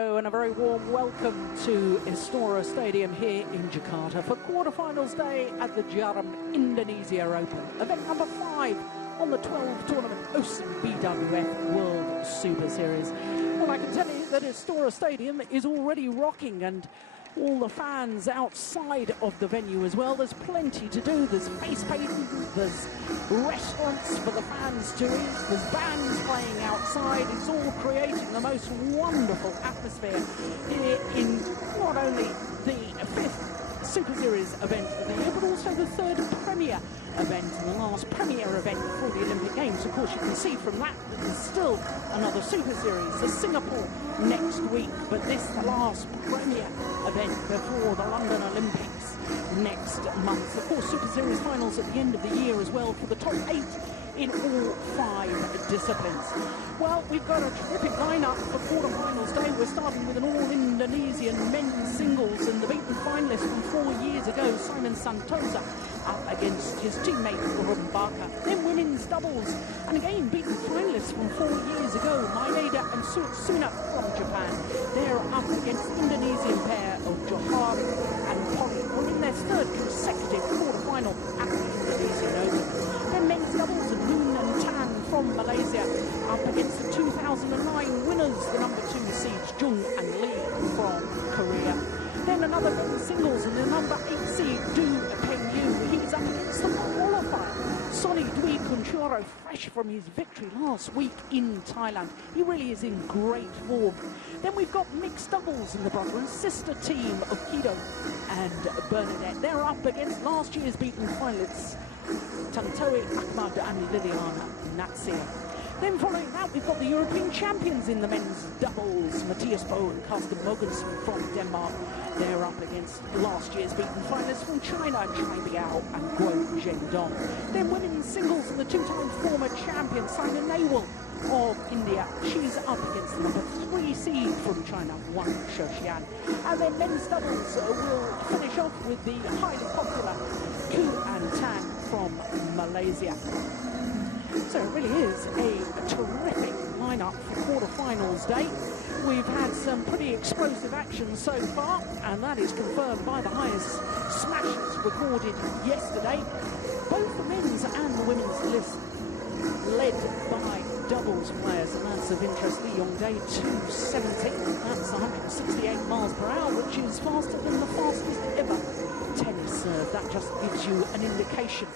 Hello and a very warm welcome to Istora Stadium here in Jakarta for quarterfinals day at the Djarum Indonesia Open, event number 5 on the 12 tournament OSIM BWF World Superseries. Well, I can tell you that Istora Stadium is already rocking, and all the fans outside of the venue as well. There's plenty to do. There's face painting, there's restaurants for the fans to eat, there's bands playing outside. It's all creating the most wonderful atmosphere here in not only the 5th Super Series event of the year, but also the 3rd Premier event and the last Premier event for the Olympic Games. Of course, you can see from that there's still another Super Series, the Singapore next week, but this the last Premier event before the London Olympics next month. Of course, Super Series finals at the end of the year as well for the top 8 in all 5 disciplines. Well, we've got a terrific lineup for quarterfinals day. We're starting with an all-Indonesian men's singles, and the beaten finalist from 4 years ago, Simon Santosa, up against his teammate Rumbaka. Then women's doubles, and again beaten finalists from 4 years ago, Maeda and Sutsuna from Japan. They're up against the Indonesian pair of Johar and Polly, who are in their 3rd consecutive quarterfinal at the Indonesian Open. Then men's doubles, and Hoon and Tan from Malaysia up against the 2009 winners, the number 2 seeds Jung and Lee from Korea. Then another men's singles, and the number 8 seed Du Pengyu, he's up against the qualifier Sonny Dwi Kunchoro, fresh from his victory last week in Thailand. He really is in great form. Then we've got mixed doubles in the brother and sister team of Kido and Bernadette. They're up against last year's beaten finalists Tantowi Ahmad and Liliana Natsir. Then following that, we've got the European champions in the men's doubles, Matthias Bo and Carsten Mogensen from Denmark. They're up against last year's beaten finalists from China, Chai Biao and Guo Zhendong. Then women's singles, and the 2-time former champion, Saina Nehwal of India. She's up against the number 3 seed from China, Wang Shouxian. And then men's doubles will finish off with the highly popular Ku and Tan from Malaysia. So it really is a terrific lineup for quarterfinals day. We've had some pretty explosive action so far, and that is confirmed by the highest smashes recorded yesterday. Both the men's and the women's list led by doubles players, and that's of interest. Lee Yong-dae 270, that's 168 miles per hour, which is faster than the fastest ever tennis serve. That just gives you an indication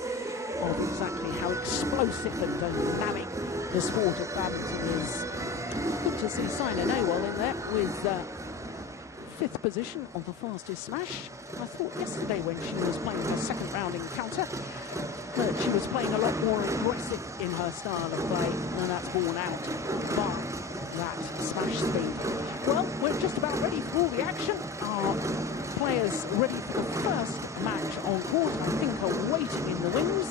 of exactly how explosive and dynamic the sport of badminton is. Good to see Saina Nehwal in there with 5th position on the fastest smash. I thought yesterday when she was playing her 2nd round encounter that she was playing a lot more aggressive in her style of play, and that's borne out by that smash speed. Well, we're just about ready for all the action. Our players ready for the first match on court, I think, are waiting in the wings.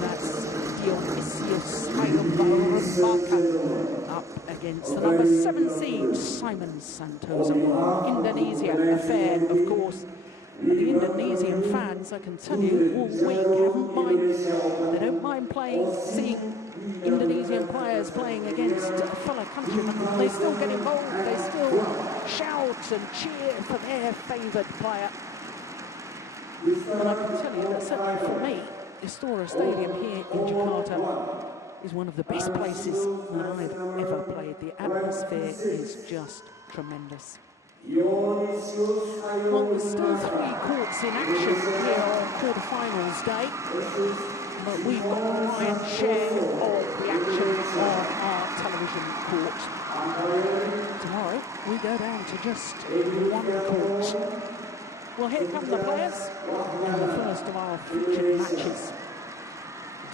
That's Dionysius Rumbaka up against the number 7 seed, Simon Santosa from Indonesia. A fair, of course. The Indonesian fans, I can tell you, all week they don't mind seeing Indonesian players playing against fellow countrymen. They still get involved, they still shout and cheer for their favoured player. And I can tell you that certainly for me, Istora Stadium here in Jakarta is one of the best places that I've ever played. The atmosphere is just tremendous. Well, there's still 3 courts in action here on quarterfinals day, but we've got a lion's share of the action on our television court. Tomorrow we go down to just 1 court. Well, here come the players in the first of our featured matches.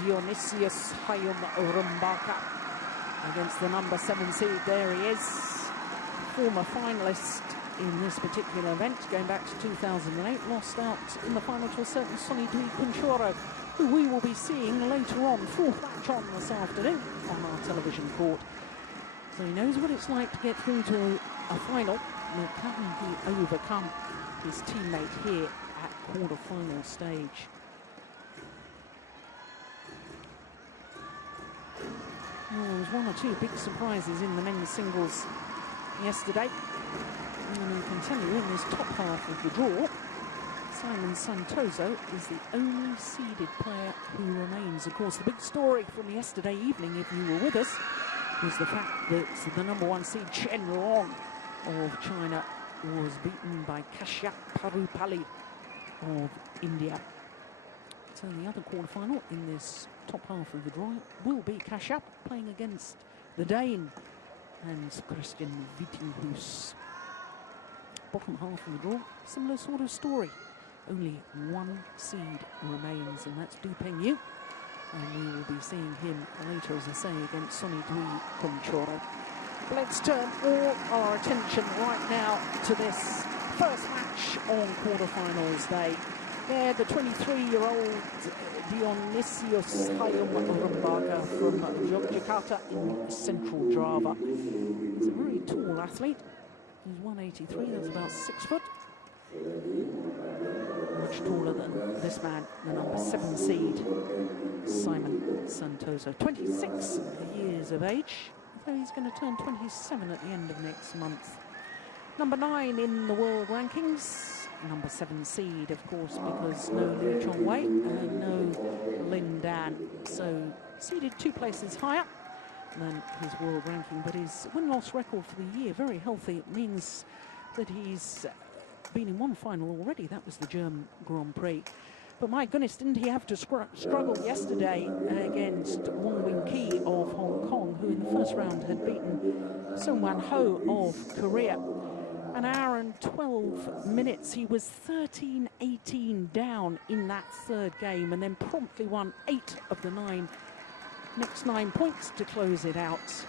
Dionysius Rumbaka against the number 7 seed. There he is, former finalist in this particular event, going back to 2008, lost out in the final to a certain Sonny Dwi Kunchoro, who we will be seeing later on, 4th match on this afternoon on our television court. So he knows what it's like to get through to a final. Will can he overcome his teammate here at quarter-final stage? Well, there was 1 or 2 big surprises in the men's singles yesterday. can tell you in this top half of the draw, Simon Santoso is the only seeded player who remains. Of course, the big story from yesterday evening, if you were with us, was the fact that the #1 seed Chen Long of China was beaten by Kashyap Parupalli of India. So the other quarterfinal in this top half of the draw will be Kashyap playing against the Dane and Christian Vittinghus. Bottom half of the draw, similar sort of story. Only one seed remains, and that's Du Pengyu. And we will be seeing him later, as I say, against Sonny Dwi Conchoro. Let's turn all our attention right now to this first match on quarterfinals day. There, the 23-year-old Dionysius Hayum Rumbaka from Jakarta in central Java. He's a very tall athlete. He's 183, that's about 6 foot. Much taller than this man, the #7 seed, Simon Santoso. 26 years of age, so he's going to turn 27 at the end of next month. #9 in the world rankings, #7 seed, of course, because no Lee Chong-wei and no Lin Dan. So seeded 2 places higher than his world ranking, but his win-loss record for the year, very healthy. It means that he's been in one final already. That was the German Grand Prix. But my goodness, didn't he have to struggle yesterday against Wong Wing Ki of Hong Kong, who in the first round had beaten Sung Wan Ho of Korea. An hour and 12 minutes. He was 13-18 down in that third game, and then promptly won 8 of the next 9 points to close it out.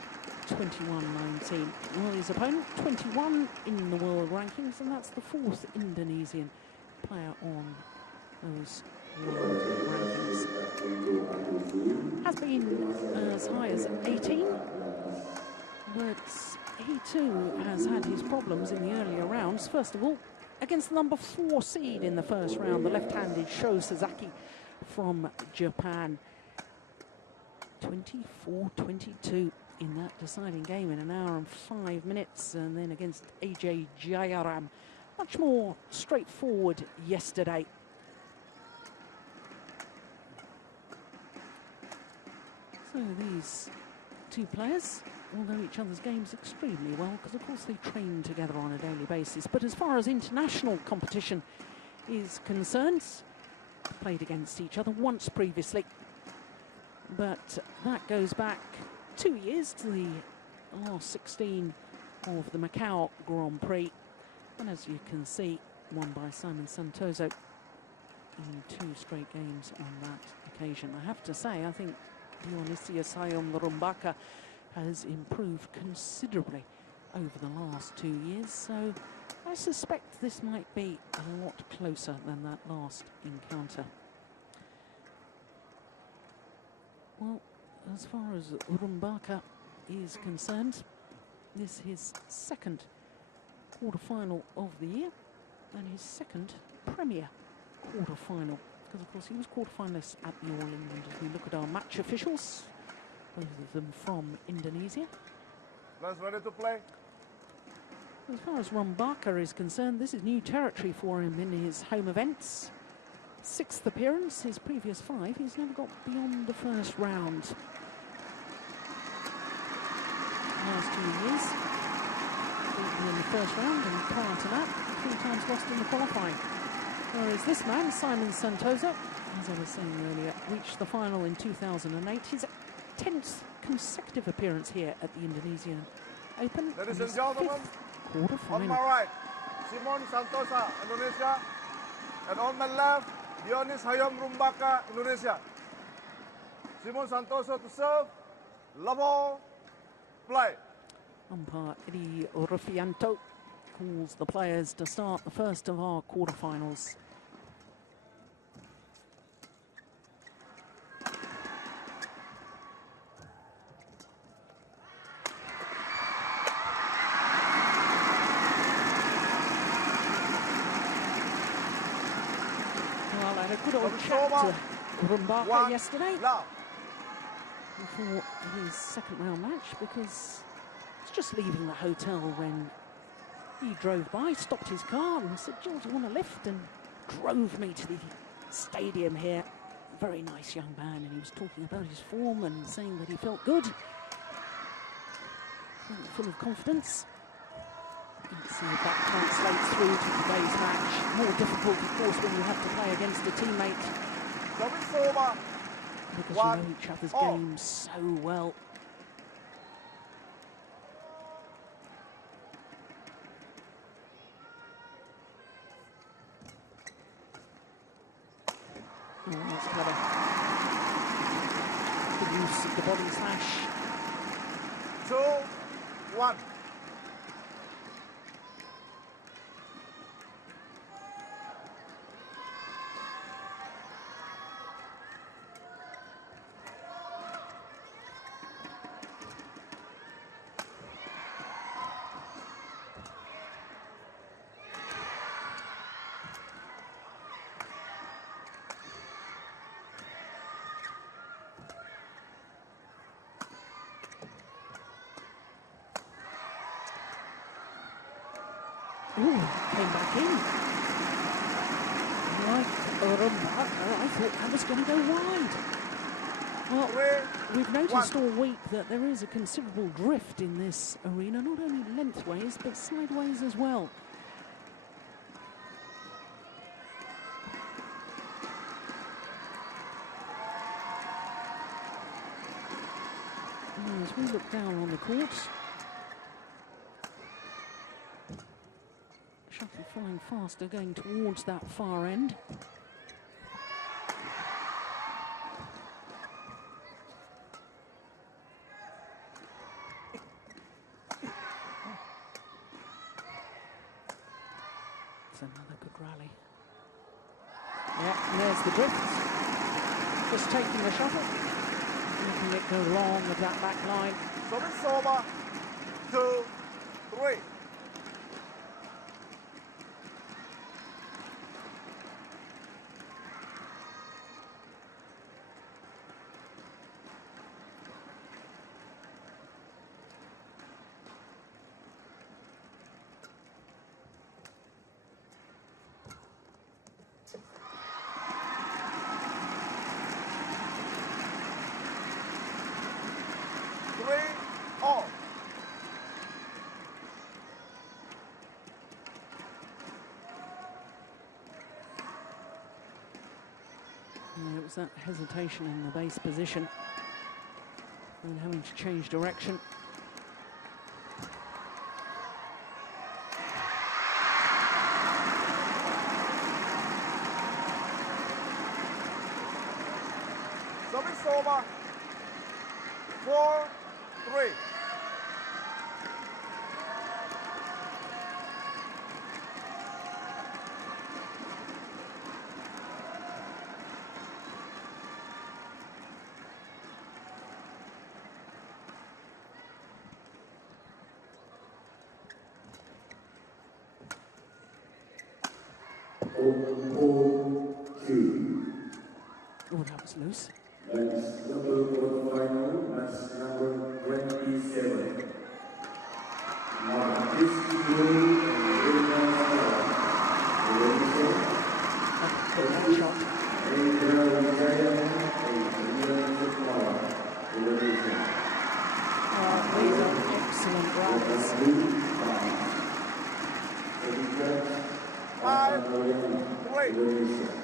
21-19. Well, his opponent, 21 in the world rankings, and that's the 4th Indonesian player on those world rankings. Has been as high as 18, but he too has had his problems in the earlier rounds. First of all, against the #4 seed in the first round, the left-handed Sho Sasaki from Japan. 24-22 in that deciding game in an hour and 5 minutes, and then against AJ Jayaram. Much more straightforward yesterday. So these 2 players, although each other's games extremely well, because of course they train together on a daily basis. But as far as international competition is concerned, played against each other once previously. But that goes back 2 years to the last 16 of the Macau Grand Prix. And as you can see, won by Simon Santoso in 2 straight games on that occasion. I have to say, I think Dionysius Hayum Rumbaka has improved considerably over the last 2 years. So I suspect this might be a lot closer than that last encounter. Well, as far as Rumbaka is concerned, this is his 2nd quarter-final of the year and his 2nd Premier quarter-final, because of course he was quarter-finalist at the All England. As we look at our match officials, both of them from Indonesia. Players ready to play? As far as Rumbaka is concerned, this is new territory for him in his home events. 6th appearance, his previous 5, he's never got beyond the first round. Last 2 years, beaten in the first round, and prior to that, 3 times lost in the qualifying. Whereas this man, Simon Santoso, as I was saying earlier, reached the final in 2008. His 10th consecutive appearance here at the Indonesian Open. Ladies and gentlemen, on my right, Simon Santoso, Indonesia, and on my left, Dionysius Hayum Rumbaka, Indonesia. Simon Santoso to serve, level, play. Umpire Eddie Rufianto calls the players to start the first of our quarterfinals. Well, I had a good old chat to Rumbaka yesterday before his 2nd round match, because he's just leaving the hotel when He drove by, stopped his car and said, "Jill, do you want a lift?" And drove me to the stadium here. Very nice young man, and he was talking about his form and saying that he felt good. Full of confidence. Let's see if that translates through to today's match. More difficult, of course, when you have to play against a teammate. Because you know each other's games so well. Oh, that's clever. Good use of the body slash. 2-1. Ooh, came back in. Like I thought that was going to go wide. Well, we've noticed all week that there is a considerable drift in this arena, not only lengthways, but sideways as well. Now, as we look down on the courts, shuttle flying faster, going towards that far end. It's another good rally. Yeah, and there's the drift. Just taking the shuttle, making it go long with that back line. Service over. 2-3. It was that hesitation in the base position and having to change direction. Service over. 4-3. Oh, that was loose. Let's go to the final, match number 27. Now, this game these are excellent rallies. 5-3.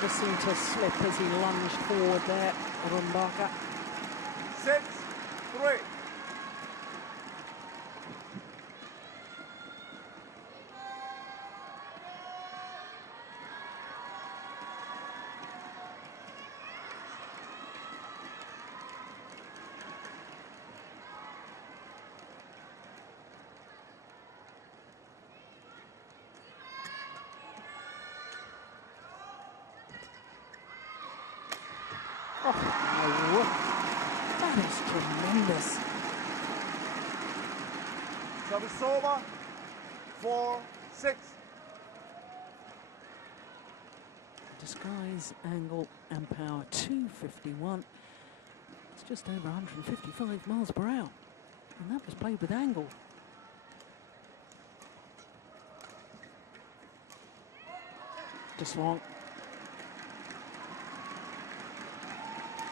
Just seemed to slip as he lunged forward there, Rumbaka. 6-3. tremendous. Service over. 4-6. Disguise, angle and power 251. It's just over 155 miles per hour. And that was played with angle. Just long.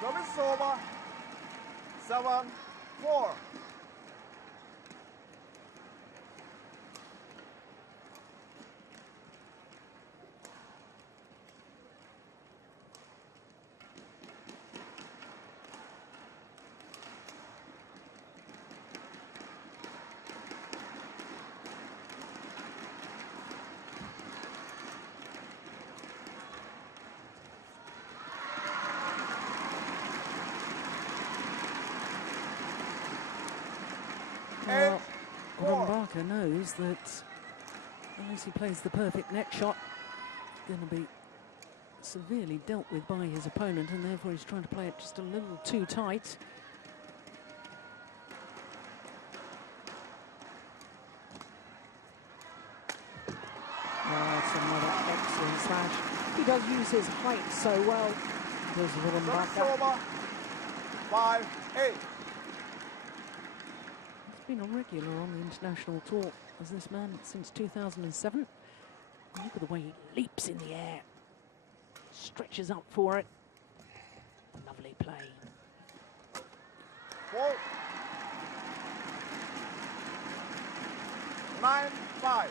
Service over. 7-4. Well, Rumbaka knows that unless he plays the perfect net shot, he's going to be severely dealt with by his opponent, and therefore he's trying to play it just a little too tight. That's another excellent slash. He does use his height so well. There's Rumbaka. 5-8. Been a regular on the international tour as this man since 2007. Look at the way he leaps in the air, stretches up for it. Lovely play. 9-5.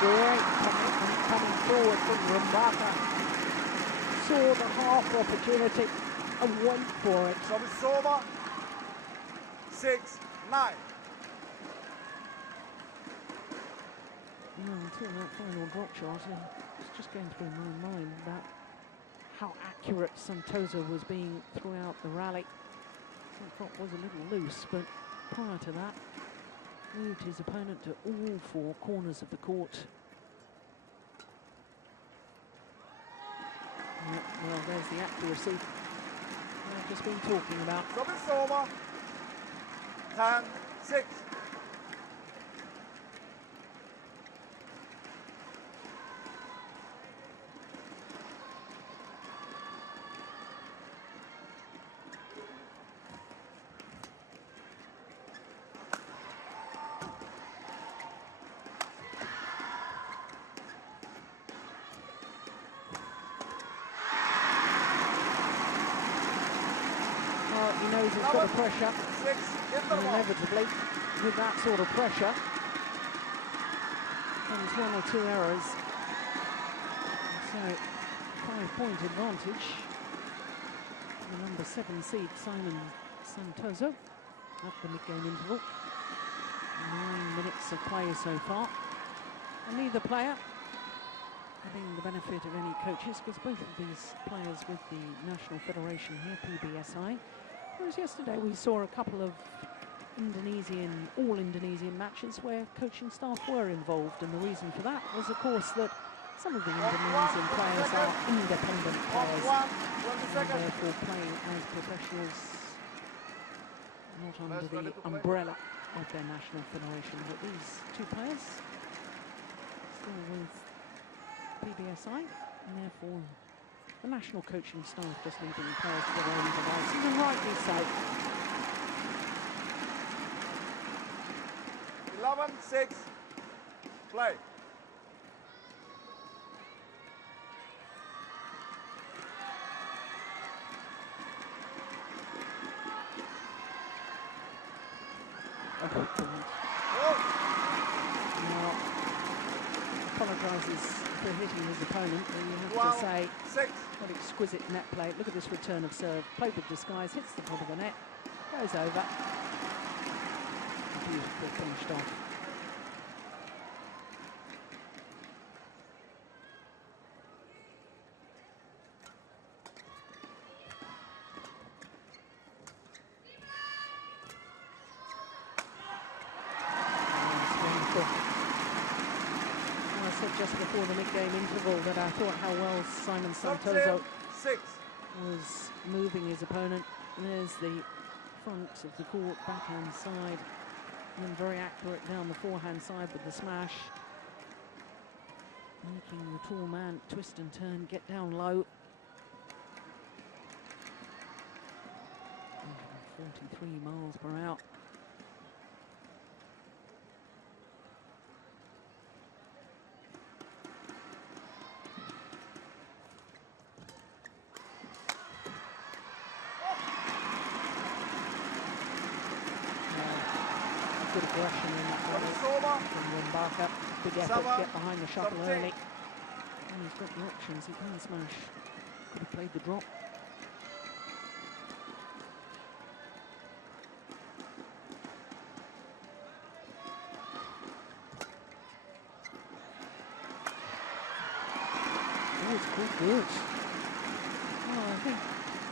Great coming forward from Rumbaka. Saw the half opportunity and went for it. Service over. 6-9. Until that final drop shot, it was just going through my mind about how accurate Santoso was being throughout the rally. That drop was a little loose, but prior to that, moved his opponent to all four corners of the court. Well, there's the accuracy I've just been talking about. Service over. 10-6. He knows he's got the pressure, and inevitably, with that sort of pressure, comes one or two errors. So, 5-point advantage. The number 7 seed, Simon Santoso, at the mid-game interval. 9 minutes of play so far. And neither player having the benefit of any coaches, because both of these players with the National Federation here, PBSI. Whereas yesterday we saw a couple of all Indonesian matches where coaching staff were involved, and the reason for that was, of course, that some of the Indonesian players are independent players, and therefore playing as professionals, not under the umbrella of their national federation. But these two players still with PBSI, and therefore the national coaching staff just leaving the players to their own devices, and rightly so. 11-6. Play. point. Now, apologises for hitting his opponent, and you have to say, what exquisite net play. Look at this return of serve. Played with disguise, hits the top of the net, goes over. Beautifully finished off. Just before the mid-game interval that I thought how well Simon Santoso was moving his opponent. There's the front of the court, backhand side, and then very accurate down the forehand side with the smash. Making the tall man twist and turn, get down low. 143 miles per hour. Good aggression in that rally from Rumbaka. Big effort to get behind the shuttle early. And he's got the options, he can smash. Could have played the drop. Oh, it's good. Oh, I think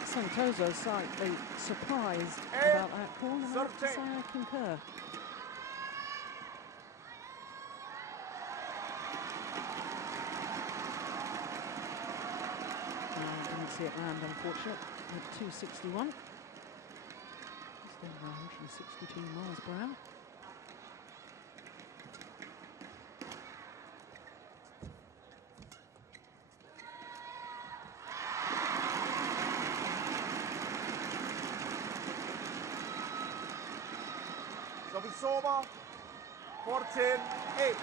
Santoso's slightly surprised about that call, and I have to say I concur. It land, unfortunately, at 261. Just over 162 miles per hour. Service over, 14-8.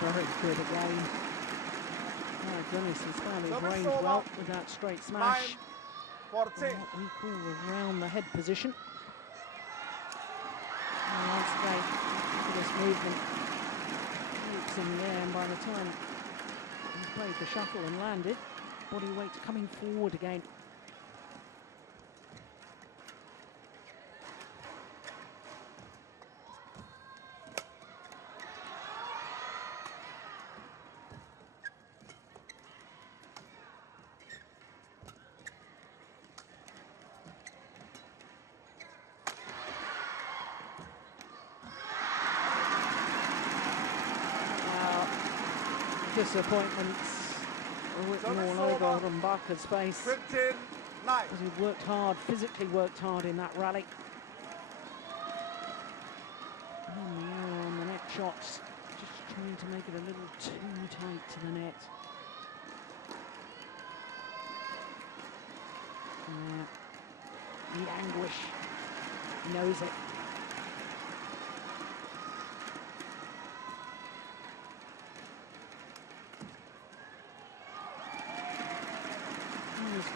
Very good again. My goodness, he's found his range well with that straight smash. What we call the round the head position. And once again, look at this movement. Leaps in the air, and by the time he played the shuttle and landed, body weight coming forward again. Disappointments written all over Rumbaka's face. 15-9. Because he worked hard, physically worked hard in that rally. And the error on the net shots, just trying to make it a little too tight to the net. The anguish, he knows it.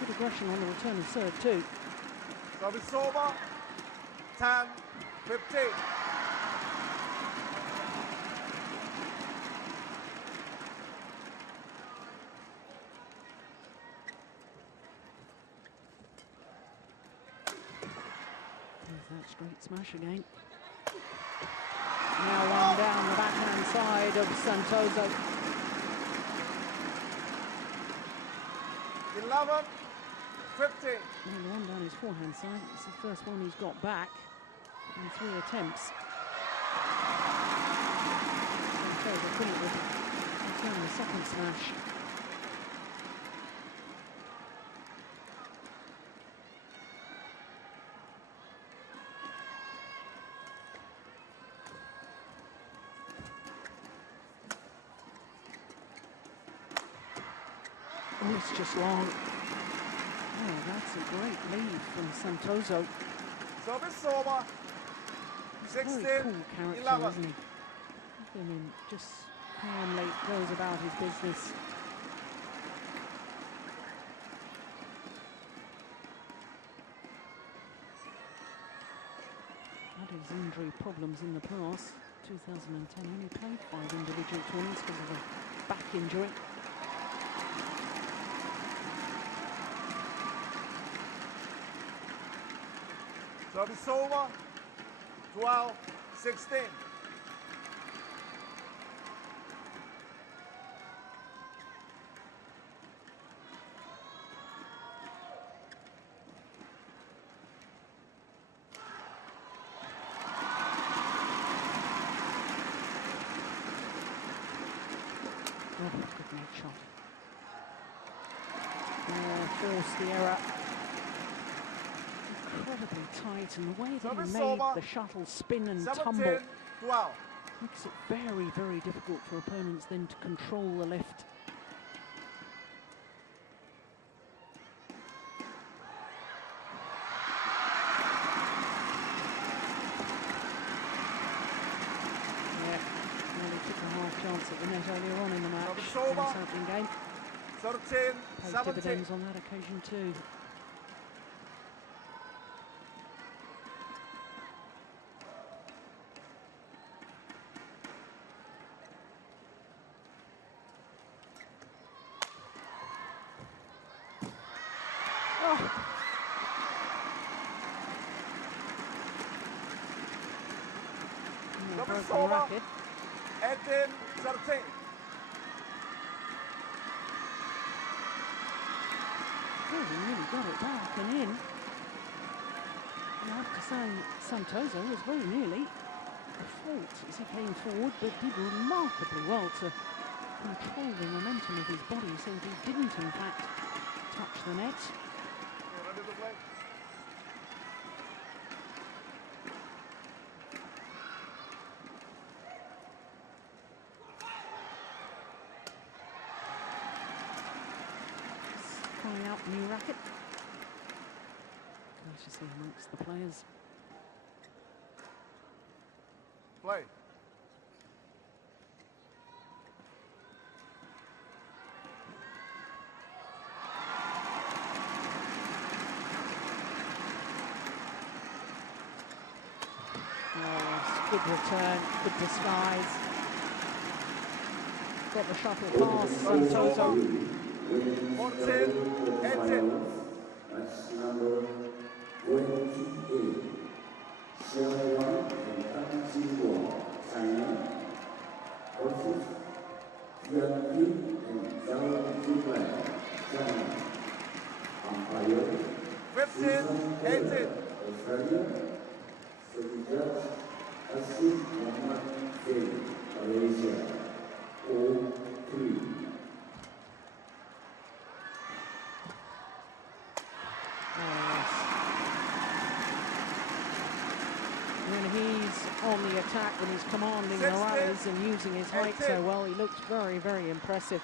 Good aggression on the return of serve too. Service over, 10-15. There's that straight smash again. Now one down the backhand side of Santoso. 11-15. And one down his forehand side. It's the first one he's got back in 3 attempts. Santoso couldn't return the second smash. Oh, it's just long. Oh, that's a great lead from Santoso. Service over, 16, Very cool character, 11. isn't he? Look at him, just calmly goes about his business. Had his injury problems in the past. 2010 only played 5 individual tournaments because of a back injury. Service over. 12-16. Oh, good net shot. Forced the error. Incredibly tight, and the way that Service he made over. the shuttle spin and 17, tumble 12. makes it very, very difficult for opponents then to control the lift. Yeah, nearly took a half chance at the net earlier on in the match. Service over. In this opening game. 13, Paid 17. dividends on that occasion too. Oh. Service Broken over. racket. 18, 13. Oh, he nearly got it back and in. I have to say, Santoso was very nearly a fault as he came forward, but did remarkably well to control the momentum of his body so that he didn't, in fact, touch the net. Okay, ready to play? Trying out the new racket. Graciously amongst the players. Play. Oh, good return, good disguise. Got the shuttle pass, Santoso. 14, 18. Match number 28. Xiaowan and Tan Jinguo, China, versus Tianqi and Zhao Zhubai, China. Umpire, 15, 18. Australia. Second judge, OSIM BWF Malaysia, 0-3. When he's on the attack, when he's commanding the 16, rallies and using his height 18. so well, he looks very, very impressive.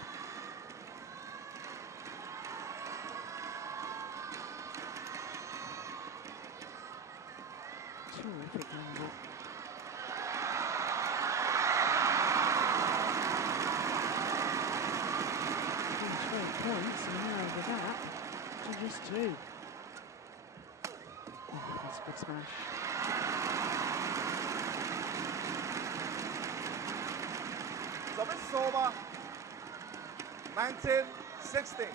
Terrific angle. These 12 points, and now the gap to just 2. Oh, that's a good smash. Service over. 19, 16.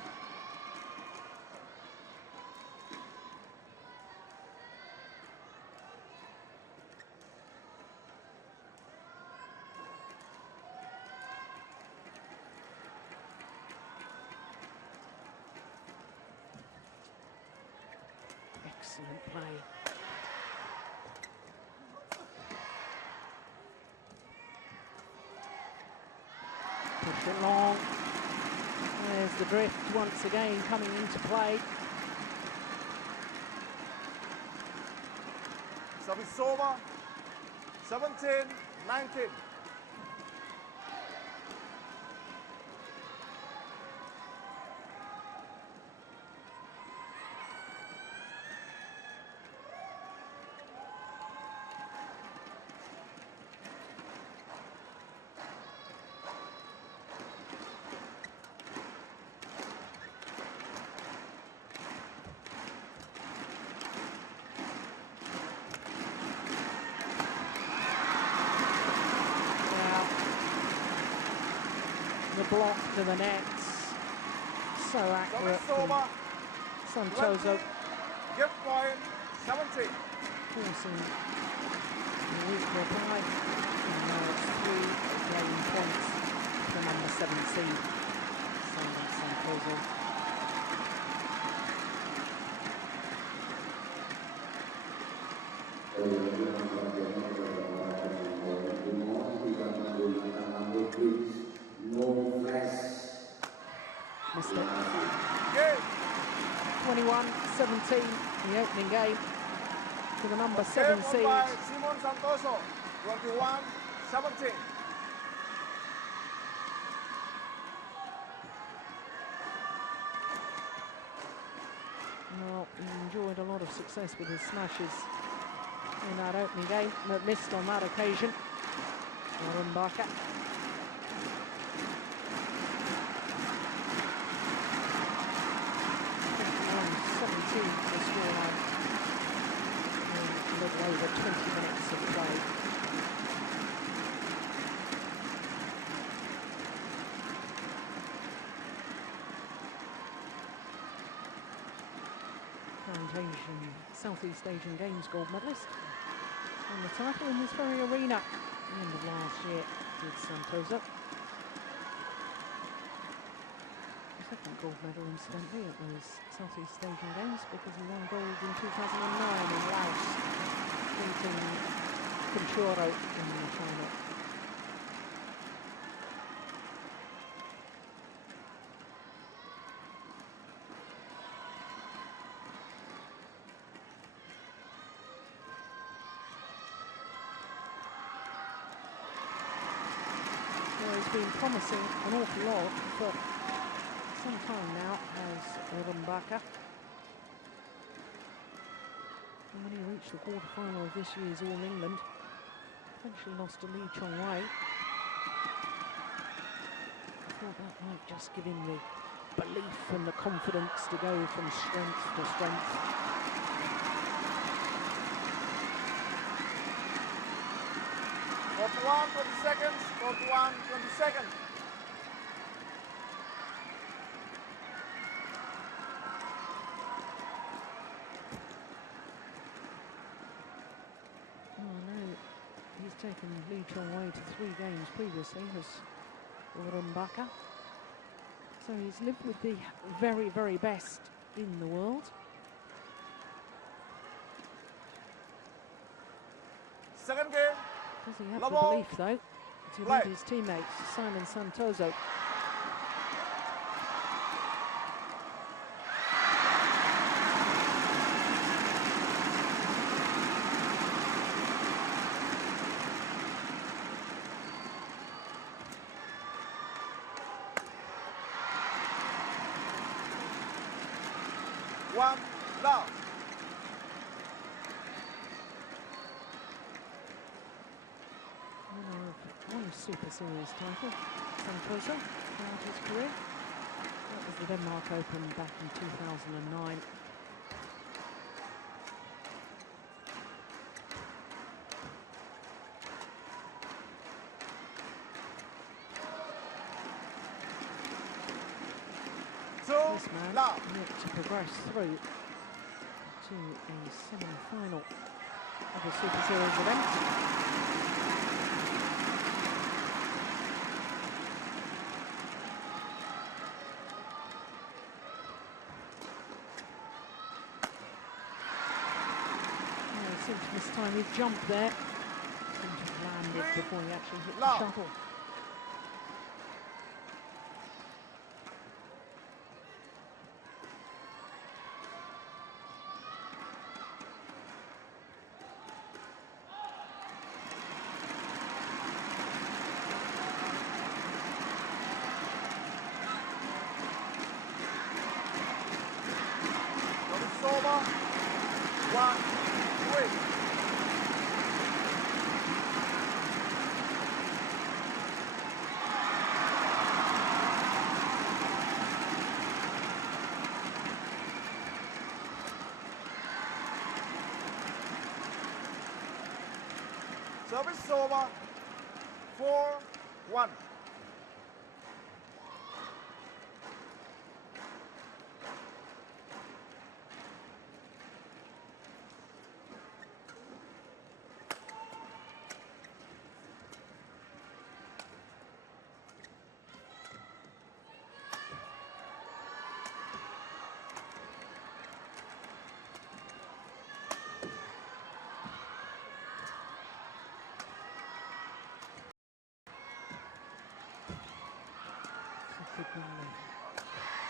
Excellent play. Push it long. There's the drift once again coming into play. Service over. 17, 19. block to the nets. So accurate from Santoso. Give point 17. Forcing the weak reply. And now it's 3 game points for number 17. Simon Santoso. Missed it. 21-17 in the opening game to the number 7 seed. Simon Santoso, 21-17. Well, he enjoyed a lot of success with his smashes in that opening game, but missed on that occasion. Rumbaka. 17 the scoreline in a little over 20 minutes of play. Southeast Asian Games gold medalist won the title in this very arena at the end of last year, did Santoso. Second gold medal, incidentally, at those Southeast Asian Games because he won gold in 2009 in Laos, beating Conchoro in the final. Well, he's been promising an awful lot for some time now as Rumbaka. And when he reached the quarter-final of this year's All England, eventually lost to Lee Chong Wei. I thought that might just give him the belief and the confidence to go from strength to strength. Forty-one, 20 seconds, 41, 20 seconds. Taken Lee Chong Wei to 3 games previously as Rumbaka. So he's lived with the very, very best in the world. Second game. Does he have the belief, though, to lead his teammates, Simon Santoso? One love. Winner of one Super Series title, Santoso, throughout his career. That was the Denmark Open back in 2009. This man looked to progress through to a semi-final of a Super Series event. Well, he seemed to mistime his jump there. Seemed to have landed before he actually hit the shuttle. Over. 1, 3. Service over. 4-1.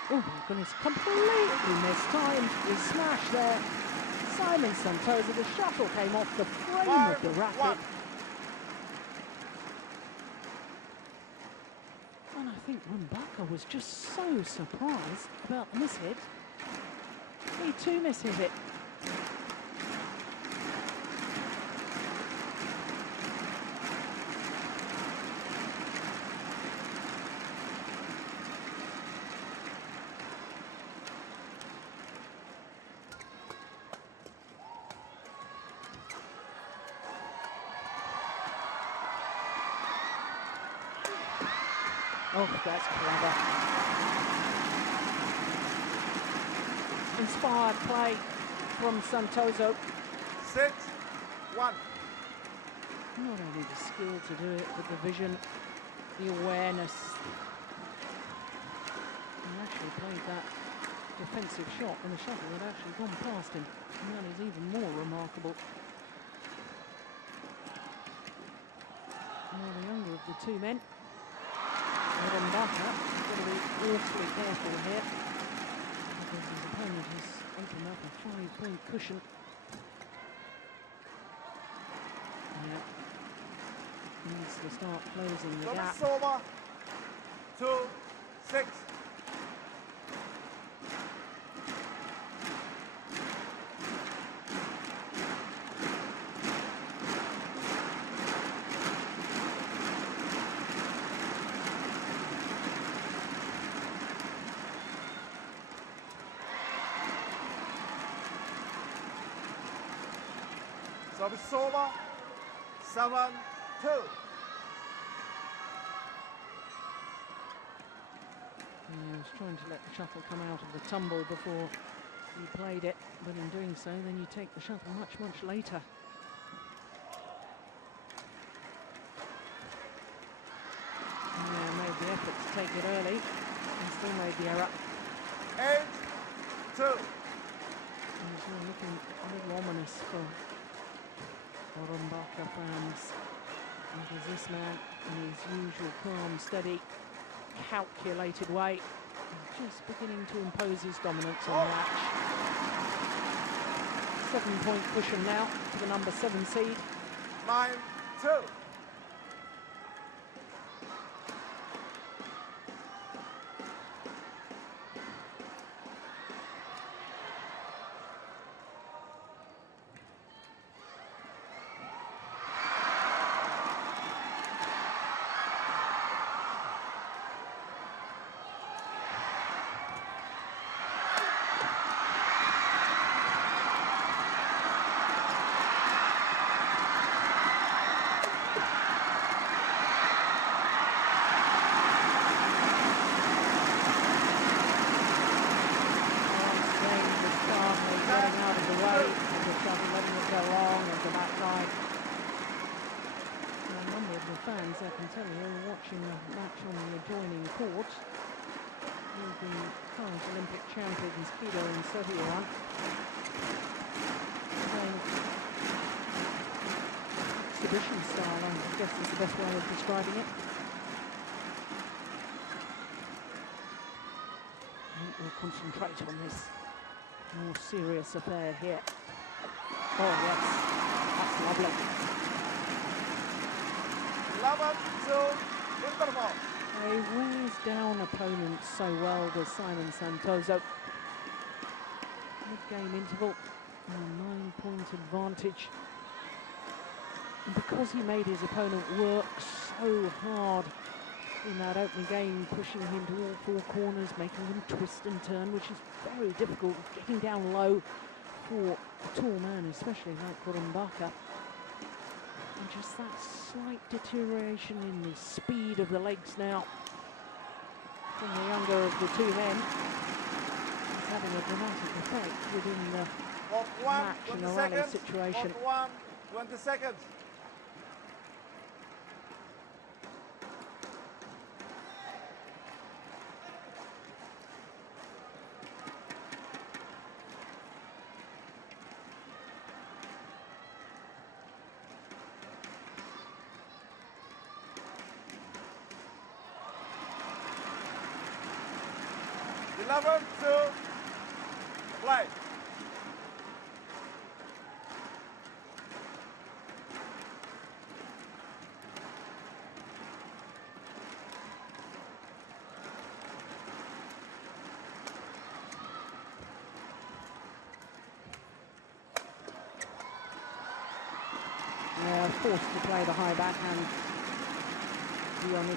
Oh my goodness, completely mistimed his smash there. Simon Santosa, the shuttle came off the frame of the racket. And I think Rumbaka was just so surprised about the mishit. He too mishit it. Oh, that's clever. Inspired play from Santoso. 6-1. Not only the skill to do it, but the vision, the awareness. He actually played that defensive shot when the shuttle had actually gone past him. And that is even more remarkable. Now the younger of the two men, Rumbaka, got to be awfully careful here because his opponent has opened up a 5-point cushion. Yeah. Needs to start closing the gap. Service over. 2-6. Service over. 7-2. He was trying to let the shuttle come out of the tumble before he played it, but in doing so, then you take the shuttle much, much later. Yeah, made the effort to take it early, and still made the error. 8-2. And it's all looking a little ominous for Rumbaka fans, because this man, in his usual calm, steady, calculated way, is just beginning to impose his dominance on the match. 7-point cushion now to the number 7 seed. 9-2. Fans, I can tell you, are watching the match on the adjoining court with the current Olympic champions Kido and Sevillawan playing exhibition style, I guess is the best way of describing it. I think we'll concentrate on this more serious affair here. Oh yes, that's lovely. 11-2 interval. He wears down opponents so well, does Simon Santoso. Mid-game interval, a 9-point advantage. And because he made his opponent work so hard in that opening game, pushing him to all four corners, making him twist and turn, which is very difficult, getting down low for a tall man, especially like Rumbaka. And just that slight deterioration in the speed of the legs now from the younger of the two men is having a dramatic effect within the match in a rally situation. 20 seconds. 11, 2, play. Yeah, forced to play the high backhand.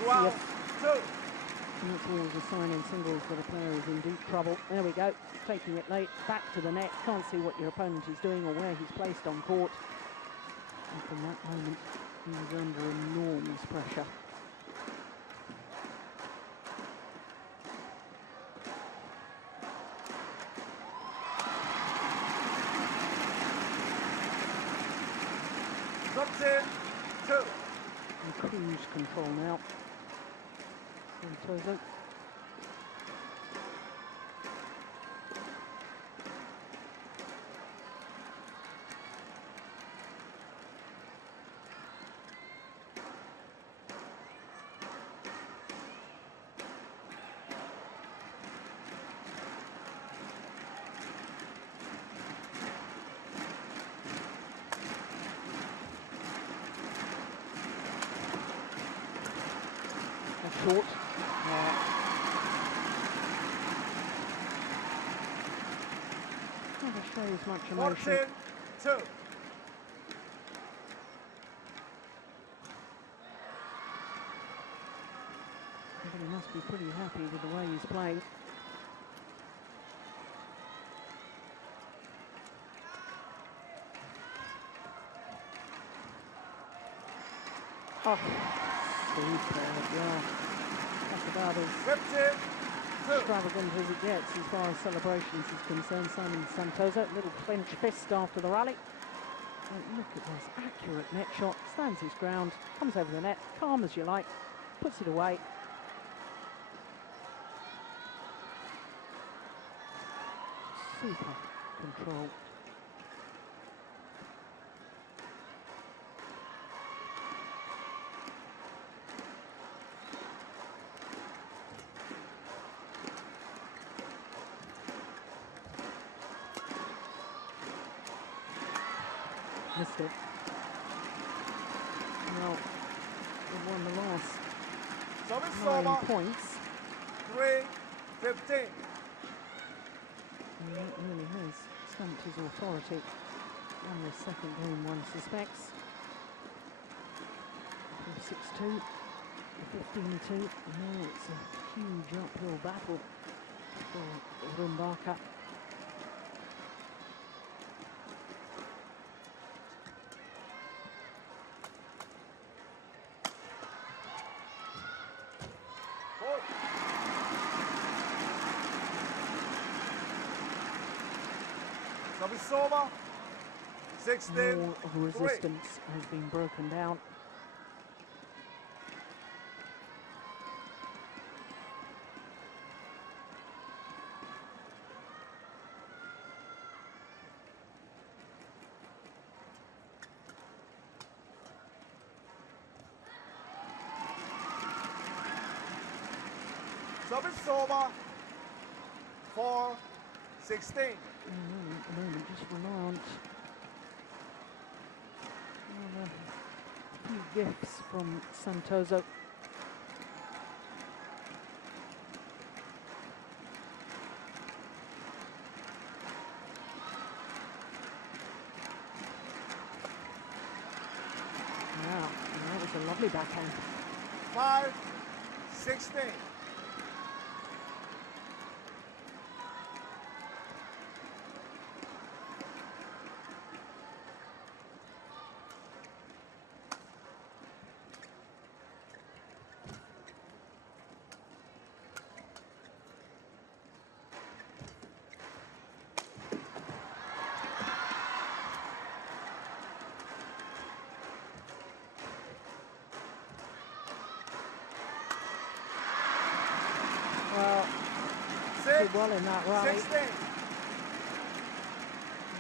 Well, 2. And it's always a sign in singles that a player is in deep trouble. There we go, taking it late, back to the net. Can't see what your opponent is doing or where he's placed on court. And from that moment, he was under enormous pressure. Two. And cruise control now. Santoso. Short. Never shows much emotion. 14-2. But he must be pretty happy with the way he's playing. Oh, superb, yeah. That's about as extravagant as it gets as far as celebrations is concerned. Simon Santoso, little clenched fist after the rally. And look at this, accurate net shot, stands his ground, comes over the net, calm as you like, puts it away. Super control. Missed it. Well, they won the last 9 points. 3-15. And that really has stamped his authority on the second game, one suspects. From 6-2 to 15-2. Now it's a huge uphill battle for Rumbaka. Service over. 16. More of a resistance has been broken down. Service over. 4-16. At the moment, just reliant on a few gifts from Santoso. Wow, that was a lovely backhand. 5-16. Did well in that rally. 16.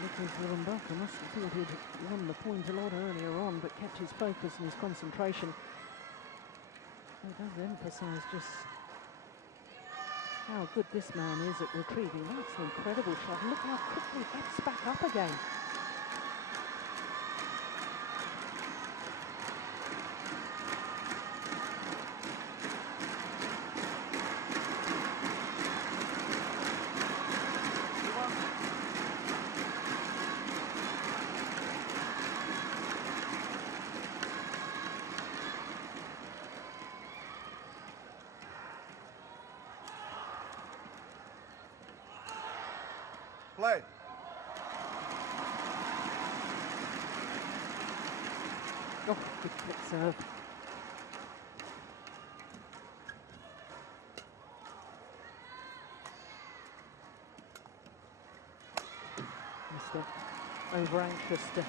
Because Rumbaka must have thought he'd won the point a lot earlier on, but kept his focus and his concentration. It does emphasise just how good this man is at retrieving. That's an incredible shot. Look how quickly he gets back up again. Play. Oh, good flick serve. Mr. Over anxious to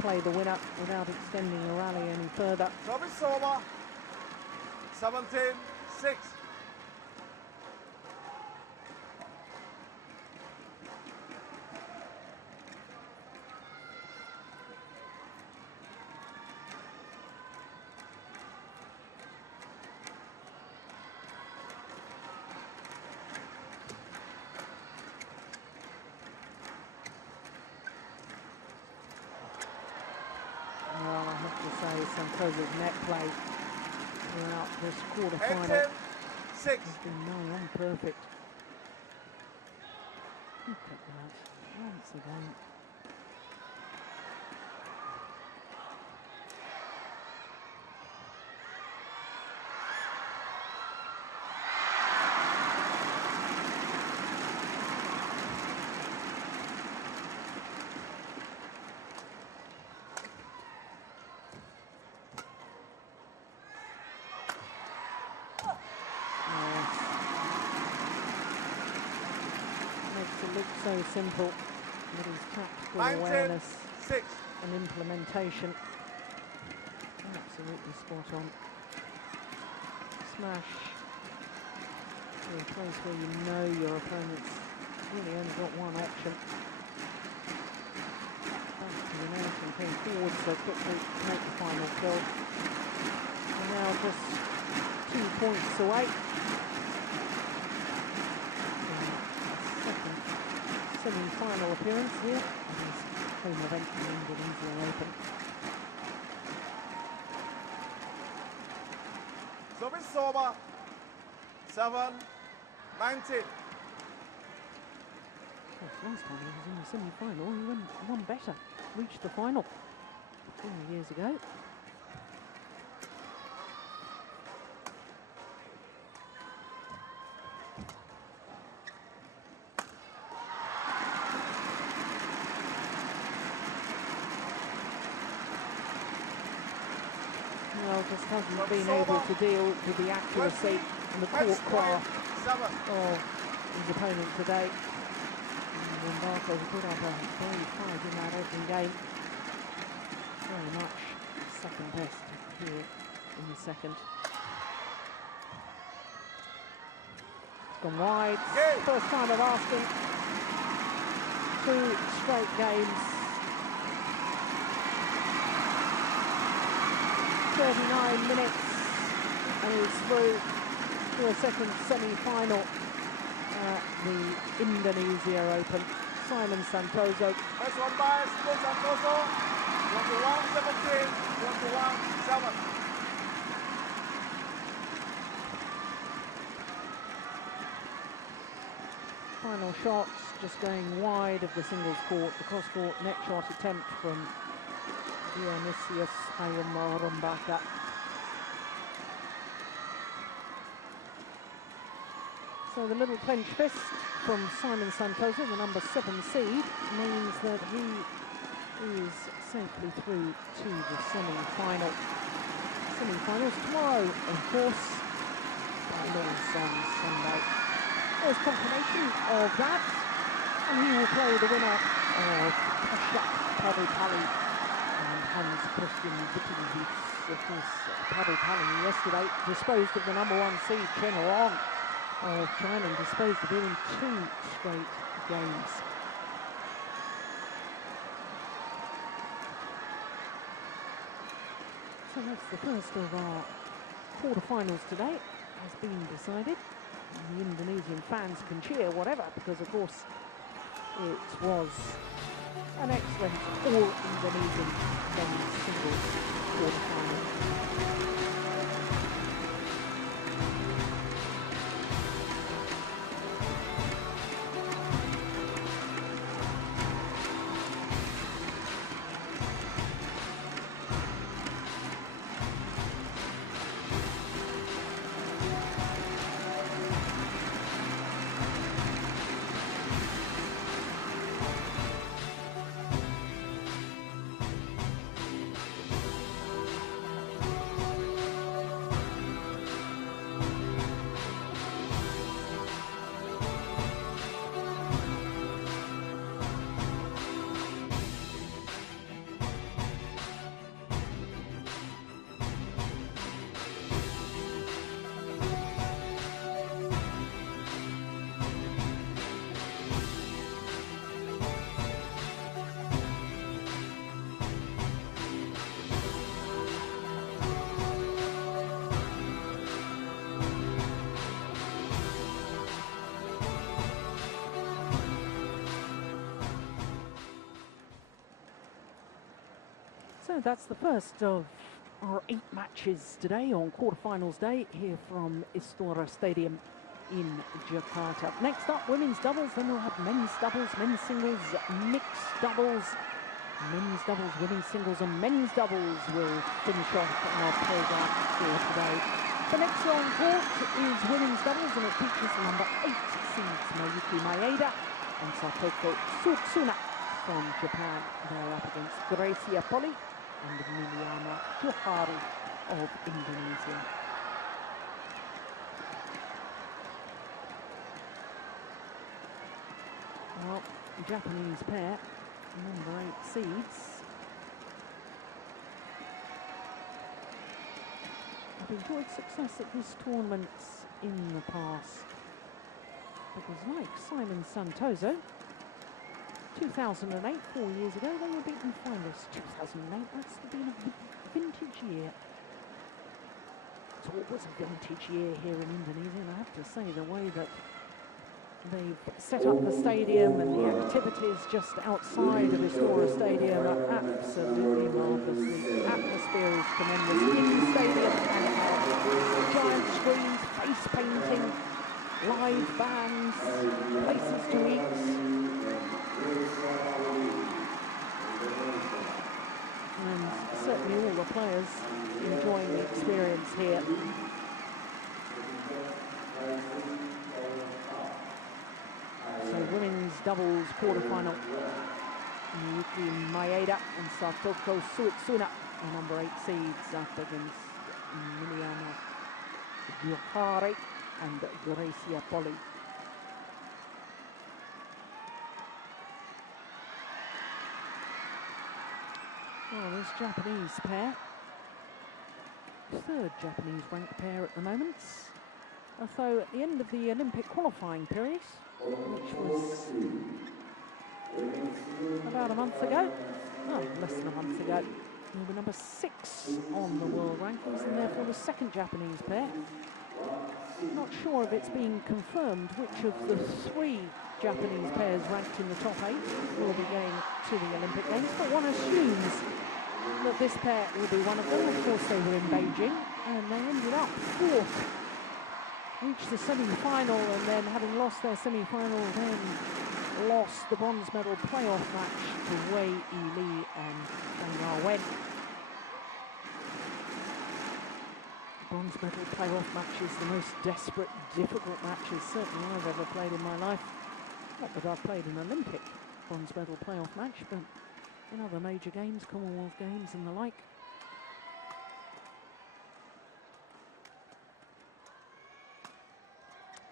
play the winner without extending the rally any further. Service over. 17-6. Well, I have to say, Santosa's net play throughout this quarter-final 18-6. has been nigh on perfect. Look at that, once again. Makes it look so simple, but his tactical awareness 19-6. and implementation absolutely spot on. Smash to a place where you know your opponent's really only got one option. Back to the net and came forward so quickly to make the final kill. And now just 2 points away. Semi-final appearance here at his home event in the Indonesia Open. Service over. 7-19. Last time he was in the semi-final, he went one better, reached the final 4 years ago. Well, just hasn't been able to deal with the accuracy and the court craft of his opponent today. Rumbaca put up a very fight in that opening game. Very much second best here in the second. It's gone wide. First time of asking. 2 straight games. 39 minutes and he's through to a second semi-final at the Indonesia Open. Simon Santoso. First one by Simon Santoso. 21-17, 21-7. Final shots just going wide of the singles court. The cross-court net shot attempt from Dionysius Rumbaca. So the little clench fist from Simon Santoso, the number 7 seed, means that he is safely through to the semi-final. Semi-finals tomorrow, of course, finals on Sunday. There's confirmation of that, and he will play the winner of Padel and Hans Christian Wittendietz. Of course, Padel yesterday disposed of the number 1 seed, Chen Long of China, and disposed of him in 2 straight games. So that's the first of our quarterfinals today, has been decided. the Indonesian fans can cheer whatever, because of course it was an excellent all-Indonesian men's singles quarterfinal. So that's the first of our 8 matches today on quarterfinals day here from Istora Stadium in Jakarta. Next up, women's doubles, then we'll have men's doubles, men's singles, mixed doubles, men's doubles, women's singles, and men's doubles will finish off our program for today. The next on court is women's doubles, and it features number 8 seeds Mayuki Maeda and Satoko Tsutsuna from Japan. They're up against Gracia Poli and Miliana Johari of Indonesia. Well, the Japanese pair, number 8 seeds, have enjoyed success at this tournament in the past. Because like Simon Santoso, 2008, 4 years ago, they were beaten finalists. 2008, that's been a vintage year. It's always a vintage year here in Indonesia, and I have to say the way that they've set up the stadium and the activities just outside of Istora Stadium are absolutely marvellous. The atmosphere is tremendous in the stadium, and it has giant screens, face painting, live bands, places to eat. And certainly all the players enjoying the experience here. So women's doubles quarterfinal, Mayuki Maeda and Satoko Tsutsuna, the number 8 seeds, up against Miliana Johari and Gracia Poli. Well, this Japanese pair, third Japanese ranked pair at the moment. Although at the end of the Olympic qualifying period, which was about a month ago, no, less than a month ago, they were number 6 on the world rankings, and therefore the second Japanese pair. Not sure if it's been confirmed which of the 3 Japanese pairs ranked in the top 8 will be going to the Olympic Games, but one assumes that this pair will be one of them. Of course, they were in Beijing, and they ended up 4th, reached the semi-final, and then having lost their semi-final, then lost the bronze medal playoff match to Wei Yi and Zhang Wen. Bronze medal playoff match is the most desperate, difficult matches certainly I've ever played in my life. Not that I've played an Olympic bronze medal playoff match, but in other major games, Commonwealth Games and the like.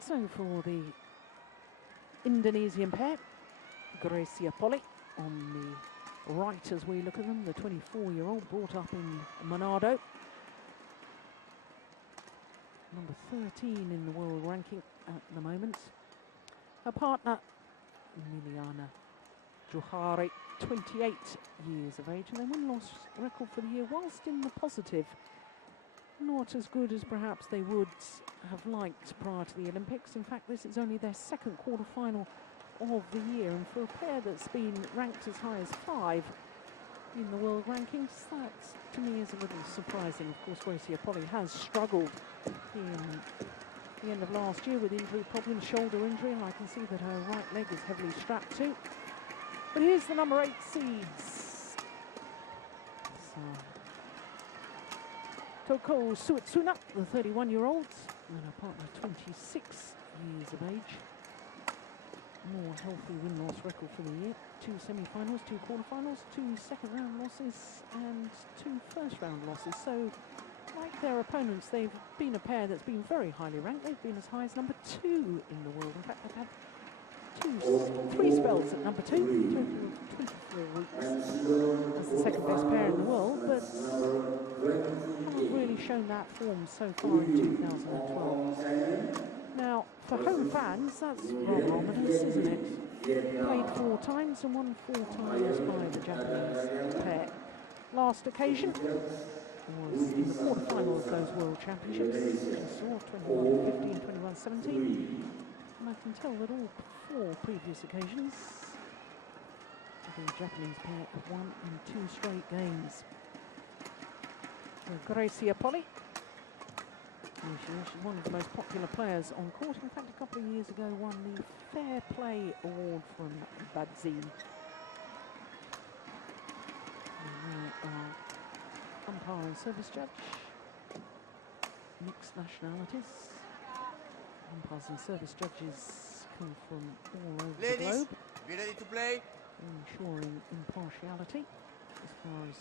So for the Indonesian pair, Gracia Poli on the right as we look at them, the 24-year-old brought up in Manado. Number 13 in the world ranking at the moment. Her partner, Miliana Johari, 28 years of age, and their win-loss record for the year, whilst in the positive, not as good as perhaps they would have liked prior to the Olympics. In fact, this is only their second quarter-final of the year, and for a pair that's been ranked as high as 5 in the world rankings, that to me is a little surprising. Of course, Gracie Apolli has struggled in the end of last year with injury problems, shoulder injury, and I can see that her right leg is heavily strapped too. But here's the number 8 seeds. Toko Suetsuna, the 31-year-old, and her partner 26 years of age. More healthy win-loss record for the year. 2 semi-finals, 2 quarter-finals, 2 second-round losses, and 2 first-round losses. So, like their opponents, they've been a pair that's been very highly ranked. They've been as high as number 2 in the world. In fact, they've had 3 spells at number 2, a total of 24 weeks as the second-best pair in the world, but haven't really shown that form so far in 2012. Now, for home fans, that's rather ominous, isn't it? Played 4 times and won 4 times by the Japanese pair. Last occasion was in the quarter-final of those World Championships, which I saw 21-15 and 21-17. And I can tell that all 4 previous occasions, the Japanese pair have won in 2 straight games. So Gracie Apolli, she's one of the most popular players on court. In fact, a couple of years ago won the Fair Play Award from Badzin. Umpire and service judge, mixed nationalities. Umpires and service judges come from all over the globe. Be ready to play. Ensuring impartiality as far as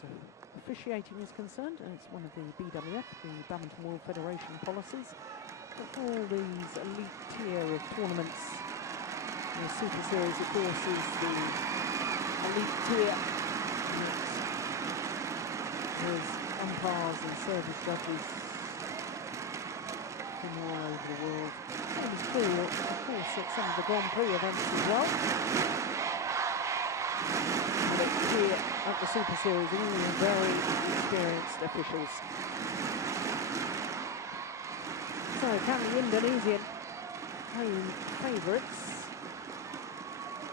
officiating is concerned, and it's one of the BWF, the Badminton World Federation policies. But for all these elite tier of tournaments, the Super Series, of course, is the elite tier. There's umpires and service judges from all over the world. It was cool, of course, at some of the Grand Prix events as well. Here at the Super Series, all very experienced officials. So can the Indonesian home favourites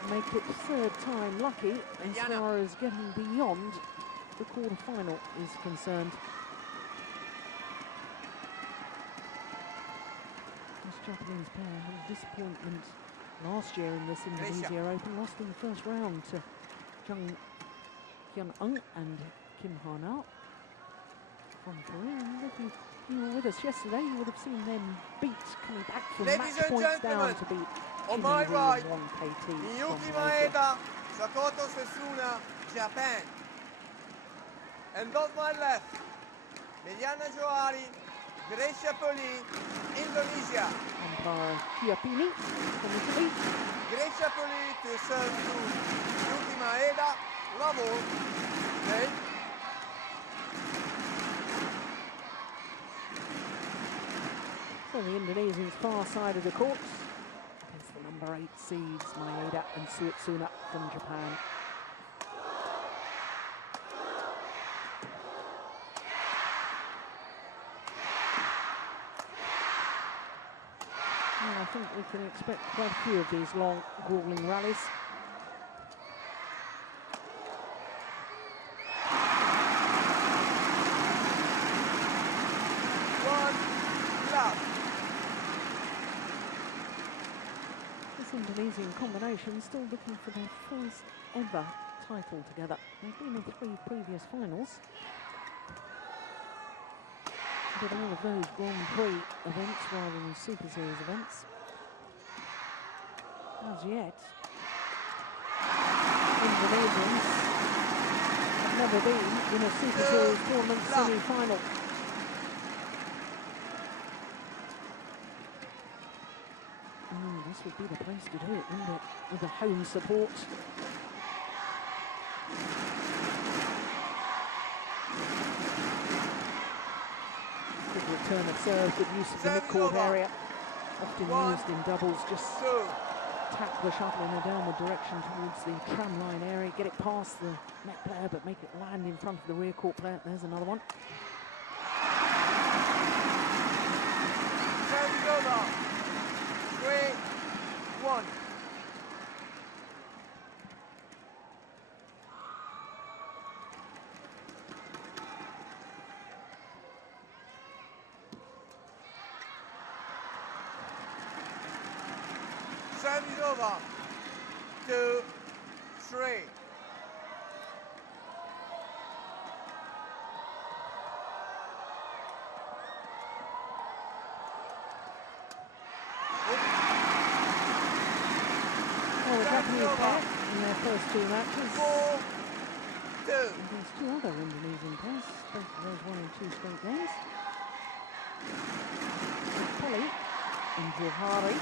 make it 3rd time lucky as far as getting beyond the quarter-final is concerned? This Japanese pair had a disappointment last year in this Indonesia Open, lost in the first round to Jung Hyun-ung and Kim Ha-na from Korea. If you were with us yesterday, you would have seen them coming back from match points down to beat on my right, Wong KT Miyuki Maeda, Sakoto Setsuna, Japan. And on my left, Mediana Johari, Gracie Apolli, Indonesia. Umpire Chiappini from Italy. Gracie Apolli to serve to Miyuki Maeda. Bravo. Okay. So the Indonesians' far side of the court against the number 8 seeds, Maeda and Suetsuna from Japan. Well, I think we can expect quite a few of these long, grueling rallies. Indonesian combination still looking for their first ever title together. They've been in 3 previous finals, but all of those Grand Prix events rather than Super Series events. As yet, Indonesians have never been in a Super Series tournament semi-final. This would be the place to do it, wouldn't it? With the home support. Good return of serve, good use of the mid-court area. Often used in doubles, just tap the shuttle in a downward direction towards the tram line area, get it past the net player, but make it land in front of the rear court player. There's another one. Time is over. 2, 3. Well, the Japanese pair in their first 2 matches. 4, 2. And there's 2 other Indonesian pairs, both of those won in 2 straight games. Polly and Johari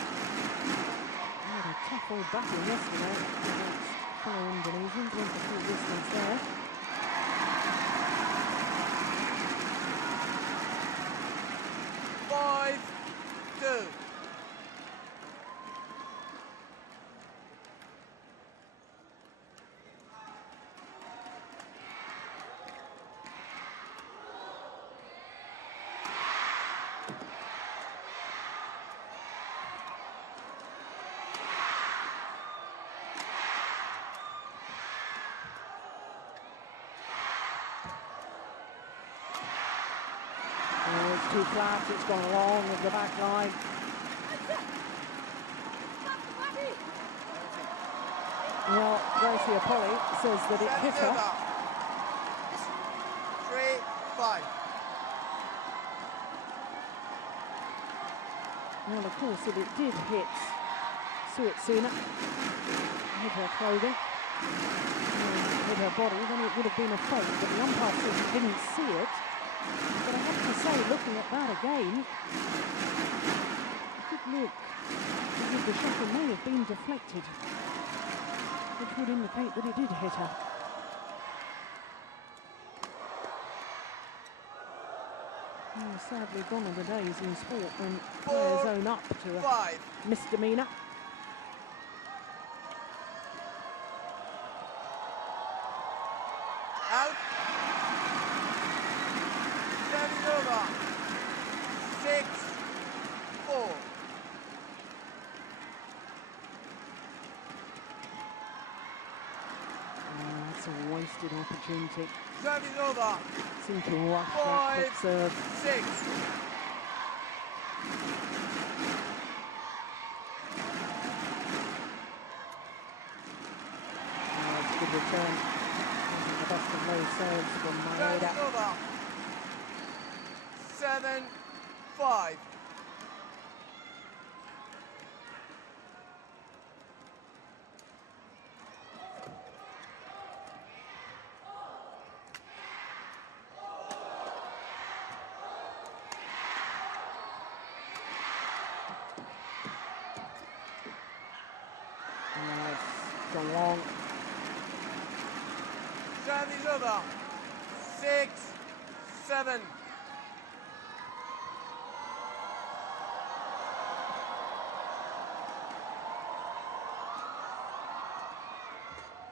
had a tough old battle yesterday against fellow Indonesians, went the full distance there. Five, 2. Oh, it's too flat, it's gone along with the back line. Well, Gracie Apolli says that it hit her. 3, 5. Well, of course, if it did hit Suetsuna, hit her clothing, and hit her body, then it would have been a fault, but the umpire says he didn't see it. But I have to say, looking at that again, it did look as if the shuttle may have been deflected, which would indicate that it did hit her. Oh, sadly, gone are the days in sport when players own up to a 5. misdemeanour. Out. Time is over. 6, 4. Oh, that's a wasted opportunity. Time is over. Seemed to rush that 5, quick serve. 6. Oh, it's a good return. The best of those serves from Time is Maeda. over. 7, 5. It's gone long. Time is over. 6, 7.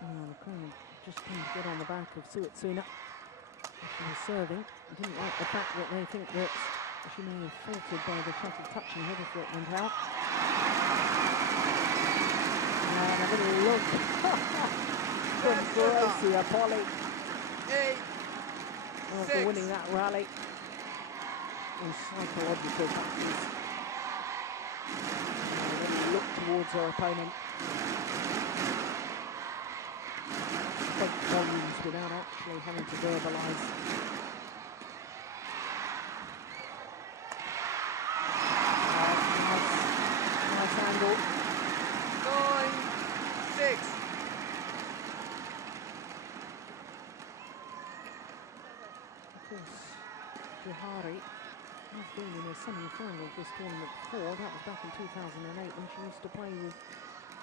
Oh, the crowd just trying to get on the back of Suetsuna. She was serving. Didn't like the fact that they think that she may have faltered by the shuttle touching her before it went out. And a little look from Gracie Apolli 8, after 6. winning that rally. And psychological factors. And a little look towards her opponent. Spoke volumes without actually having to verbalise. Nice angle. 9, 6. Of course, Johari has been in a semi-final of this tournament before. That was back in 2008 when she used to play with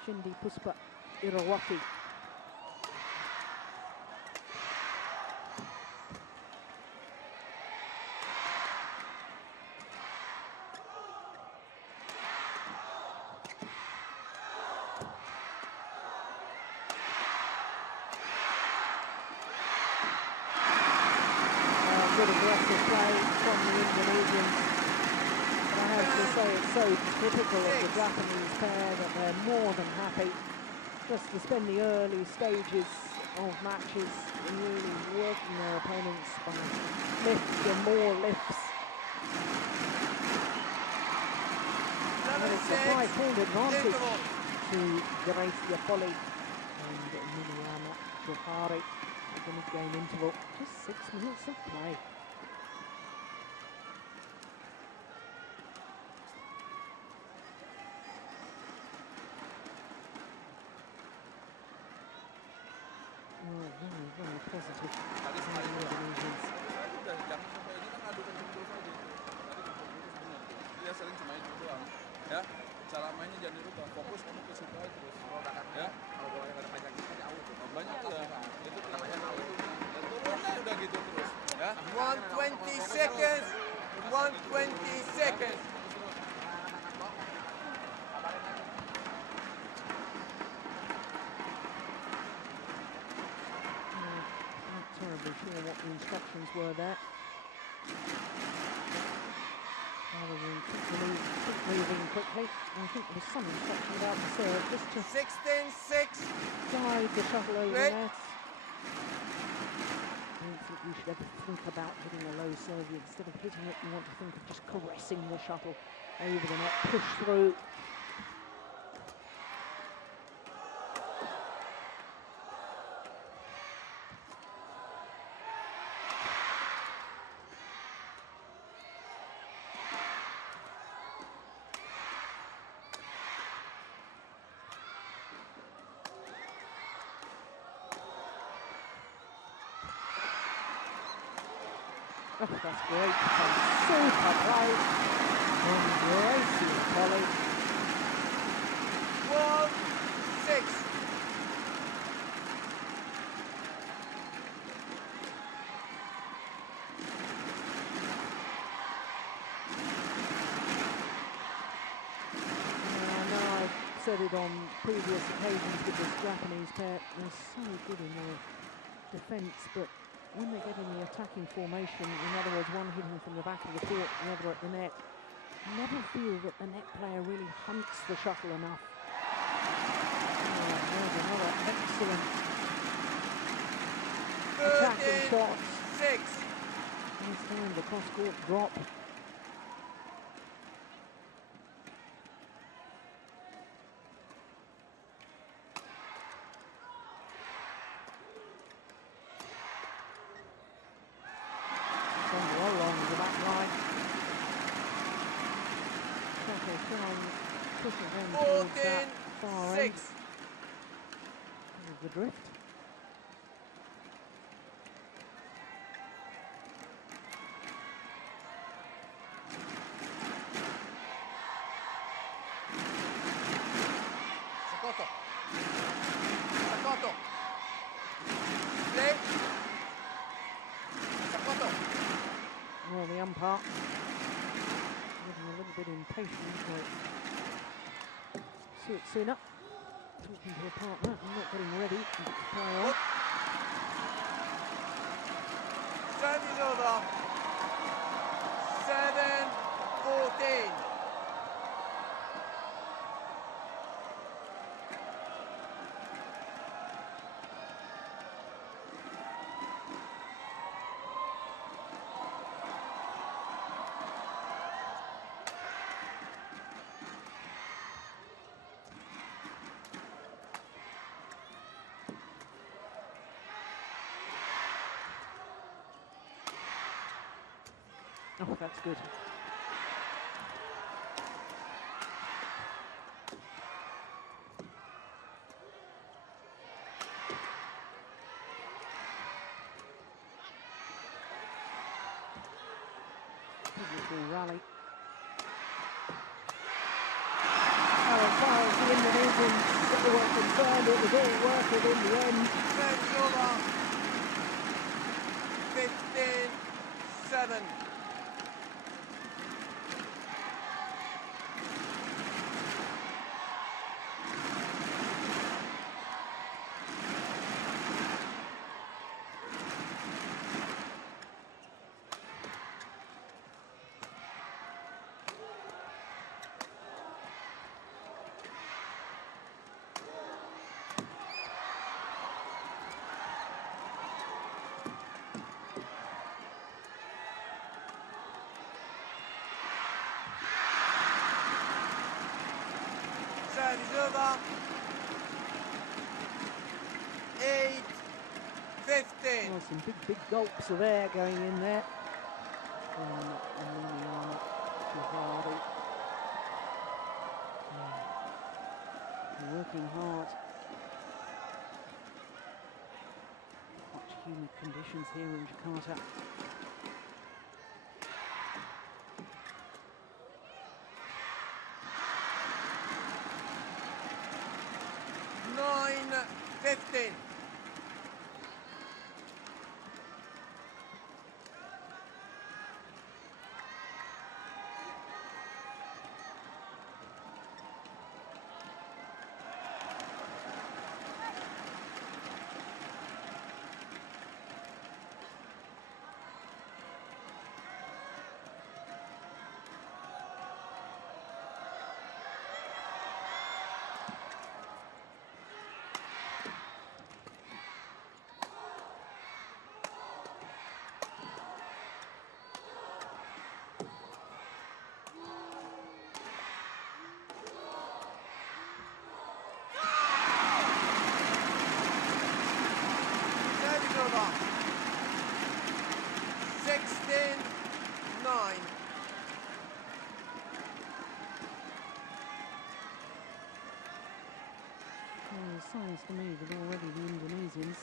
Shindi Puspa Irawati. Good aggressive play from the Indonesians. I have to say it's so typical of the Japanese pair that they're more than happy just to spend the early stages of matches really working their opponents by lifts and more lifts. And it's a 5-point advantage to Gracia Foley and Emiliana Johari at the mid-game interval. Just 6 minutes of play. Oh, very, very positive. Indonesians. Dia sering cuma itu doang, ya. Cara mainnya jangan dirubah, fokus kamu ke situ aja terus. Ya, kalau bolanya ada banyak jauh tuh. Banyak lah, itu namanya jauh. Dan turunnya udah gitu terus, ya. 120 seconds. 120 seconds. Not terribly sure what the instructions were there. Rather than keep moving quickly, I think there was some instruction about the serve, just to 16-6. guide the shuttle over Great. the net. I don't think you should ever think about hitting a low serve. Instead of hitting it, you want to think of just caressing the shuttle over the net, push through. Oh, that's great. Super play from Gracie Foley. 1-6. I know I've said it on previous occasions with this Japanese pair, they're so good in their defence, but when they get in the attacking formation, in other words, one hitting from the back of the court, the other at the net, I never feel that the net player really hunts the shuttle enough. Oh, there's another excellent attacking shot. 6. Nice time, the cross-court drop. Along the back line. Okay, trying pushing them towards that far end 14-6. of the drift. Sakoto. Play. Sakoto. Oh, the umpire getting a little bit impatient. Suitsuna talking to a partner and not getting ready to play on. Serve is over. 7-14. Oh, that's good. Beautiful rally. As far as the Indonesians were concerned, it was all worth it in the end. Serve is over. 15-7. Service over. 8-15. Oh, some big gulps of air going in there. Emiliano Givardi. Working hard. Such humid conditions here in Jakarta. Nine, 15. Over. 16-9. Well, it sounds to me that already the Indonesians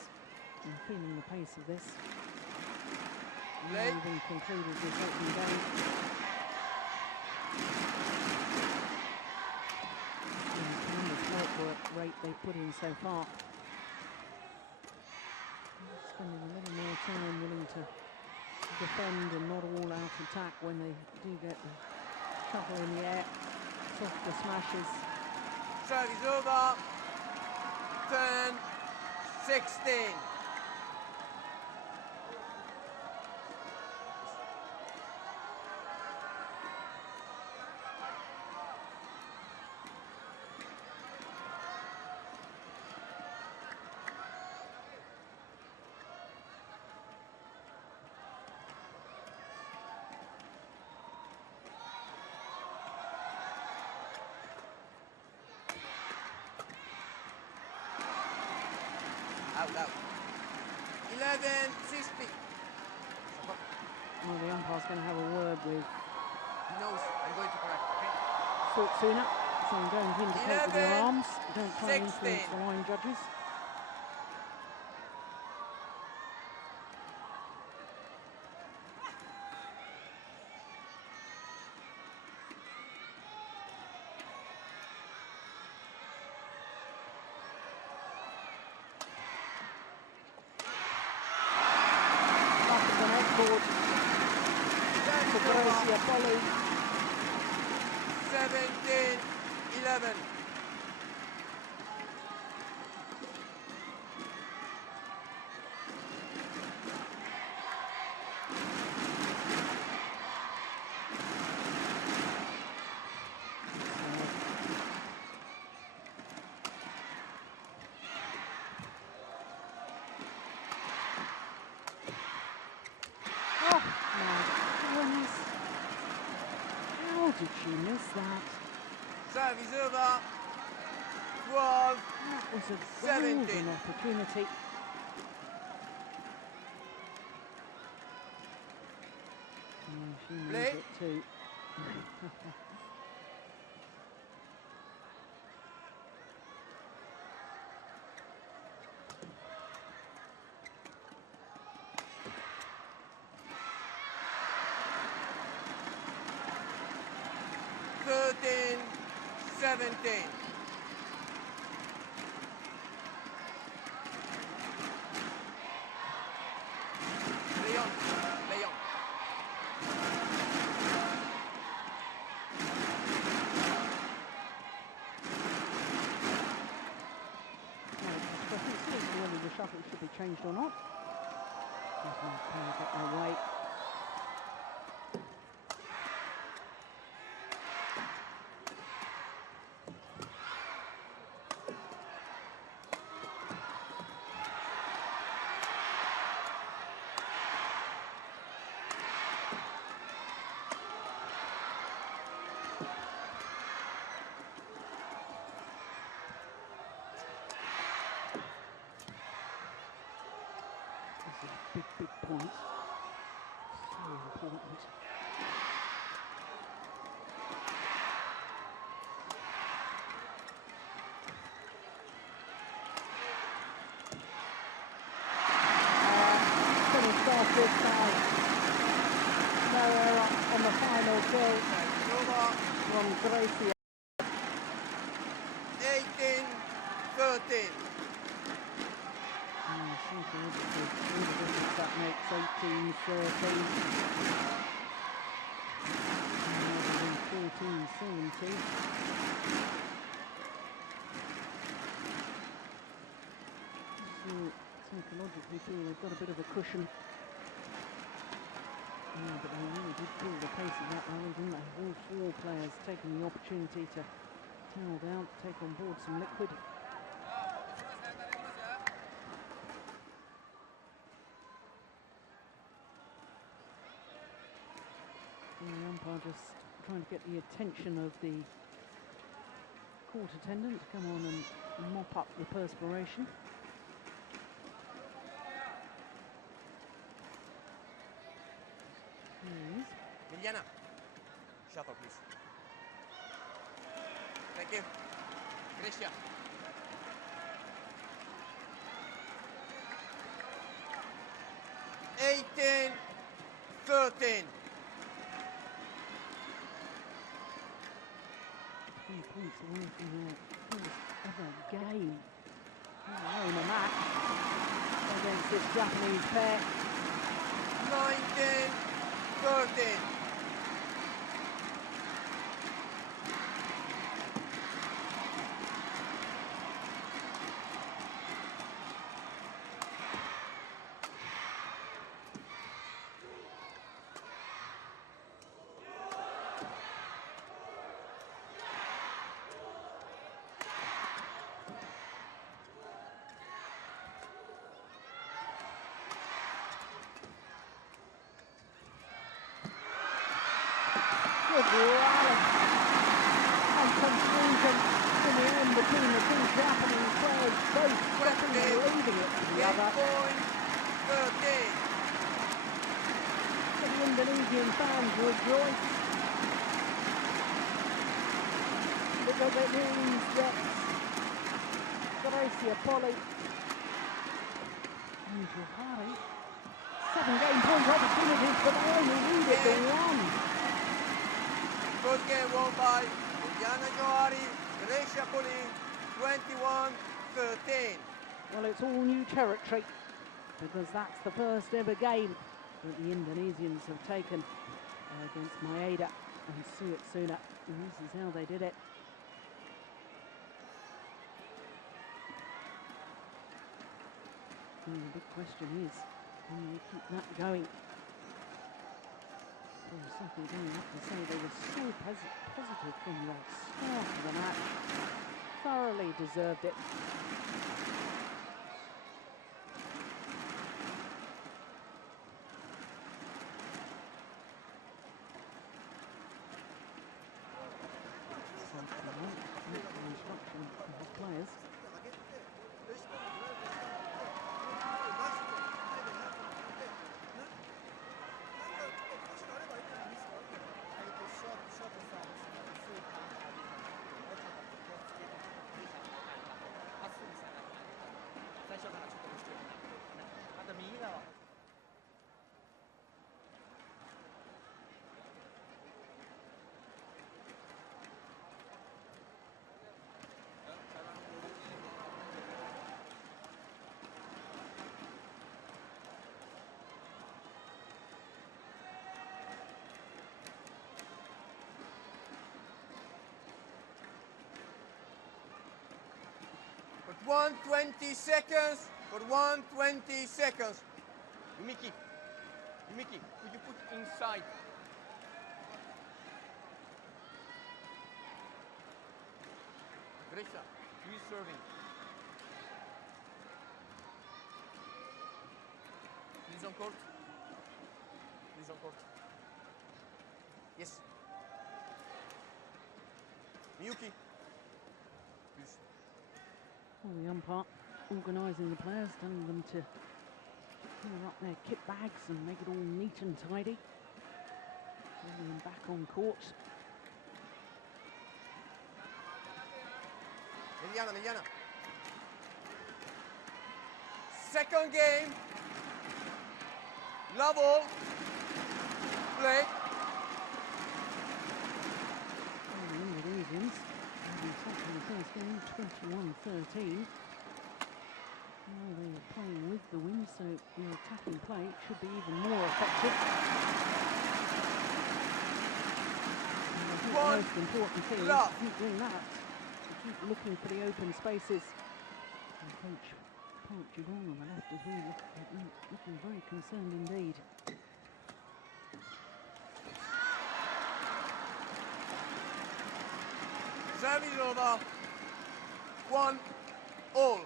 are feeling the pace of this. Late. Even concluded this opening game. And the flight work rate they put in so far. Spending a little more time willing to defend and not all out attack when they do get the shuttle in the air. Softer smashes. Service over. 10-16. Out. 11-60. Well, the umpire's going to have a word with He knows I'm going to correct, okay? Sortsuna, saying don't indicate with your 11, arms, don't try and influence 16. the line judges. Gracia Polly. 17-11. Oh, my goodness. How did she miss that? Service over. 12. That was a 17. golden opportunity. She knows Play. it too. Thirteen, 17. Leon. Whether the shuffle should be changed or not. Get their way. points. So important. Finished off with no error on the final kill from Gracie. 18-13. That makes 18-13. 14-17. So psychologically feel they've got a bit of a cushion. Yeah, but they really did feel the pace of that rally, didn't they? All four players taking the opportunity to towel down, take on board some liquid. And the umpire just trying to get the attention of the court attendant to come on and mop up the perspiration. Liliana, shut up, please. Thank you. Gracia. Eighteen, 13. 3 points away from their first ever game. In a match against this Japanese pair. 19-13. Good rally and confusion in the end between the two Japanese players, both stopping and leaving it to the other. 8-13. The Indonesian fans rejoice because it means that Gracia Poli and Johari 7 game point opportunities, but they only need it to one. First game won by Liliana Johari, Gracia Poli, 21-13. Well, it's all new territory because that's the first ever game that the Indonesians have taken against Maeda and Suitsuna. And this is how they did it. And the big question is, can you keep that going? There was something going up to say they were so positive from the start of the match. Thoroughly deserved it. Instruction of the players. But 120 seconds. For 120 seconds. Yumiki, could you put inside? Gracia, who is serving? Please on court. Please on court. Yes. Miyuki. Please. Well, the umpire organising the players, telling them to clear up their kit bags and make it all neat and tidy. Bring them back on court. Mediana, mediana. Second game. Level. Play. The Indonesians having taken the first game 21-13. Now they're playing with the wind, so the attacking play should be even more effective. And I think the most important thing is to keep doing that, to keep looking for the open spaces. And Coach Park Ji-won on the left is really looking very concerned indeed. Service over. 1-all.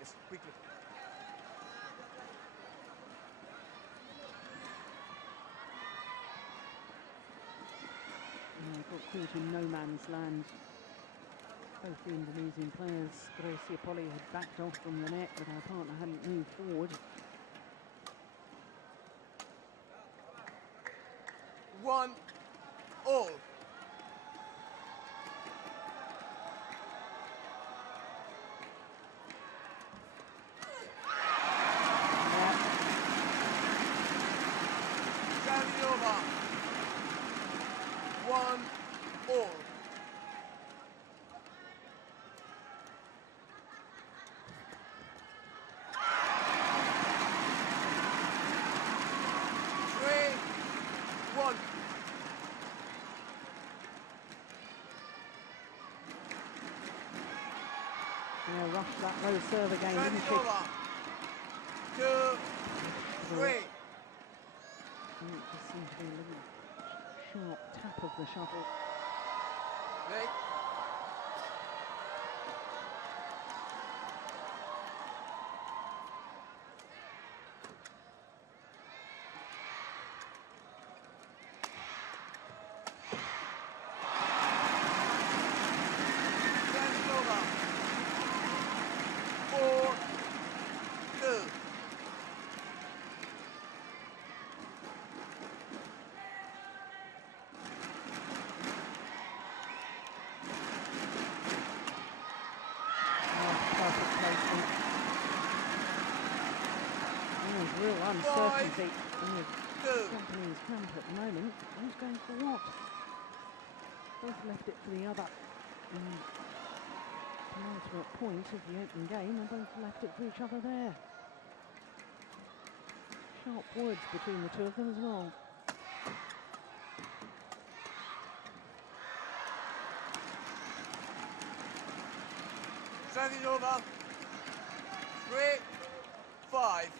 Yes, quickly. Got caught in no man's land. Both the Indonesian players, Gracia Poli had backed off from the net, but our partner hadn't moved forward. 1-all. Service over. 1-all. Rushed that low serve again, didn't she? 2, 3. It just seemed to be a little sharp tap of the shuttle. Play. Real uncertainty in the Japanese camp at the moment. Who's going for what? Both left it for the other. The ultimate point of the open game, and both left it for each other there. Sharp words between the two of them as well. Service over. 3-5.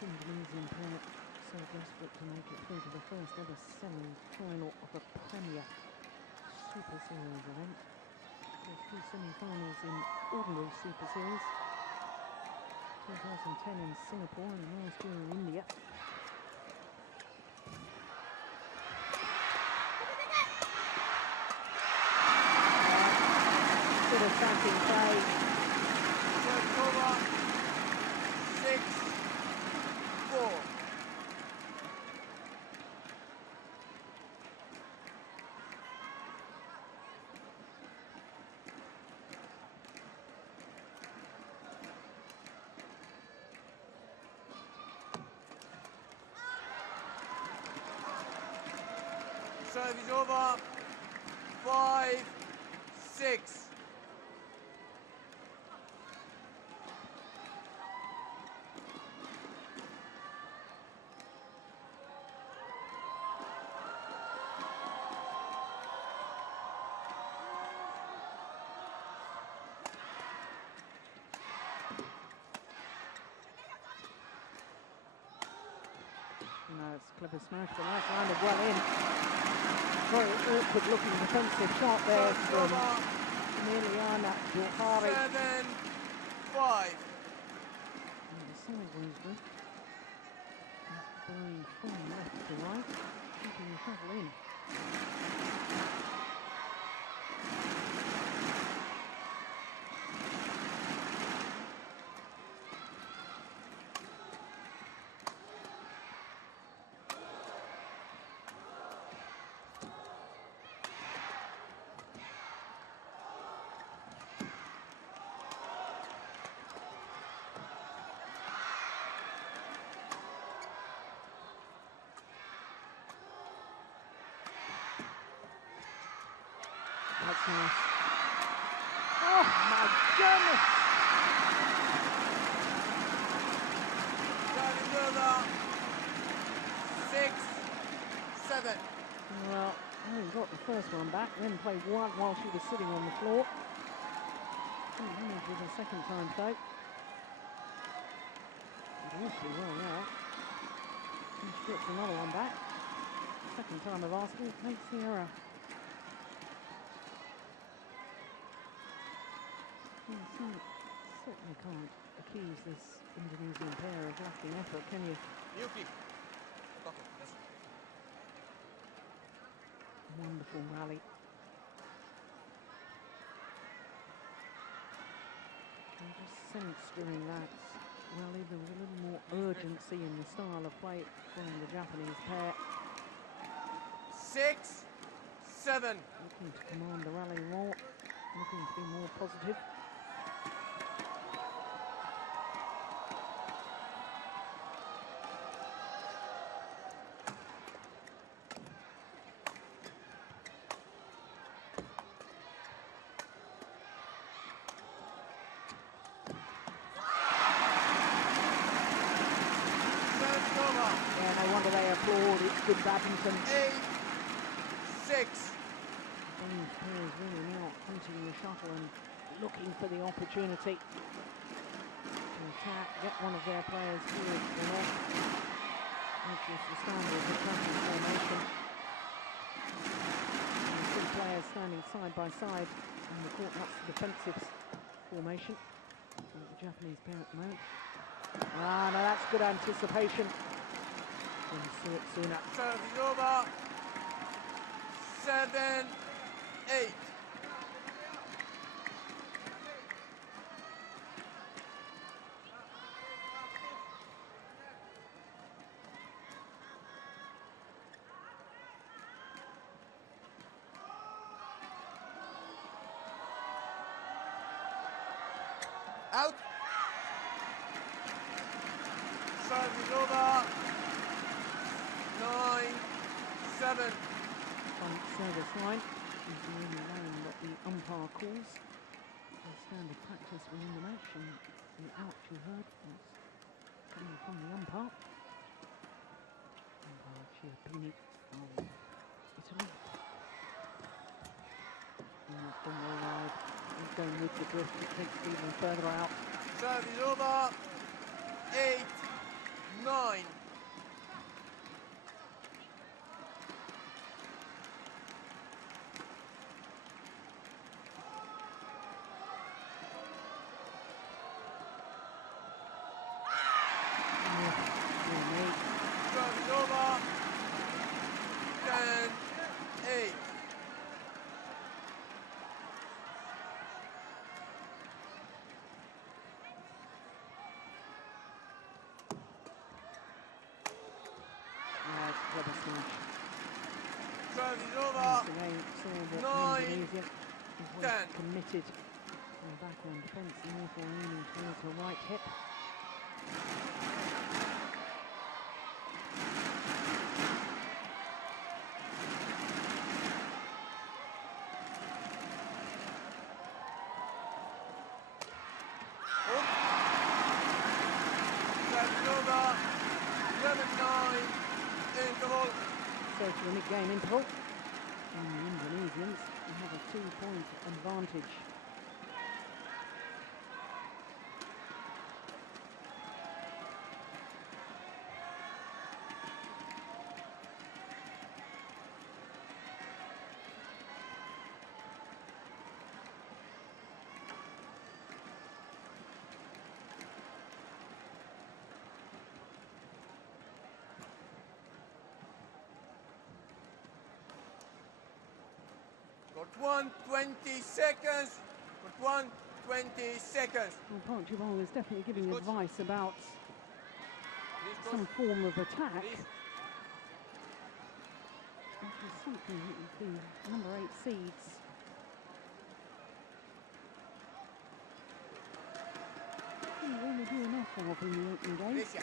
Indonesian player so desperate to make it through to the first ever semi-final of a Premier Super Series event. There's 2 semi-finals in ordinary Super Series. 2010 in Singapore and last year in India. Good attacking play. Over. 6-4. Service over. 5-6. clever smash, but that's landed well in. Very awkward looking defensive shot there from Emiliana Johari. 7-5. And the sideways drift. Blowing from left to right, keeping the shuttle in. That's nice. Oh my goodness! Service over. 6-7. Well, he got the first one back, then played one while she was sitting on the floor. Couldn't manage with the second time though. Did awfully well now. And she gets another one back. Second time of asking, makes the error. Certainly can't accuse this Indonesian pair of lacking effort, can you? Yuki. Wonderful rally. And just sensed during that rally there was a little more urgency in the style of play from the Japanese pair. 6-7. Looking to command the rally more, looking to be more positive. Yeah, no wonder they applaud. It's good badminton. 8-6. Both players really now hunting the shuttle and looking for the opportunity to attack, get one of their players towards the left, which is the standard of the traffic formation. And two players standing side by side on the court, that's the defensive formation of the Japanese pair at the moment. Ah, no, that's good anticipation. And Suetsuna. Service over. 7-8. Out. Service over. 9-7. Front service line is the only line that the umpire calls. A standard practice within the match, and the out you heard was coming from the umpire. Umpire Chiappini from Italy. And it's gone all wide. He's going with the drift, it takes it even further out. Service over. 8-9. Service over. 10-8. Rubber smash. Service over. Once again, saw that 9, Indonesia is very 10. committed to the backhand defence, and therefore leaning towards her right hip. Service over. 11-9. Interval. So to the mid-game interval, and the Indonesians have a 2-point advantage. Put 120 seconds. Put 120 seconds. Well, Park Ji-won is definitely giving advice about Please, some coach. form of attack. Please. Which is something that the number 8 seeds didn't really do enough of in the opening game. Alicia.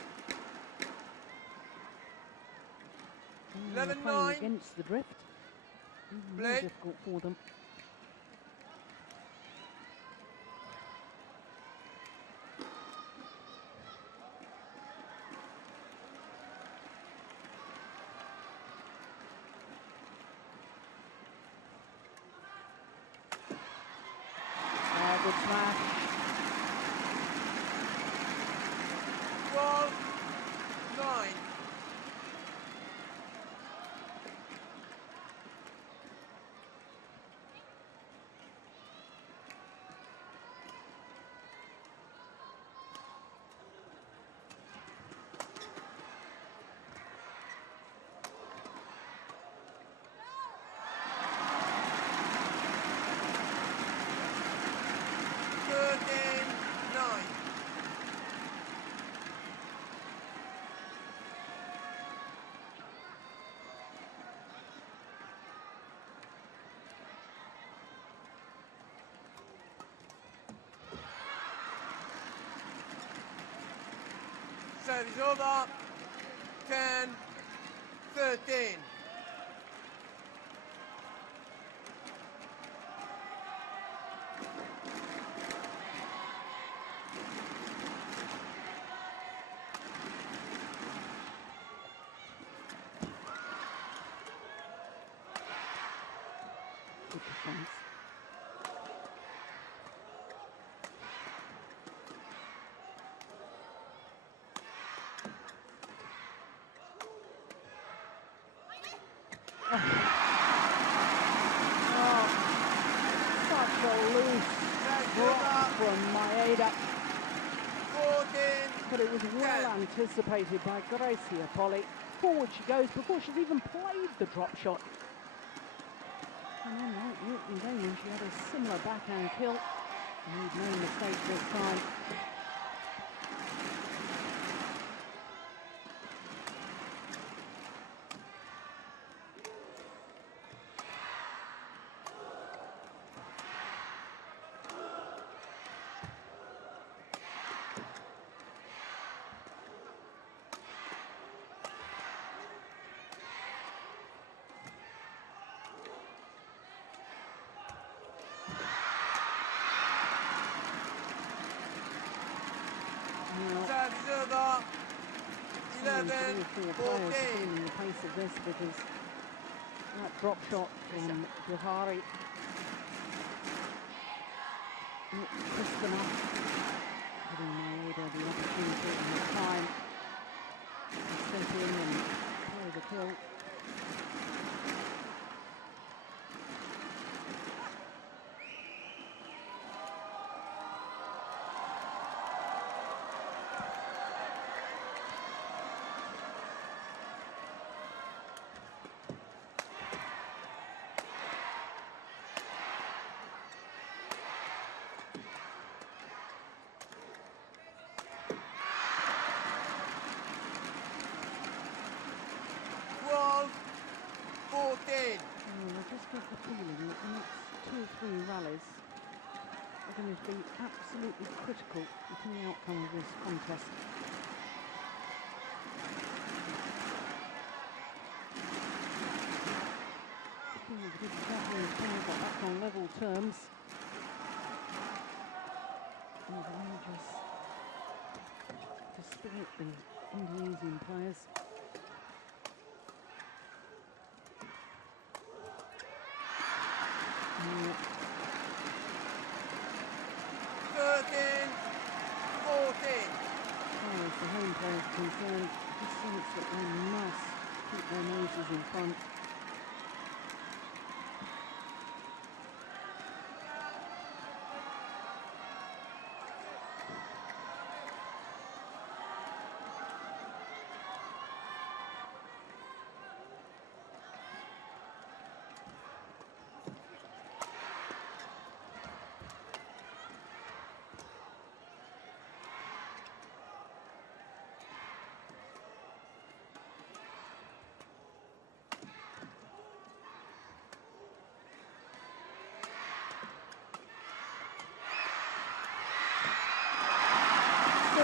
And they're 11-9. playing against the drift. More Play. difficult for them. Good smash. 12-9. Service over. 10-13. Good defense. Such a loose drop from Maeda, 14. but it was well anticipated by Gracia Polly. Forward she goes before she's even played the drop shot. And then like the opening game when she had a similar backhand kill, made no mistake this time. Service over. 11-14. In the pace of this because that drop shot from Buhari not crisp enough, giving Maeda the opportunity and the time to step in and play the kill. I just get the feeling that the next 2 or 3 rallies are going to be absolutely critical to the outcome of this contest. The Japanese players got back on level terms. And they just dispirit the Indonesian players. As the home players are concerned, just sense that they must keep their noses in front.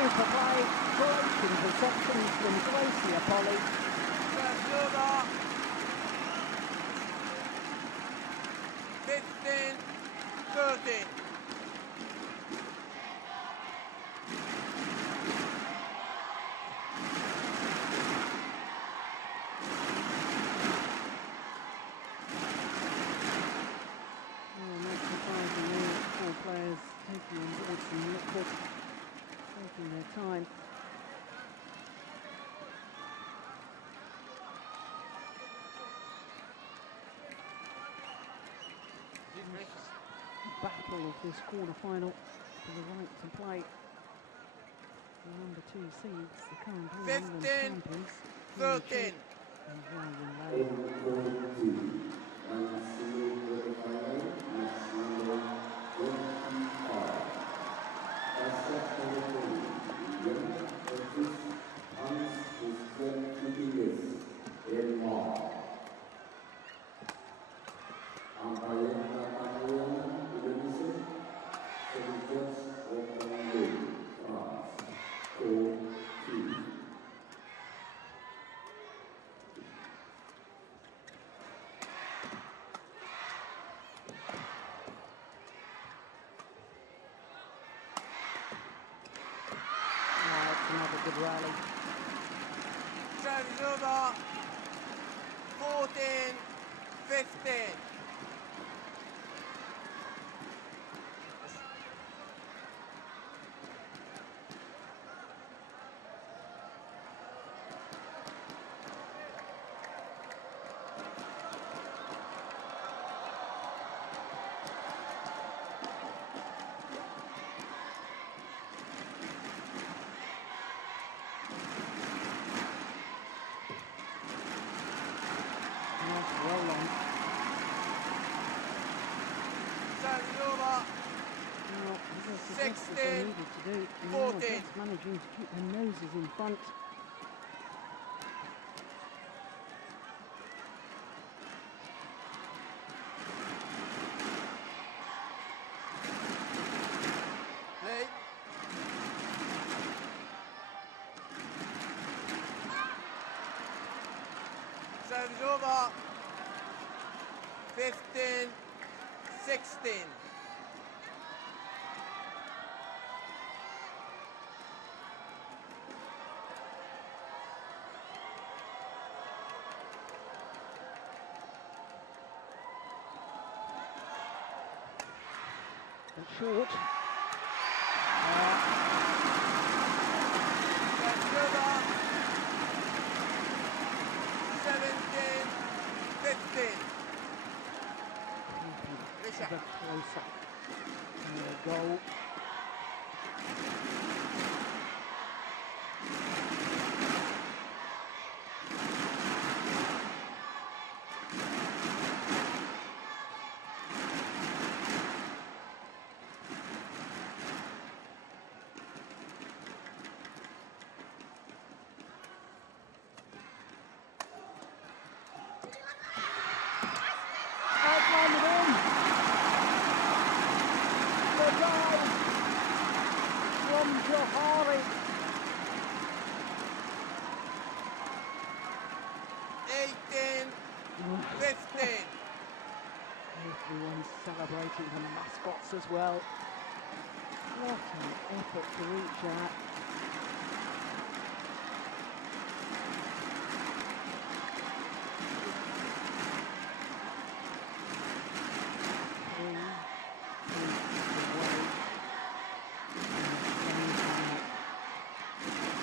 Super play. Croatian receptions from Gracia Polly. Serve over. 15-13. Players taking on board some liquid, taking their time. Battle of this quarter-final for the right to play the number 2 seeds, the current England champions. 15-13. And Djarum another good rally. Serve over. 14-15. Well long. Serve over. Well, as I suggested they needed to do, now 14. just managing to keep their noses in front. Play. Serve over. 15-16. And short. Serve over. 17-15. A bit closer. Goal. From Johari. 18-15. Everyone's celebrating the mascots as well. What an effort to reach that.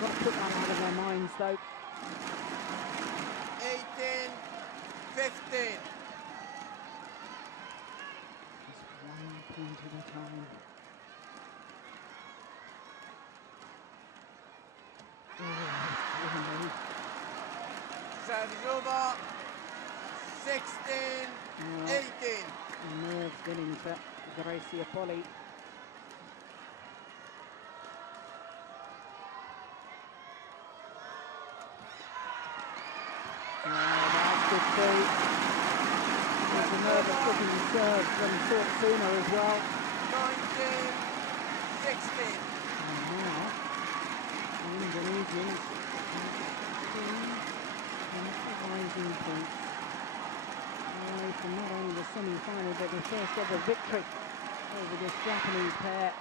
Got to put that out of their minds though. 18-15. Just 1 point at a time. Serve over. 16-18. Nerves getting to Gracia Polly. That's good too. There's a nervous looking serve from Sortsuna as well. 19-16. And now Indonesians rising points away from not only the semi-final but the first ever victory over this Japanese pair.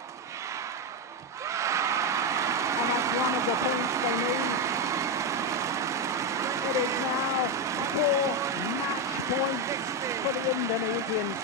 And that's one of the points they need. It is now 4 match points for the Indonesians.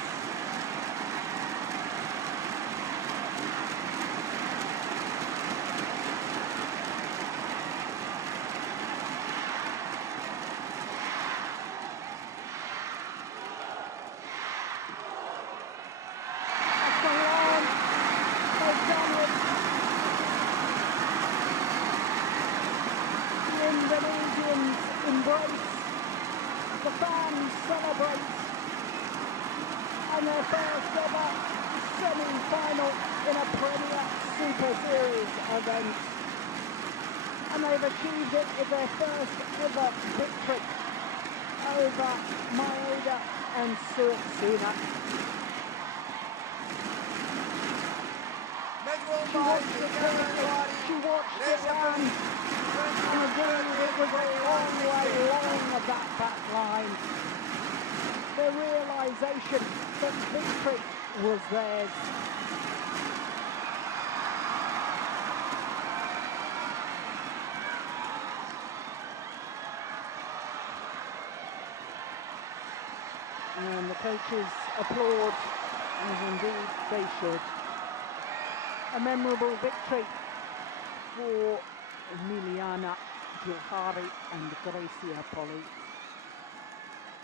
Indonesians embrace, the fans celebrate, and their first ever semi-final in a Premier Super Series event. And they've achieved it with their first ever victory over Maeda and Suetsuna. She watched it run, and again it was a long way along that back line. The realisation that victory was theirs. And the coaches applaud, as indeed they should. A memorable victory for Emiliana Johari and Gracia Poli.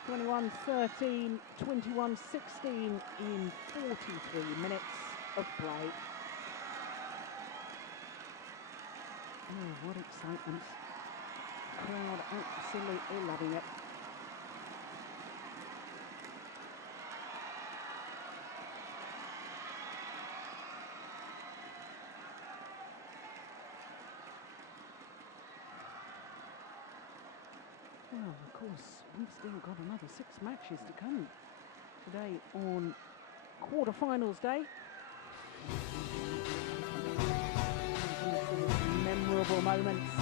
21-13, 21-16 in 43 minutes of play. Oh, what excitement. Crowd absolutely loving it. Well, of course, we've still got another 6 matches to come today on quarterfinals day. Memorable moments.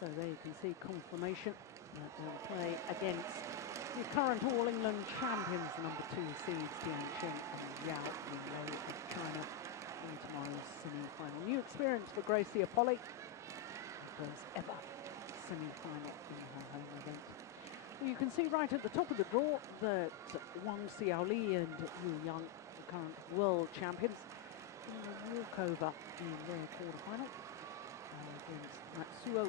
So there you can see confirmation that they'll play against the current All England champions, the number 2 seeds, Tianchen and Yao Yinlei of China in tomorrow's semi-final. New experience for Gracia Poli, first ever semi-final in her home event. Well, you can see right at the top of the draw that Wang Xiaoli and Yu Yang, the current world champions, in a walkover in their quarterfinal against Matsuo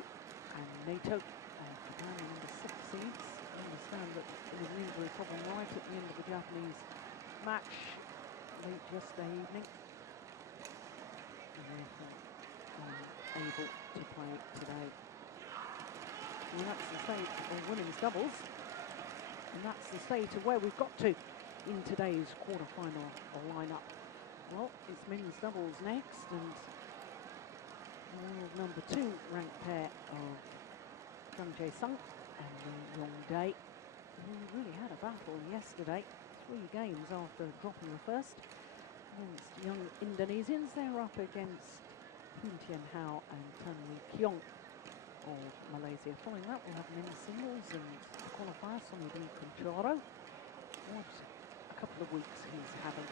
and NATO of Japan, number 6 seeds. I understand that there was an injury problem right at the end of the Japanese match late yesterday evening. With able to play today. Well, that's the state of women's doubles, and that's the state of where we've got to in today's quarter-final lineup. Well, it's men's doubles next, and the number 2 ranked pair of Jae-sung and Lee Yong-dae, who really had a battle yesterday. 3 games after dropping the first against young Indonesians. They're up against Hoon Tien-hao and Tan Lee Kyong of Malaysia. Following that, we'll have men's singles and qualifier Sonny Kunchoro. What a couple of weeks he's having.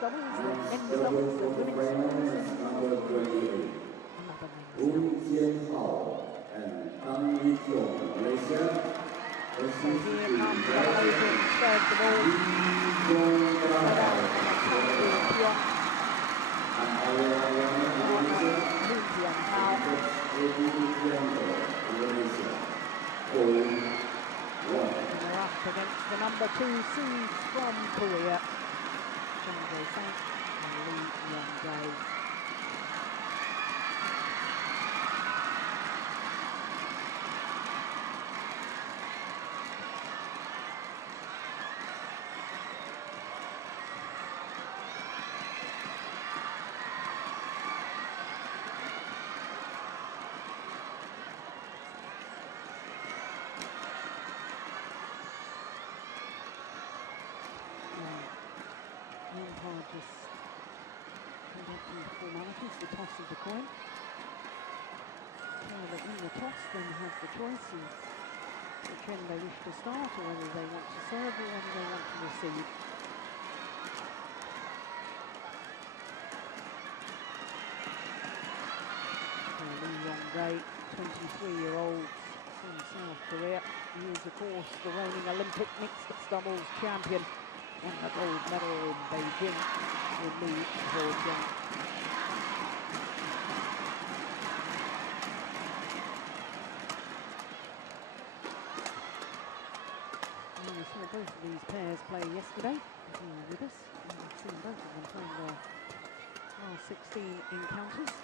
Sonny, mixed doubles, the men's doubles, the women's singles, Number 28. another men's Hoon doubles. Tien-hao and Tan Lee Kyong, Malaysia. So here comes the Malaysians, first of all. They're up against the number 2 seeds from Korea, Jae-sung and Lee Yong-dae. Just conducting the formalities, the toss of the coin. So that in the toss then has the choice of which end they wish to start, or whether they want to serve or whether they want to receive. So Lee Yong-dae, 23-year-old from South Korea. He is, of course, the reigning Olympic mixed doubles champion and the gold medal in Beijing with Lee Ho-jung. We saw both of these pairs play yesterday. If you were with us, we've seen both of them playing their last 16 encounters.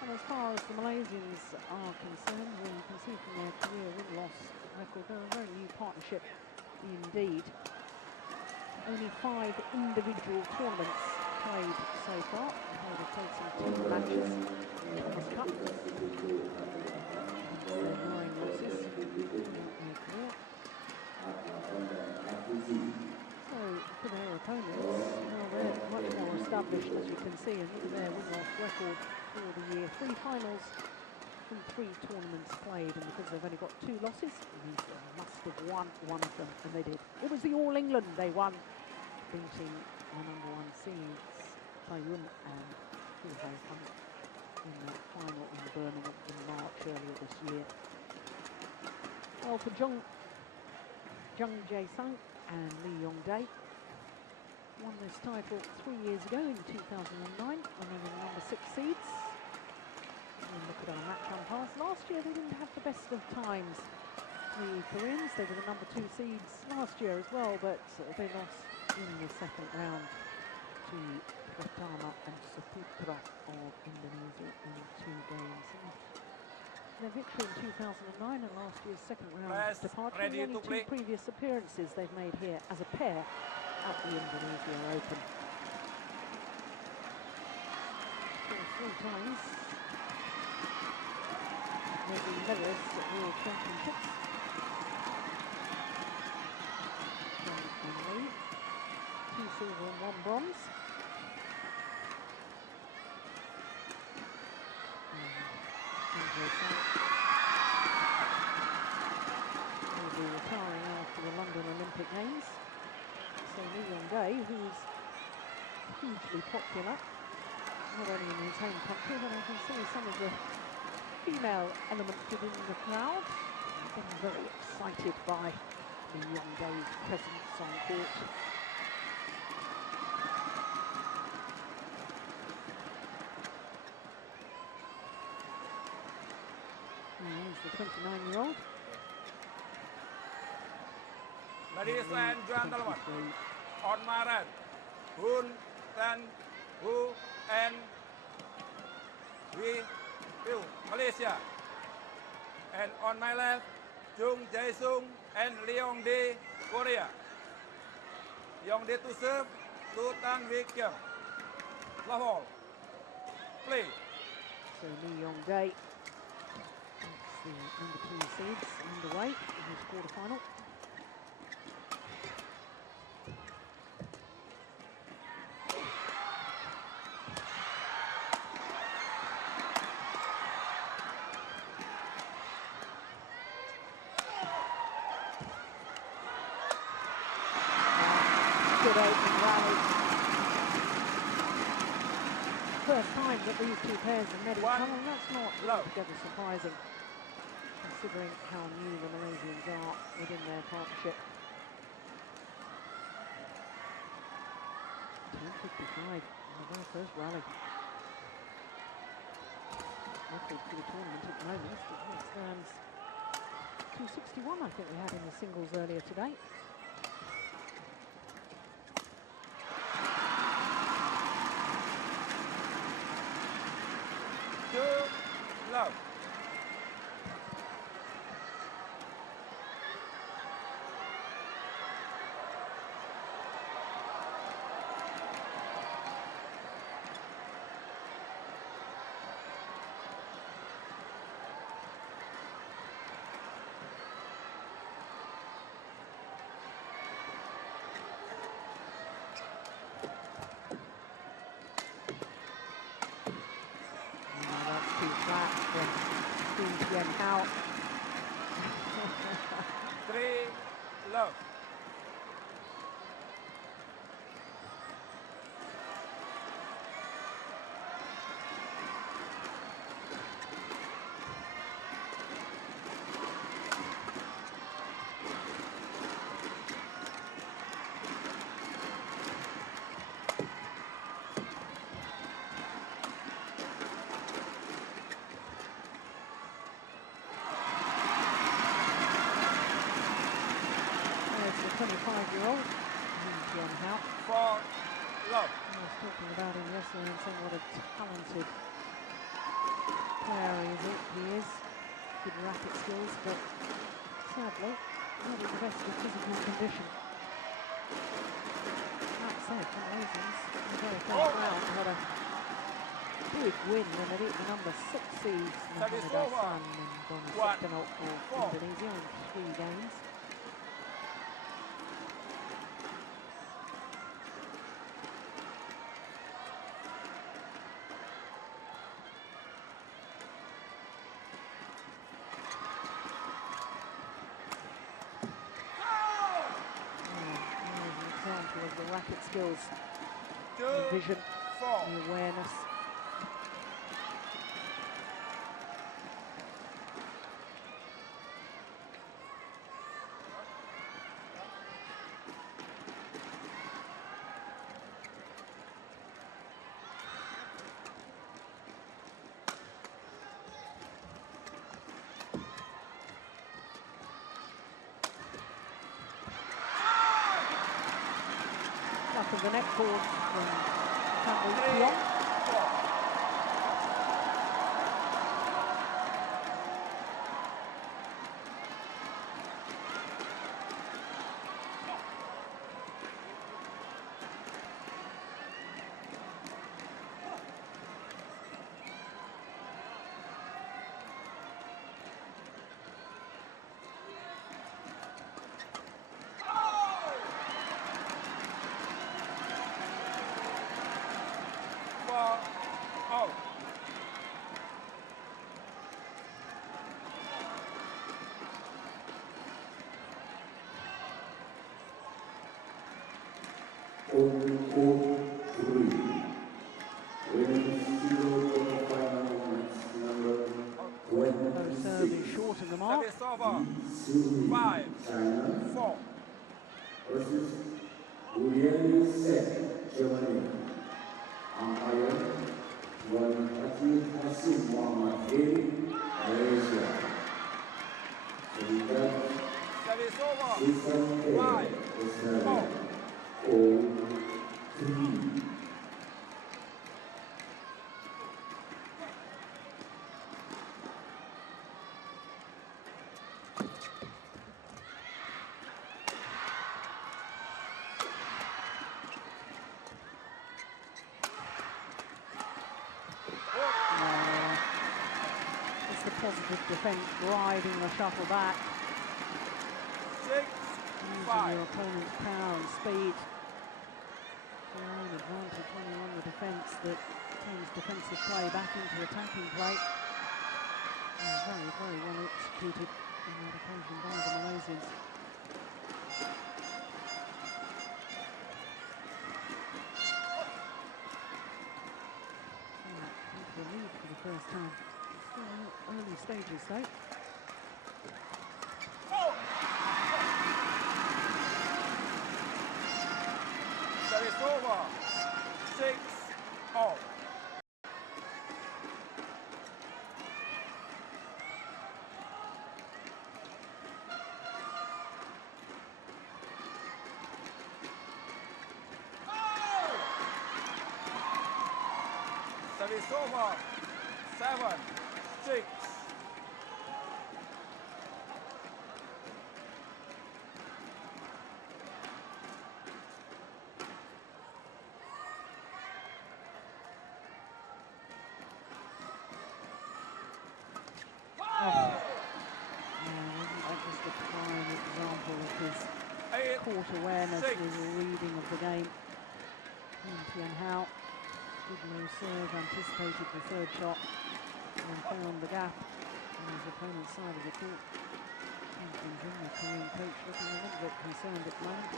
And as far as the Malaysians are concerned, well, you can see from their career win-loss record, they're a very new partnership indeed. Only 5 individual tournaments played so far. They've played some 2 matches in the Thomas Cup. Their 9 losses in their career. So for their opponents, well, they're much more established, as you can see, and look at their win-loss record for the year. 3 finals from 3 tournaments played, and because they've only got 2 losses, they must have won one of them, and they did. It was the All England they won, beating the number 1 seeds, Taiyun and Hu Hai-fang, in that final in Birmingham in March earlier this year. Well, for Jung Jae-sung and Lee Yong-dae, won this title 3 years ago in 2009 when they were the number 6 seeds. And look at our match umpires. Last year they didn't have the best of times. The Koreans, they were the number 2 seeds last year as well, but they lost in the second round to Pratama and Saputra of Indonesia in 2 games. And their victory in 2009 and last year's second round departure, the only 2 previous appearances they've made here as a pair at the Indonesia Open. So 3 times making medalists at World Championships. And Lee, 2 silver and 1 bronze. Will be retiring after the London Olympic Games. So Lee Yong-dae, who's hugely popular, not only in his home country, but I can see some of the female element within the crowd. I've been very excited by Lee Yong-dae's presence on court. He's the 29-year-old. Ladies and gentlemen, on my right, Hun Tan Hu and We Will Malaysia. And on my left, Chung Jae-sung and Leong Dae Korea. Leong Dae to serve, to Tan Wee Kiam. Love all. Play. So Lee Yong-dae, that's the number 2 seeds underway in this quarterfinal. Good opening rally. First time that these two pairs have met each other, and that's not altogether surprising, considering how new the Malaysians are within their partnership. 10:55 in the very first rally. Record for the tournament at the moment. It stands 261, I think we had in the singles earlier today. Love. Out. 3 love. There's the 25-year-old, Young Hao. 4 love. I was talking about him yesterday and saying what a talented player he is. Good racket skills, but sadly, not in the best of physical condition. That said, the Malaysians in the very first round had a big win when they beat the number 6 seeds, Mohamed Hassan and Bonsektanok for Indonesia in 3 games. Of the racket skills, the vision, the awareness. Up of the net cord from Campbell. out. Open court 3. Women's single quarterfinal match number 26. Serving short in the mark. Service over. 5, China 4. versus Uriel Sek, Germany. Umpire Hasim Muhammad Malaysia. Service over. Season 5, 4. 4, 3. 3. It's the positive defence, driving the shuttle back. 6-5. Using your opponent's power and speed. Your own advantage when you're on the defence that turns defensive play back into attacking play. Very, very well executed on that occasion by the Malaysians. The lead for the first time. Still in early stages though. Service over. 6-all. Service over. 7-6. Just a prime example of his 8, court awareness, 6. his reading of the game. Tian Hao did no serve, anticipated the third shot, and found the gap on his opponent's side of the court. The Korean coach looking a little bit concerned at the moment.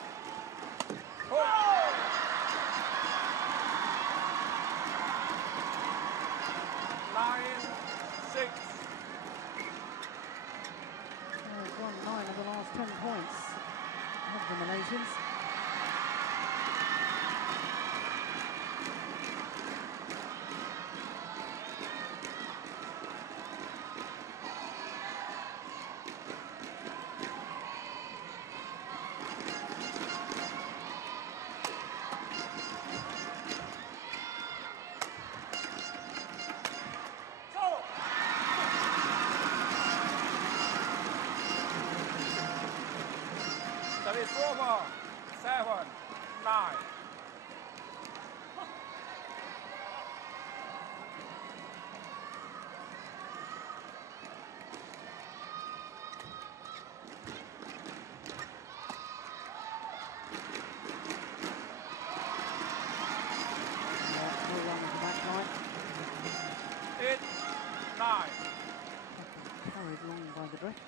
9-6. He's won 9 of the last 10 points of the Malaysians. Service over. 7-9. All along the back line. 8-9. Carried along by the drift.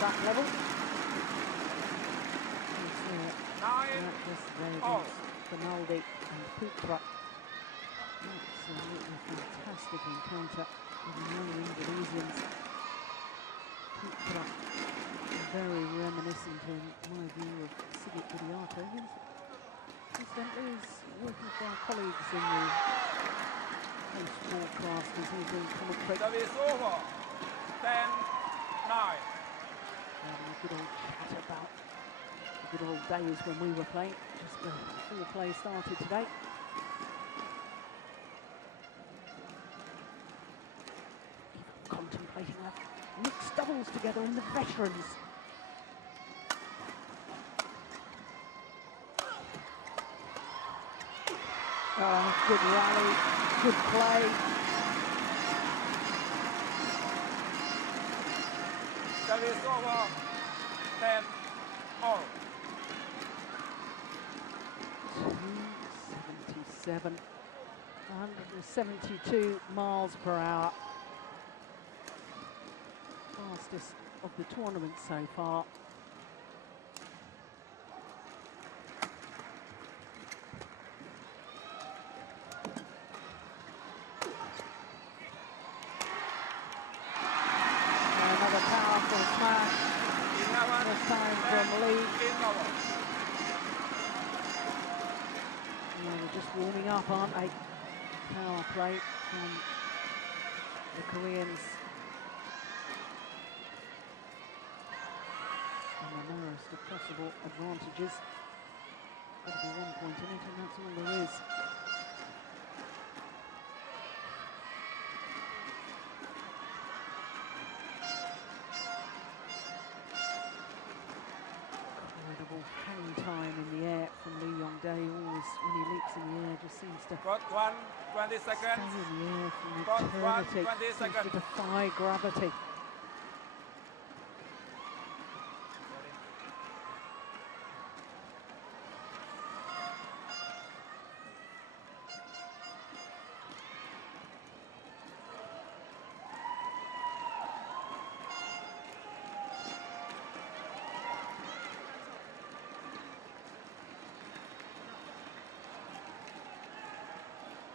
Back level. Finaldi and Putra. Absolutely fantastic encounter with the young Indonesians. Putra, very reminiscent in my view of Sigit Widianto. Incidentally, is working for our colleagues in the post-broadcast as he's doing commentary. Service over. 10-9. Having a good old chat about the good old days when we were playing, just before play started today. Even contemplating a mixed doubles together in the veterans. Good rally, good play. Service over. 10-all. 277, 172 miles per hour. Fastest of the tournament so far. Another powerful smash. This time from Lee. We're just warming up, aren't they? Power play from the Koreans. And the narrowest of possible advantages. Got to be 1 point in it, and that's all there is. Incredible hang time in the air from Lee Yong-dae. Always, when he leaps in the air, just seems to Got 20 stay seconds. in the air from Got eternity. 20 Seems to seconds. defy gravity.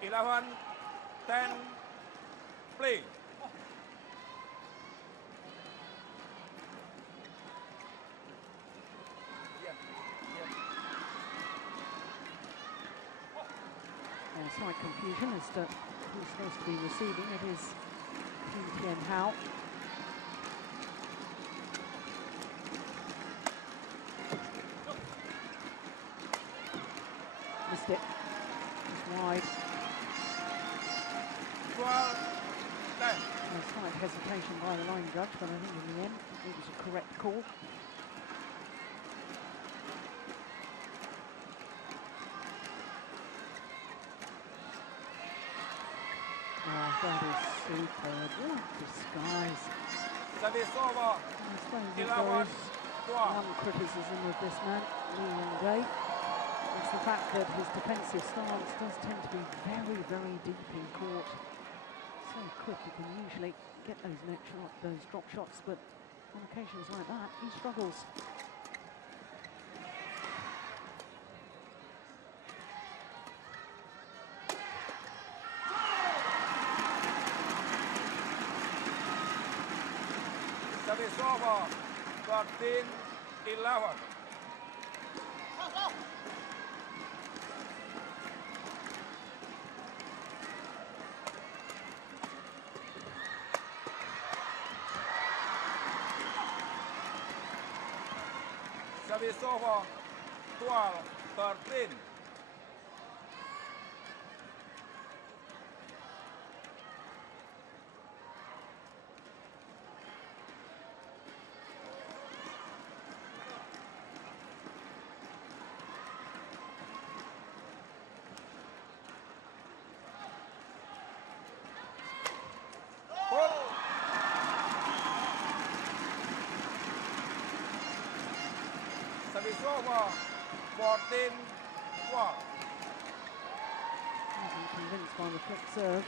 11, 10, play. Slight confusion as to who's supposed to be receiving. It is Kim Tien Hao. Missed it. It's wide. 12, 10. A slight hesitation by the line judge, but I think in the end it was a correct call. Oh, that is superb. What disguise. Service over. I suppose if 11, there is 12. one criticism of this man, Lee Yong-dae, it's the fact that his defensive stance does tend to be very, very deep in court. So quick, he can usually get those net shot, those drop shots, but on occasions like that, he struggles. Service over. 13, 11. Service over. 12, 13. Service over. 14, 12. Wasn't convinced by the quick serve.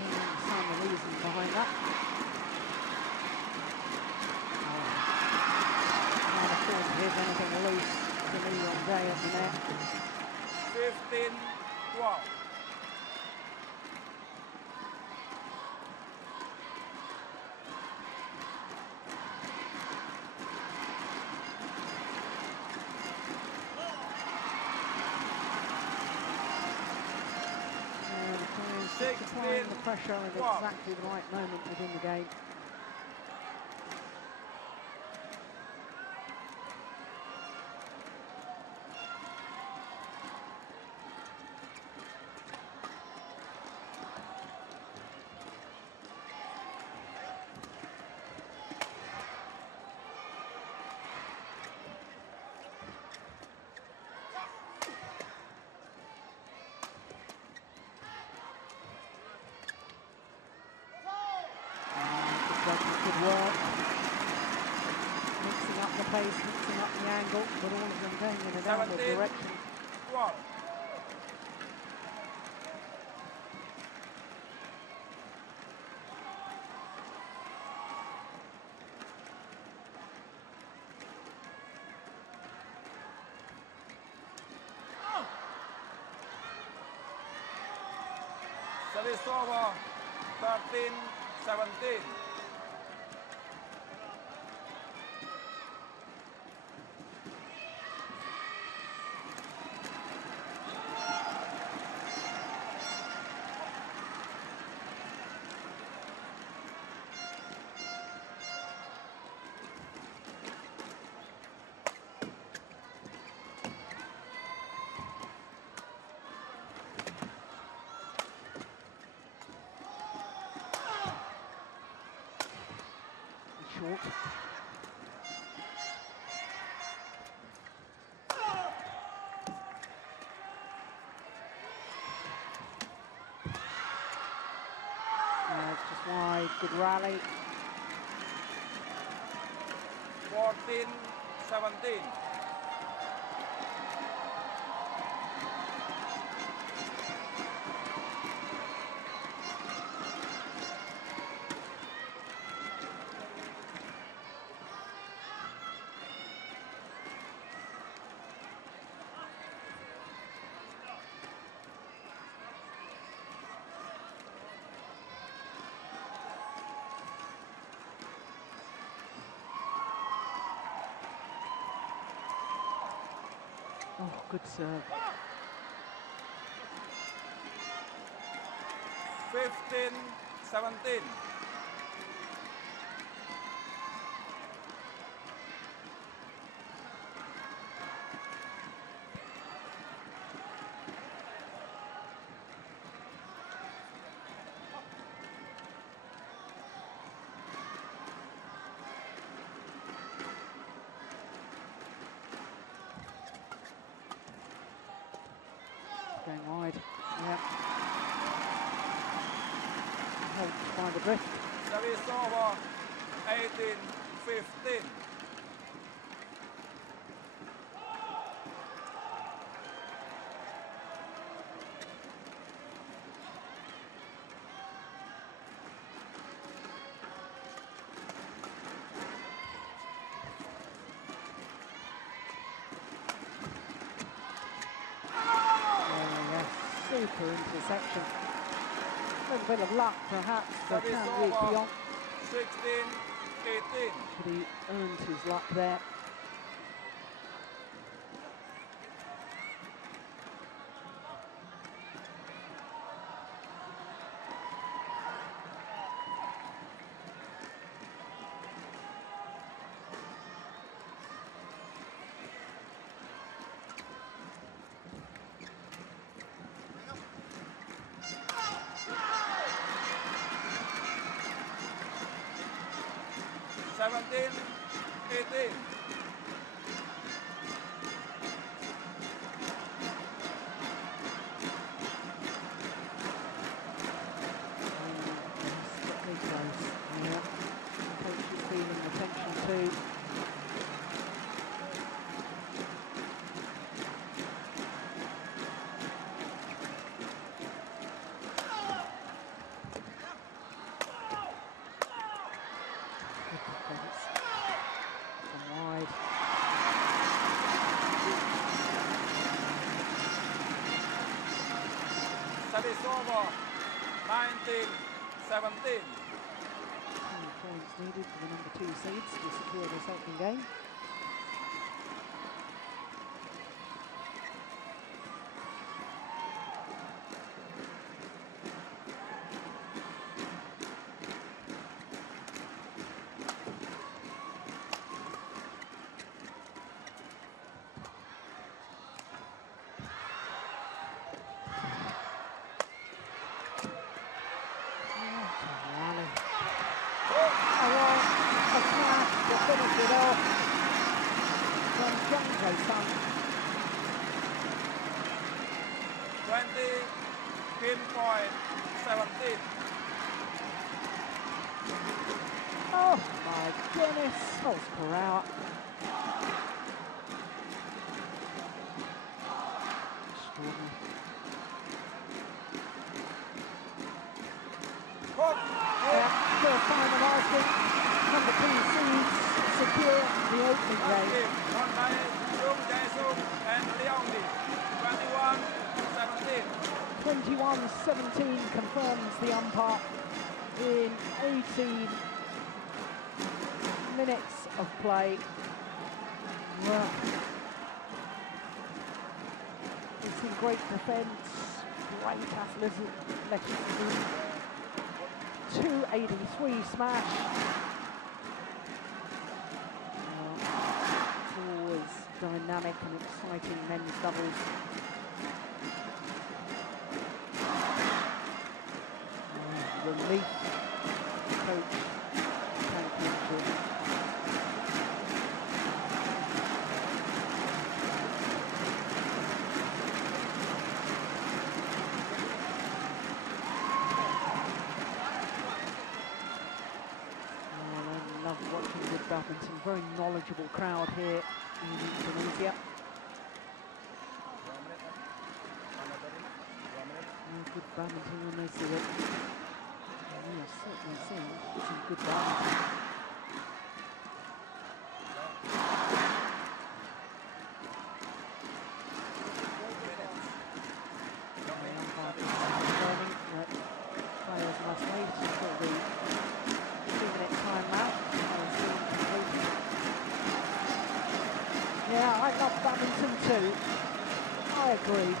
Don't understand the reason behind that. Can't afford to give anything loose to Lee Yong-dae at the net. 15, 12. Applying the pressure at exactly the right moment within the game. Good work. Mixing up the pace, mixing up the angle, but all of them going in a downward 17, direction. 12. Service over. 13, 17. short. It's just wide, good rally. 14-17. Oh, good serve. 15-17. Going wide. Yeah. Helped by the drift. Service over. 18-15. Super intersection. A little bit of luck, perhaps, for Service Candy over. Pion, 16-18. but he earned his luck there. Seventeen, 18. Very close. Yeah. The coach is feeling the tension too. Good defense. From wide. Service over. 19-17. 2 points needed for the number 2 seeds to secure this opening game. Rally. A smash to finish it off from Jungjae-sun. 20, pinpoint 17. Oh my goodness, Salts per hour. Extraordinary. Yeah, still time of asking. Number 2 seeds secure the opening game. Won by Jung Jae-sung and Leong Lee. 21-17. 21-17 confirms the umpire in 18 minutes of play. Well, we've seen great defence, great athleticism, 283 smash. It's always dynamic and exciting men's doubles. Relief, coach, championship. badminton. Very knowledgeable crowd here in Indonesia. Good badminton when they see it. And we are certainly seeing some good badminton. Players must wait until the 2-minute timeout. Yeah, I love badminton too. I agree.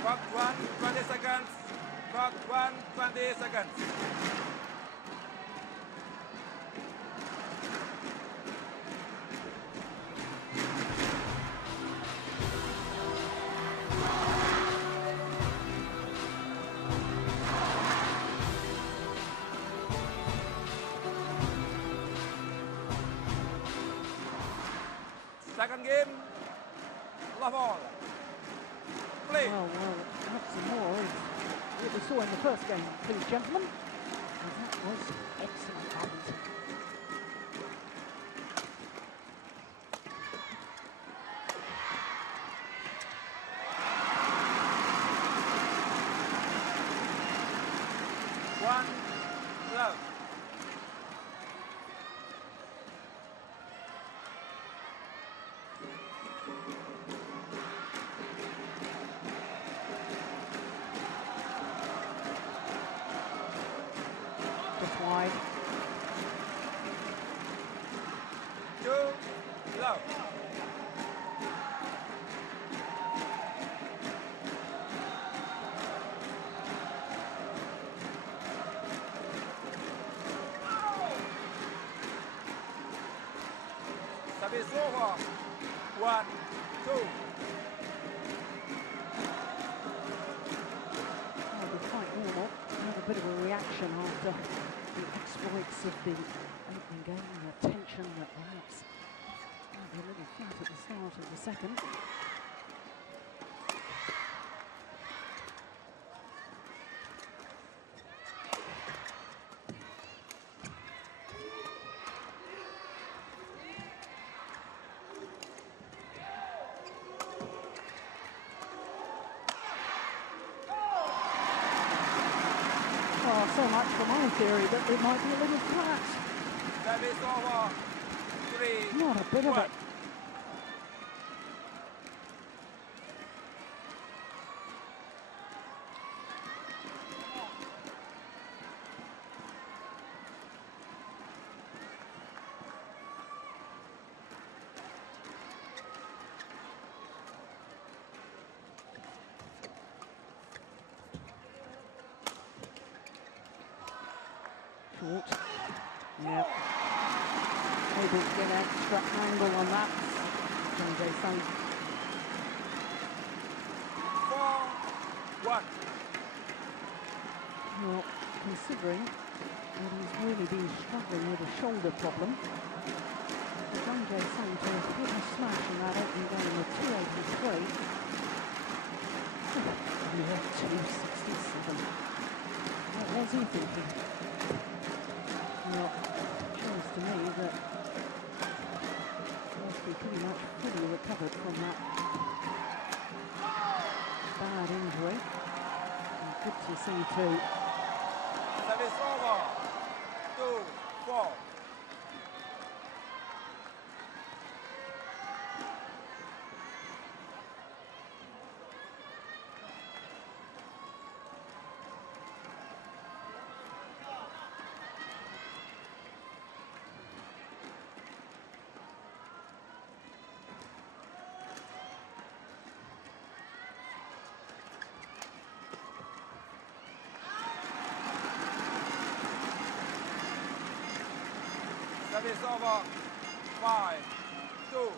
Clock 1, 20 seconds. Clock 1, 20 seconds. Second game, love all. Play. Well, have some more. What we saw in the first game, please, gentlemen. And that was excellent badminton. One, love. Just wide. 2, love. Service over. 1, 2. That'll be quite normal. Have a bit of a reaction after the exploits of the opening game, the tension that perhaps might be a little flat at the start of the second. Well, so much for my theory that it might be a little flat. Service over. 3, Not a bit of 1. it. Short. Yep. Able to get an extra angle on that. Jason. 4, 1. Well, considering that he's really been struggling with a shoulder problem, for Jason to put a smash in that opening game with 283. Yeah, 267. What was he thinking? Well, it shows to me that he must be pretty much fully recovered from that bad injury. And good to see too. Service over. 2, 4. Service over. 5, 2.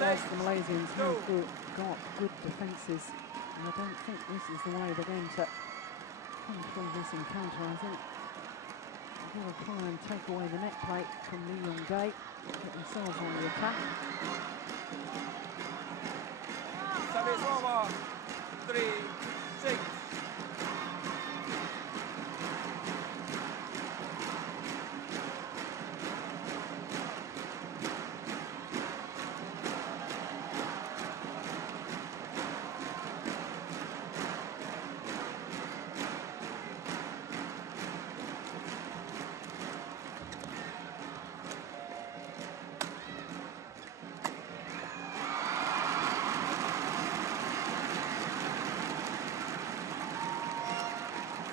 The Malaysians have got good defences And I don't think this is the way they're going to come through this encounter. I think they're going to try and take away the net plate from Lee Yong-dae, get themselves on the attack. Service over. 3-6.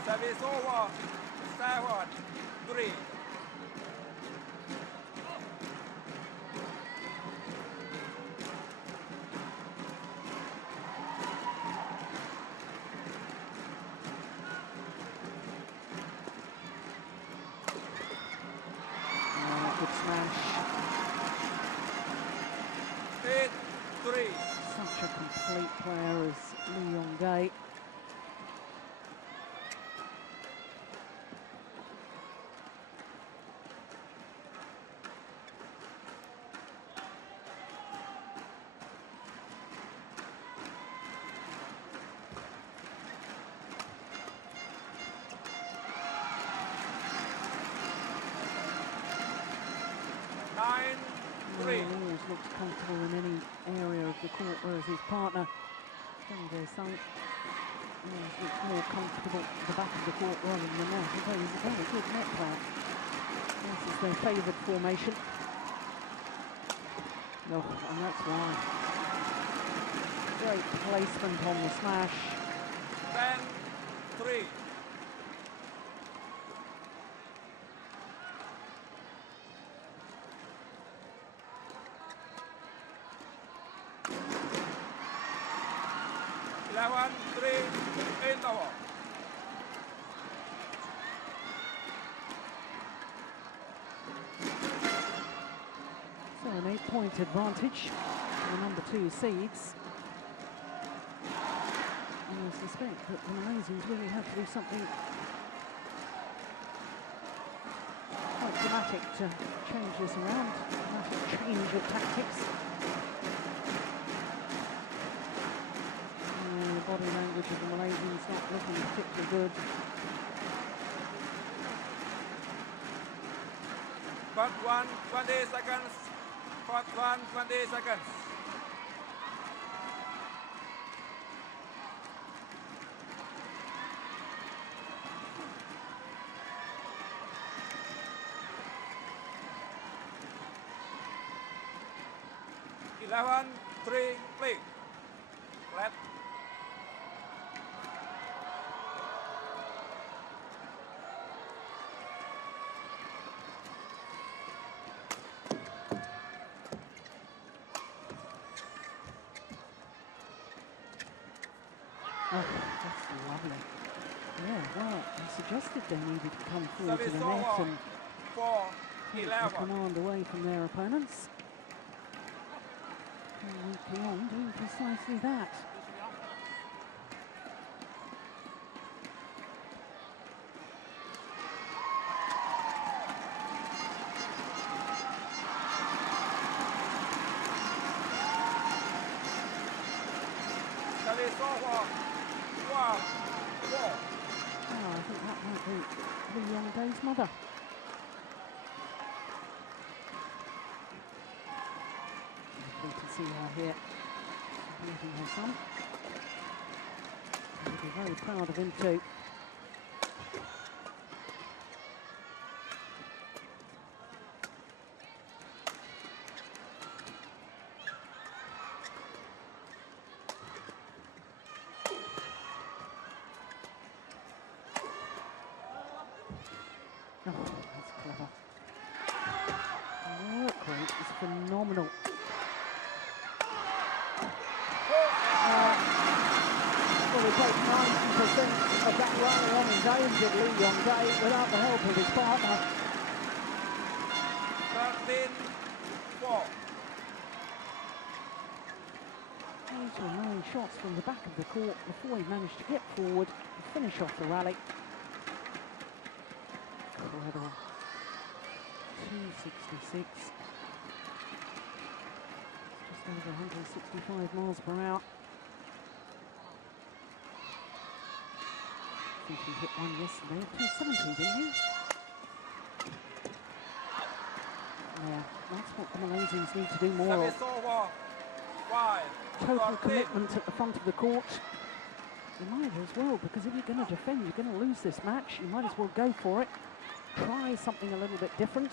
Service over. 7-3. Good smash. 8-3. Such a complete player as Lee Yong-dae. Always looks comfortable in any area of the court, whereas his partner, Djarum always looks more comfortable at the back of the court rather than the net. Although he's a very good net player. This is their favoured formation. No, and that's why. Great placement on the smash. 10-3. So an 8-point advantage for the number 2 seeds. And I suspect that the Malaysians really have to do something quite dramatic to change this around. Dramatic change of tactics. The body language of the Malaysians not looking particularly good. Part 1, 20 seconds. Part 1, 20 seconds. Eleven, 3, play. Flat. Oh, that's lovely. Yeah, well, I suggested they needed to come forward to the net and take the command away from their opponents. And Keon doing precisely that. Oh, I think that might be Lee Yong-dae's mother. Lovely to see her here supporting her son. She'll be very proud of him too. Oh, that's clever. The work rate is phenomenal. Well, he played 90% of that rally on his own, did Lee Yong-dae, without the help of his partner. 13-4. 8 or 9 shots from the back of the court before he managed to get forward and finish off the rally. Incredible. 266. Just over 165 miles per hour. I think he hit one yesterday at 270, didn't he? Yeah, that's what the Malaysians need to do more of. Total commitment at the front of the court. You might as well, because if you're going to defend, you're going to lose this match. You might as well go for it. Try something a little bit different.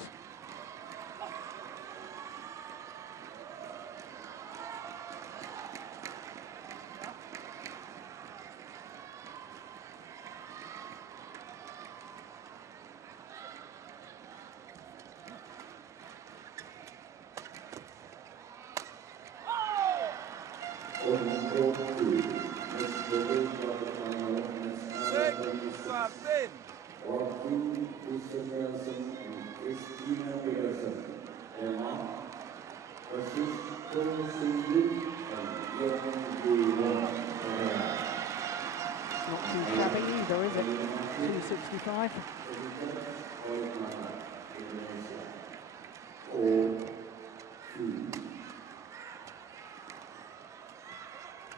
Not too shabby either, is it? 265.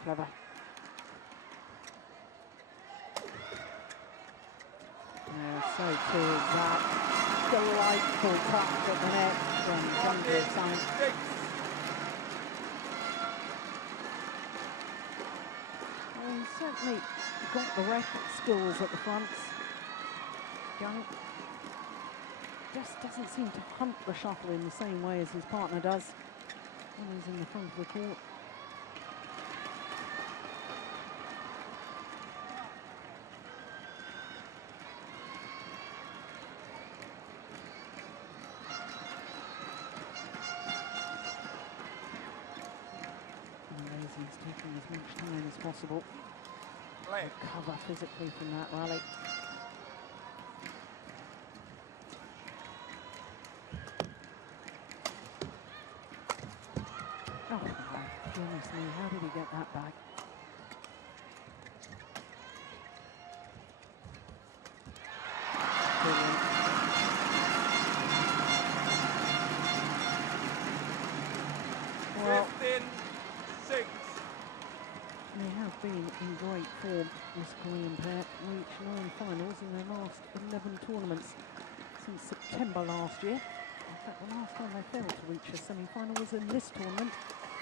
Clever. Yeah, so too is that delightful touch at the net from Djarum. Well, he's certainly got the racket skills at the front. Young just doesn't seem to hunt the shuttle in the same way as his partner does when he's in the front of the court. Malaysians taking as much time as possible to recover physically from that rally. Oh, goodness me, how did he get that back? Brilliant. Well, 15-6. they have been in great form, this Korean pair. Reached 9 finals in their last 11 tournaments since September last year. In fact, the last time they failed to reach a semi-final was in this tournament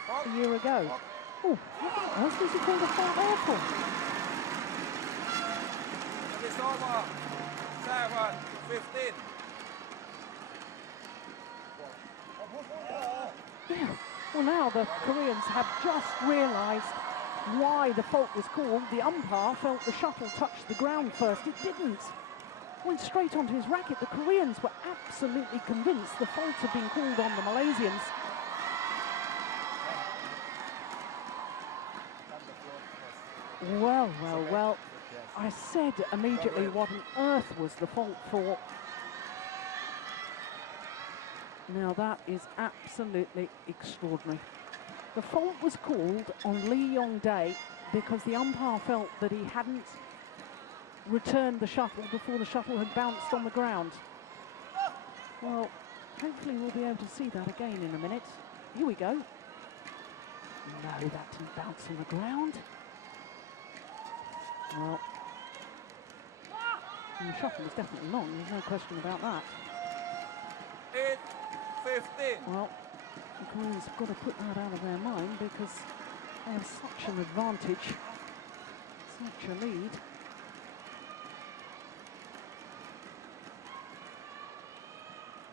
a year ago. Oh, what else was he called a fat airport? It's over. 7-15. Yeah. Well, now the Koreans have just realised why the fault was called. The umpire felt the shuttle touched the ground first. It didn't. Went straight onto his racket. The Koreans were absolutely convinced the fault had been called on the Malaysians. Well, well, well. I said immediately what on earth was the fault for. Now that is absolutely extraordinary. The fault was called on Lee Yong-dae because the umpire felt that he hadn't returned the shuttle before the shuttle had bounced on the ground. Well, hopefully we'll be able to see that again in a minute. Here we go. No, that didn't bounce on the ground. Well, and the shuttle was definitely long, there's no question about that. 8-15. Well, the Koreans have got to put that out of their mind because they have such an advantage, such a lead.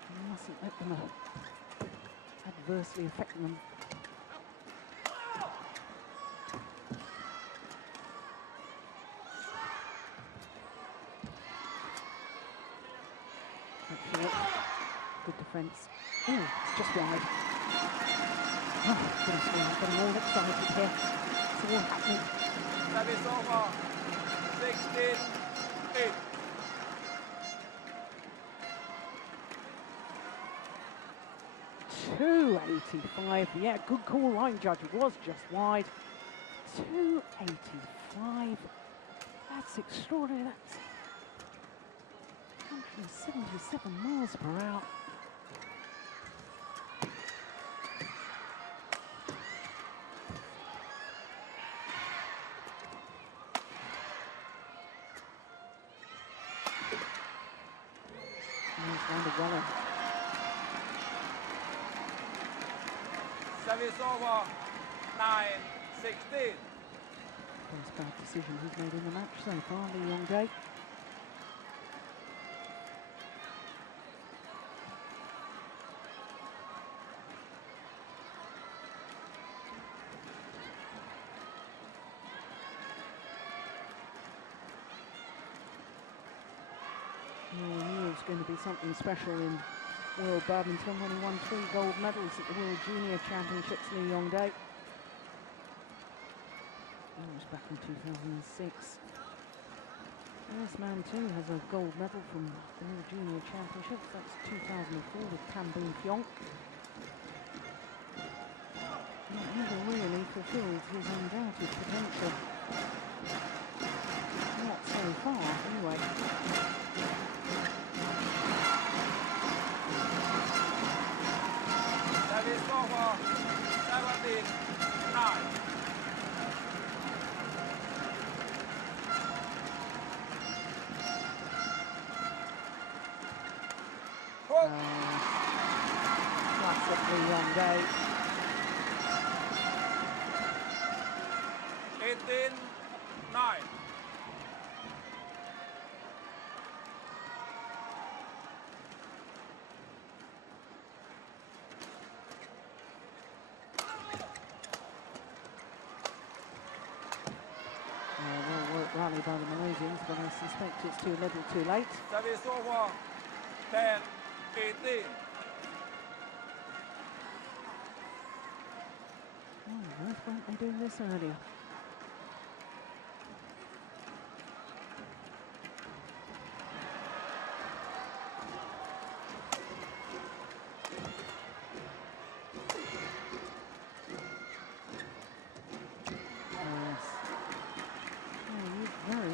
You mustn't let them adversely affect them. Good defence. Oh, it's just wide. Oh, goodness me, I'm getting all excited here. It's all happening. That is over. 16-8. .285. Yeah, good call, line judge. It was just wide. 285. That's extraordinary. That's 177 miles per hour. Service over 9-16. First bad decision he's made in the match so far, Lee Yong-dae. We knew it was going to be something special in World Badminton when he won 3 gold medals at the World Junior Championships, Lee Yong-dae. That was back in 2006. This man too has a gold medal from the World Junior Championships. That's 2004 with Kam Boon-fyong. Never really fulfilled his undoubted potential. Not so far, anyway. Service over 17-9. Classically Yong-dae. 18-9. Well worked rally by the Malaysians, but I suspect it's too little too late. Service over 10-18. Why on earth weren't they doing this earlier?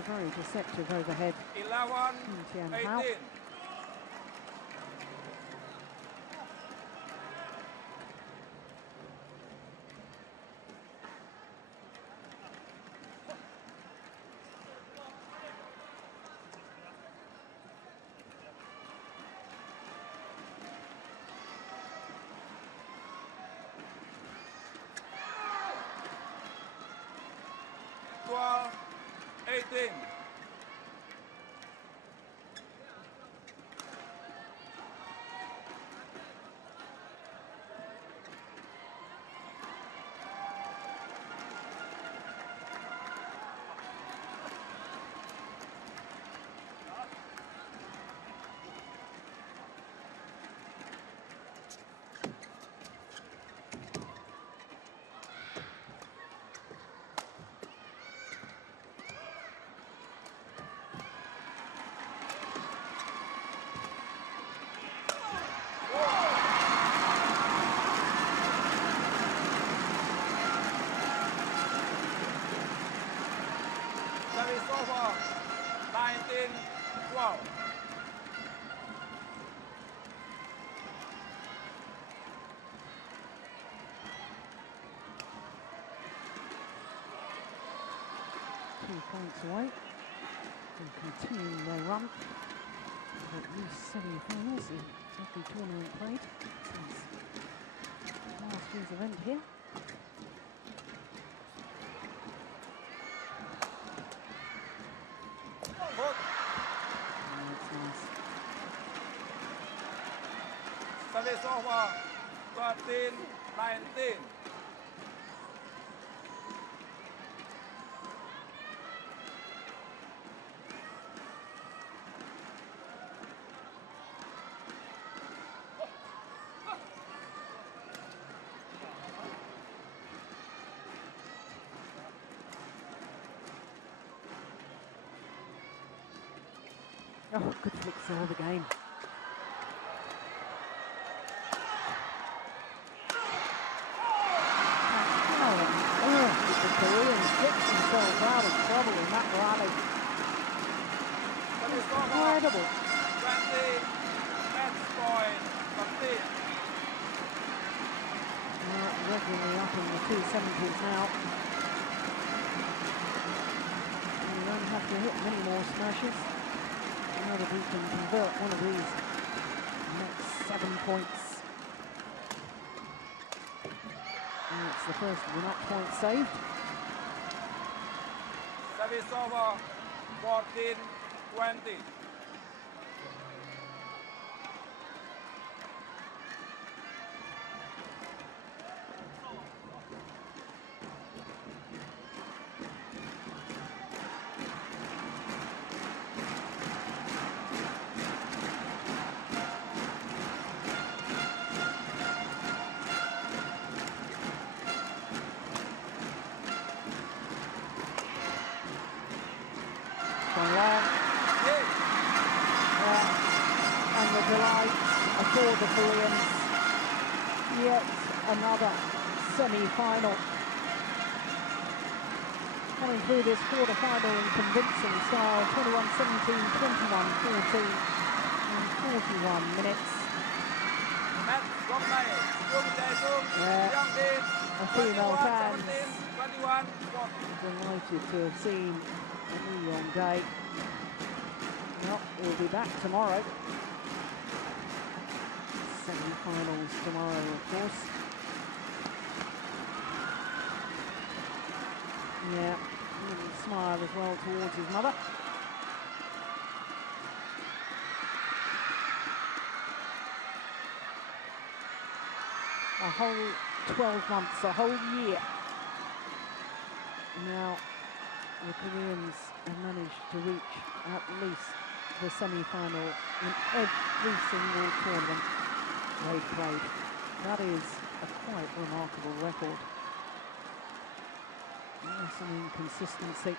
Very deceptive overhead. 11-18. Well, 18. Service over 19-12. Points away and continuing their run at least semi-finals in every tournament played since last year's event here. That's nice. Service over 13-19. Oh, good flick serve again. The Koreans Incredible. 20, match point, complete. Regularly up in the 270s now. And you don't have to hit many more smashes. Now that we can convert one of these next 7 points. And it's the first win-up point saved. Service over, 14-20. Gone long. And the delight of all the Koreans. Yet another semi-final. Coming through this quarter-final in convincing style, 21-17, 21-14, in 41 minutes. Match from May, Jung Jae-sung, Young Dae, A female fans 21-14. delighted to have seen a new young day. Well, we'll be back tomorrow. Semi-finals tomorrow, of course. Yeah, a little smile as well towards his mother. A whole 12 months, a whole year. Now, the Koreans have managed to reach at least the semi-final in every single tournament they've played. That is a quite remarkable record. There's some inconsistency.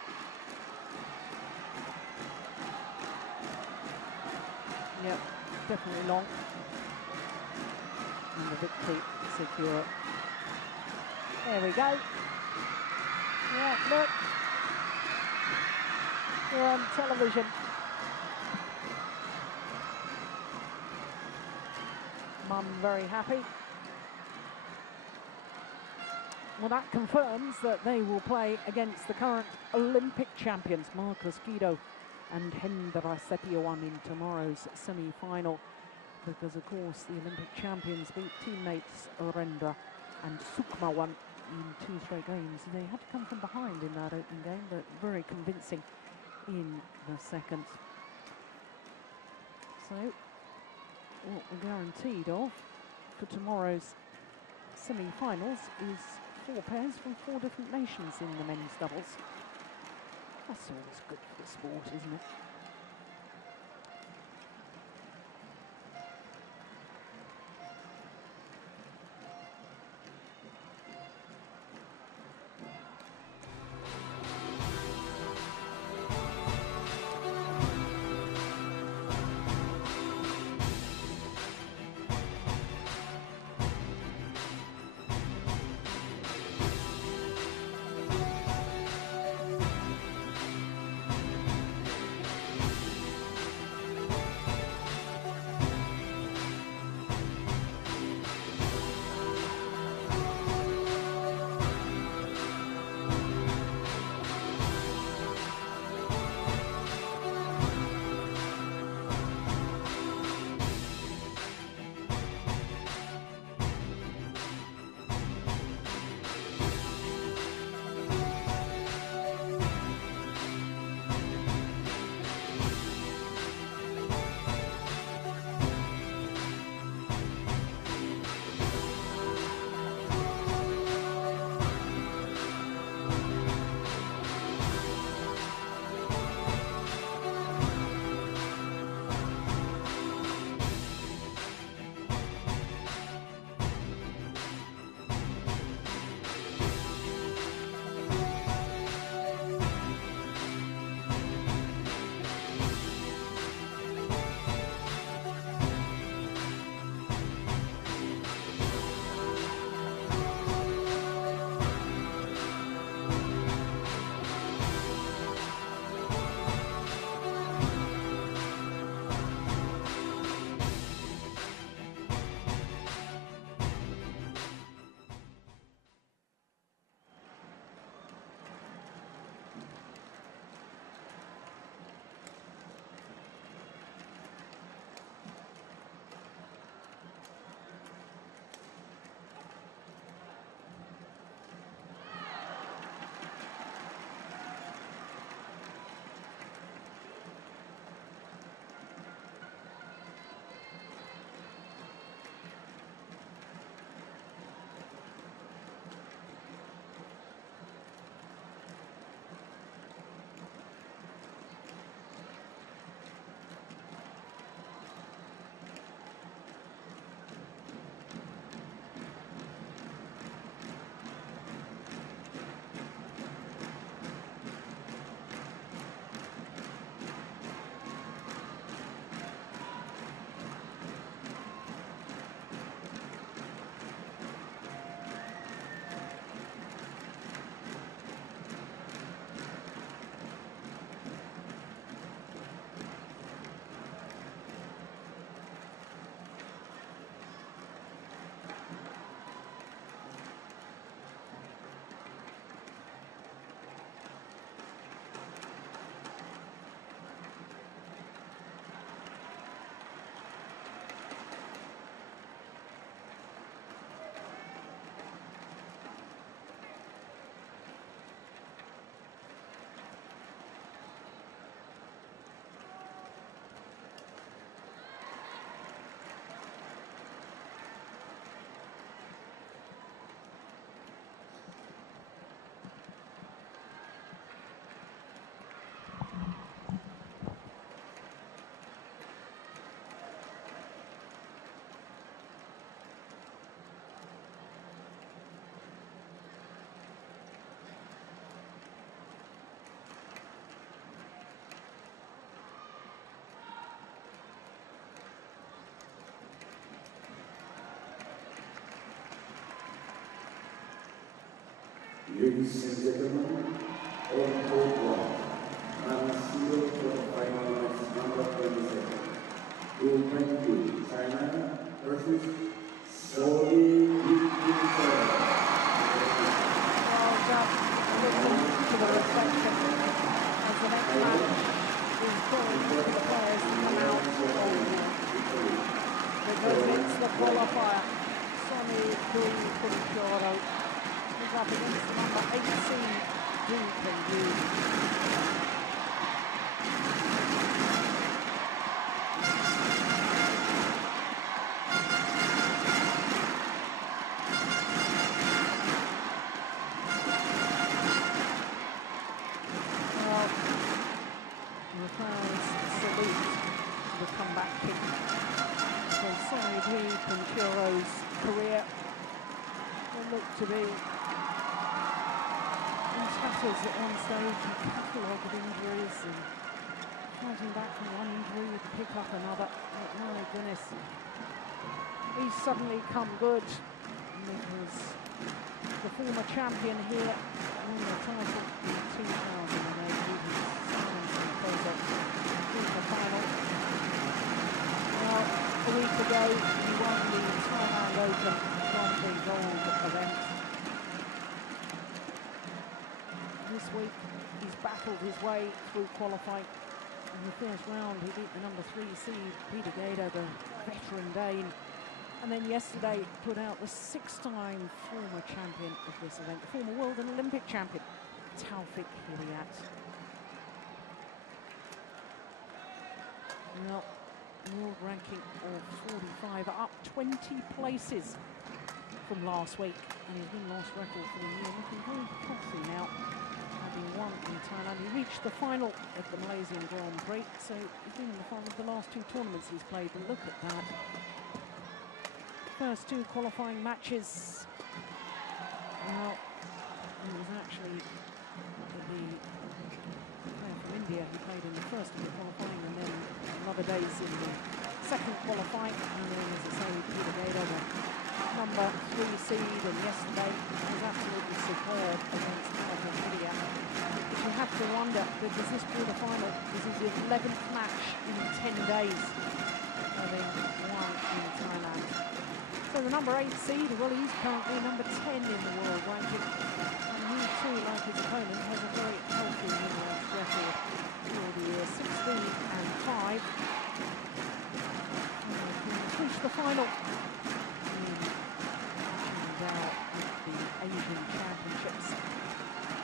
Yep, definitely long. And the victory secure. There we go. Yeah, look. We're on television. Mum very happy. Well, that confirms that they will play against the current Olympic champions, Marcus Guido and Hendra Setiawan, in tomorrow's semi-final. Because, of course, the Olympic champions beat teammates Orendra and Sukmawan in 2 straight games. They had to come from behind in that opening game, but very convincing in the second. So, what we're guaranteed of for tomorrow's semi-finals is 4 pairs from 4 different nations in the men's doubles. That's always good for the sport, isn't it? Ladies and gentlemen, on court one, non-single quarterfinal match number 27. 220, China versus Saudi Arabia. Well done. Looking to the reflection as the next match is calling for the players to come out because it's the qualifier. Sonny Djarum is up against the number 8 seed, the fans salute the comeback kick. So Sonny Djaru's career will look to be in tatters at one stage, a catalogue of injuries and fighting back from one injury to pick up another. But my goodness, he's suddenly come good. Because the former champion here won the title in 2008. In the final. Now, a week ago, he won the Thailand Open from the gold event. This week, he's battled his way through qualifying. In the first round, he beat the number 3 seed, Peter Gader, the veteran Dane. And then yesterday, put out the 6-time former champion of this event, the former world and Olympic champion, Taufik Hiliat. Well, world ranking of 45, up 20 places from last week. And his win-loss record for the year looking very healthy now, having won in Thailand. He reached the final of the Malaysian Grand Prix, so he's been in the final of the last 2 tournaments he's played. But look at that. First 2 qualifying matches. Well, it was actually the player from India who played in the first of the qualifying, and then another days in the second qualifying, and then, as I say, Peter Gader, the number 3 seed, and yesterday was absolutely superb against India. But you have to wonder, because this quarterfinal is his 11th match in 10 days, having won in Thailand. So the number 8 seed, well, he's currently number 10 in the world ranking. And he too, like his opponent, has a very healthy win-loss record for the year, 16-5. He's reached the final in the Asian Championships.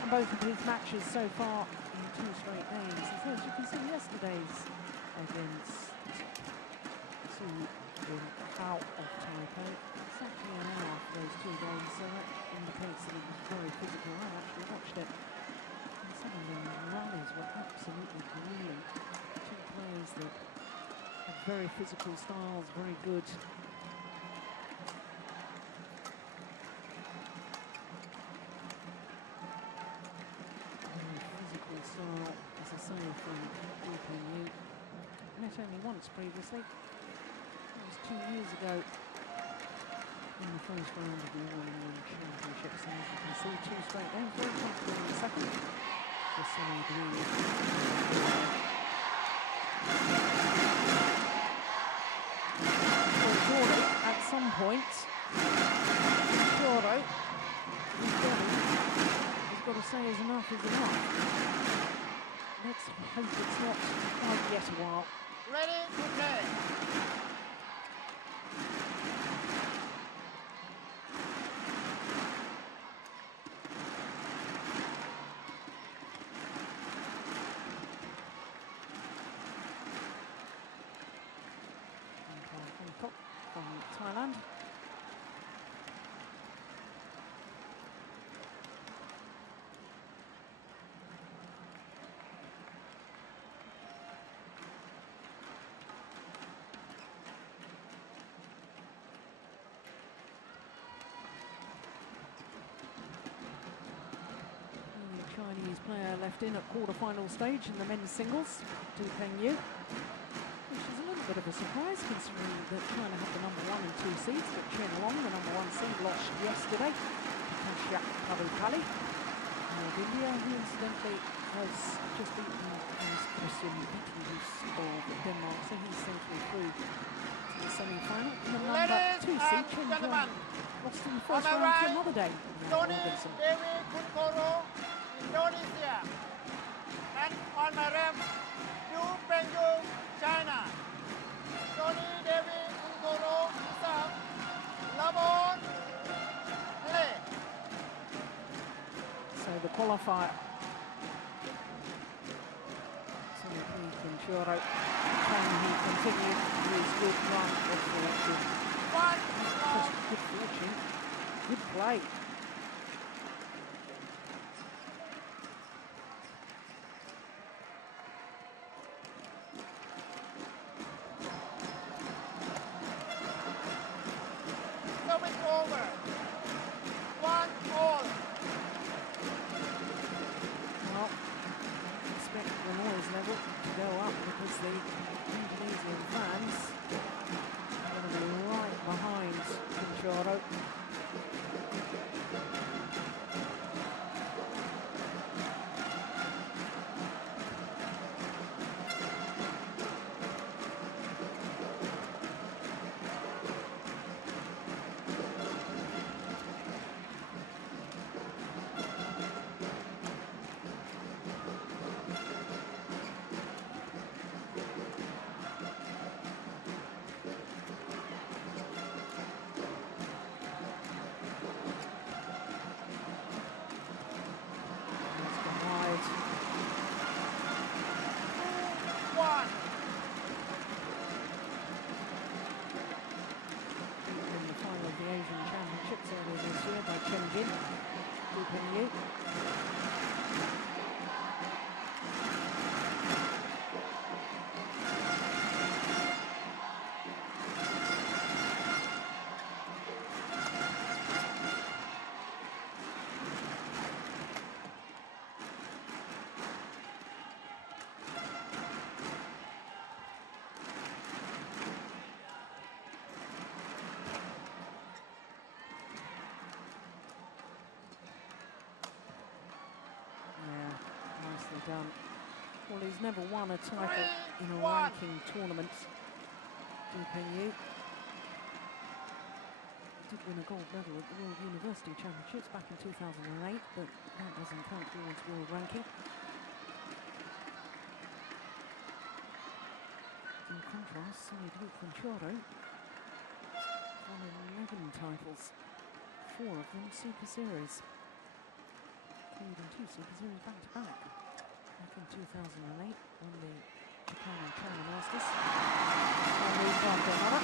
And both of his matches so far in 2 straight days. So as you can see, yesterday's against out of Taipei. It's actually an hour for those 2 days, so that indicates that it was very physical. I actually watched it, and some of the rallies were absolutely grueling. 2 players that have very physical styles, very good. Very physical style, as I say, from DPU. Met only once previously. 2 years ago in the first round of the All-England Championships, and as you can see, 2 straight games, very comfortable in the second for Sonny Djarum. For Jordan, at some point, Djarum has got to say is enough is enough. Let's hope it's not quite yet a while. Ready to play. From Thailand. Chinese player left in at quarter-final stage in the men's singles, Du Pengyu, which is a little bit of a surprise considering that China had the number 1 and 2 seeds, but Chen Long, the number 1 seed, lost yesterday to Kashyak Pali. of India, who incidentally has just beaten Christian Beatrice of Denmark, so he's safely through to the semi-final. And the number 2 seed, Chen Zhuang, lost in the first round to another day. Tony Dewi Kunkoro, Indonesia. And on my left, Yu Pengyu, China. Tony Dewi Kunkoro, South. Lavon Le. So the qualifier. So Pinchoro, can he continue his good run of fortune? Just good fortune, good play. Over. 1-all. Well, expect the noise level to go up because the Indonesian fans are going to be right behind Pinchoro. Done. Well, he's never won a title in a ranking tournament. Yu Pengyu did win a gold medal at the World University Championships back in 2008, but that doesn't count towards world ranking. In contrast, Sonny Pinchoro won 11 titles, 4 of them Super Series, including 2 Super Series back-to-back. Back in 2008 on the Jakarta China Masters. And we've got another.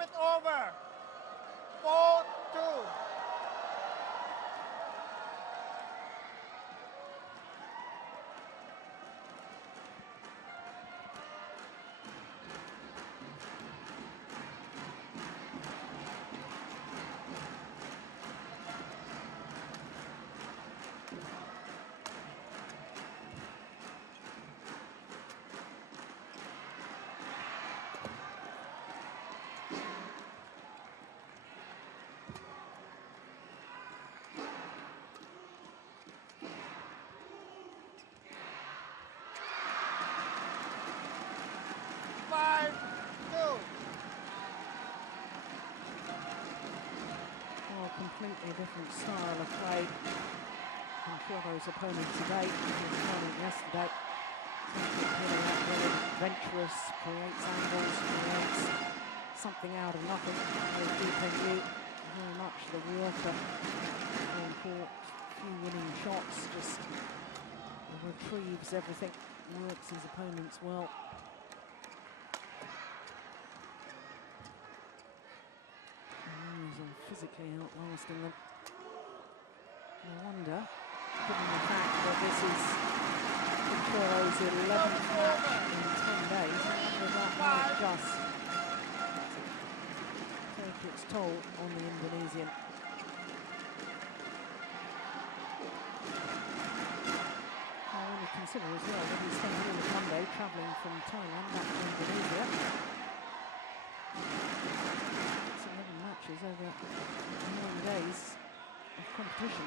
It's over. 4-2. Completely different style of play from Pinchoro's opponent today, his opponent yesterday. Really adventurous, creates angles, creates something out of nothing. Yu Pengyu, very much the worker, very few winning shots, just retrieves everything, works his opponents well. quickly outlasting them. I wonder, given the fact that this is Pinturo's 11th match in 10 days, I wonder if that might just take its toll on the Indonesian. When you consider as well that he spent all of Monday travelling from Thailand back to Indonesia. It's 11 matches over 9 days of competition.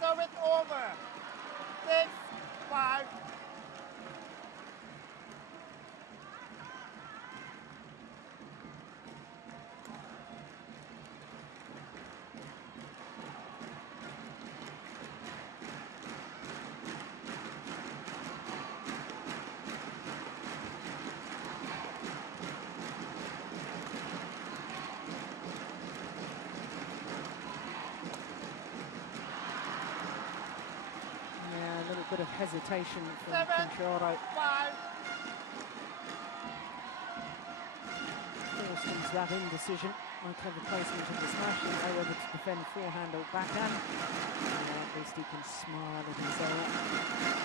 Service over. 6-5. Bit of hesitation from Pinchuro. 5. Forced into that indecision. No clever placement of the smash. He's able to defend forehand or backhand. At least he can smile at himself.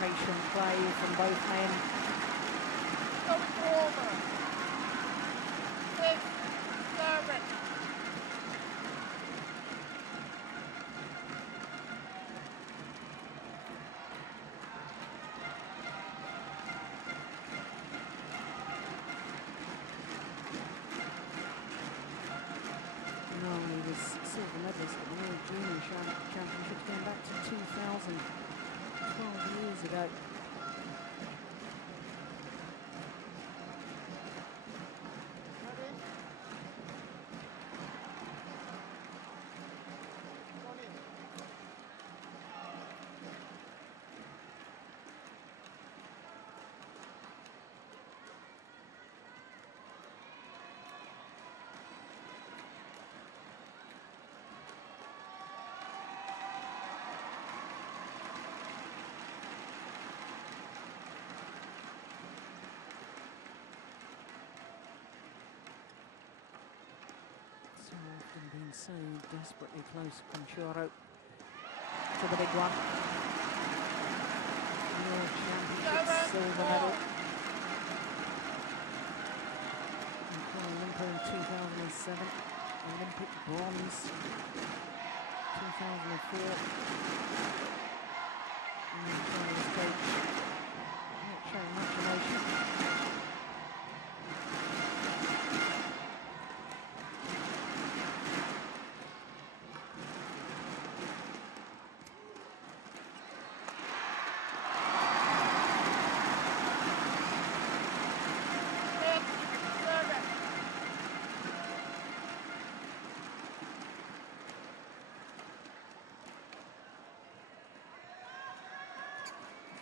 Patient play from both men. Service over. 6-7. No, he was silver medalist at the World Junior Championships going back to 2000. 12 years ago. Been so desperately close, Pinchuro, to the big one. World Championship silver medal. In Kuala Lumpur in 2007, Olympic bronze 2004. And then China's coach not showing much emotion.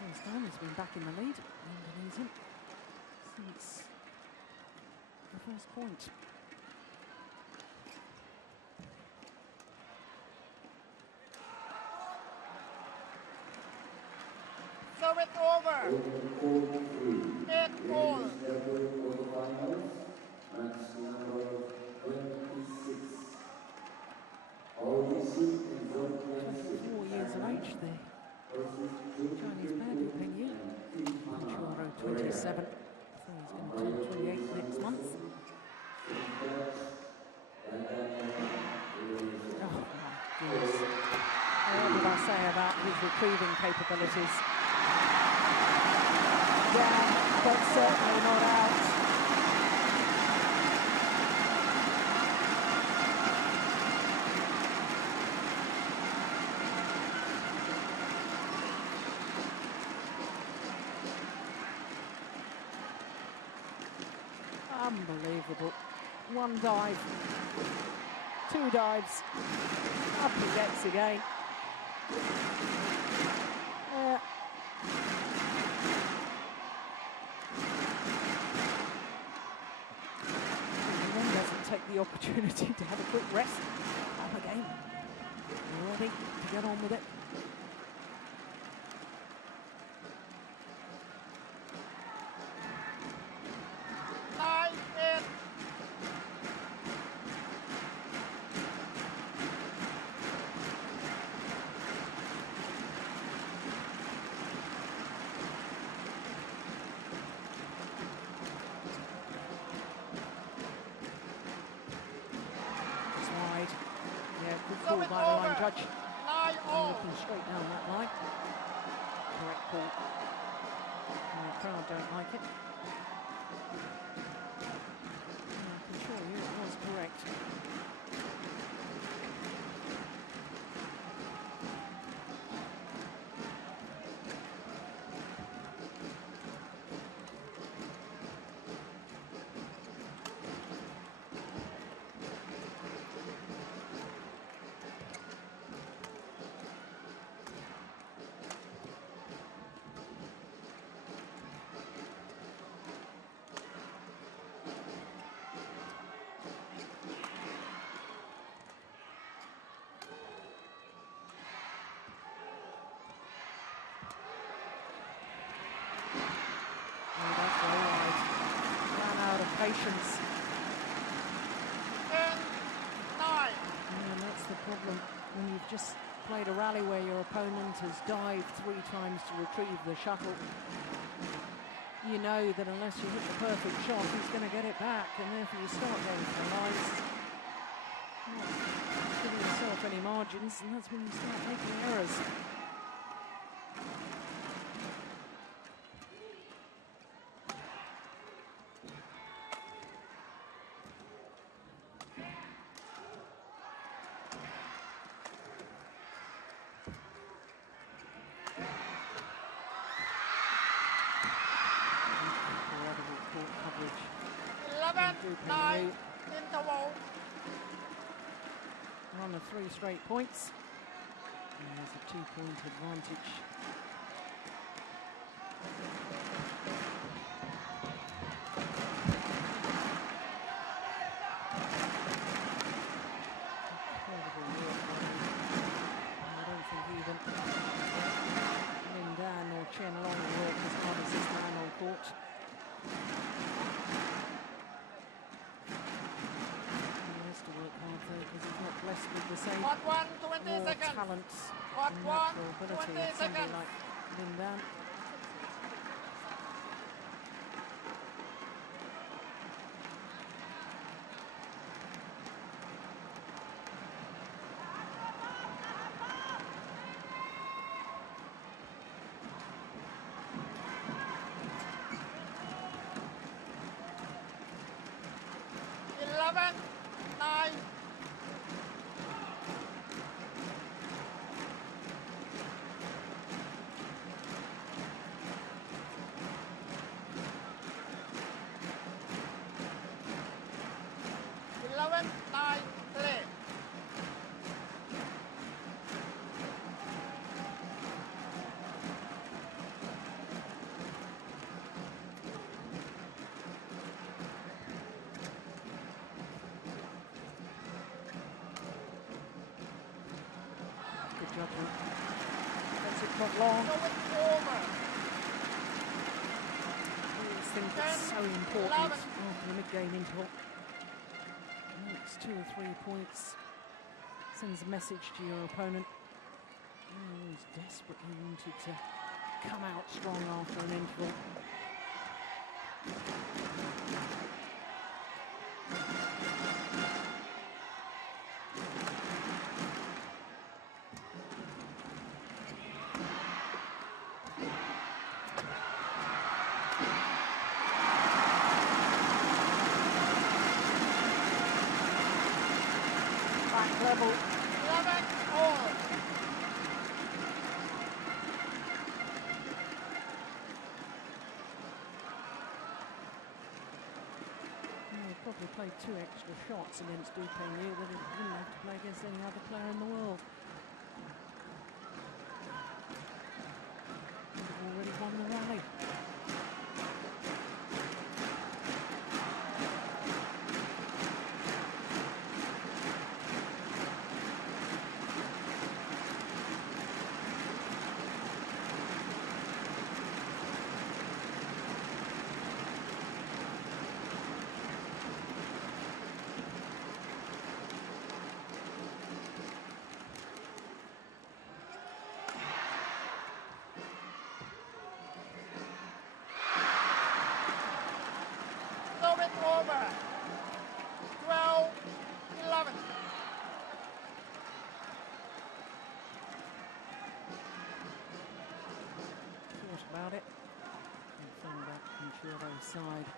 First time he's been back in the lead, Indonesian, since the first point. Serve it over. 8-all. Match number 26. OSIM World 24 years of age there. Chinese pair, Peng Yu. Djarum 27. So he's going to turn 28 next month. Oh my goodness. What did I say about his retrieving capabilities? Yeah, but certainly not out. Unbelievable. One dive, two dives, up he gets again. And then doesn't take the opportunity to have a quick rest. Up again. Ready to get on with it. Call by the line judge. Looking straight down that line. Correct call. The crowd don't like it. I can assure you it was correct. Patience. 10-9. And that's the problem when you've just played a rally where your opponent has dived 3 times to retrieve the shuttle. You know that unless you hit the perfect shot, he's going to get it back, and therefore you start going for the lines. Not giving yourself any margins, and that's when you start making errors. 11-9 interval. Run of 3 straight points. And there's a 2-point advantage. Incredible work. I don't think even Lin Dan or Chen Long worked as hard as this man on court. Because he's not blessed with the same Part 1, 20 seconds. talents Part and 1, natural ability 20 of somebody seconds. like Lin Dan. not long. So it's over. These things are so important after the mid-game interval. It's 2 or 3 points. Sends a message to your opponent. He's desperately wanted to come out strong after an interval. Back level. 11 all. Probably played 2 extra shots against Du Peigneux that he wouldn't have to play against any other player in the world. He's already won the rally. So it's over. 12, 11. Thought about it and found out Conchuro's side.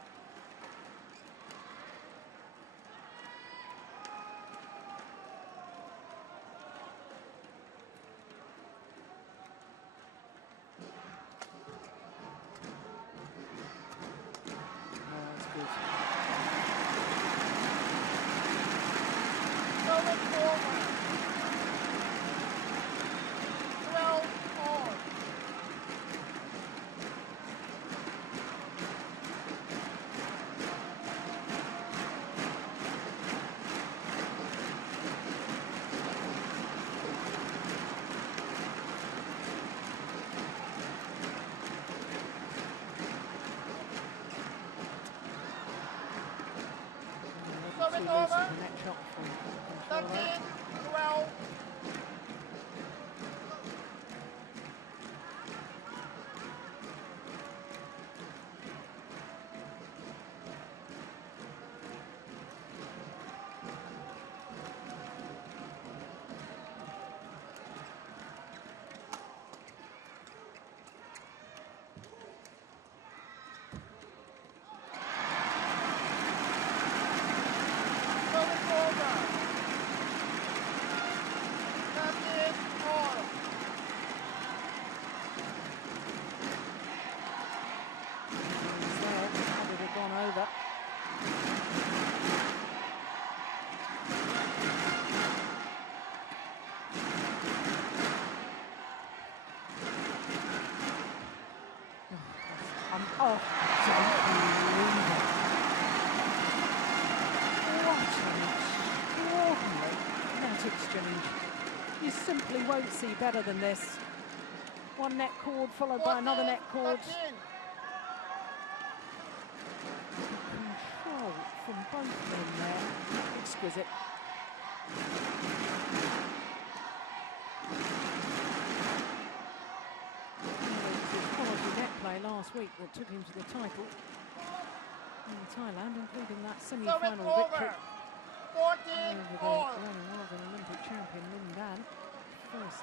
That's good. So it's over. 12 all. So it's over. The net shot from Conchuro. 13, 12. So it's over. 13 all. He's there. Probably would have gone over. Oh, don't believe it. What an extraordinary net exchange. You simply won't see better than this. One net cord followed by another net cord. 13. Control from both men there. Exquisite. It was quality net play last week that took him to the title in Thailand, including that So it's semi-final victory over. 14 over the all. one world and Olympic champion Lin Dan. First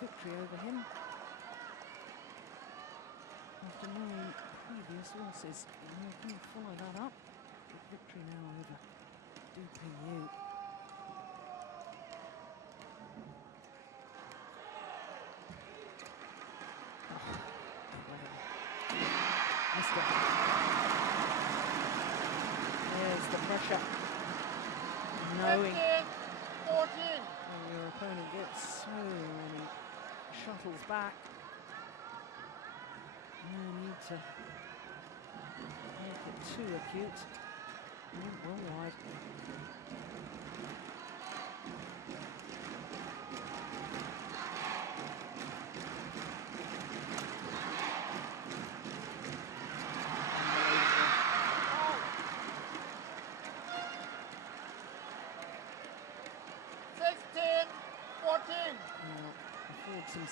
victory over him after 9 previous losses. And he can follow that up with victory now over Du Peigneux. Missed it. There's the pressure. Knowing 15, 14. when your opponent gets so many shuttles back, no need to make it too acute. Well wide.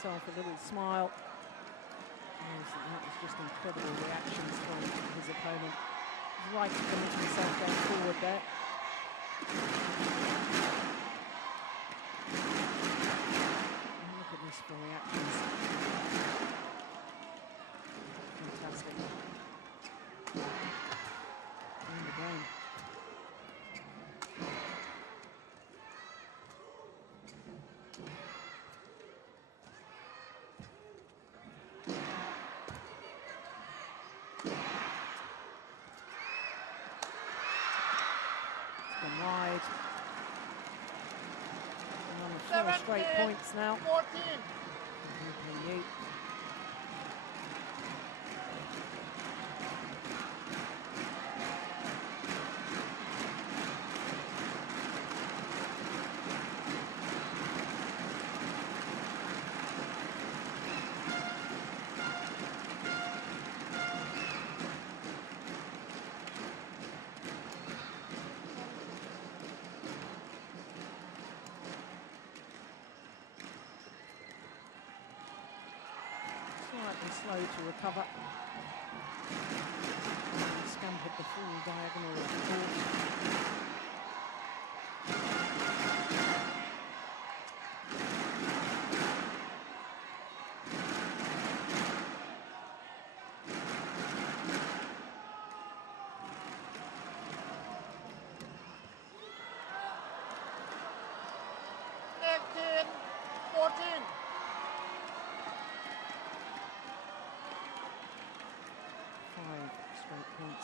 himself a little smile. That was just incredible reactions from his opponent. He's right to commit himself going forward there. And look at this for reactions. Fantastic. In the game. Wide. And on 4 straight points now. 14. Yu. Slightly slow to recover. Scampered the full diagonal of the court.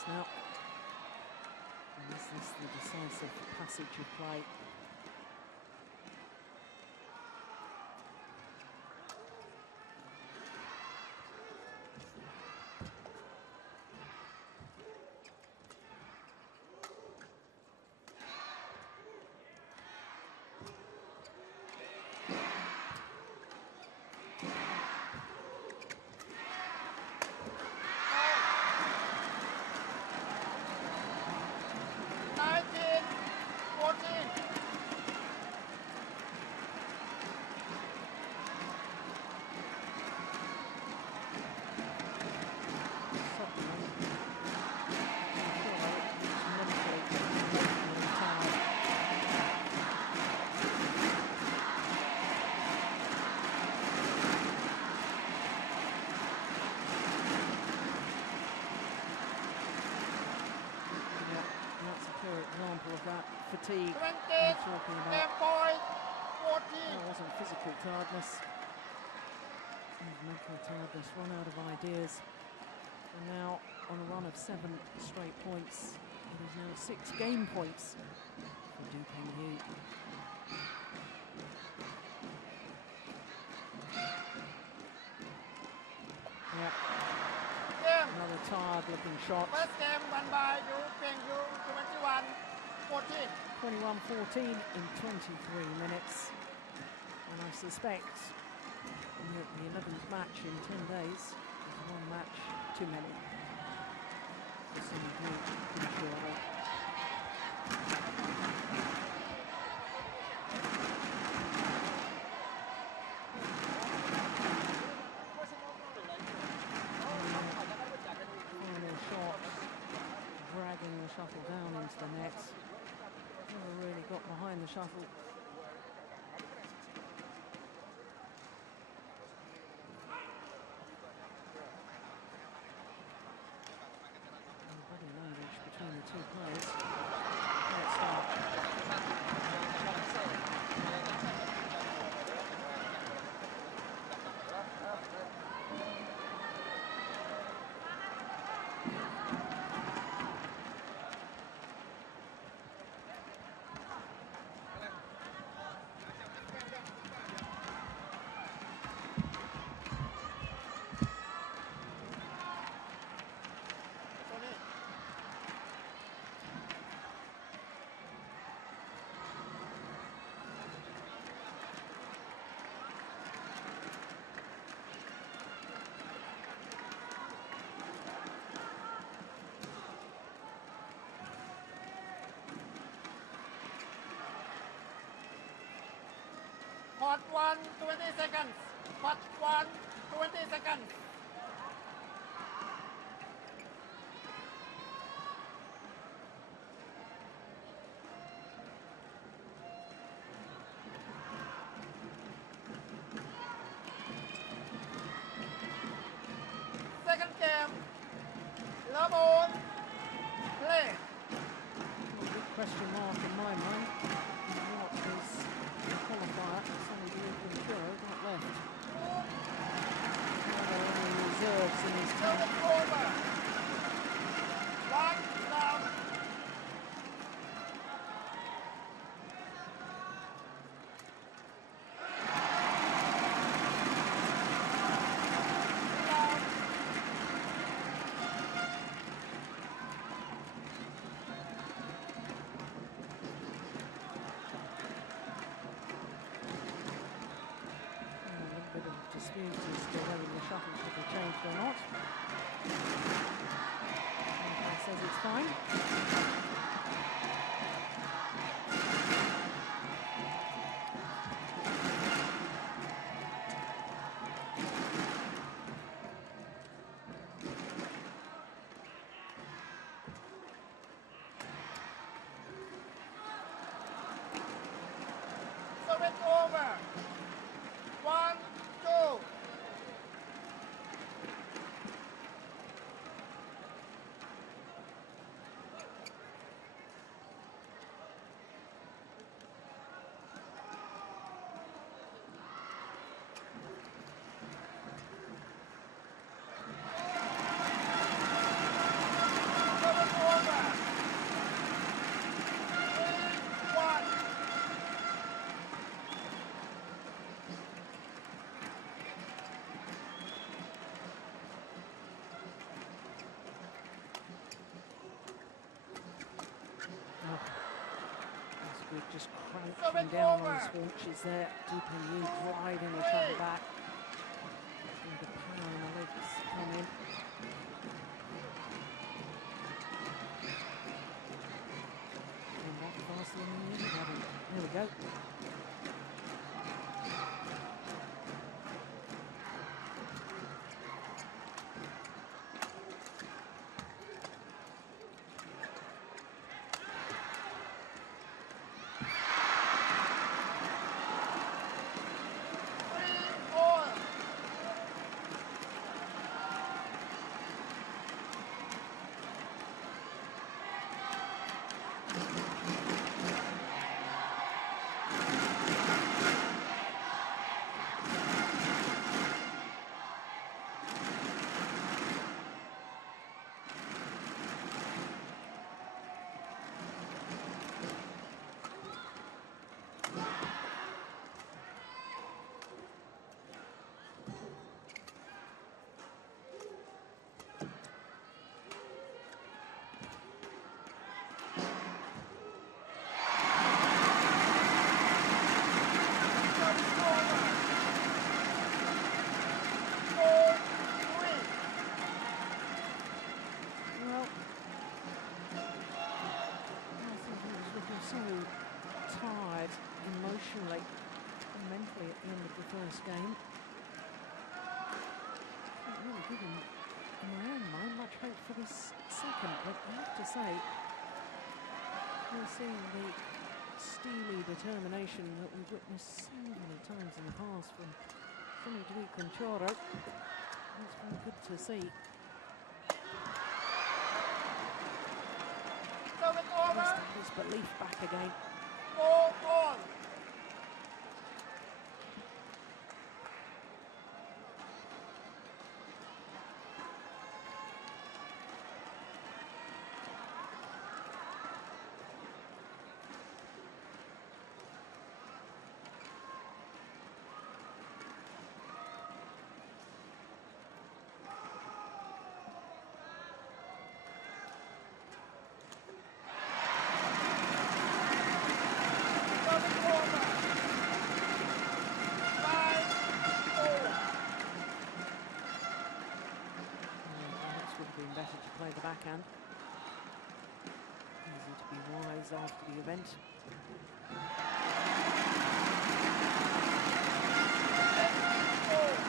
Now, and is this the decisive passage of play? Example of that fatigue I'm talking about. That wasn't physical tiredness. It was mental tiredness, run out of ideas. And now on a run of 7 straight points, it is now 6 game points for Du Pengyu. Yeah. Another tired looking shot. First game won by Du Pengyu, 21-14. 21-14 in 23 minutes. And I suspect that the 11th match in 10 days is one match too many for some group. Dragging the shuttle down into the net. Never really got behind the shuttle. Body language between the two players. Let's start. Hot 1, 20 seconds. Match 1, 20 seconds. Second game. Love on. Play. A big question mark in my mind. What is the qualifier? Sonny Djarum got left. Are there any reserves in his team? Service over. 1 love. A little bit of dispute as to whether the shuttles should be changed or not. Umpire says it's fine. Service over. 1, 2. Service over. 3, 1. Oh, that's good, just Service crouching down over. on his haunches there. DPU driving the shuttle back. And the power in the legs come in. And not faster than anybody. There we go. All. Well, I think he was looking so tired emotionally and mentally at the end of the first game. Didn't really give him, in my own mind, much hope for this second, but I have to say, we're seeing the steely determination that we've witnessed so many times in the past from Sonny Djarum. That's very good to see. Service Just over. his belief back again. 4 all. Better to play the backhand. Easy to be wise after the event. Oh.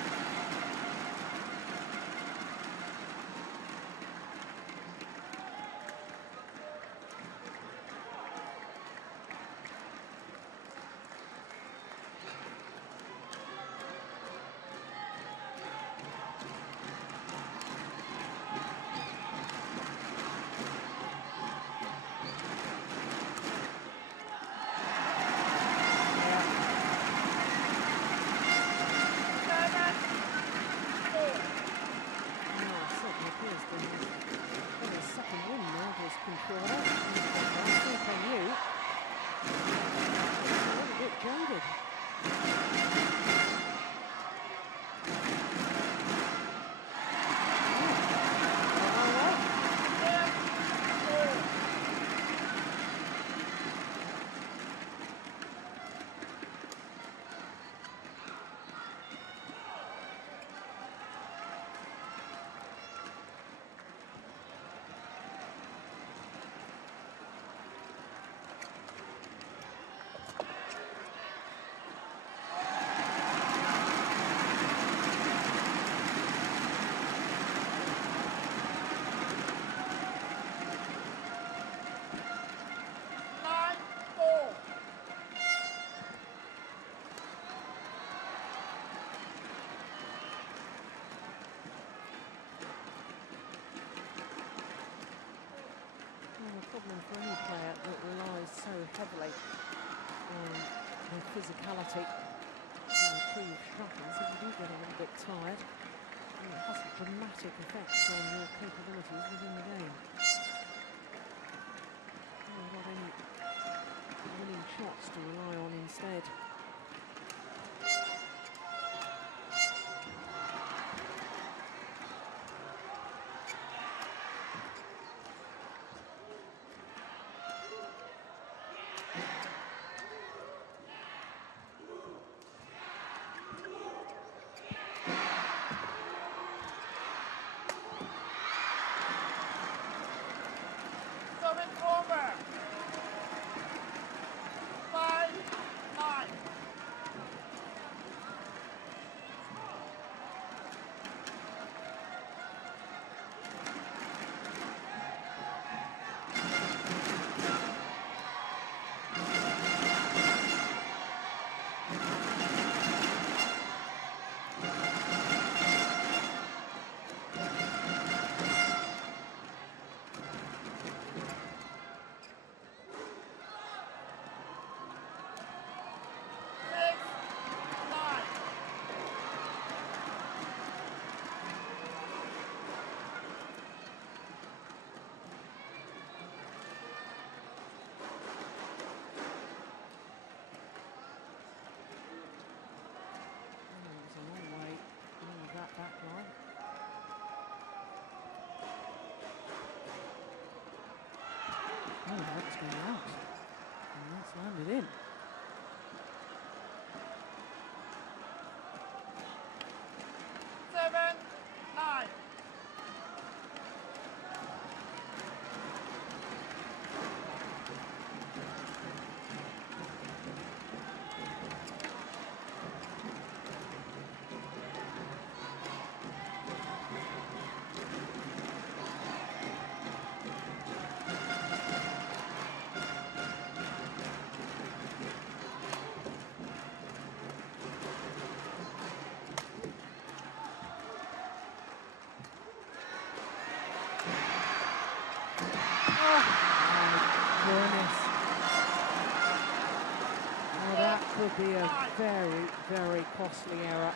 problem for any player that relies so heavily on their physicality to improve struggles. If you do get a little bit tired, it has a dramatic effect on your capabilities within the game. Not got any winning shots to rely on instead. Service over. 5-9. Back line. Oh, that's going out. And that's landed in. Could be a very, very costly error.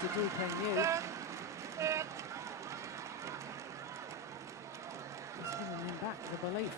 To do New. It's giving him back the belief.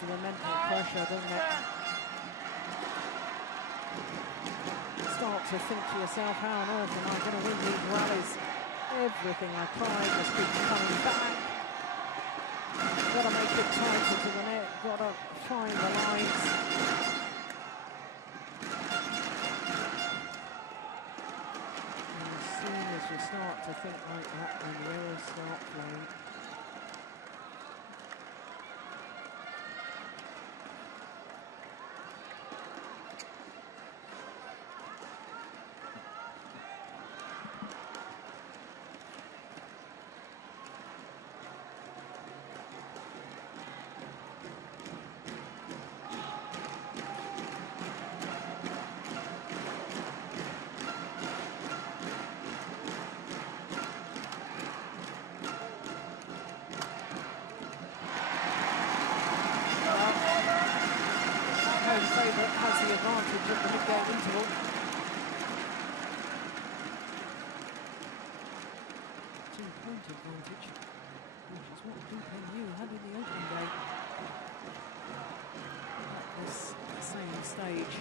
To the mental pressure, doesn't it? Start to think to yourself, how on earth am I going to win these rallies? Everything I tried just keeps coming back. Got to make it tighter to the net, got to find the lines. And as soon as you start to think like that, then the errors start flowing. favourite has the advantage of the mid-game interval. 2-point advantage, which is what DKU had in the open game at this same stage.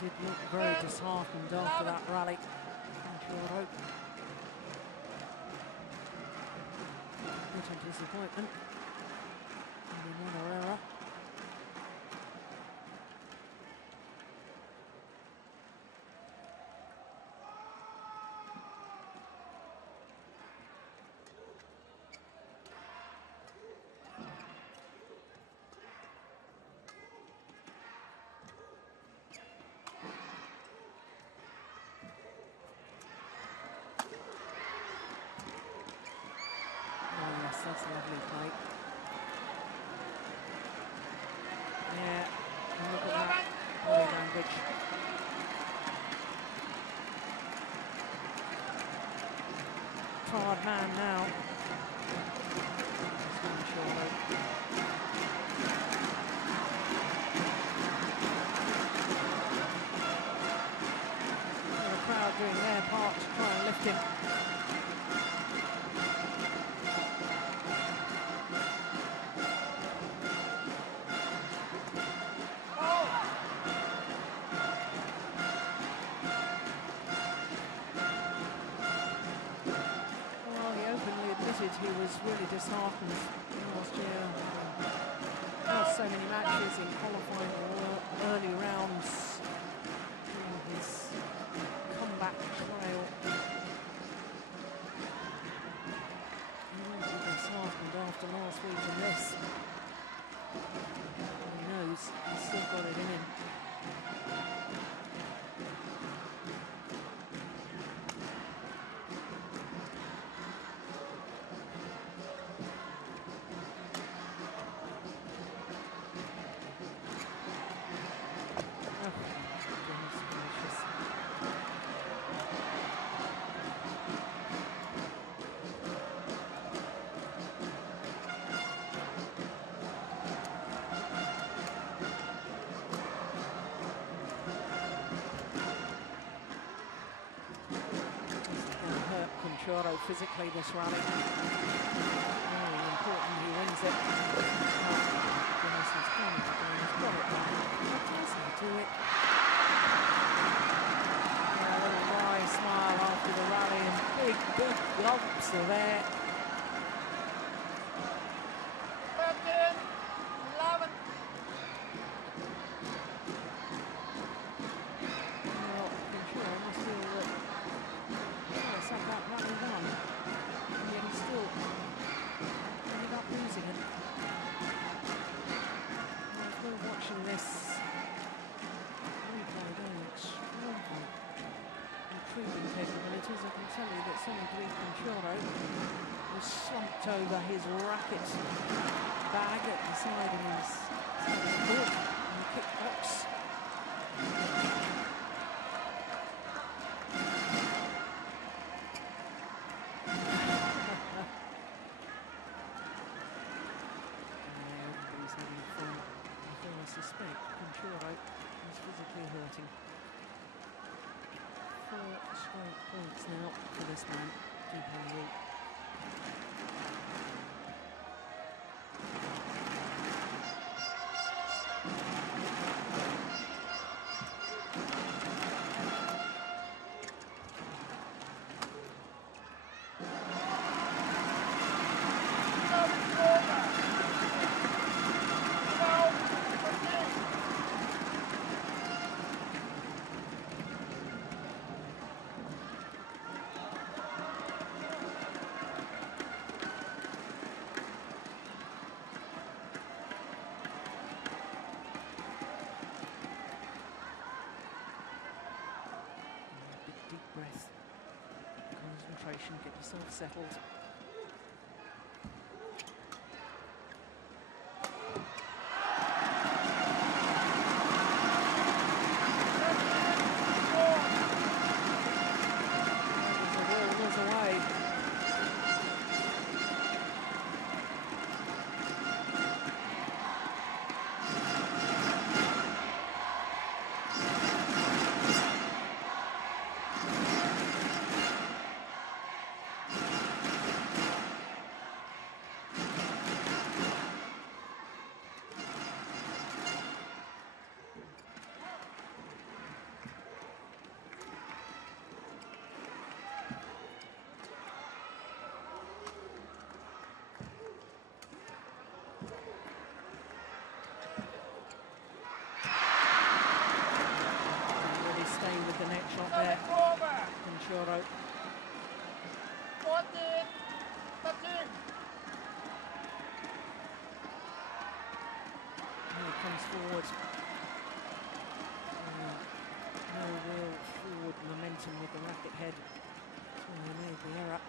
Did look very disheartened after that rally. Bitter disappointment. And another error. That's a lovely play. Yeah, and look at that body language. Tired man now. The crowd doing their part to try and lift him. He was really disheartened last year. Lost so many matches in qualifying or early rounds. His comeback trail. He was disheartened after last week in this. He knows he's still got it in him. Physically this rally. Very important he wins it. Goodness, he's got it now. How does he do it? A little wry smile after the rally and big gulps are there. 13, 11. Well, I'm sure I must feel that it's like that rally won. And yet he still ended up losing it. As we're watching this replay again, extraordinary improving capabilities, I can tell you that Sonny Conchoro was slumped over his racket bag at the side of his court in the kick box. Everybody's having fun. I suspect Conchoro is physically hurting. this man, Djarum. Deep breath, concentration, get yourself settled. There's a way. With the net shot there, Conchoro. 14, 13. He comes forward. No real forward momentum with the racket head. He made the error.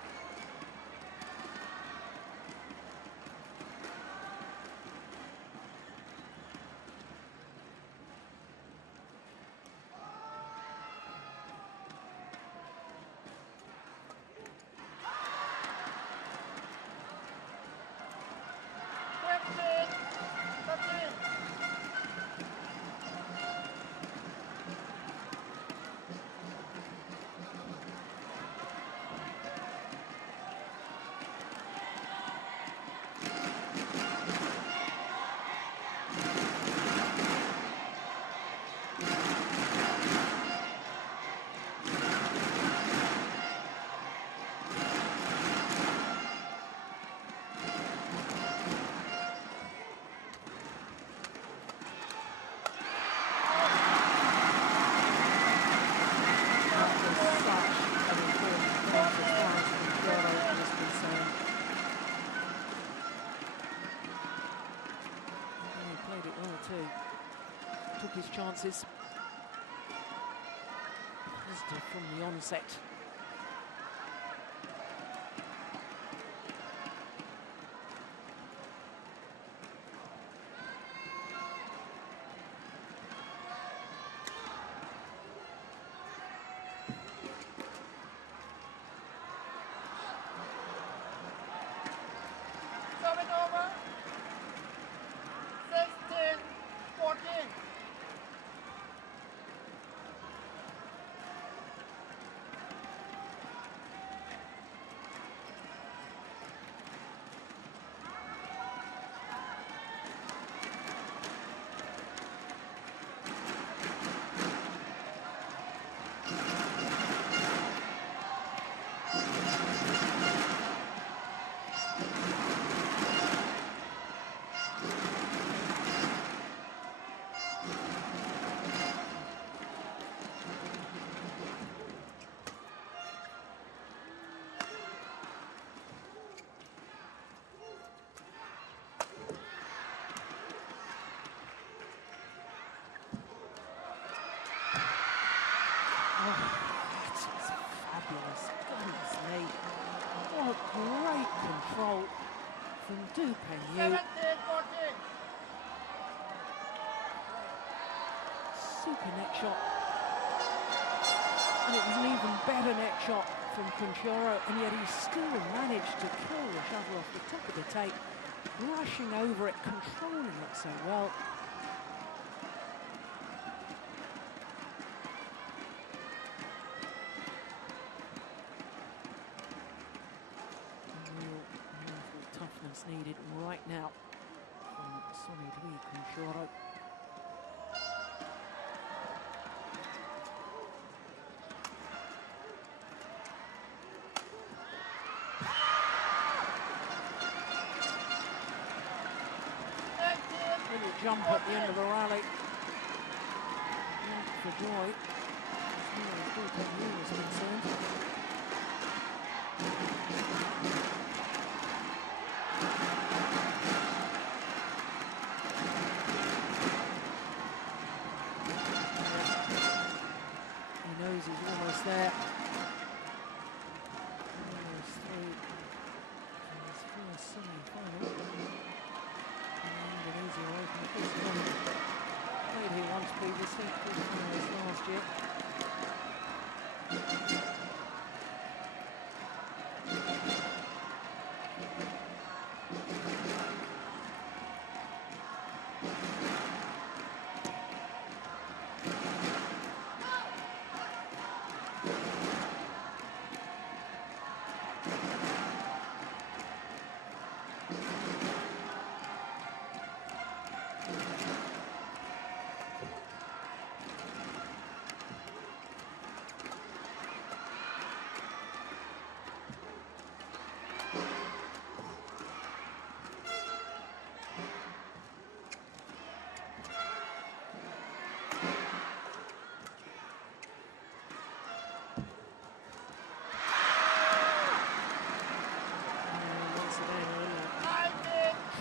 Took his chances. Positive from the onset. Service over. 16, 14. Great control from Djarum. 17, 14. Super net shot. And it was an even better net shot from Conchoro, and yet he still managed to kill the shuttle off the top of the tape, rushing over it, controlling it so well. It's needed right now from Sonny Dwi Kunchoro. Little jump at the end of the rally. Not for joy. As far as 14 years concerned. He knows he's almost there. Almost through his first semi-final. Indonesia Open. Played here once previously, last year.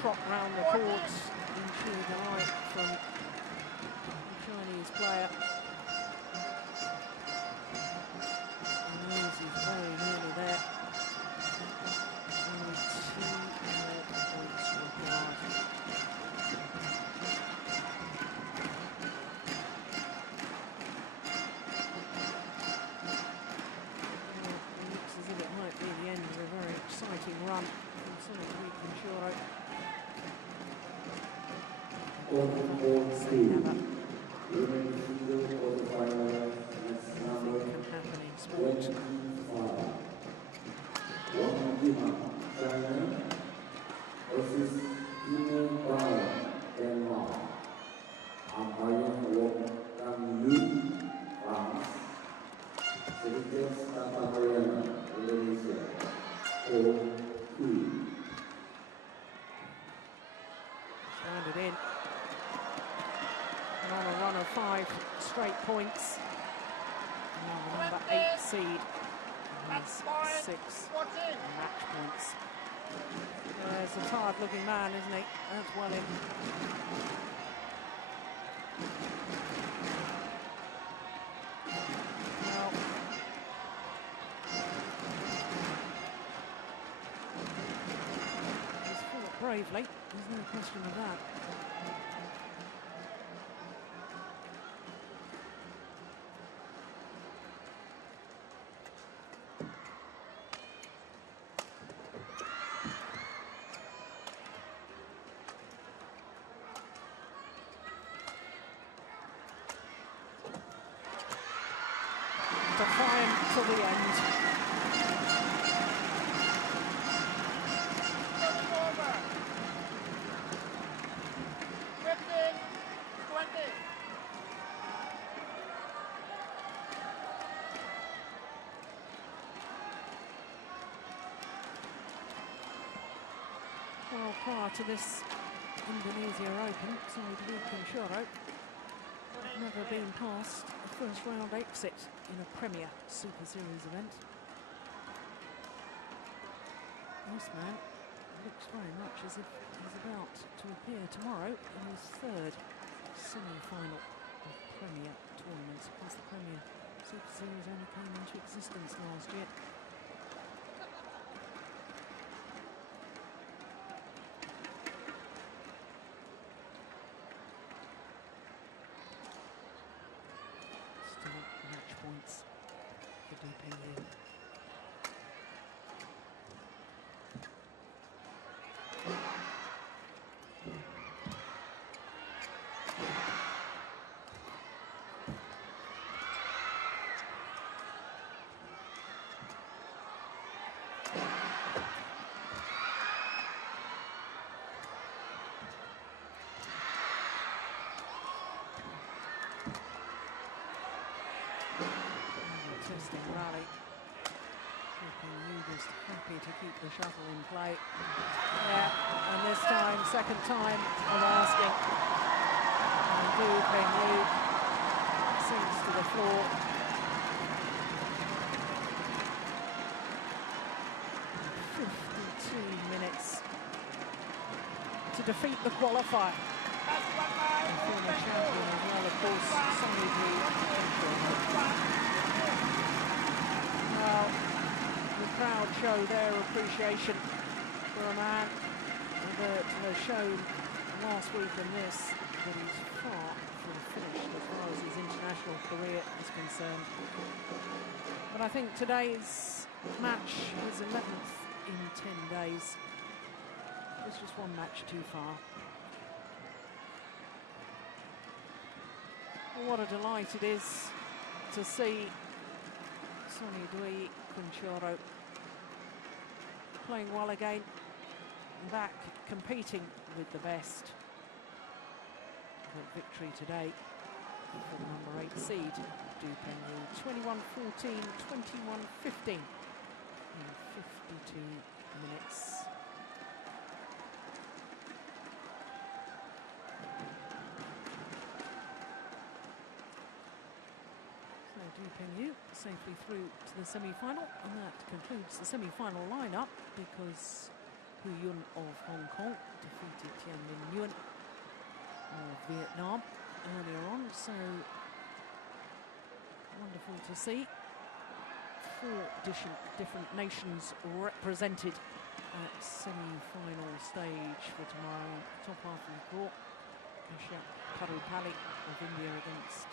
Trot round the courts in sheer delight from the Chinese player. He knows he's very nearly there. Only 2 more points required. Well, it looks as if it might be the end of a very exciting run from Sonny Dwi Kunchoro. Can happen in sport. China versus Denmark. Umpire Wong Kang Yu, France. Secretary Santa Indonesia. 4-2. Rounded in. And on a run of 5 straight points. Now the number 8 seed has 6 match points. There's a tired looking man, isn't he? That's well in. Well, he's fought bravely, there's no question of that. Defiant to the end. Well, prior to this Indonesia Open, Sonny Dwi Kunchoro had never been past the first round exit in a Premier Super Series event. This man looks very much as if he's about to appear tomorrow in his 3rd semi-final of Premier tournaments, because the Premier Super Series only came into existence last year. Match points for DPU. Interesting rally. You just happy to keep the shuttle in play. Yeah, and this time, second time of asking. And Du Pengyu sinks to the floor. 52 minutes to defeat the qualifier. And former champion as well, of course, Sonny Du. Well, the crowd show their appreciation for a man that has shown last week in this that he's far from finished as far as his international career is concerned. But I think today's match, his 11th in 10 days, was just one match too far. Well, what a delight it is to see Sonny Dui Kunchoro playing well again, back competing with the best. The victory today for the number 8 seed, Du Pengyu, 21-14, 21-15 in 52 minutes. So Du Pengyu safely through to the semi-final, and that concludes the semi-final lineup because Hu Yun of Hong Kong defeated Tian Min Nguyen of Vietnam earlier on, so wonderful to see 4 different nations represented at semi-final stage for tomorrow. Top half of the draw, Ashia Parupalli of India against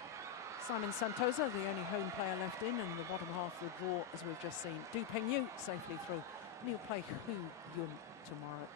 Simon Santosa, the only home player left in, and the bottom half of the draw, as we've just seen, Du Pengyu safely through, and he'll play Hu Yun tomorrow.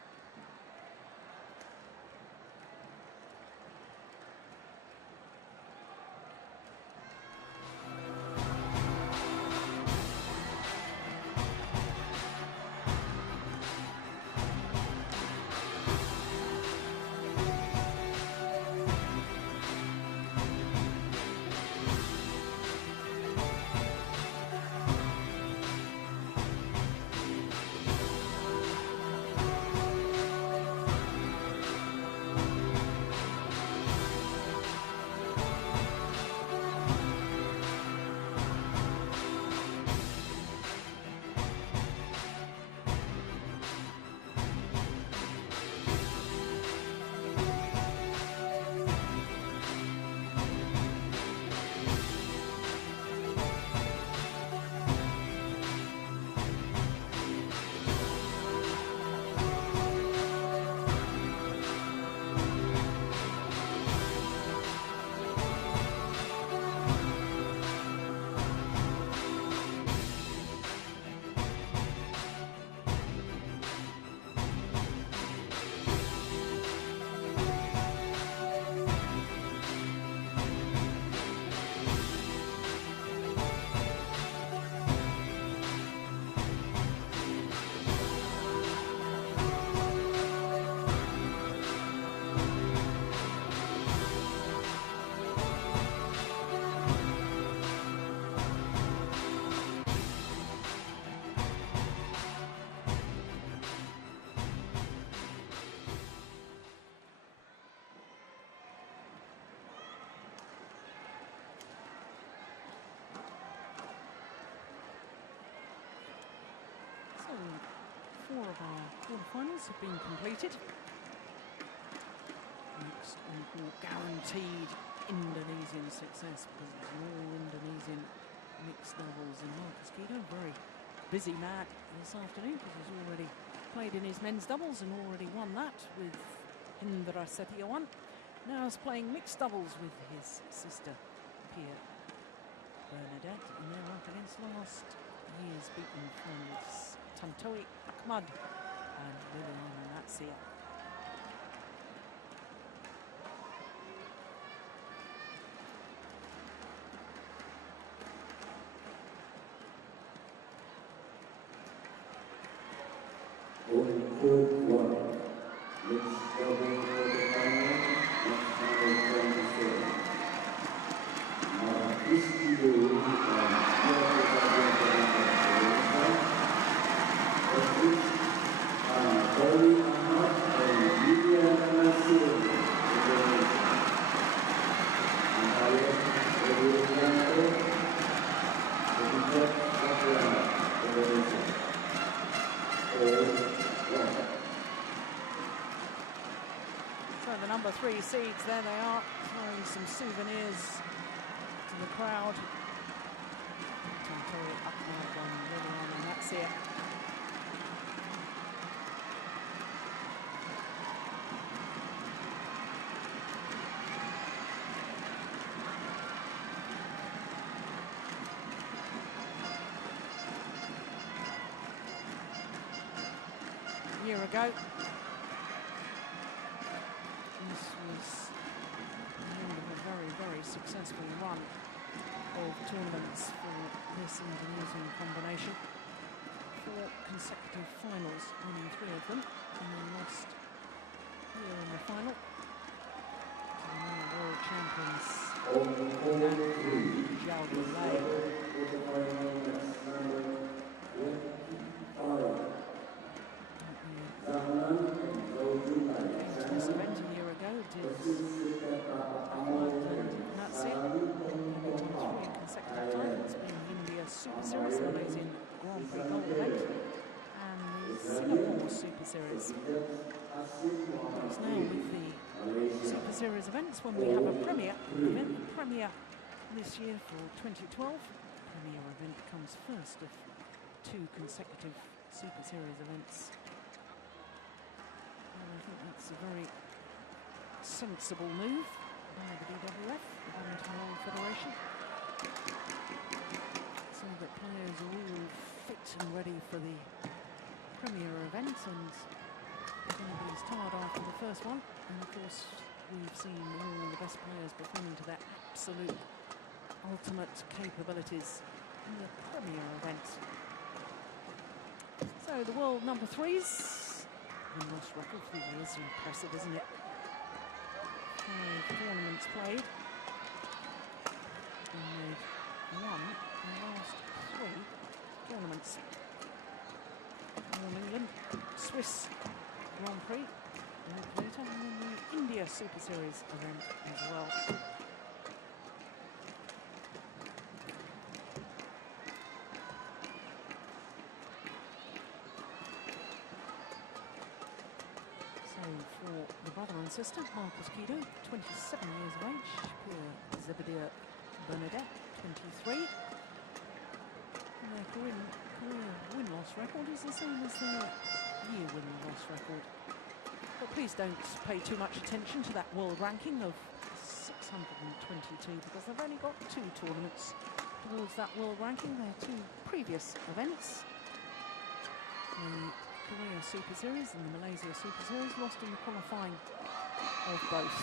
So, 4 of our quarterfinals have been completed. Next, all guaranteed Indonesian success because it's all Indonesian mixed doubles, and Marcus Guido, very busy man this afternoon because he's already played in his men's doubles and already won that with Indra Setiawan. Now he's playing mixed doubles with his sister Pia Bernadette, and they're up against last year's beaten friends Tantowi Ahmad and Liliana Natsia. Going third one. Let's go for the final. Let's go. there they are, throwing some souvenirs to the crowd. And that's it. A year ago, this was the end of a very, very successful run of tournaments for this Indonesian combination. 4 consecutive finals, winning 3 of them, and then lost here in the final to the now world champions Djarum this event a year ago, did that's it. 3 consecutive titles, being the India Superseries, the Malaysian Grand Prix Gold event, and the Singapore Superseries. It's now with the Superseries events when we have a premier event. The premier this year for 2012. Premier event comes first of 2 consecutive Superseries events. And I think that's a very sensible move by the BWF, the Badminton World Federation, so that players are all fit and ready for the premier event, and they're going to be tired after the first one. And of course, we've seen all the best players performing to their absolute ultimate capabilities in the premier event. So the world number 3s, win-loss record for the years, impressive, isn't it? 5 tournaments played, and they've won the last 3 tournaments. England, Swiss Grand Prix, a week later, and then the India Superseries event as well. For the brother and sister, Marcus Kido, 27 years of age, Zebedee Bernadette, 23. And their career win-loss record is the same as their year win-loss record. But please don't pay too much attention to that world ranking of 622, because they've only got 2 tournaments towards that world ranking. Their 2 previous events, the Korea Super Series and the Malaysia Super Series, lost in the qualifying of both.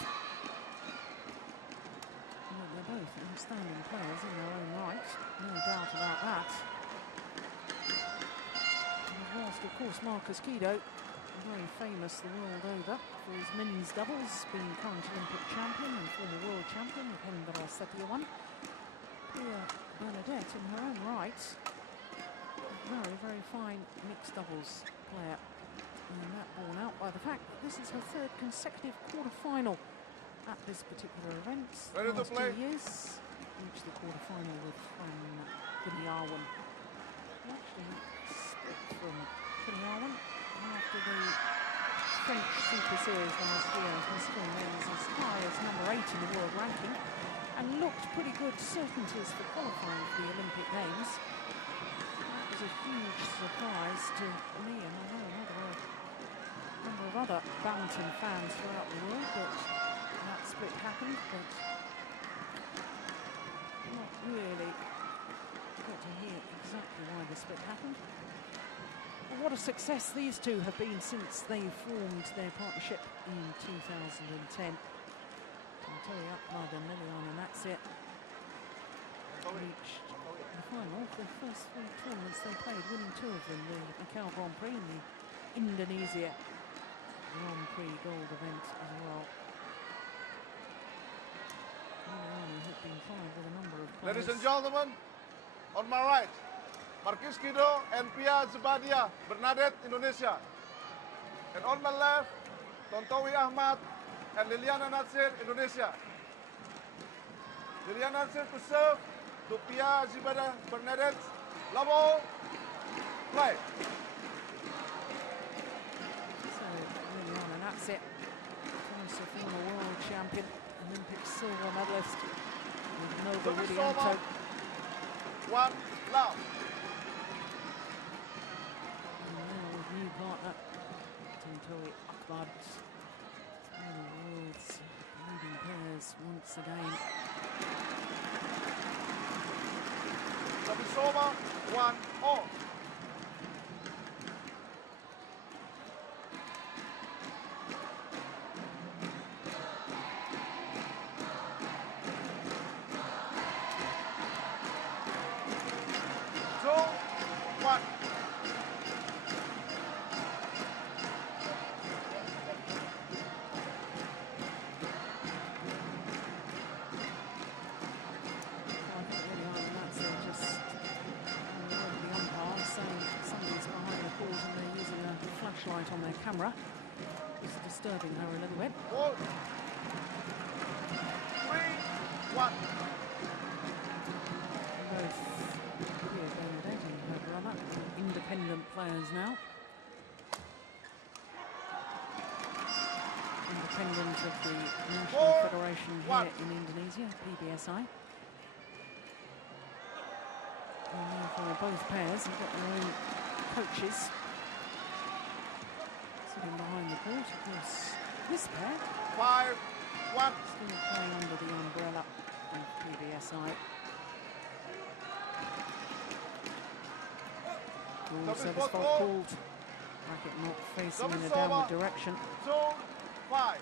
Well, they're both outstanding players in their own right, no doubt about that. And whilst, of course, Marcus Kido, very famous the world over for his men's doubles, being current Olympic champion and former world champion with Hendra Setiawan, Pia Bernadette, in her own right, very, very fine mixed doubles player, and that borne out by the fact that this is her 3rd consecutive quarter-final at this particular event. Ready to play? 2 years, reached the quarter-final with Kuniawan. Actually split from Kuniawan after the French Super Series last year, considering they was as high as number 8 in the world ranking, and looked pretty good certainties for qualifying for the Olympic Games. A huge surprise to me, and I know a number of other badminton fans throughout the world, that that split happened, but not really got to hear exactly why the split happened. But what a success these 2 have been since they formed their partnership in 2010. I'll tell you up by the million, and that's it. Reached the final, the first 3 tournaments they played, winning 2 of them, the Macau Grand Prix and the Indonesia Grand Prix Gold event as well. Had been followed with a number of players. Ladies and gentlemen, on my right, Marcus Kido and Pia Zebedee Bernadette, Indonesia. And on my left, Tontowi Ahmad and Liliana Natsir, Indonesia. Liliana Natsir to serve to Pia Zebedee Bernadette. Labo, play. So, Liliana Natsir, Also former world champion, Olympic silver medalist with Nova Service Widianto. over. 1 love. And now with new partner, Tontowi Akbar. One of the world's leading players once again. Service over. 1 all. On their camera, it's disturbing her a little bit. 4, 3, 1. Both Pia Bernadette and her brother, independent players now. Independent of the National Federation here in Indonesia, PBSI. And therefore both pairs have got their own coaches. Sitting behind the court, of course, this pair 5, 1. still playing under the umbrella of PBSI. Service fault called. Racket not facing in a downward direction. 2, 5.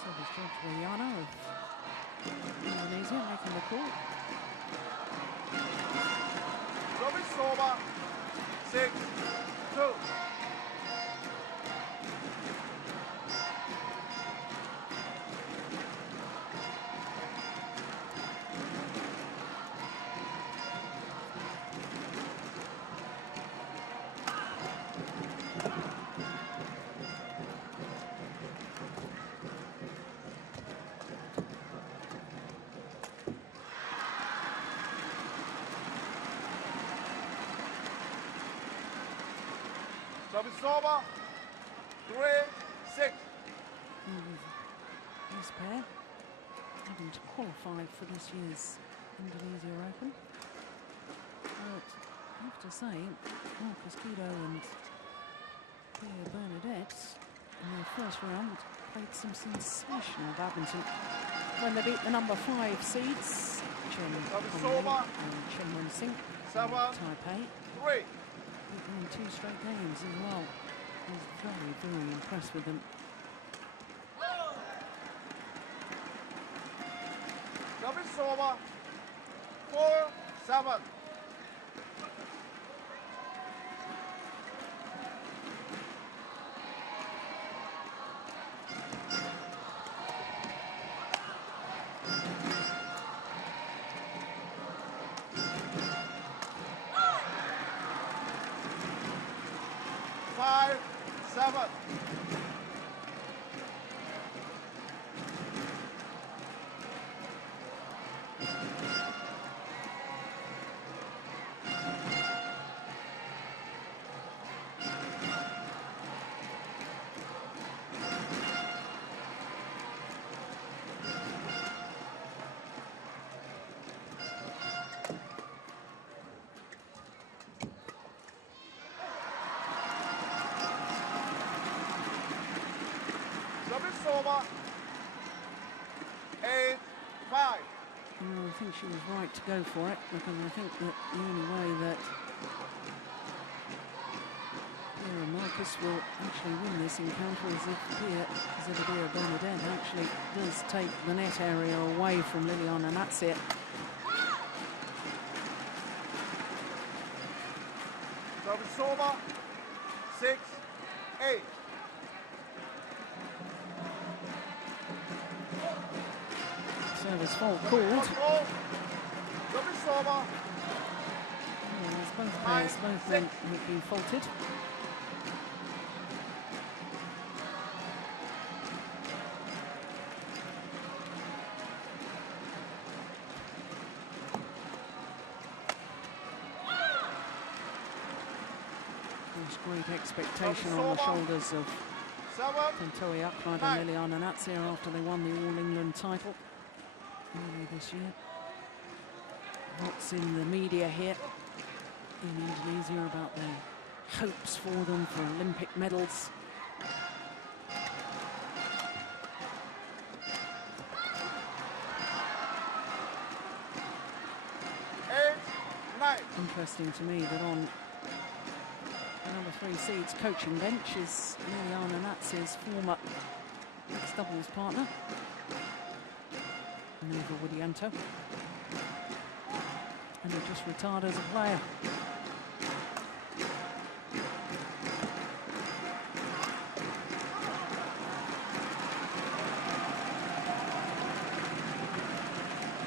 Service judge Wiliana of Indonesia making the call. Service over. 6, 2. Service over. 3, 6. This pair having to qualify for this year's Indonesia Open. But I have to say, Marcus Guido and Pia Bernadette in their first round played some sensational badminton when they beat the number 5 seeds, Chen Conley and Chen Wen-sing from Taipei. 3. In 2 straight games as well. I was very, very impressed with them. Service over. 4, 7. Service over. 8, 5. I think she was right to go for it, because I think that the only way that Pia and Marcus will actually win this encounter is if Pia Bernadette actually does take the net area away from Liliana, and that's it. Service over. 6, 8. Service fault called. Service over. Yes, both players, both men have been faulted. Great expectation on the shoulders of Tantowi Akrad and Liliana Natsir after they won the All England title earlier this year. Lots in the media here in Indonesia about their hopes for them for Olympic medals. Interesting to me that on the number 3 seeds coaching bench is Liliana Natsir's former mixed doubles partner, Nova Widianto, and he just retired as a player.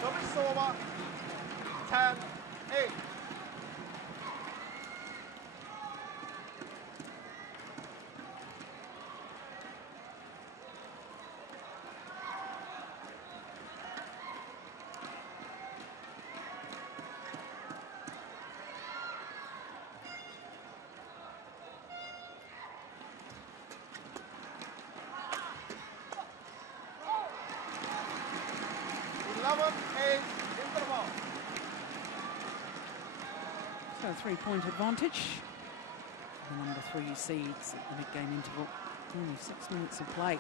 Service over. 10-8. Interval. So a 3-point advantage. The number 3 seeds at the mid-game interval. Only 6 minutes of play.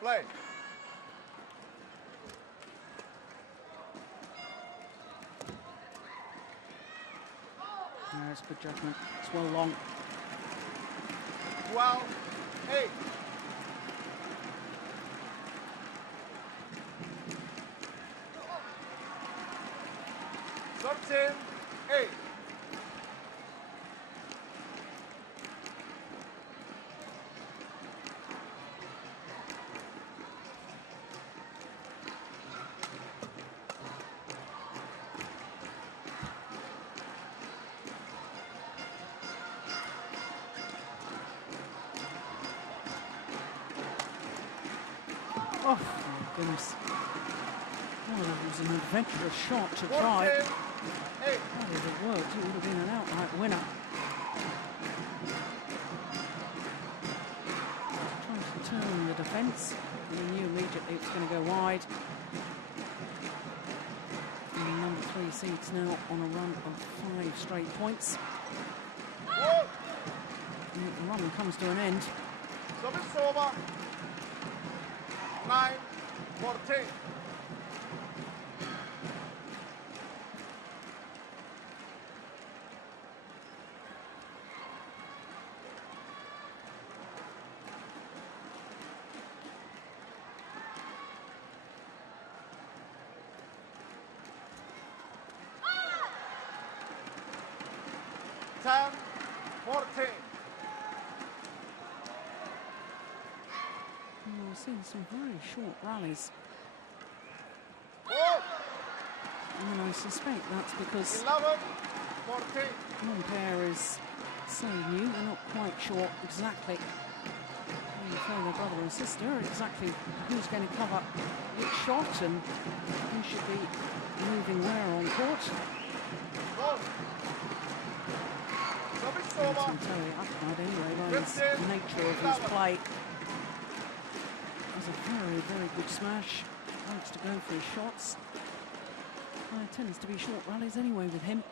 Play. That's good judgment. It's well long. 12-8. Eight. Oh, my goodness. Oh, that was an adventurous shot to try. Oh, if it worked, it would have been an outright winner. Trying to turn the defence. And he knew immediately it was going to go wide. And the number 3 seeds now on a run of 5 straight points. And the run comes to an end. Service over. 9-14. We've seen some very short rallies. And I suspect that's because 11-14. one pair is so new, they're not quite sure exactly their brother and sister, exactly who's going to cover which shot and who should be moving where on court. Tantowi Akrad, anyway, by the nature of his play, has a very, very good smash. Likes to go for his shots. It tends to be short rallies anyway with him.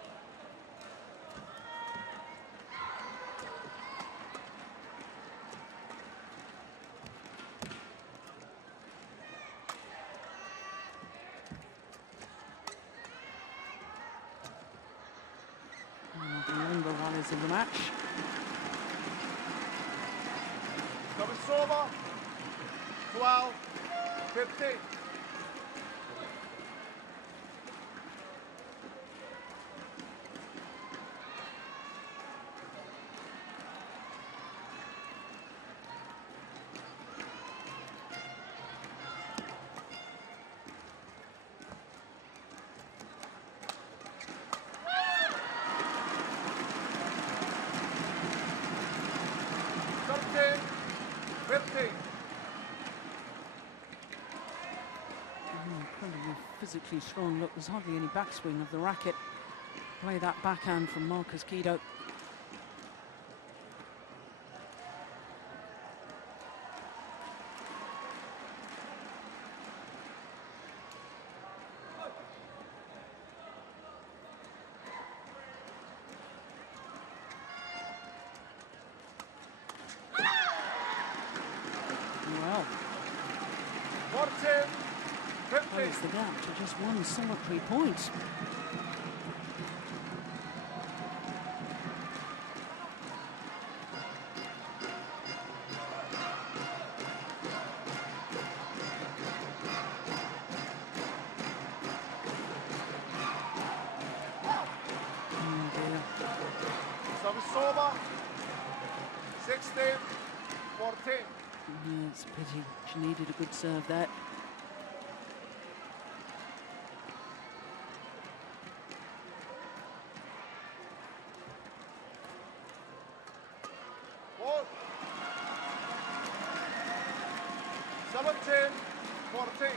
The longer rallies of the match. Service over. 12-15. Incredibly physically strong. Look, there's hardly any backswing of the racket. Play that backhand from Marcus Kido. Well, close the gap to just one solitary point. Oh dear. Service over. 16-14. Yeah, it's a pity. She needed a good serve there. Ball. 17-14.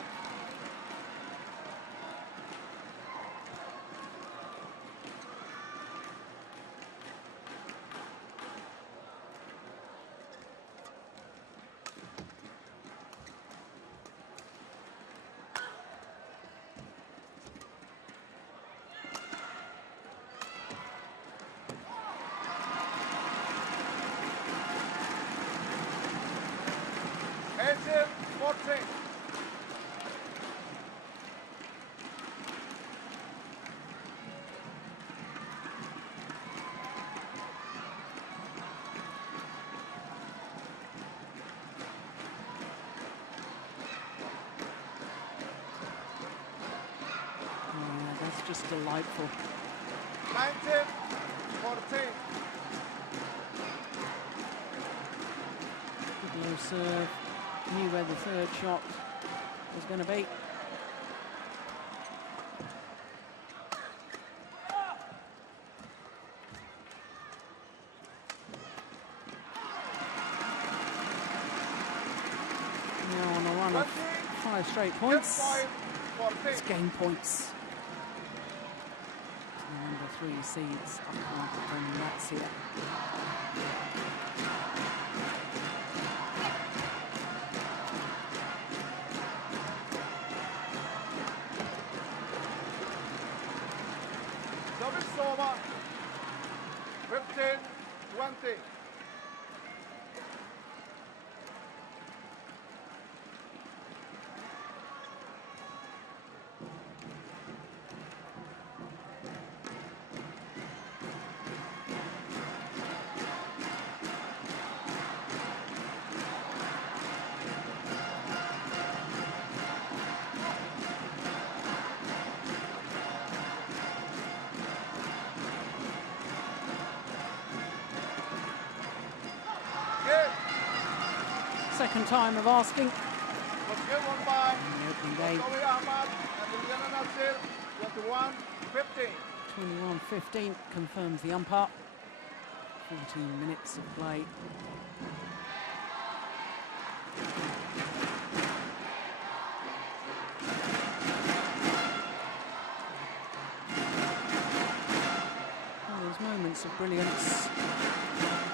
That's just delightful. 19-14. Good low serve. Knew where the third shot was going to be. Now on a run of 5 straight points. It's game points. The number 3 seeds apart from Latvia. Service over. 15-20. Second time of asking. Was given by Opening day. Ahmad and Liliana Nasir, 21-15. 21-15 confirms the umpire. 14 minutes of play. Oh, there's moments of brilliance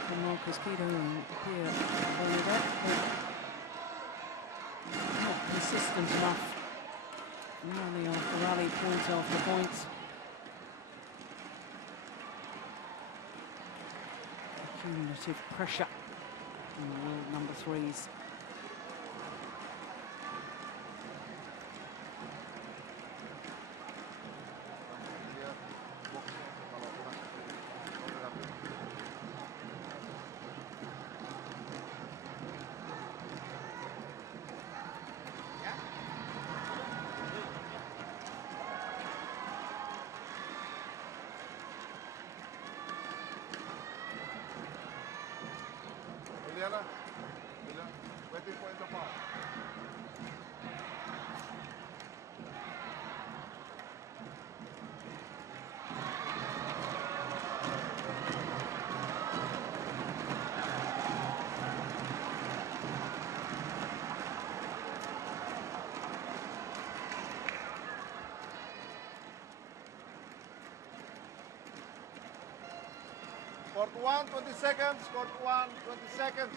from Marcus Kido and Pierre Oliver, but not consistent enough. Rally after rally, point after point. Cumulative pressure on the world number 3s. Juliana. Waiting for the foul. Court 1, 20 seconds. Court 1, 20 seconds.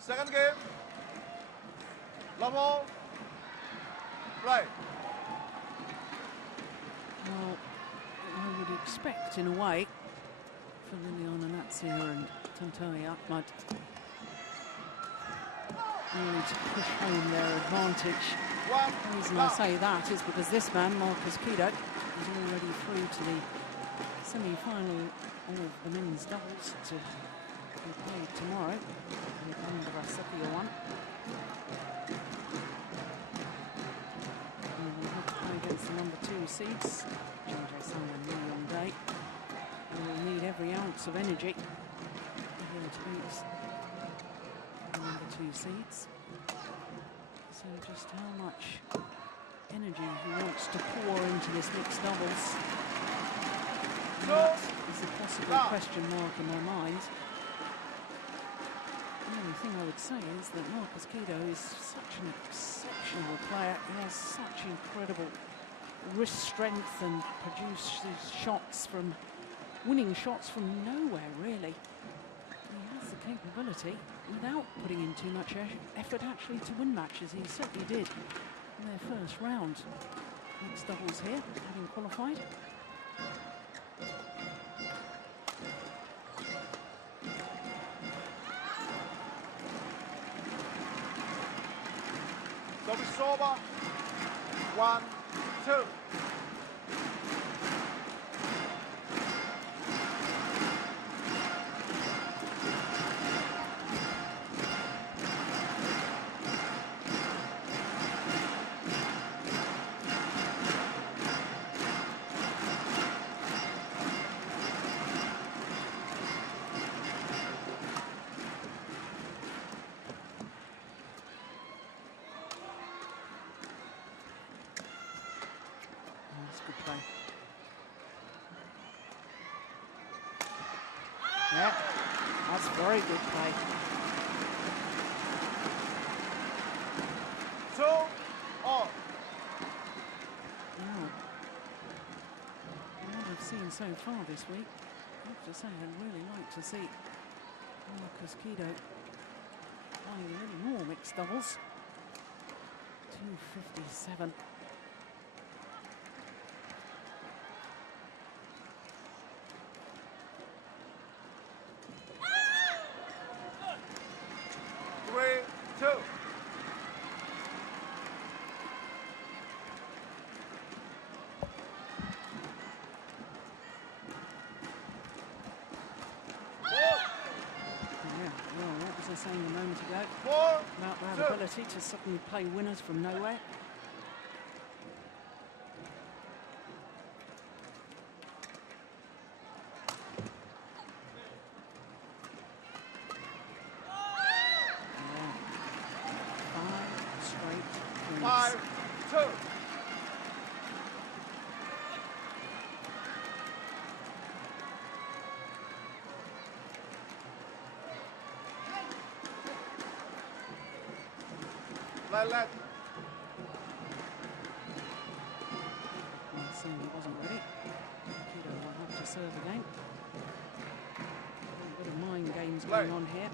Second game. Lomo. Play. Well, I would expect, in a way, for Liliana Natsir and Tantoy Ahmad really to push home their advantage. The reason I say that is because this man, Marcus Kido, is already through to the semi-final of the men's doubles to be played tomorrow. And we'll have to play against the number 2 seeds, JJ Sun and Leon Day. And we'll need every ounce of energy to beat the number 2 seeds. So just how much energy he wants to pour into this mixed doubles, that is a possible question mark in my mind. The only thing I would say is that Marcus Kido is such an exceptional player. He has such incredible wrist strength and produces shots from winning shots from nowhere, really. He has the capability, without putting in too much effort, actually to win matches. He certainly did in their first round. Mixed doubles here, having qualified. Soba. 1, 2. Yeah, that's very good play. 2 all. Now, what I've seen so far this week, I have to say I'd really like to see Marcus Kido playing a little more mixed doubles. 257. Saying a moment ago about that ability to suddenly play winners from nowhere. Yeah. 5 straight. 5-2. Let. Seeing he wasn't ready. Kido will have to serve again. A bit of mind games going on here.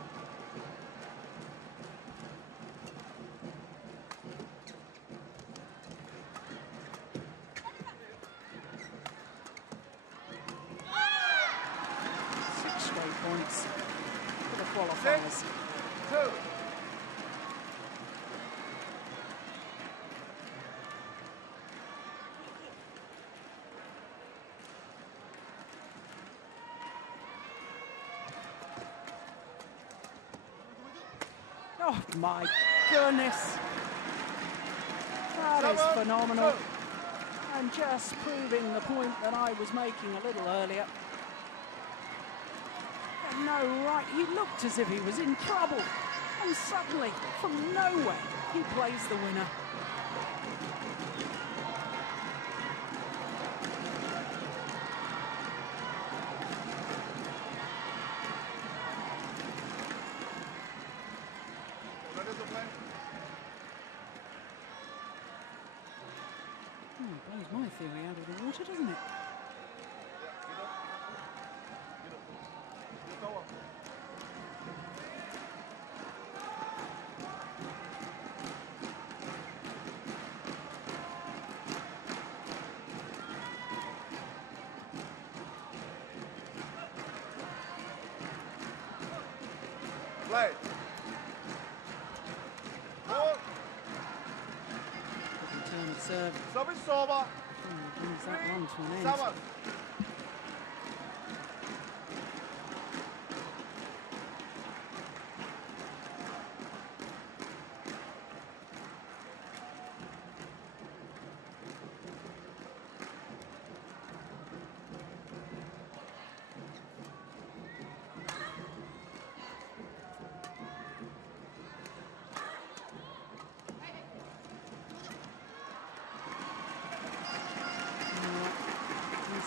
Six straight points for the qualifiers. 6-2. Oh my goodness. That is phenomenal. And just proving the point that I was making a little earlier. And no, right, he looked as if he was in trouble. And suddenly, from nowhere, he plays the winner. Blows my theory out of the water, doesn't it? Play. Return of serve. Service over. Brings that one to an end. 7.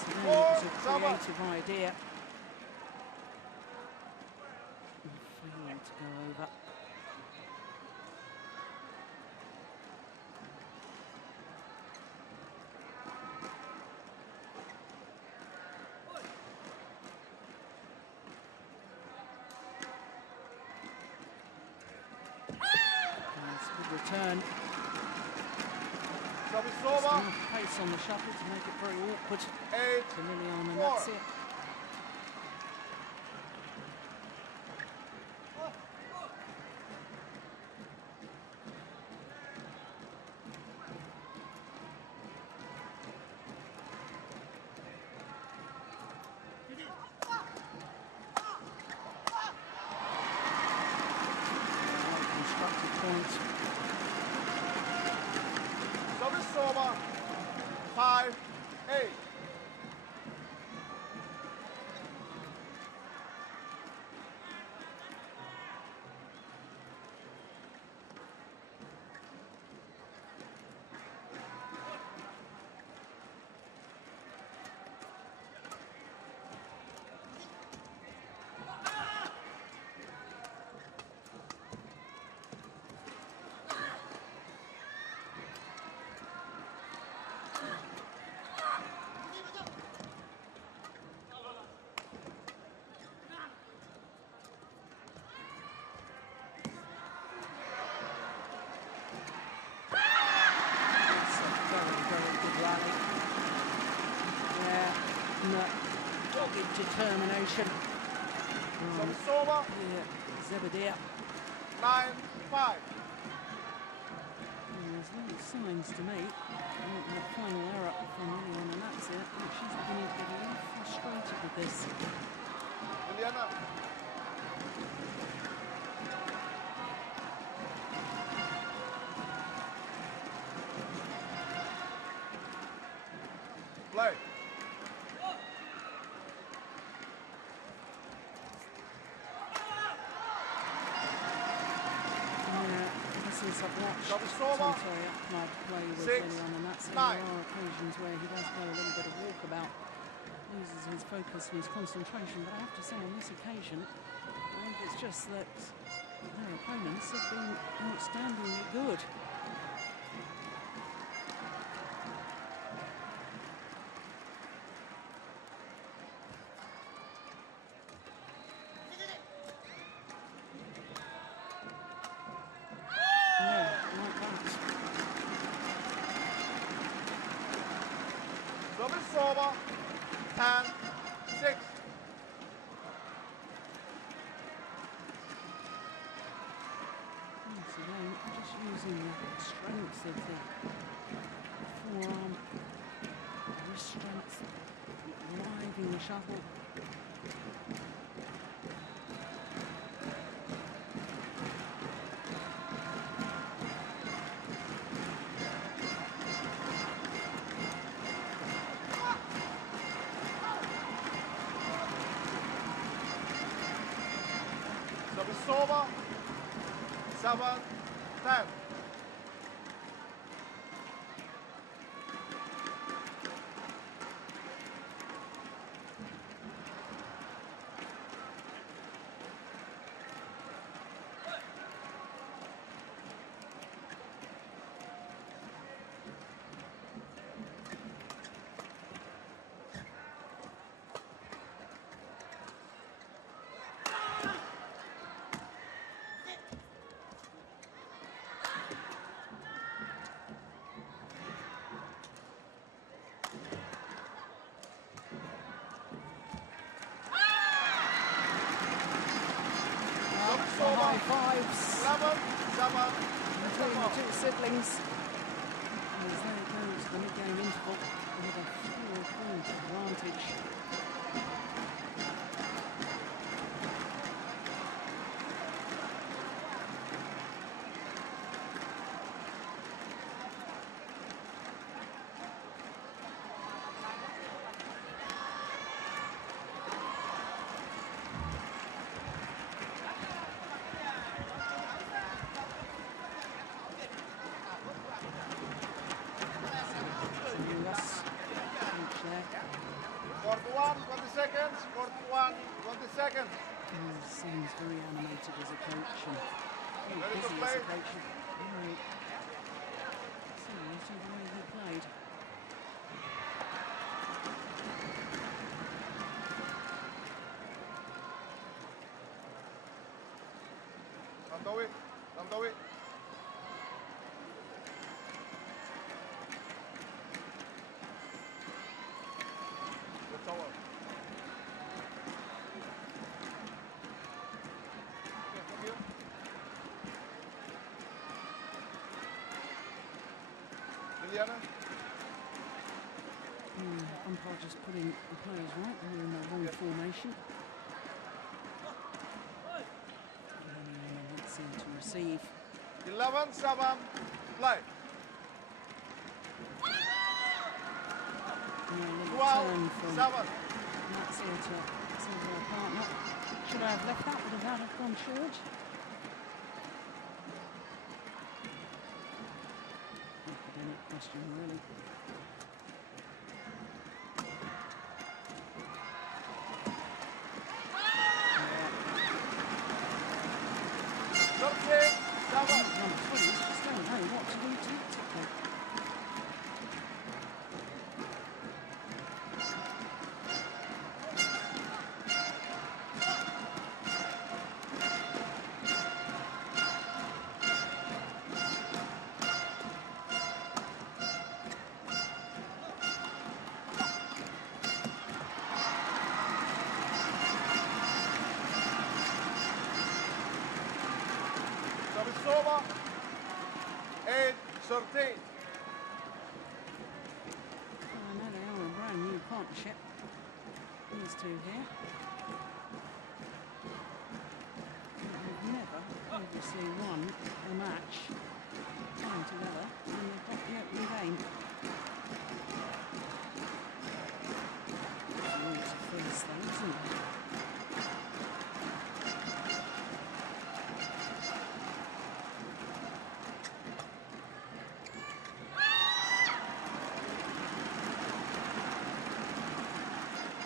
It was a creative idea. Failed to go over. That's a good return. Enough pace on the shuttle to make it very awkward to Lilian, and that's it. Well-constructed point. Service over. 5, 8. Determination. Over. Zebedia. 9-5. There's little signs to me. That final error from Lilian, and that's it. I think she's beginning to get a little frustrated with this. Liliana. Play. I've watched Santoya play with Lilian, and that's it. There are occasions where he does go a little bit of walkabout, loses his focus and his concentration, but I have to say on this occasion, I think it's just that their opponents have been outstandingly good. Over. 10, 6. Once again, just using the strength of the forearm, wrist strength, driving the shuttle. Service over. 7-10. The high fives 11-7. between the two siblings. As there it goes, the mid-game interval with a 4-point advantage. Court 1, 20 seconds. Court 1, 20 seconds. Seems very animated as a coach and very Ready to busy play? as a coach. Very similar to the way he played. Tantowi. Tantowi. Good tower. Okay, from here. Liliana. Umpire just putting the players right. They're in the wrong formation. And wants him to receive. 11-7. Play. A little 12, turn from 7. Lazio to her partner. Should I have left that? Would that have gone short? Academic question, really. Number 3 just don't know what to do tactically. Service over. 8-13. I know they are a brand new partnership. These two here. They've never obviously won a match playing together, and they've got the opening game. It's a first though, isn't it?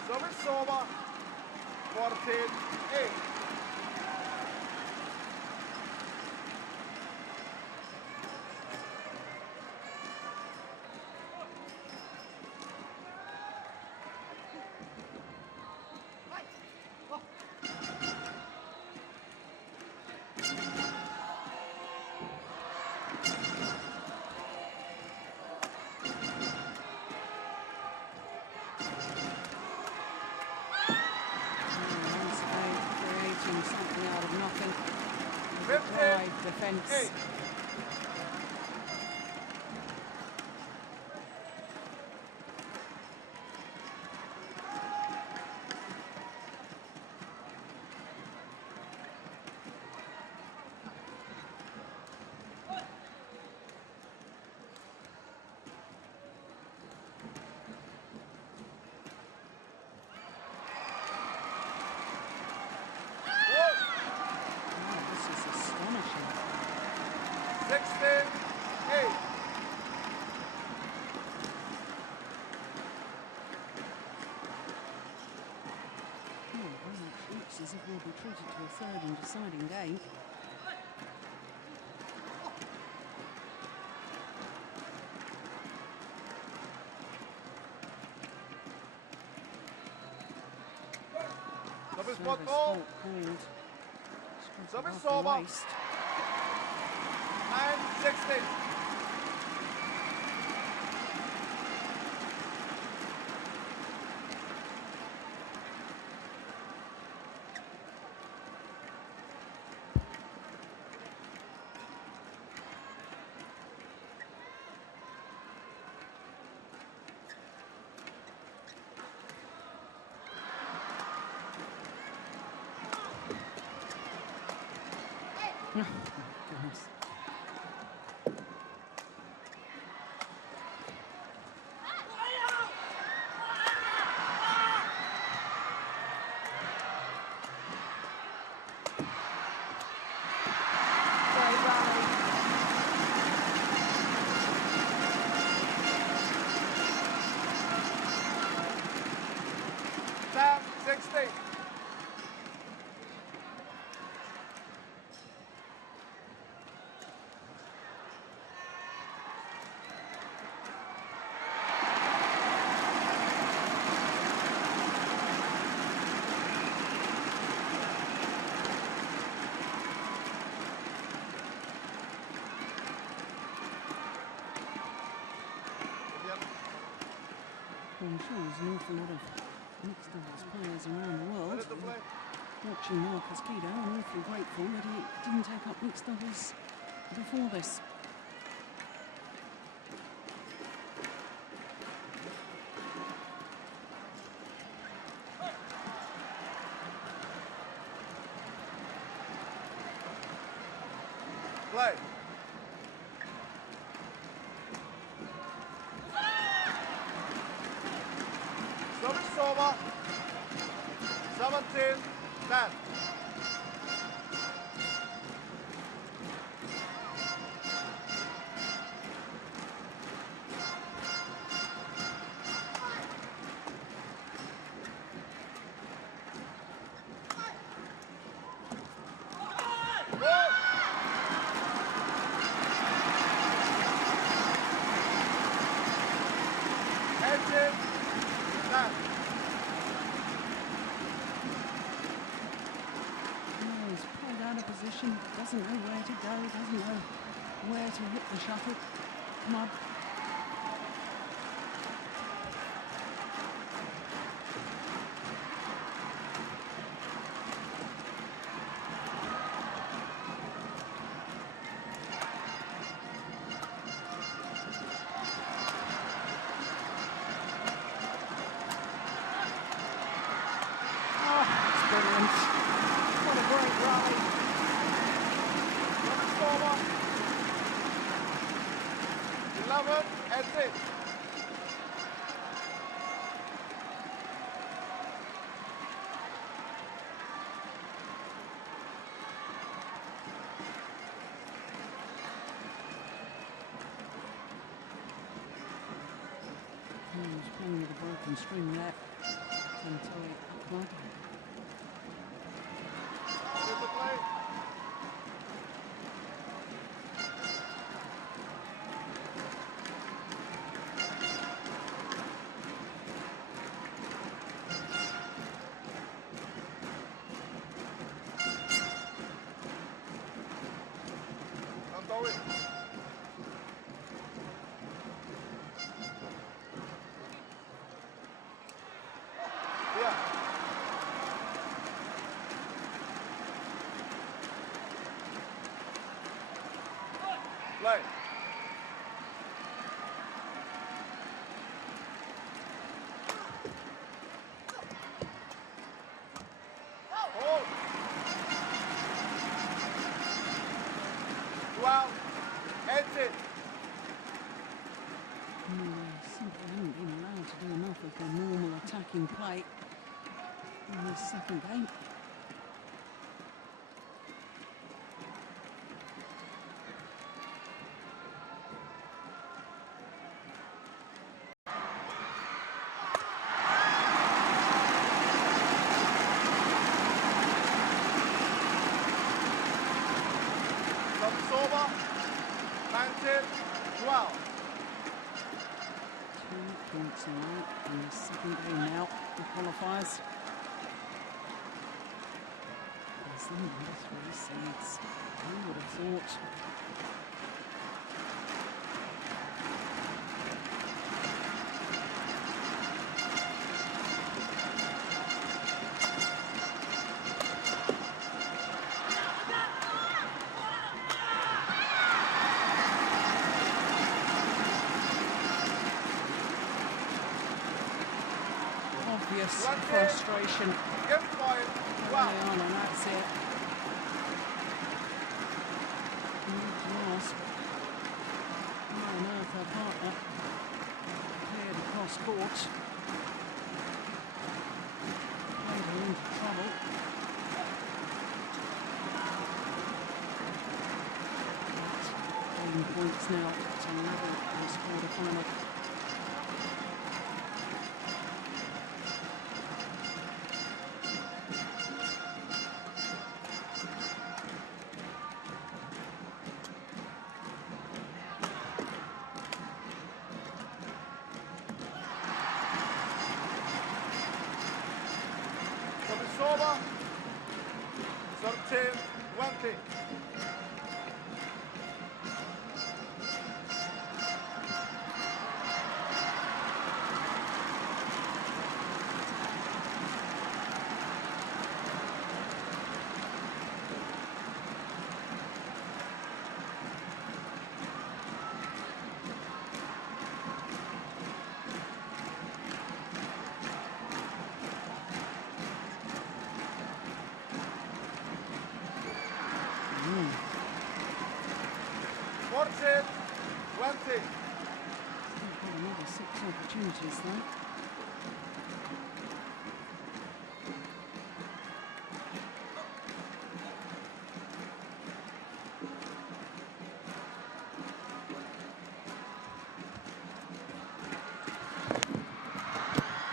Service over. 14-8. Creating something out of nothing. 15, Drive defence. 8. will be treated to a third and deciding game. Service Service fault fault call. called. Service Struck above the over. waist. 9-16. Oh, my goodness. Great rally. Sam 16. I'm sure there's an awful lot of mixed doubles players around the world Ready to play. watching Marcus Guido and awfully grateful that he didn't take up mixed doubles before this. Play. Service over. 17-10. Oh, he's pulled out of position, doesn't know where to go, doesn't know where to hit the shuttle club. Oh, it's brilliant. What a great rally. Service over. 11-6. He's playing with a broken string there until it club. Ready to play. Tantawi. Yeah. Play. Hold. 12-18. Simply haven't been allowed to do enough of their normal attacking play in this second game. 14, 12. 2 points away in the second game now, the qualifiers. As the number 3 seeds, who would have thought? Obvious frustration Game point, early 12. on, and that's it. Need to ask why on earth her partner cleared across court. Played her into trouble. But 8 points now to level this quarter-final. Over. 13, 20. Fortune, 20. Got another 6 opportunities there.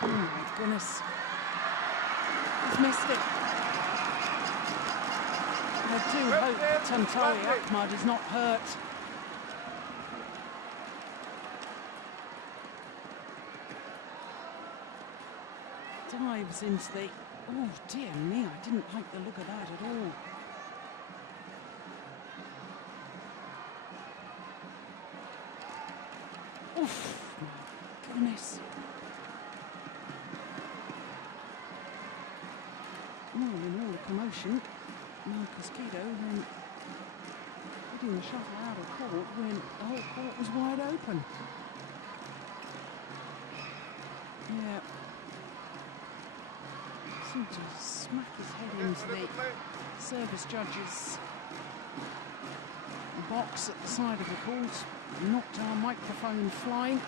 Oh my goodness. He's missed it. I do hope Tantari Ahmad is not hurt. Dives into the... Oh dear me, I didn't like the look of that at all. Oof, my goodness. Well, in all the commotion, Marcus Guido then hitting the shuttle out of court when the whole court was wide open. Yeah. Seemed to smack his head into the service judge's box at the side of the court, knocked our microphone flying.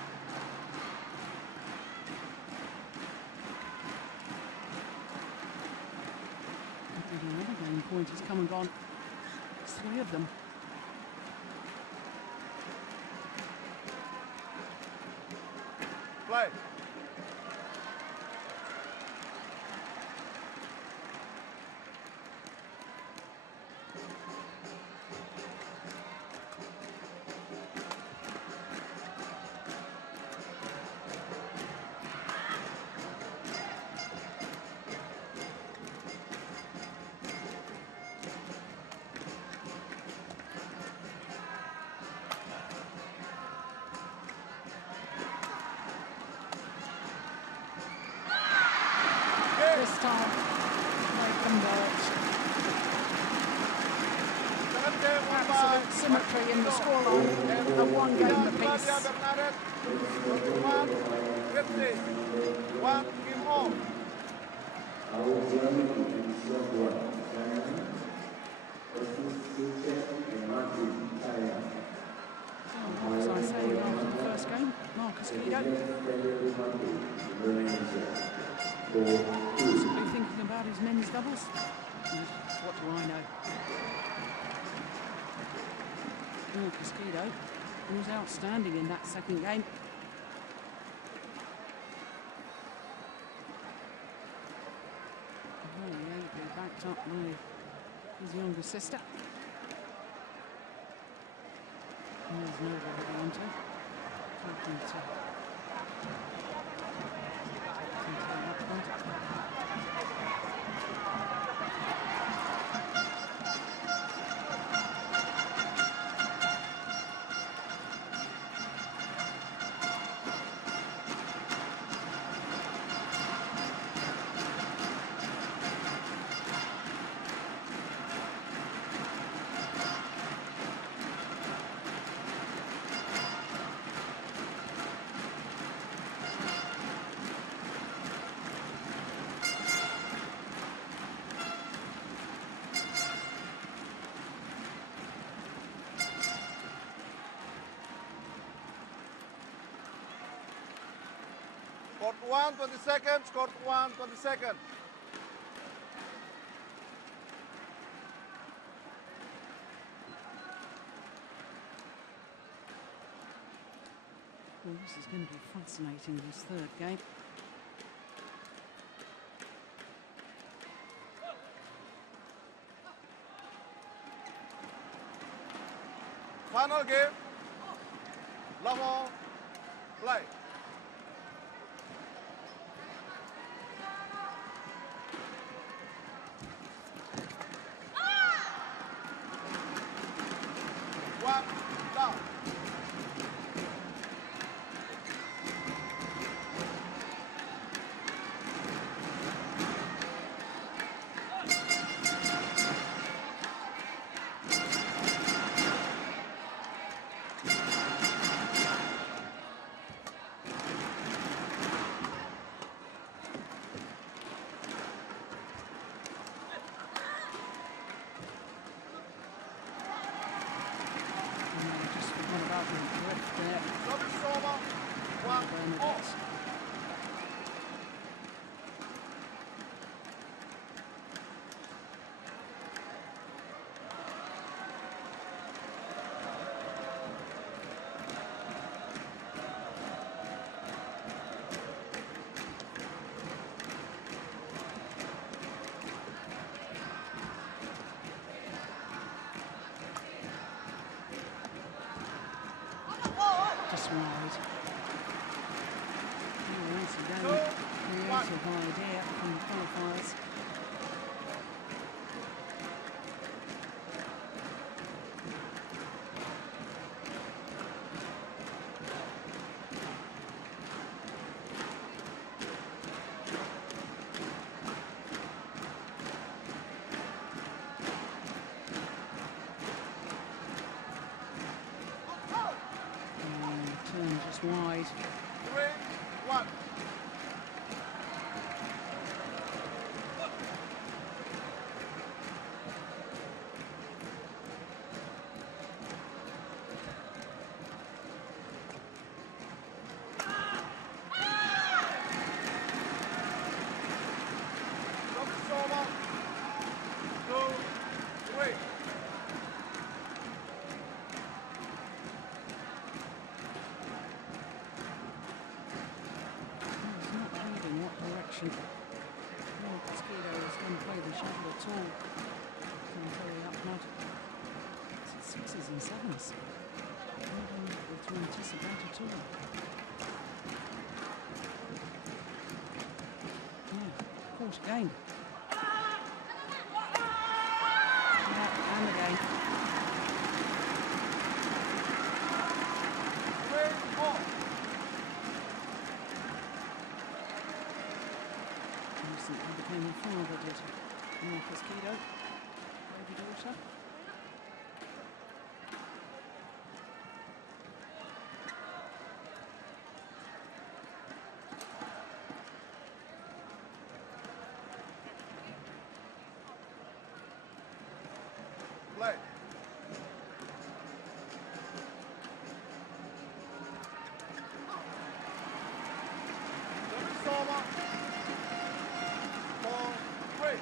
And another game point has come and gone. 3 of them. Play. This time, they convert. Absolute symmetry in the scoreline. A 1 game apiece. 1 game off. What was I saying after the first game? Marcus Guido. Possibly thinking about his men's doubles. And what do I know? Marcus Guido was outstanding in that second game. Very ably backed up by his younger sister. There's no holding onto. Hoping to continue up front. Court 1, 20 seconds. Court 1, 20 seconds. Well, this is going to be fascinating, this third game. Final game. Lahore, play. One, down. Just forgot about the drift there. Service over. One, Bernadette. Just wide. Once again, creative idea from the qualifiers. Turn just wide. 3, 1. Service over. 2, 3. He's not reading what direction Mosquito is going to play the shuttle at all. Can play up mud. It's at sixes and sevens. Not able to anticipate at all. Yeah, quarter game. Yeah, and again. 3, 4. Recently became a father, did Marcus Kido, baby daughter. Play. Service over. 4, 3.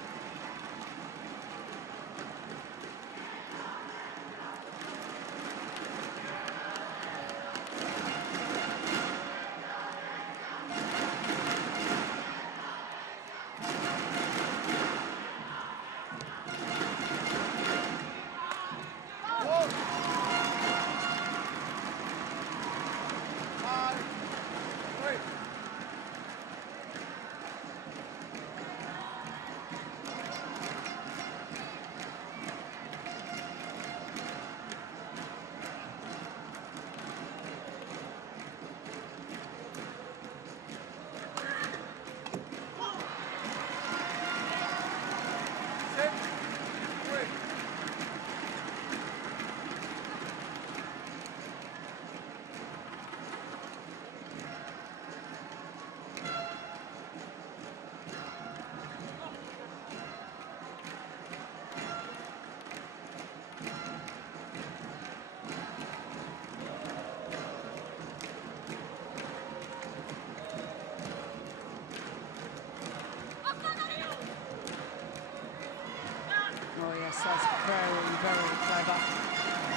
Oh yes, that's very, very clever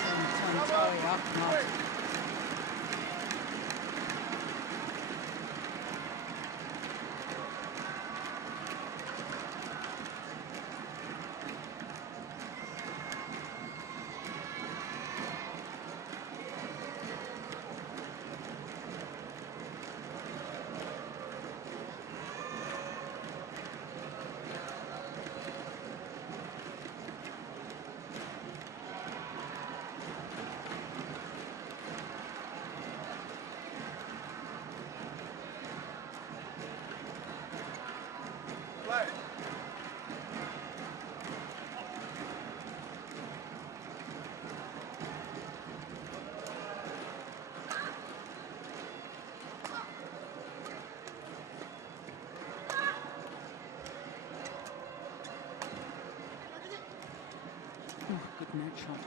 from Tantoy Ahmad. Play. Oh, good net shot.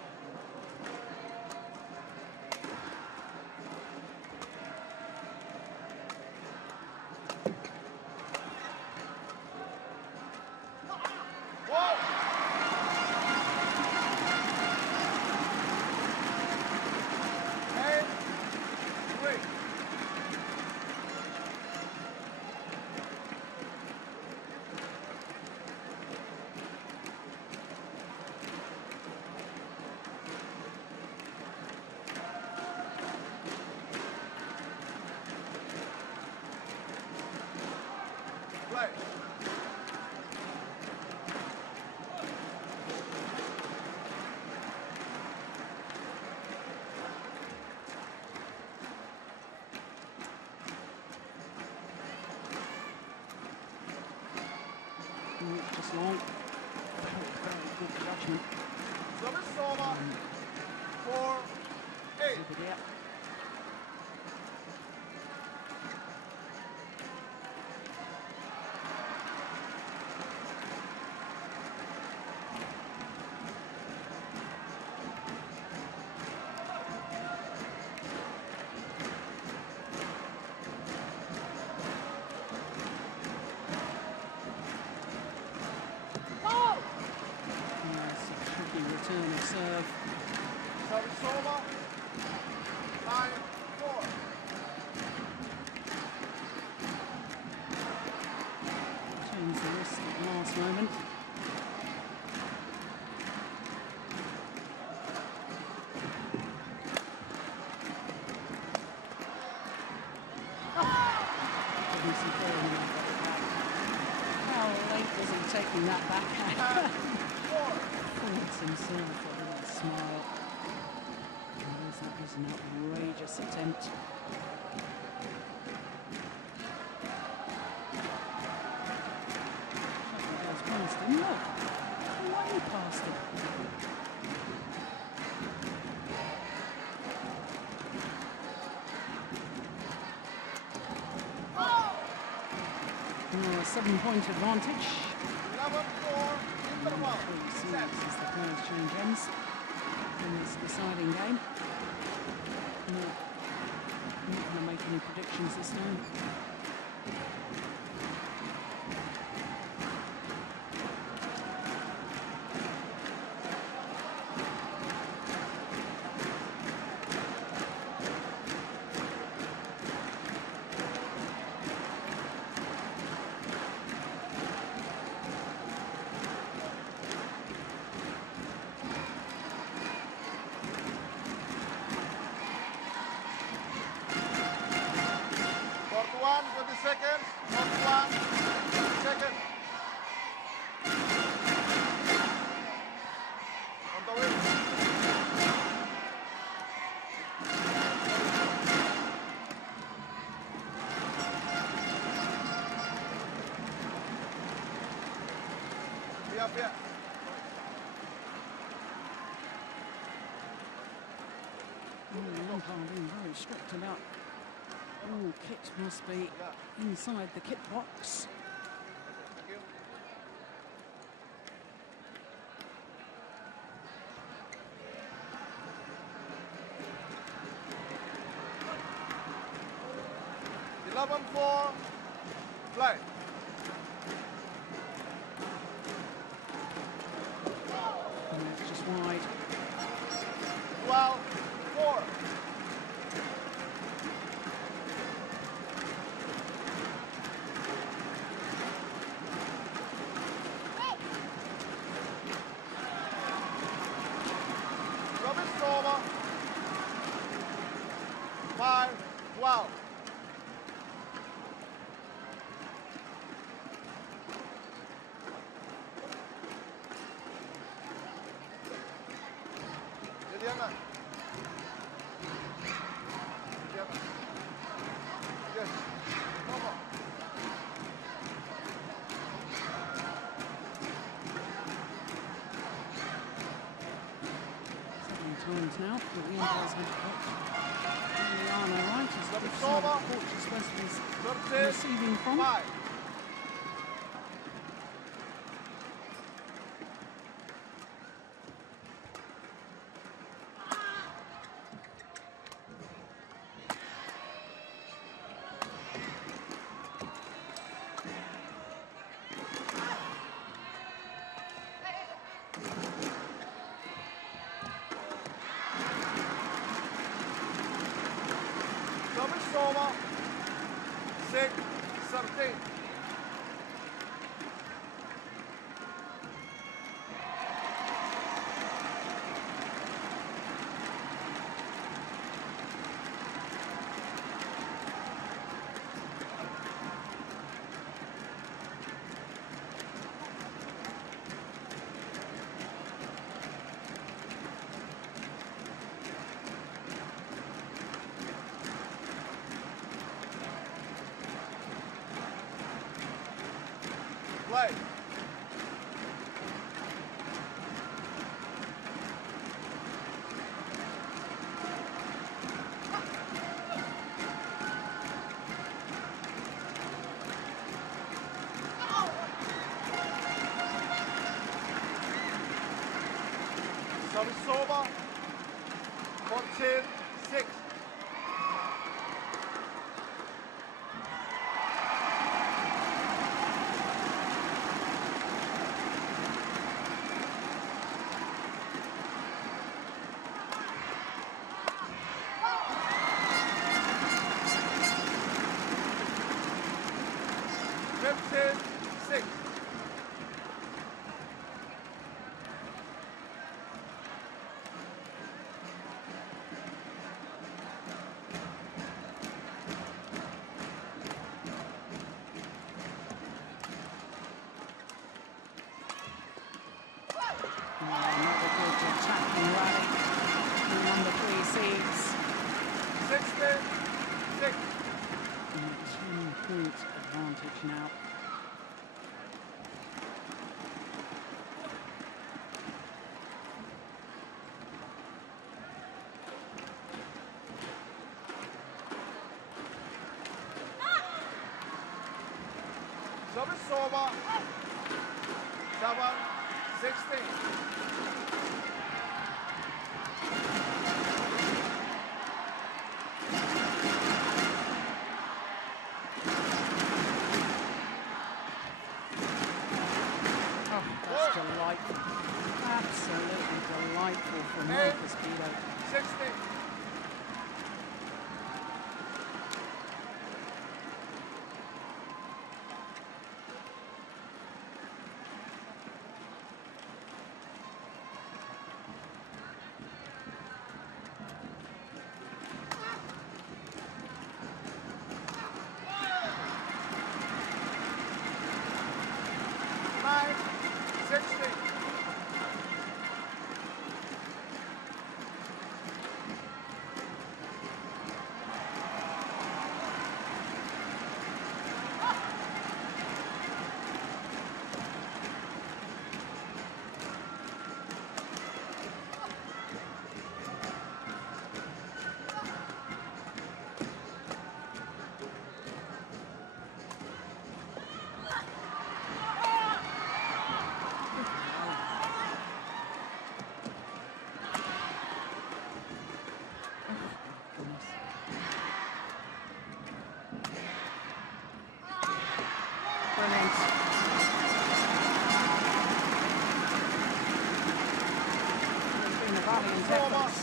Play. Just long. Very, very good judgment. Service over. 4-8. Super dear. Yes, a tricky return of serve. Service over. 9-4. Turns the wrist at the last moment. Obviously throwing that back. How late was he taking that back? Forwards himself with a little smile. Yes, that was an outrageous attempt. Goes past him. Look, way past him. Oh, a 7-point advantage. 11-4. Interval. 3 serves as the players change ends in this deciding game. No, I'm not going to make any predictions this time. Forty-one, 20 seconds. 41, 20 seconds. On the wing. Yeah. Lampard being very strict about all kit must be inside the kit box. Thank you. Eleven four. Play. And it's just wide. 12-4. Service over. 5-12. Liliana. Liliana. Yes. Come on. 7 times now. But the Indians have got Liliana right. He's the coach is supposed to be receiving from. 5. Service over. 6-13. Play. Service over. 14-6. Another good attacking rally from number 3 seeds. 16-6. 10-point advantage now. Service over. 7-16. That's delightful. Absolutely delightful from Marcus Guido. 60. valiant efforts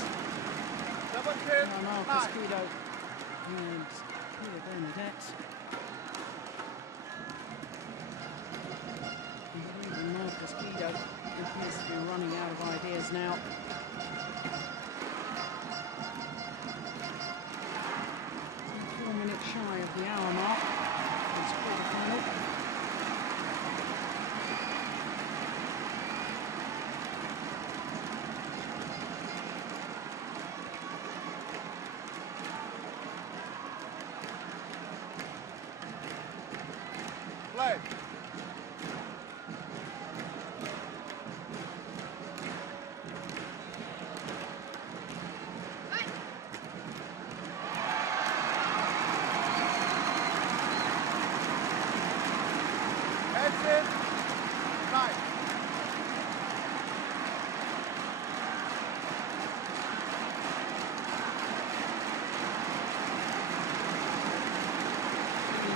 17, by Marcus 9. Guido and Peter Bernadette. And even Marcus Guido appears to be running out of ideas now. 4 minutes shy of the hour mark. It's quarter-final. Play. Exit. 9.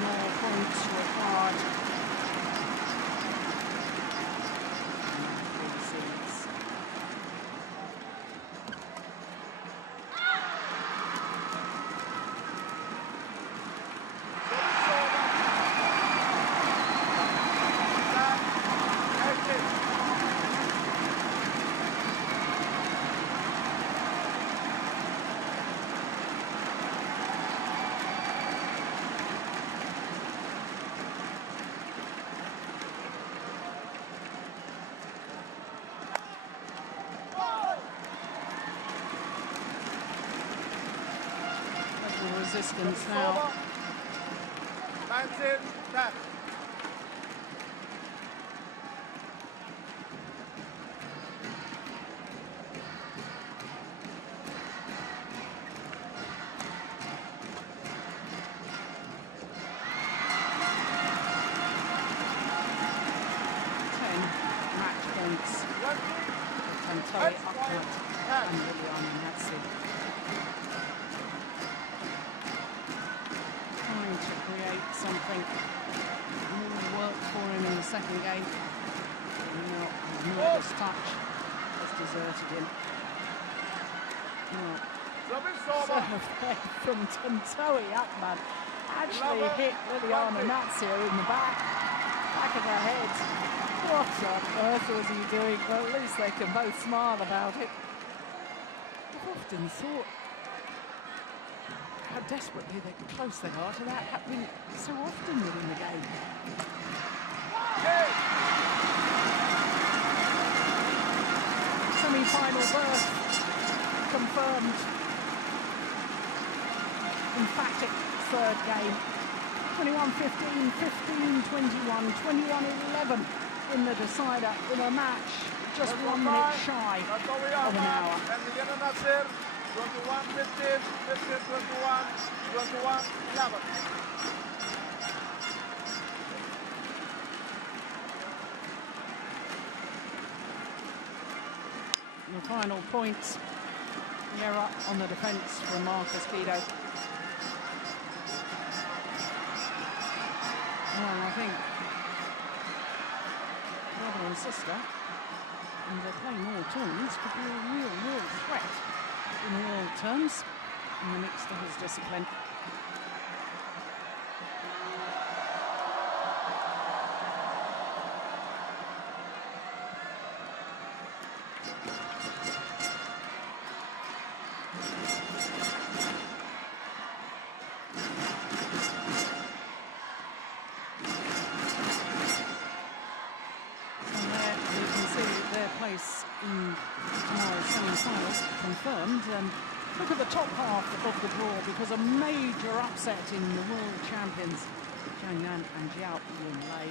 More points required. Resistance now. 19, 10. Match points. Tantoi Akmat and Liliana Natsi. Trying to create something more work for him in the second game. Now, a nervous touch has deserted him. Now, serve effect from Tantoi Akmat actually hit Liliana Natsi in the back of her head. What on earth was he doing? Well, at least they can both smile about it. I've often thought how desperately close they are to that happening so often within the game. Semi-final berth confirmed. Emphatic third game. 21-15, 15-21, 21-11 in the decider in a match just 1 minute shy of an hour. And Liliana Nasir, 21-15, 15-21, 21-11. The final point, the error on the defence from Marcus Guido. Well, I think brother and sister, and they play more tournaments, could be a real threat in world terms in the mixed doubles discipline. In tomorrow's semi-finals confirmed, and look at the top half of the draw because a major upset in the world champions Zhang Yan and Jiao Yunlei.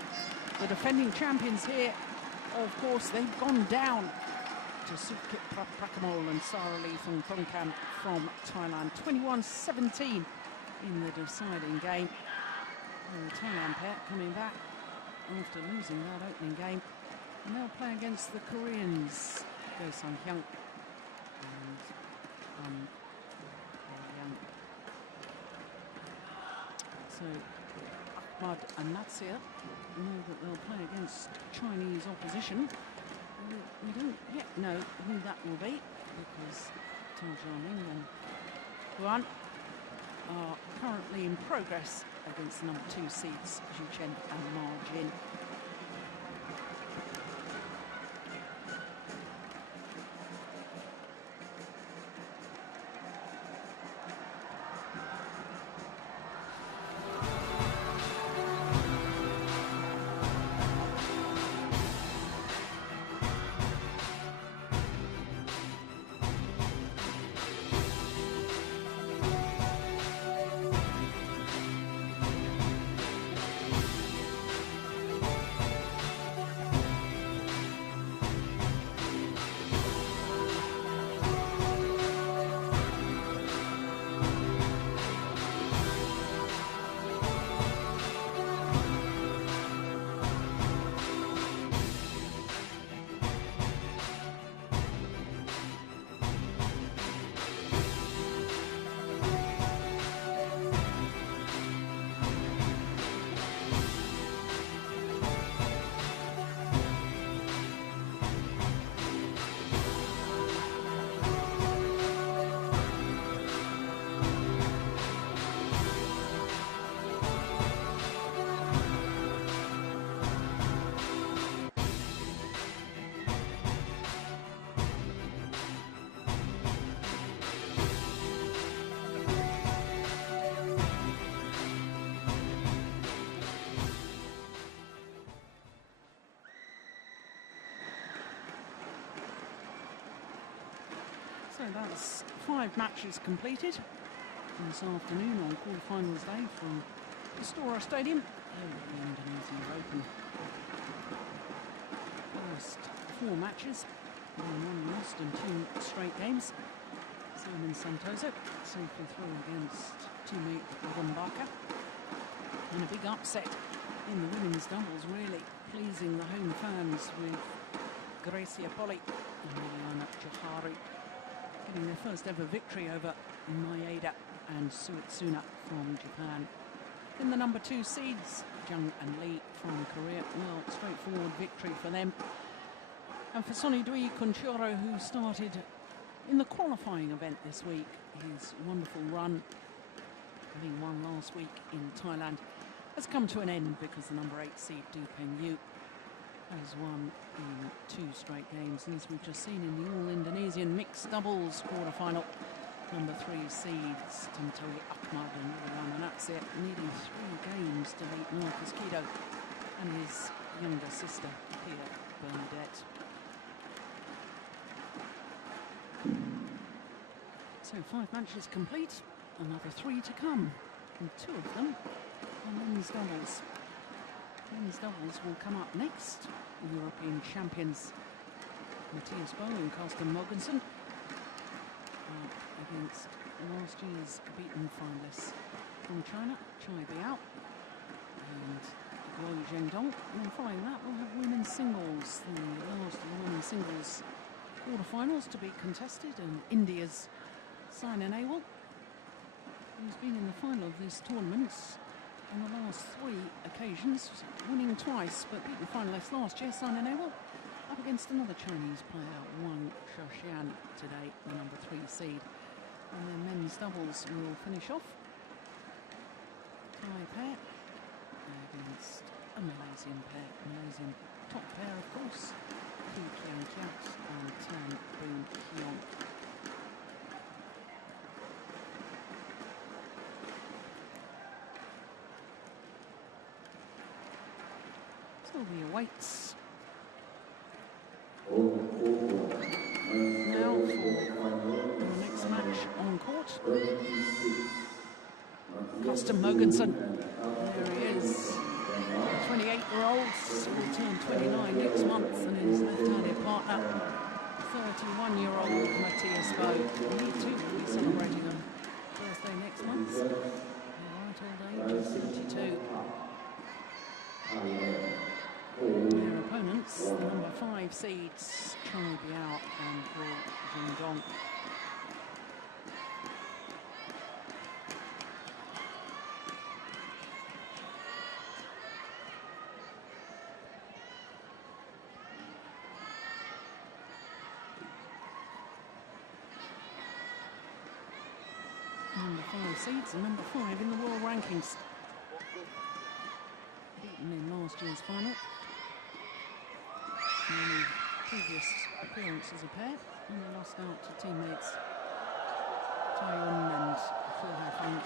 The defending champions here, of course, they've gone down to Sukhit Prakamol and Sara Lee Thongthongkam from Thailand. 21-17 in the deciding game. And the Thailand pair coming back after losing that opening game. And they'll play against the Koreans, Go Sang-hyung and Yang. So Ahmad and Natsir know that they'll play against Chinese opposition. We don't yet know who that will be. because Djarum and Guan are currently in progress against the number 2 seeds, Zhu Chen and Ma Jin. So that's 5 matches completed this afternoon on quarterfinals day from Istora Stadium here at the Indonesia Open. First 4 matches, 1 lost and 2 straight games. Simon Santoso safely through against teammate Rumbaka. And a big upset in the women's doubles, really pleasing the home fans with Gracia Poli and Liliana Johari getting their first ever victory over Maeda and Suetsuna from Japan. In the number 2 seeds, Jung and Lee from Korea. Well, straightforward victory for them. And for Sonidui Kunchoro, who started in the qualifying event this week, his wonderful run, having won last week in Thailand, has come to an end because the number 8 seed Du Pengyu has won in 2 straight games. And as we've just seen in the all-Indonesian mixed doubles quarter-final, number 3 seeds Tantowi Ahmad and Liliana Natsir needing 3 games to beat Marcus Kido and his younger sister Pia Bernadette. So 5 matches complete, another 3 to come, and 2 of them are men's doubles. Men's doubles will come up next. The European champions Matthias Boe and Carsten Mogensen against last year's beaten finalists from China, Chai Biao and Guo Zhengdong. And then following that, we'll have women's singles, the last of the women's singles quarterfinals to be contested, and India's Saina Nehwal, who's been in the final of this tournament on the last 3 occasions, winning twice, but beaten finalist last year, Saina Nehwal, up against another Chinese player, Wang Shaoxian, today, the number 3 seed. And then men's doubles will finish off. Thai pair against a Malaysian pair. Malaysian top pair, of course, Hu Kian Kiat and Tan Boon Hyong. Sylvia waits now for the next match on court. Carsten Mogensen, there he is. The 28-year-old will turn 29 next month, and his left-handed partner, 31-year-old Matthias Boe. He too will be celebrating a birthday next month. The right old age of 32. Their opponents, the number 5 seeds, Chai Biao and Guo Zhengdong. number 5 seeds and number 5 in the world rankings. Beaten in last year's final. In the previous appearance as a pair, and they lost out to teammates Djarum and Fung.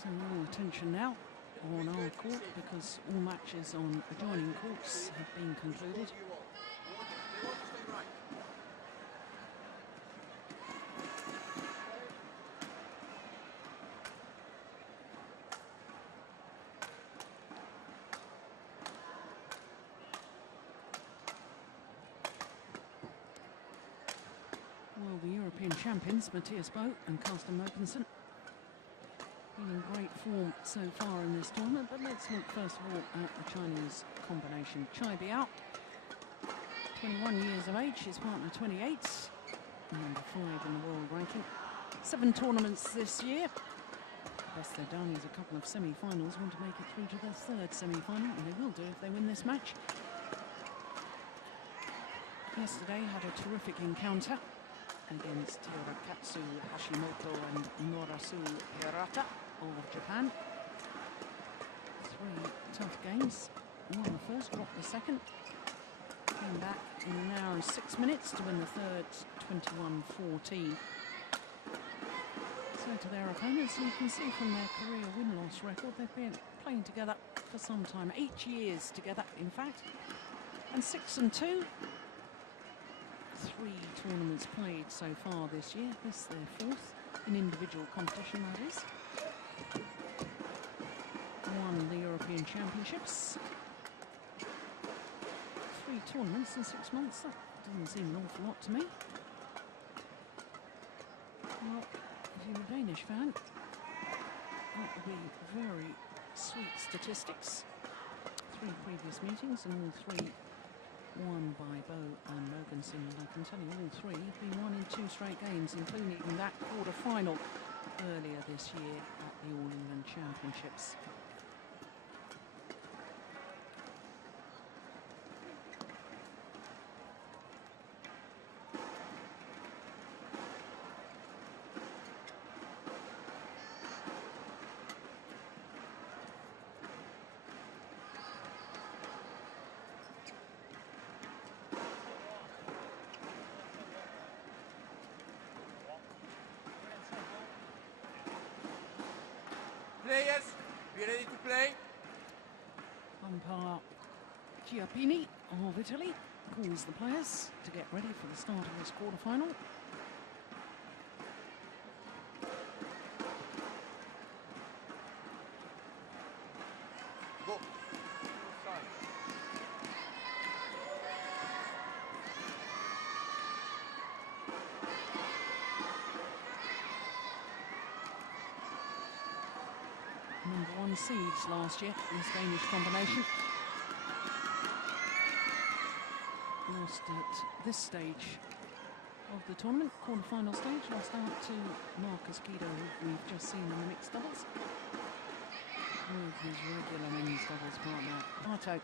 Some real attention now on our court because all matches on adjoining courts have been concluded. Well, the European champions, Matthias Bo and Carsten Mogensen, in great form so far in this tournament, but let's look first of all at the Chinese combination. Chai Biao, 21 years of age, his partner 28, number 5 in the world ranking. 7 tournaments this year. Best they've done is a couple of semi-finals, want to make it through to their 3rd semi-final, and they will do if they win this match. Yesterday had a terrific encounter against Hirakatsu Hashimoto and Norasu Hirata of Japan. 3 tough games. Won the first, dropped the second. Came back in an hour and 6 minutes to win the third, 21-14. So to their opponents, you can see from their career win-loss record, they've been playing together for some time, 8 years together, in fact. And 6-2. 3 tournaments played so far this year. This is their 4th in individual competition, that is. Won the European Championships. 3 tournaments in 6 months. That doesn't seem an awful lot to me. Well, if you're a Danish fan, that would be very sweet statistics. 3 previous meetings and all 3 won by Bo and Mogensen, and I can tell you all 3 have been won in 2 straight games, including that quarter-final earlier this year at the All England Championships. Players, be ready to play. Umpire Chiappini of Italy calls the players to get ready for the start of this quarter-final. Go. Number 1 seeds last year in this Danish combination. Lost at this stage of the tournament, quarter-final stage, lost out to Marcus Guido, who we've just seen in the mixed doubles, with his regular men's doubles partner, Arto.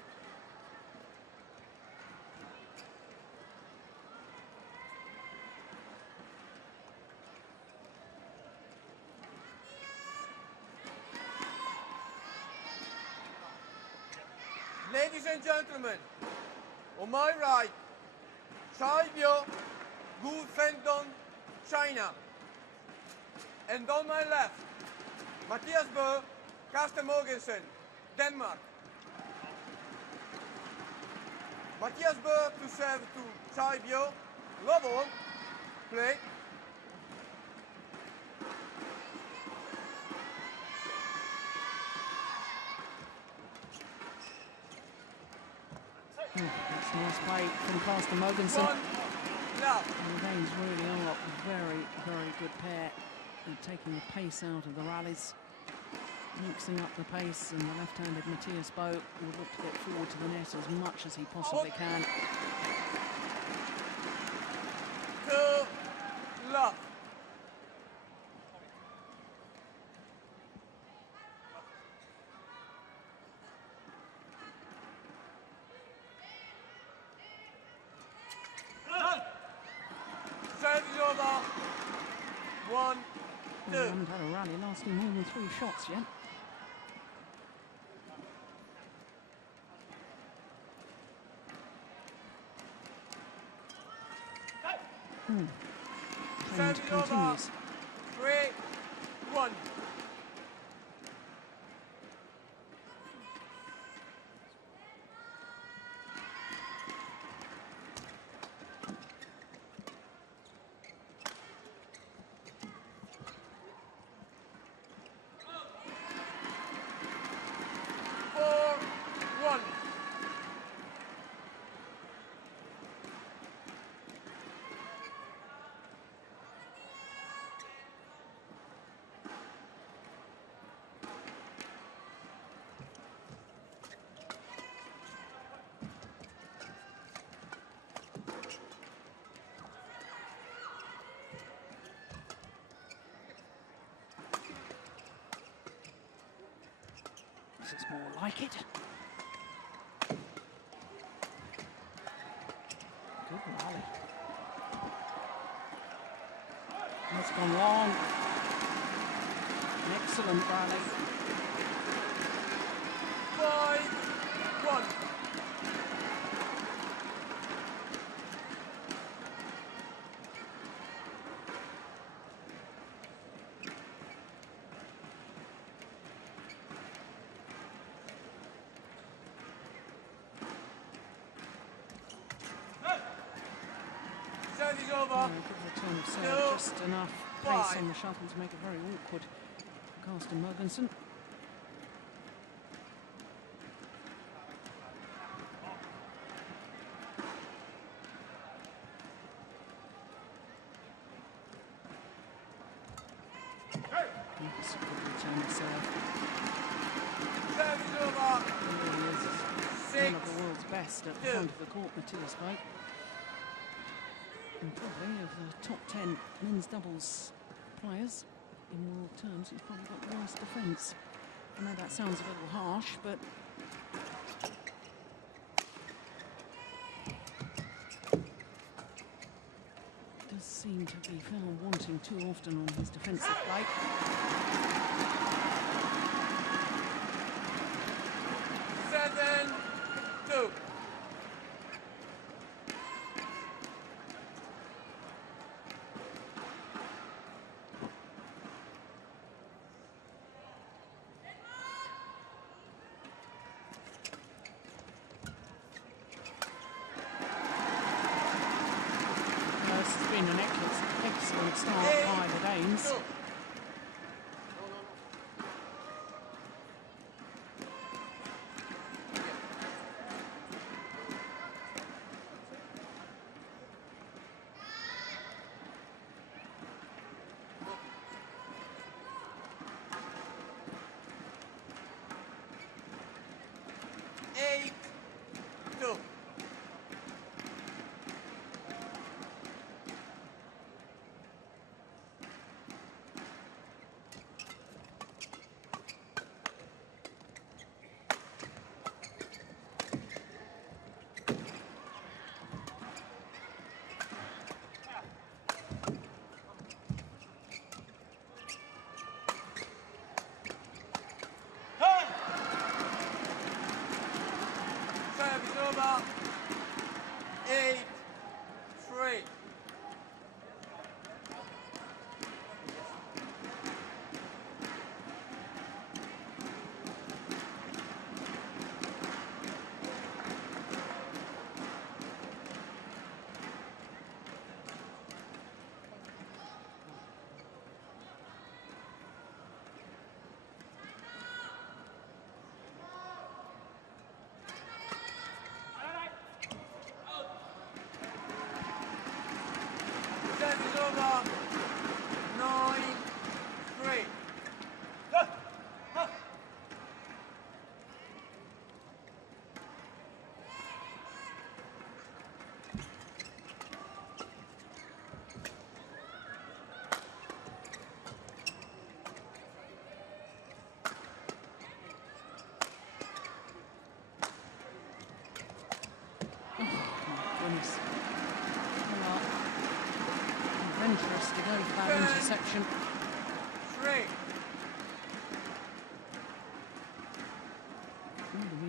Ladies and gentlemen, on my right, Chai Biao, Gu Fengdong, China. And on my left, Matthias Bo, Carsten Mogensen, Denmark. Matthias Bo to serve to Chai Biao. Love all. Play. That's a nice play from Carsten Mogensen. And the Danes really are a very, very good pair at taking the pace out of the rallies, mixing up the pace, and the left-handed Matthias Bo will look to get forward to the net as much as he possibly can. To love. shots yet. Trend continues. 3-1. This is more like it. Good rally. It's gone long. An excellent rally. 5-1. Service over. Good return of serve, just enough pace on the shuttle to make it very awkward for Carsten Mogensen. That's a good return of serve. Service over. He really is one of the world's best at the front of the court, Matthias Veit. And probably of the top 10 men's doubles players in world terms, he's probably got the worst defence. I know that sounds a little harsh, but does seem to be found wanting too often on his defensive play. 7-2. This has been an excellent start by the Danes. Service over. 8-3.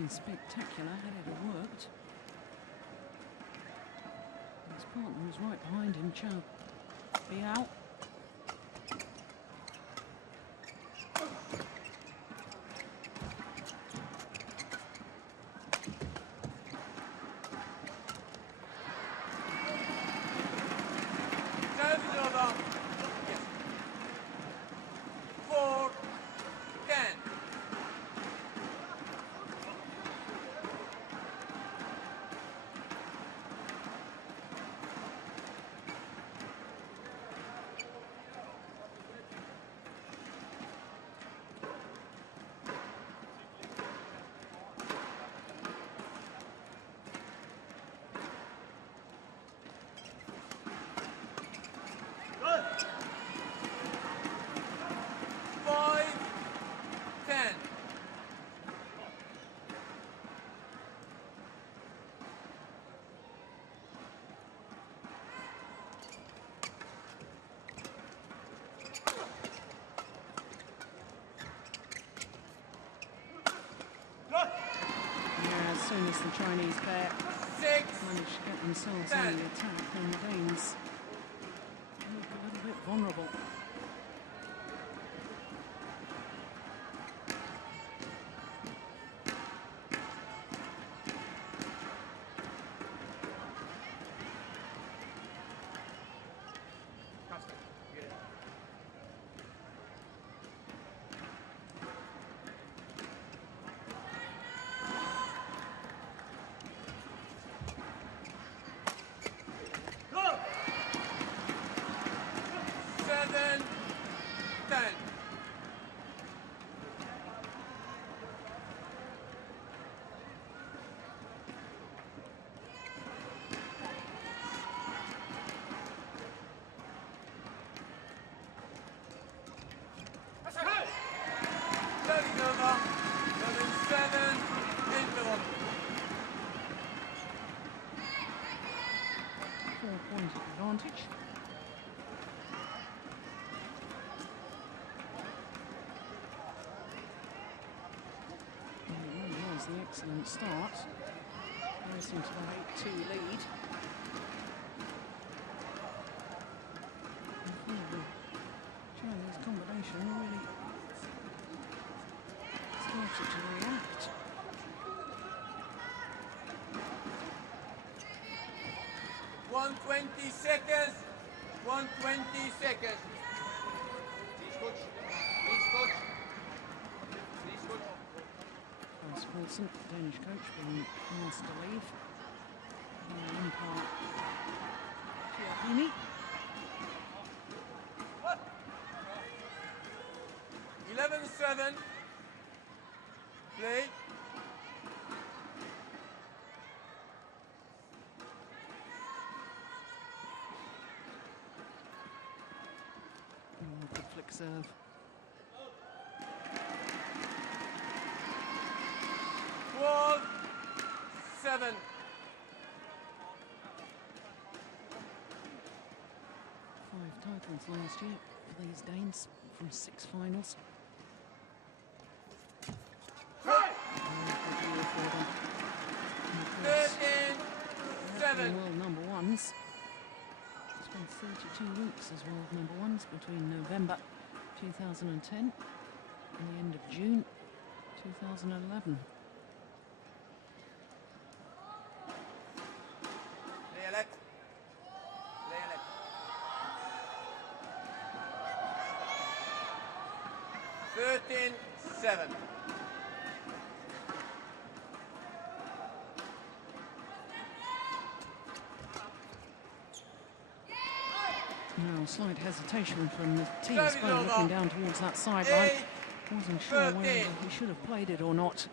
been spectacular had it have worked. His partner was right behind him, Chow. Be out. As soon as the Chinese pair managed to get themselves on the attack, then the Danes look a little bit vulnerable. Point advantage. And it really was the excellent start. Racing to the 8-2 lead. And the Chinese combination really started to react. 120 seconds. 120 seconds. Please, coach. Please, coach. Please, coach. Ross Wilson, Danish coach, being asked to leave. Umpire Chiapini. 11-7. Play. Good flick serve. Twelve, 7. 5 titles last year for these Danes from 6 finals. World number ones. It's been 32 weeks as world number ones between November 2010 and the end of June 2011. Leolet. Leolet. 13-7. Now, slight hesitation from the team Spain looking down towards that sideline. Wasn't sure whether he should have played it or not.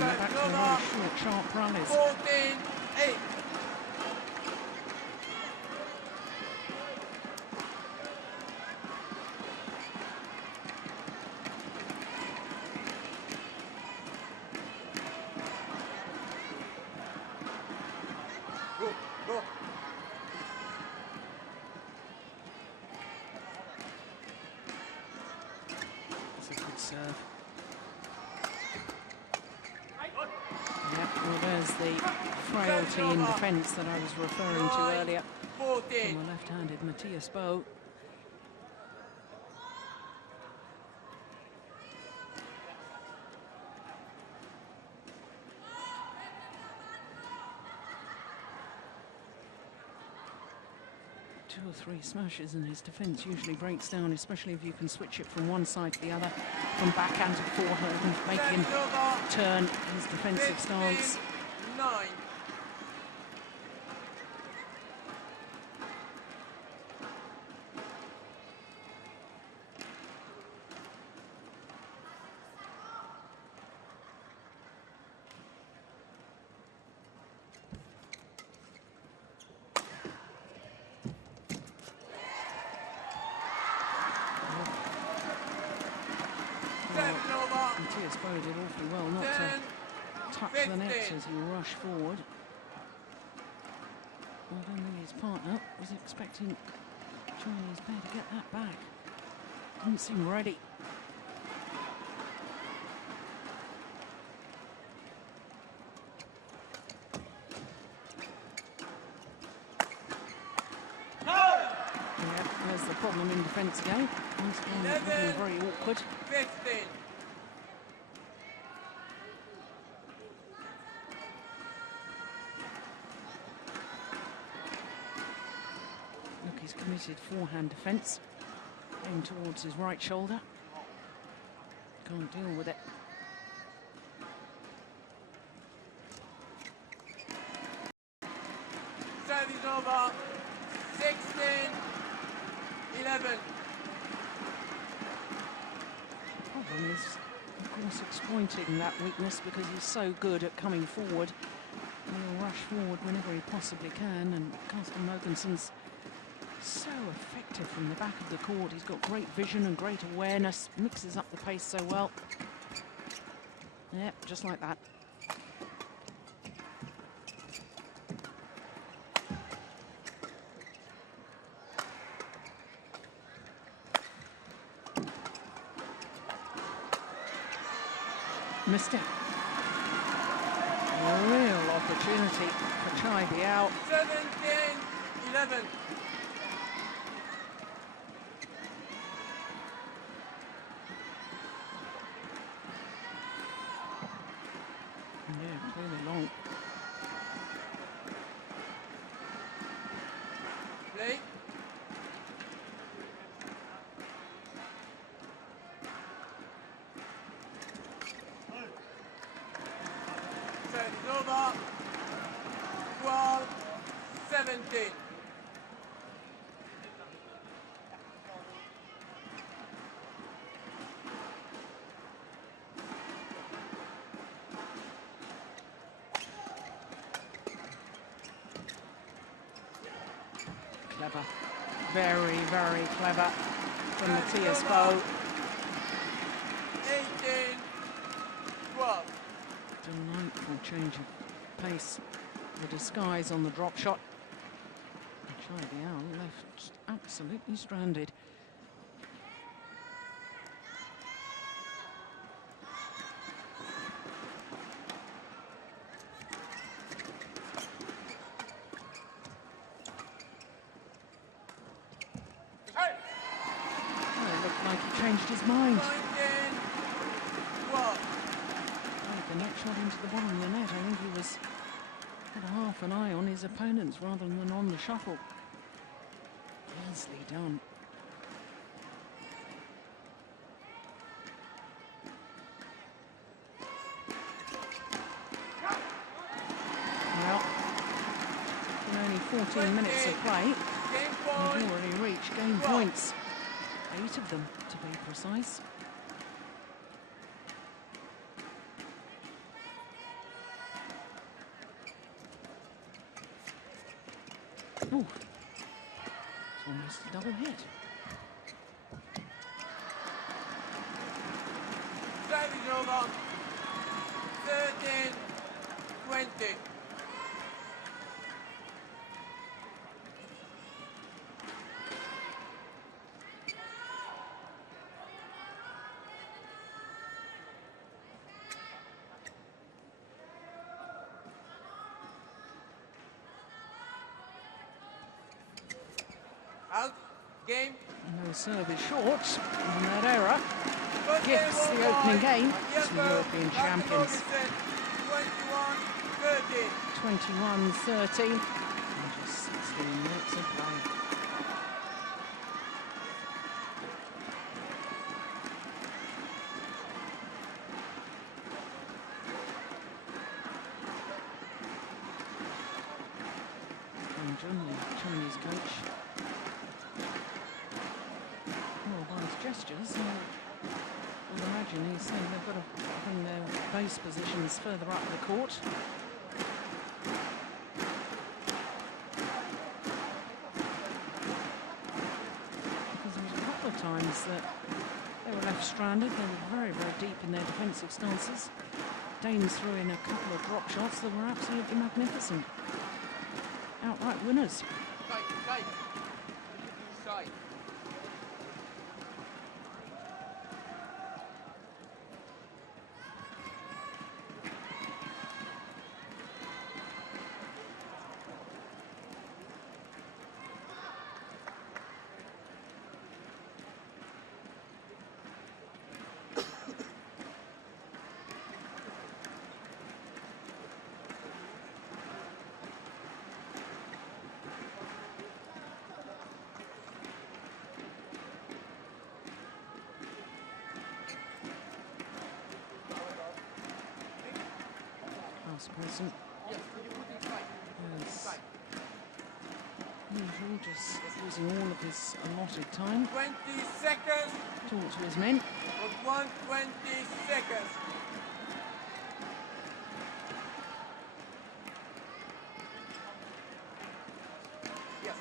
Back to the very short, sharp rallies. 14-8. serve. Yep, well, there's the frailty in defence that I was referring to earlier from the left-handed Matthias Bo. 2 or 3 smashes and his defence usually breaks down, especially if you can switch it from one side to the other, from backhand to forehand, and make him turn his defensive stance. 9. Matthias Bo did awfully well not to touch the net as he rushed forward. I don't think his partner was expecting Chinese pair to get that back. Didn't seem ready. Yeah, there's the problem in defence again. Once again, looking very awkward. 15. Look, he's committed forehand defence. Aimed towards his right shoulder. Can't deal with it. Service over. 16. 11. The problem is, of course, exploiting that weakness because he's so good at coming forward. He'll rush forward whenever he possibly can, and Carsten Mogenson's so effective from the back of the court. He's got great vision and great awareness, mixes up the pace so well. Yep, just like that. Missed it. A real opportunity for Chai Biao. 17. 11. Yeah, clearly long. Play. Service over. 12. 17. Clever. Very, very clever from Matthias Bo. 18. 12. Delightful change of pace. The disguise on the drop shot. Chai Biao left absolutely stranded. Oh, it looked like he changed his mind. 19. 12. The net shot into the bottom of the net. I think he was had half an eye on his opponents rather than on the shuttle. Easily done. Well, in only 14 minutes of play, they've already reached game points. 8 of them, to be precise. Oh, it's almost a double hit. Service over. 13. 20. Game. No serve is short, and that error First gives game the won opening by game Matthias to the Berg, European Dr. champions. Ferguson, 21-13. 21-13. And just 16 minutes of play. And Jun, the Chinese coach, well, by his gestures, I would imagine he's saying they've got to bring their base positions further up the court. Because there was a couple of times that they were left stranded. They were very, very deep in their defensive stances. Danes threw in a couple of drop shots that were absolutely magnificent. Outright winners. Side. Person as usual, just using all of his allotted time. 20 seconds. Talk to his men. But 120 seconds. Yes.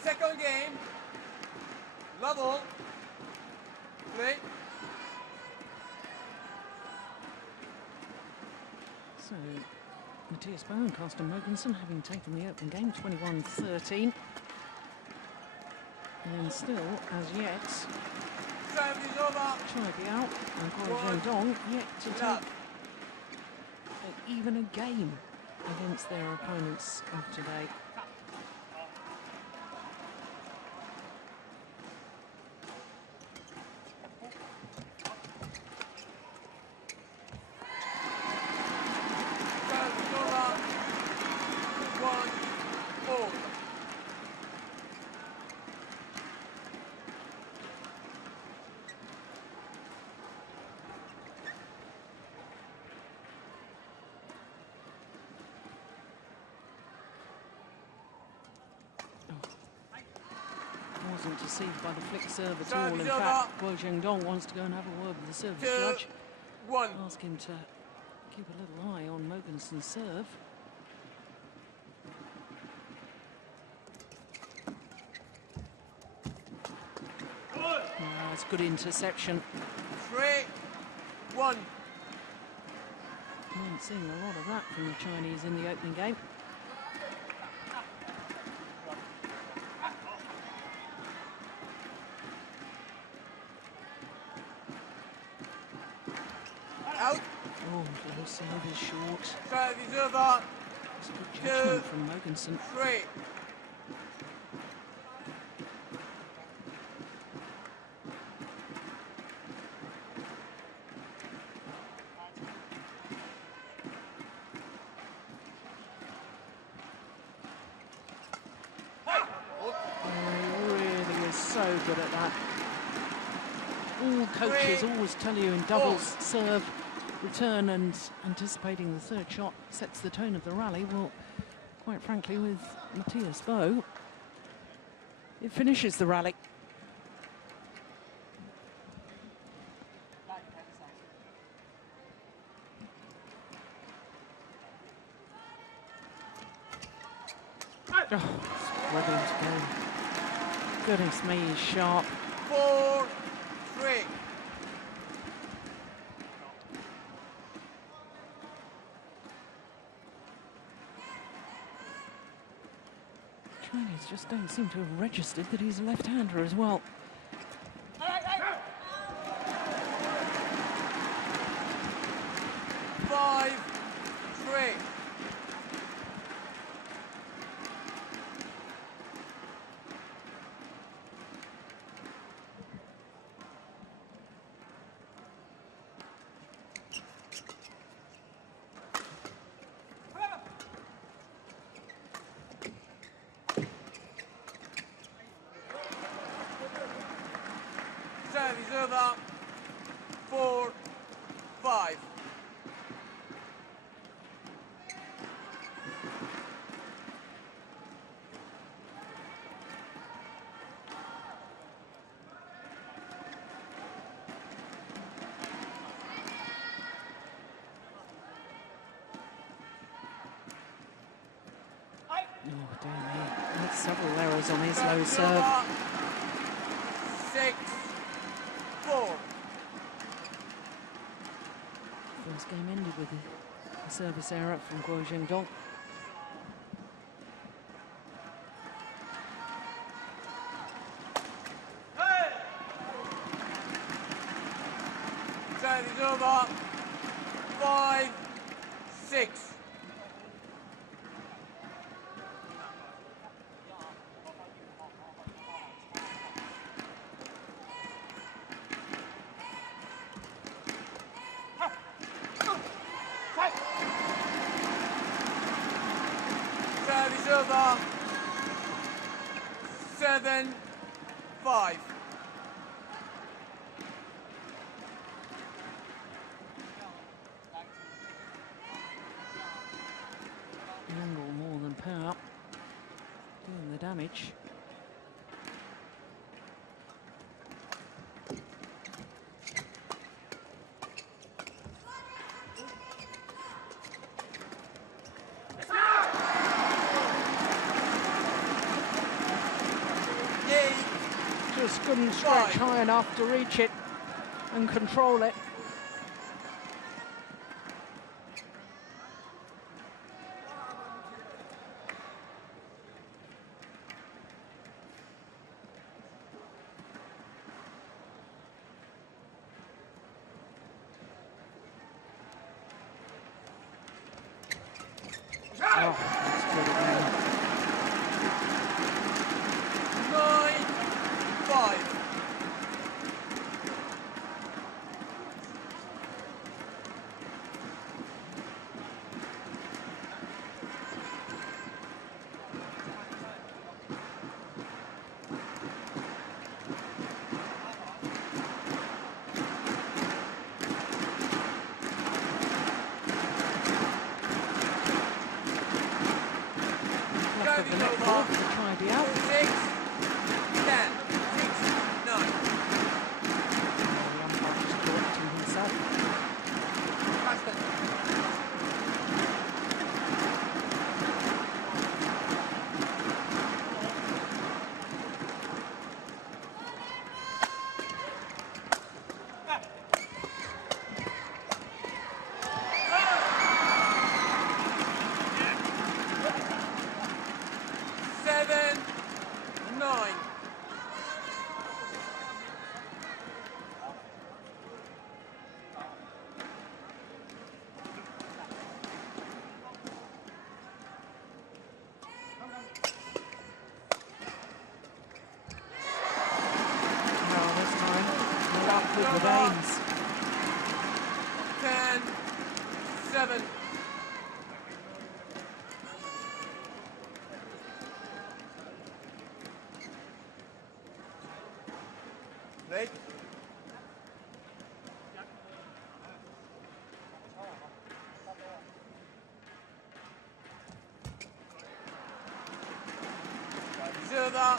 Second game. Level. Play. So, Matthias Bow and Carsten Mogensen having taken the open game, 21-13. And still, as yet, Serve is over. Chai Biao and Guo Zhendong yet to take even a game against their opponents of today. Wasn't deceived by the flick serve at all. In fact, Guo Zhendong wants to go and have a word with the service judge. Ask him to keep a little eye on Mogensen's serve. It's good interception. 3-1. Haven't seen a lot of that from the Chinese in the opening game. Out. Oh, low serve is short. Serve is over. It's a good judgment from Mogensen. 3. So good at that. All coaches always tell you in doubles, serve, return, and anticipating the third shot sets the tone of the rally. Well, quite frankly, with Matthias Bow, it finishes the rally. Oh, it's brilliant again. Goodness me, he's sharp. 4-3. Chinese just don't seem to have registered that he's a left-hander as well. 5-3. Several errors on his low serve. 6-4. First game ended with a service error from Guo Jingdong. Service over. 5-6. Service over. 7-5. Angle more than power. Doing the damage. Just couldn't stretch high enough to reach it and control it. Oh, that's good again. 9-5. Left of the net ball to try the out. 6-10. 6-9. The umpire just correcting himself. Seven, 9. Well, this time, not up with the Danes. 10-7. Right. Silver.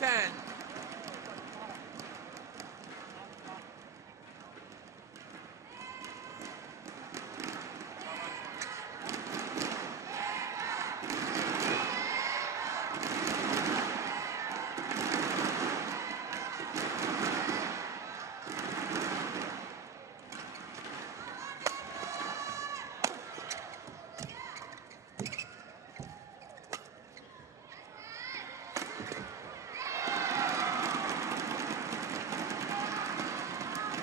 8-10.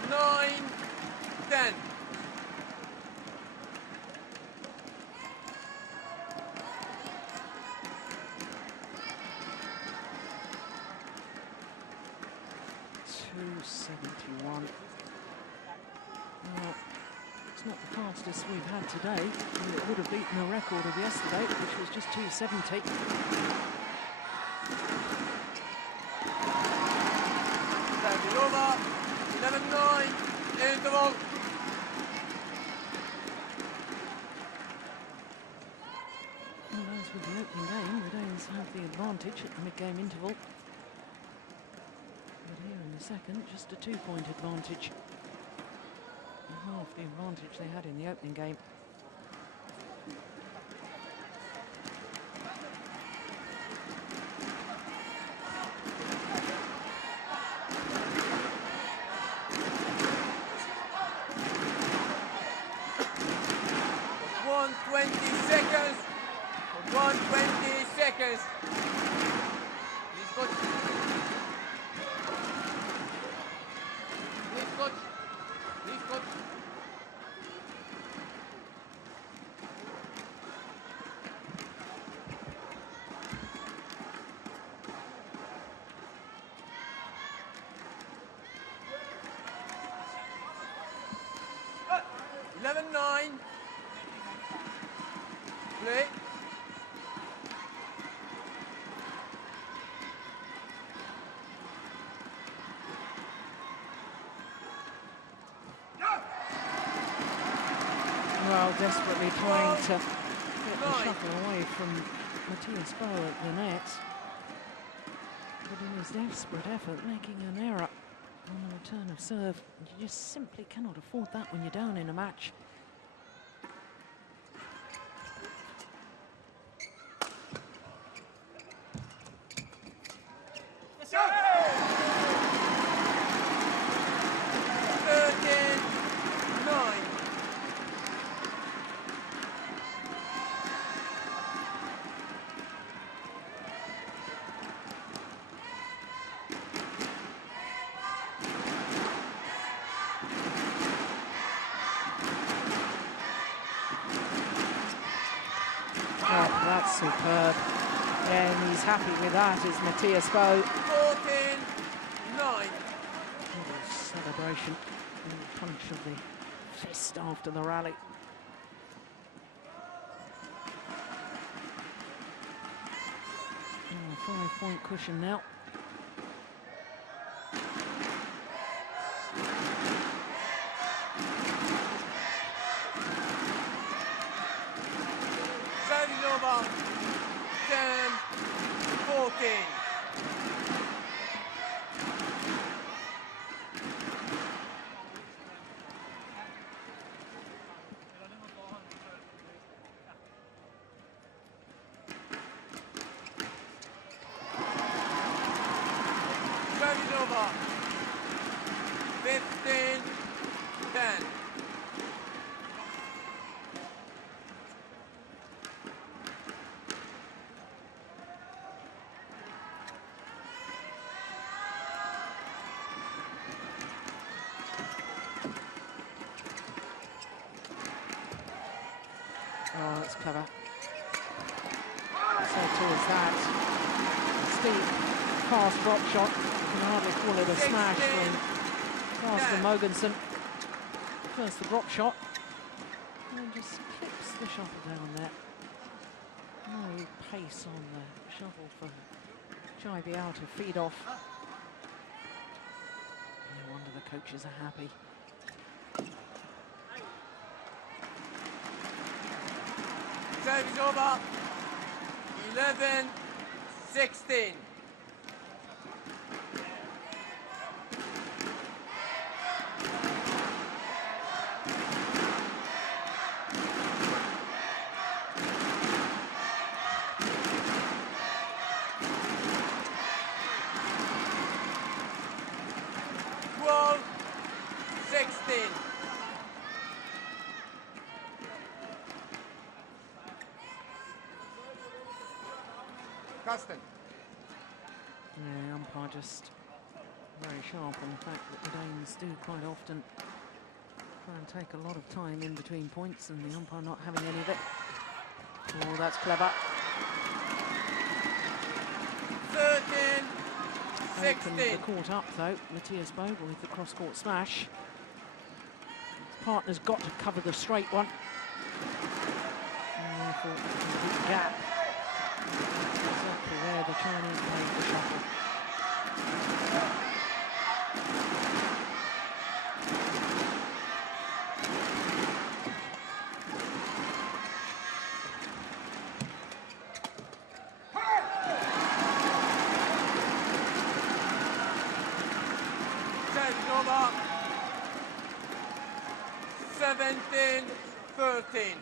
Nine, 10. .271. Well, it's not the fastest we've had today. It would have beaten the record of yesterday, which was just 270. Service over. 11-9. Interval. Well, as with the opening game, the Danes have the advantage at the mid-game interval. But here in the second, just a 2-point advantage. Half the advantage they had in the opening game. 20 seconds. Please, coach. Please, coach. Please, coach. (11-9). Play. Well, desperately trying to get the shuttle away from Matthias Bow at the net. But in his desperate effort, making an error on the return of serve. You just simply cannot afford that when you're down in a match. That's superb. And he's happy with that, is Matthias Bow. 14-9. Celebration and the punch of the fist after the rally. Oh, 5-point cushion now. Serving over. 10-14. Serving over. 15-10. Oh, that's clever. So too is that. Steep, fast drop shot. You can hardly call it a smash from Master Mogensen. First the drop shot. And just clips the shuttle down there. No pace on the shuttle for Jai Biao to feed off. No wonder the coaches are happy. Serve is over. 11-16. Casting. Yeah, umpire just very sharp on the fact that the Danes do quite often try and take a lot of time in between points, and the umpire not having any of it. Oh, that's clever. 13-16. Opened the court up though, Matthias Bow with the cross-court smash. His partner's got to cover the straight one. And therefore, a complete gap. Exactly where the Chinese played the shuttle. Service over. 17-13.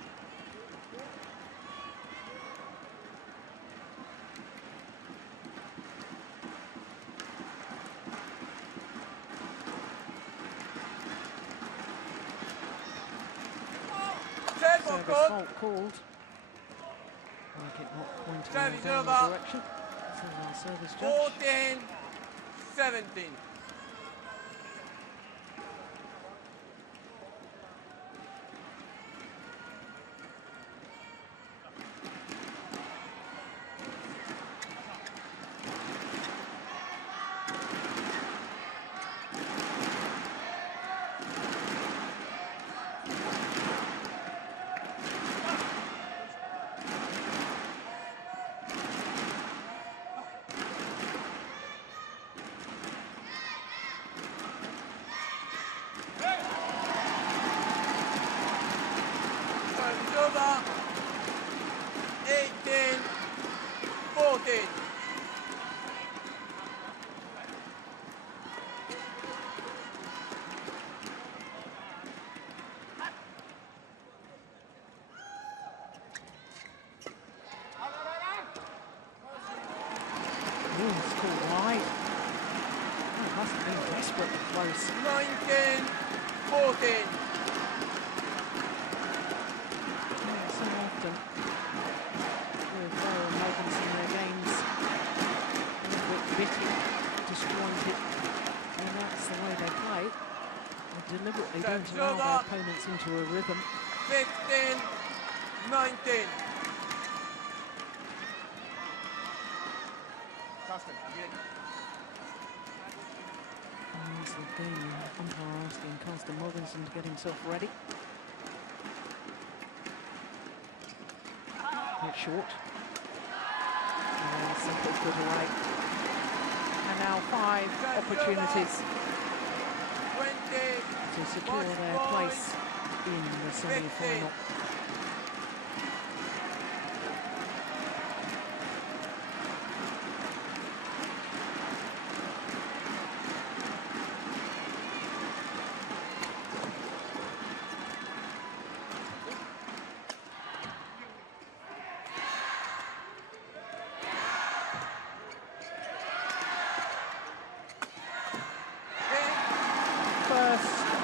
Service fault called. Like it not pointed Service down the over. direction. This is our service judge. 14-17. Over 18-14. It's called wide. Oh, it must have been desperately close. 19-14. So often with Djarum Indonesia in their games, a little bit bitty, disjointed, and that's the way they play. They deliberately don't allow their opponents into a rhythm. 15-19. There's the game umpire asking Carsten Morgensen to get himself ready. It's short. And simply put away. And now 5 opportunities to secure their place in the semi-final.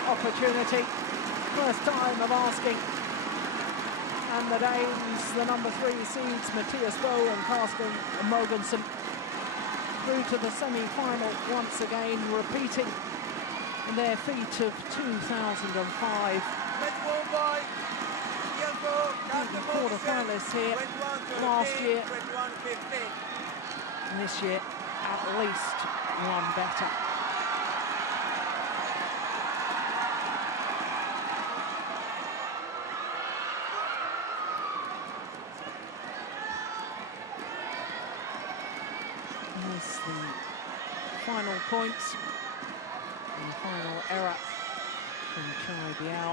Opportunity, first time of asking, and the Danes, the number 3 seeds, Mathias Boe and Carsten Mogensen, through to the semi-final once again, repeating their feat of 2005. Quarter-finalists here last year, and this year at least one better. The final points and the final error from Chai Biao.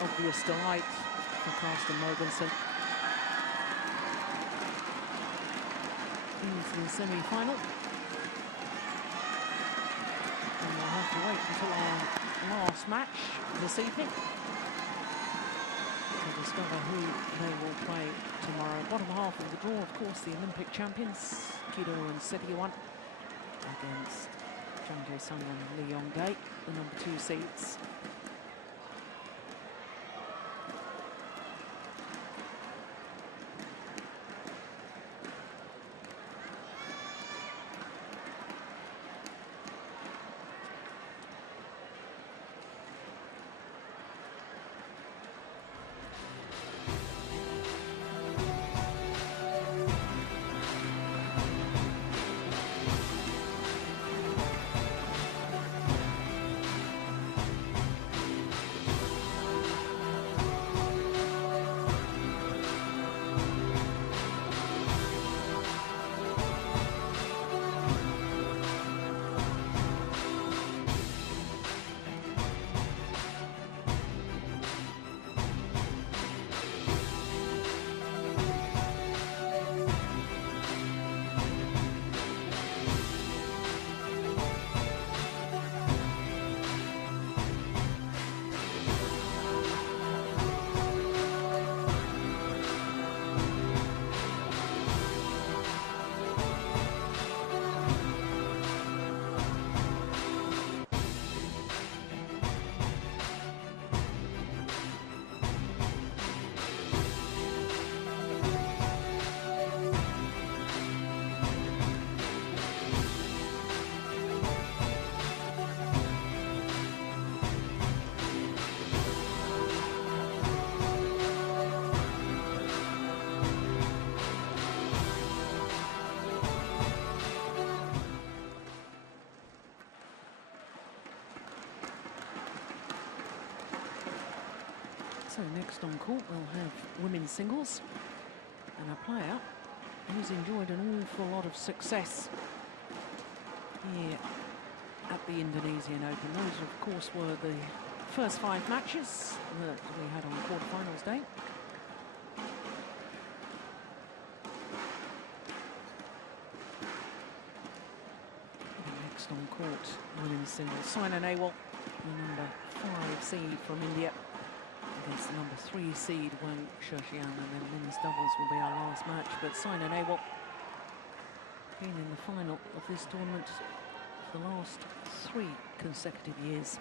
Obvious delight for Carsten Mogensen into the semi-final. We'll have to wait until our last match this evening to discover who they will play tomorrow. Bottom half of the draw, of course, the Olympic champions, Kido and Setiawan, against Jang Jae-sung and Lee Yong-dae, the number 2 seeds. So next on court we'll have women's singles and a player who's enjoyed an awful lot of success here at the Indonesian Open. Those, of course, were the first 5 matches that we had on quarterfinals day. Next on court, women's singles. Saina Nehwal, the number 5 seed from India, against the number 3 seed Wang Sheshian, and then men's doubles will be our last match. But Saina Nehwal been in the final of this tournament for the last 3 consecutive years,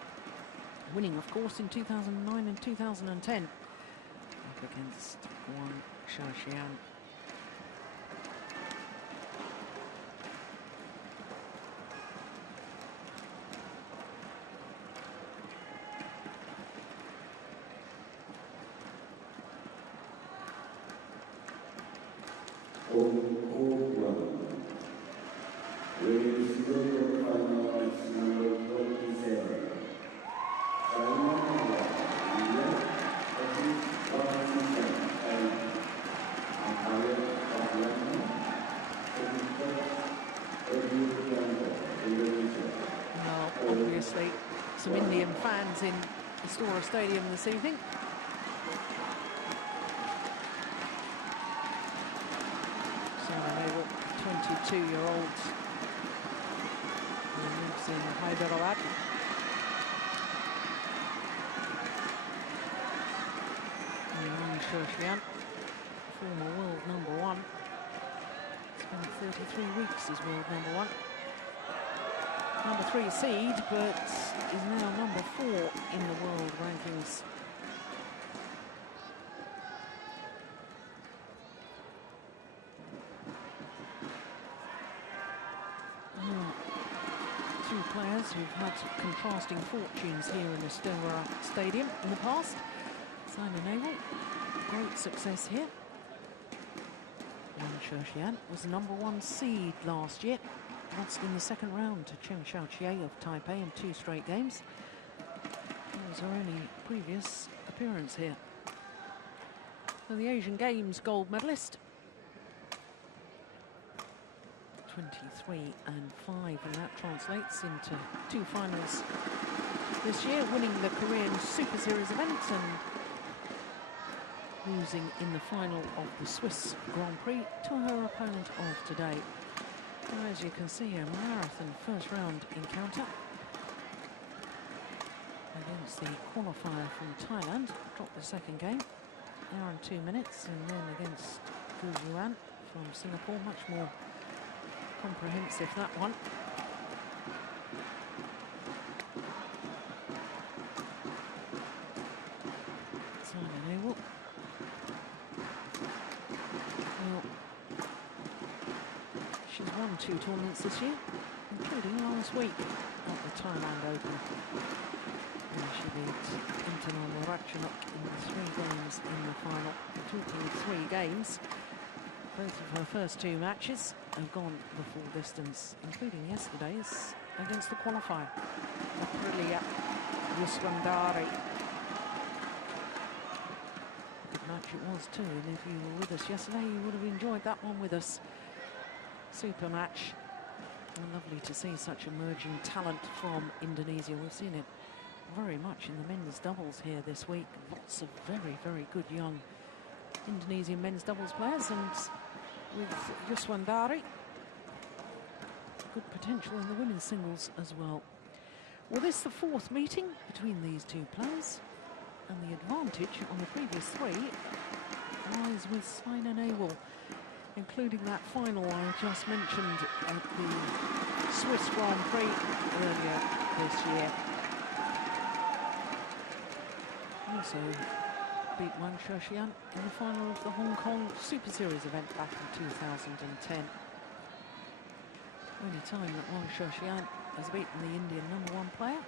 winning, of course, in 2009 and 2010 up against Wang Sheshian. Obviously, some Indian fans in Istora Stadium this evening. Saina Nehwal, 22-year-old, who lives in Hyderabad. Wang Sheshian, former world #1. Spent 33 weeks as world #1. Number 3 seed, but is now number 4 in the world rankings. Two players who've had contrasting fortunes here in Istora Stadium in the past. Saina Nehwal, great success here. Wang Sheshian was the number 1 seed last year. Lost in the second round to Chen Xiaoqie of Taipei in 2 straight games. That was her only previous appearance here. So the Asian Games gold medalist. 23 and 5, and that translates into 2 finals this year, winning the Korean Superseries event and losing in the final of the Swiss Grand Prix to her opponent of today. And as you can see, a marathon first round encounter against the qualifier from Thailand. Dropped the second game, hour and 2 minutes, and then against Gu Yuan from Singapore, much more comprehensive, that one. Saina Nehwal. Well, she's won 2 tournaments this year, including last week at the Thailand Open. And she beat Intanon Ratchanok in 3 games in the final. Talking 3 games, both of her first 2 matches have gone the full distance, including yesterday's against the qualifier, Aprilia Yuswandari. Good match it was too, and if you were with us yesterday, you would have enjoyed that one with us. Super match. And lovely to see such emerging talent from Indonesia. We've seen it very much in the men's doubles here this week. Lots of very, very good young Indonesian men's doubles players, and with Yuswandari, good potential in the women's singles as well. Well, this is the 4th meeting between these 2 players, and the advantage on the previous 3 lies with Saina Nehwal, including that final I just mentioned at the Swiss Grand Prix earlier this year. Also beat Wang Sheshian in the final of the Hong Kong Superseries event back in 2010. Only time that Wang Sheshian has beaten the Indian #1 player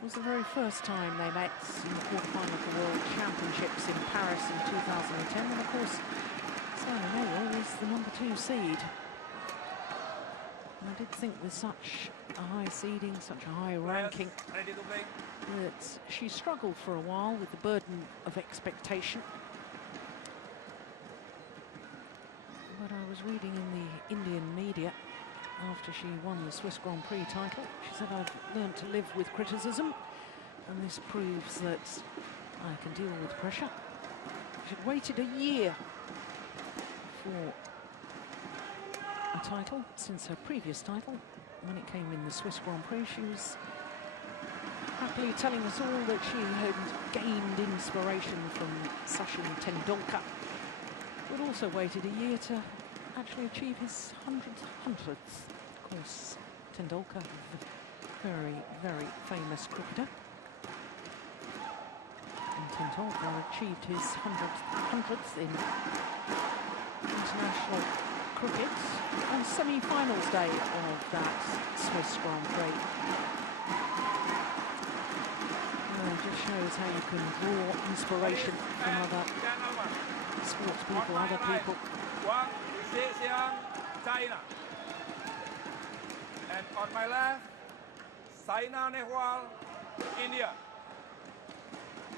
was the very first time they met in the quarterfinal of the World Championships in Paris in 2010, and of course Saina Nehwal was the number 2 seed. I did think with such a high seeding, such a high ranking, Ready to play. that she struggled for a while with the burden of expectation. But I was reading in the Indian media after she won the Swiss Grand Prix title, she said, I've learned to live with criticism, and this proves that I can deal with pressure. She'd waited a year for a title since her previous title. When it came in the Swiss Grand Prix, she was happily telling us all that she had gained inspiration from Sachin Tendulkar, but also waited a year to actually achieve his 100th. Of course, Tendulkar, very, very famous cricketer. And Tendulkar achieved his 100th in international cricket on semi-finals day of that Swiss Grand Prix. It just shows how you can draw inspiration from other sports people, other people. Wang Zhexiang, China. And on my left, Saina Nehwal, India.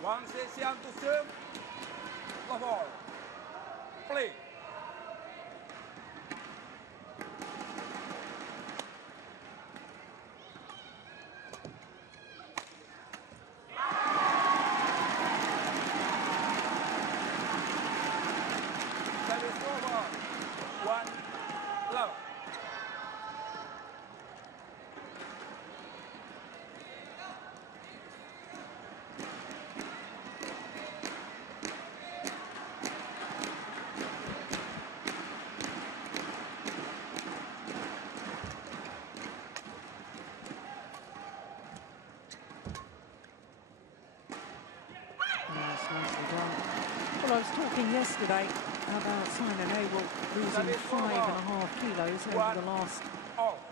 Wang Zhexiang to serve. Love all. Play. Well, I was talking yesterday about Saina Nehwal losing 5.5 kilos over the last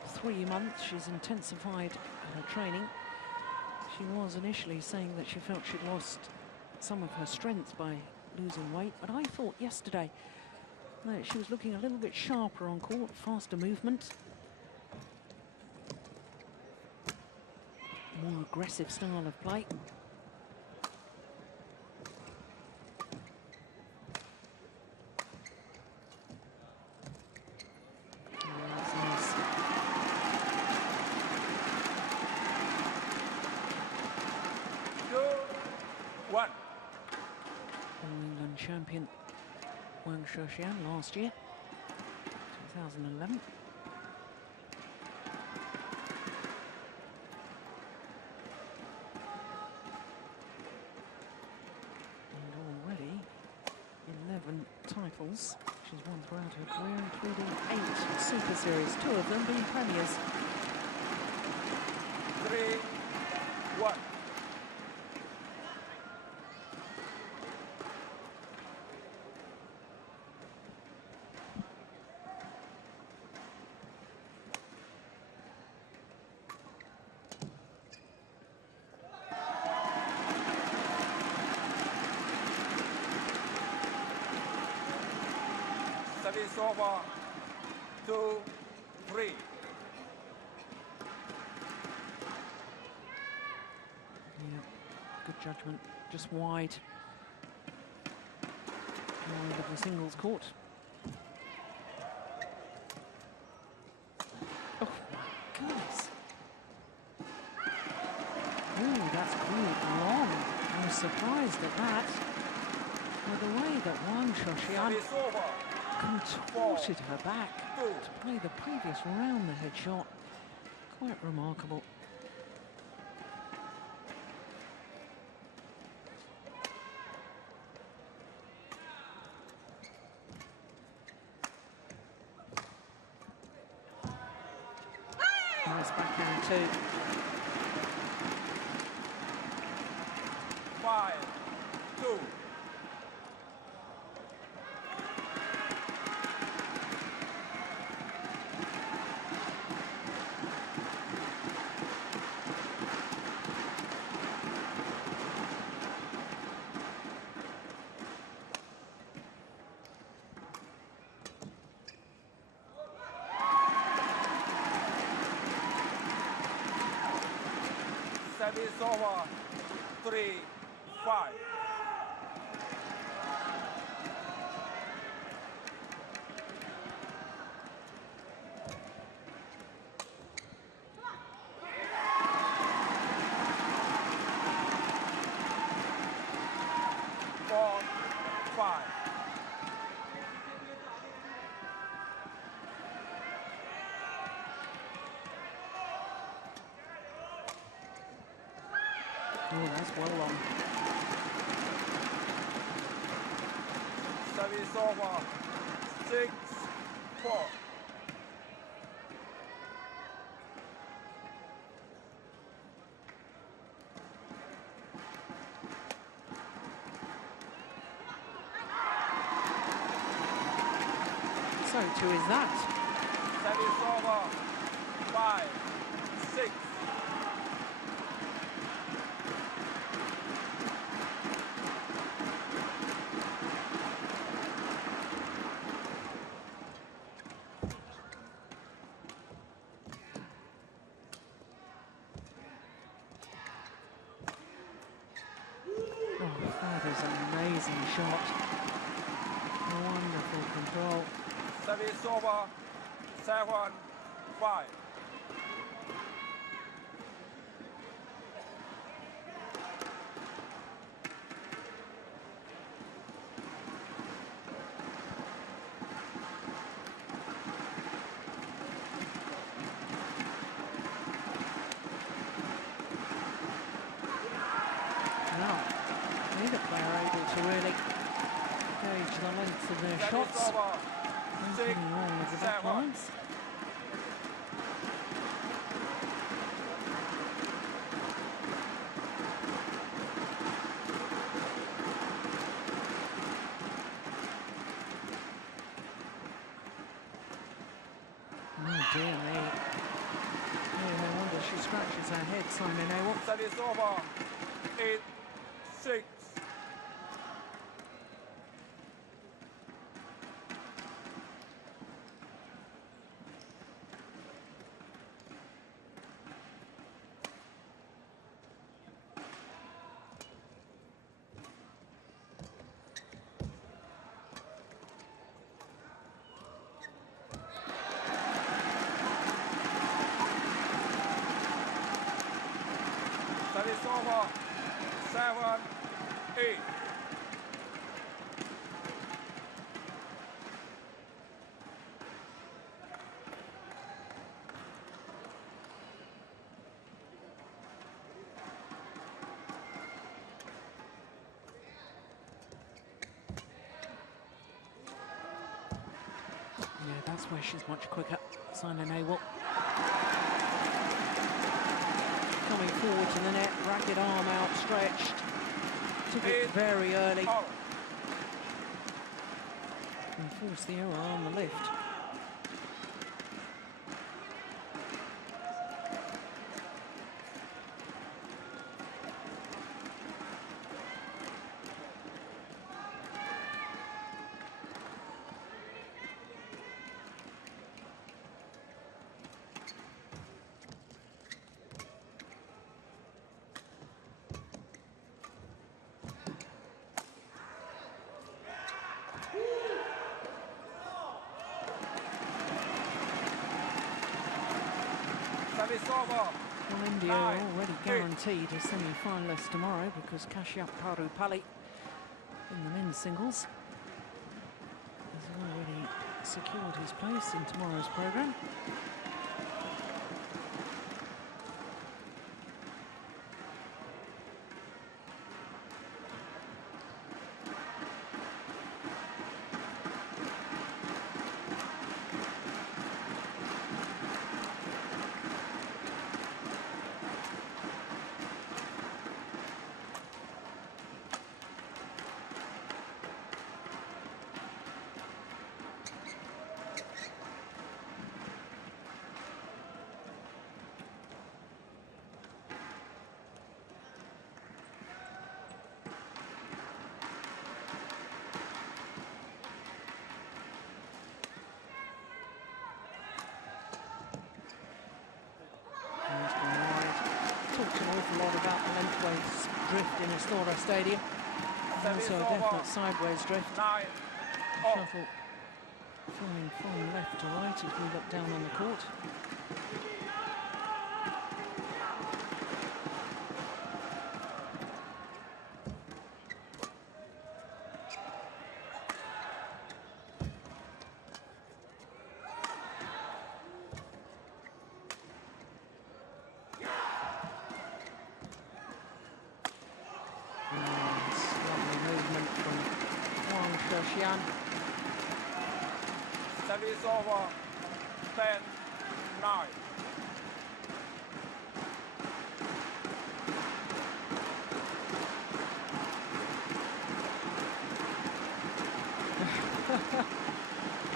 3 months. She's intensified her training. She was initially saying that she felt she'd lost some of her strength by losing weight, but I thought yesterday that she was looking a little bit sharper on court, faster movement, more aggressive style of play. Champion Wang Zhexiang last year, 2011. And already 11 titles she's won throughout her career, including 8 Super Series, 2 of them being premiers. 3-1. Service over, 2-3. Yeah, good judgment, just wide of the singles court. Oh my goodness. Ooh, that's good, long. I was surprised at that. With the way that Wang Zhexiang contorted her back to play the previous round, the head shot. Quite remarkable. Nice backhand too. 5-2. Service over. 3-5. Oh, that's well long. Service over. 6-4. So too is that. Service over. 5-6. Oh, that is an amazing shot. Wonderful control. Service over. 7-5. Now, neither player able to really gauge the length of their shots. Service over. Nothing wrong with the back 6-7. lines. Oh dear me. Oh, no wonder she scratches her head, Simon Ewell. Service over. 8-6. Service over. 7-8. Yeah, that's where she's much quicker. Simon Ewell. Coming forward to the net, racket arm outstretched. Took it very early. And forced the error on the lift. Service over. Well, India are already guaranteed a semi-finalist tomorrow because Kashyap Parupalli in the men's singles has already secured his place in tomorrow's programme. talked an awful lot about the lengthways drift in Estoril Stadium. And also a definite sideways drift. Shuttle flying from left to right as we look down on the court. Service over 10-9.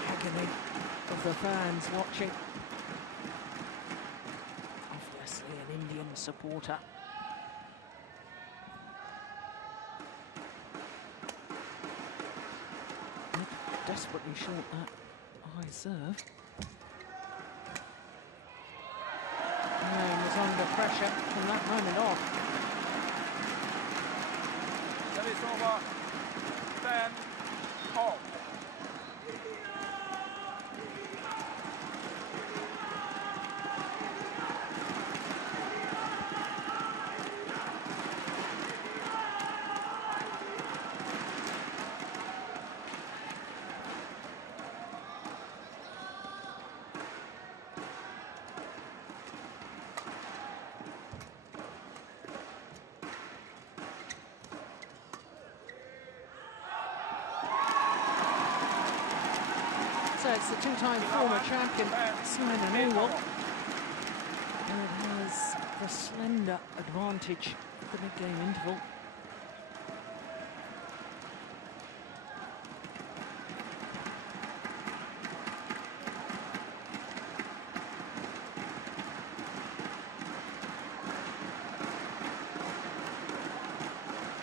Agony of the fans watching. Obviously an Indian supporter. Desperately short that high serve. And was under pressure from that moment on. Service over 10-all. So it's the two-time former champion, Simon Newell. And it has the slender advantage at the mid-game interval.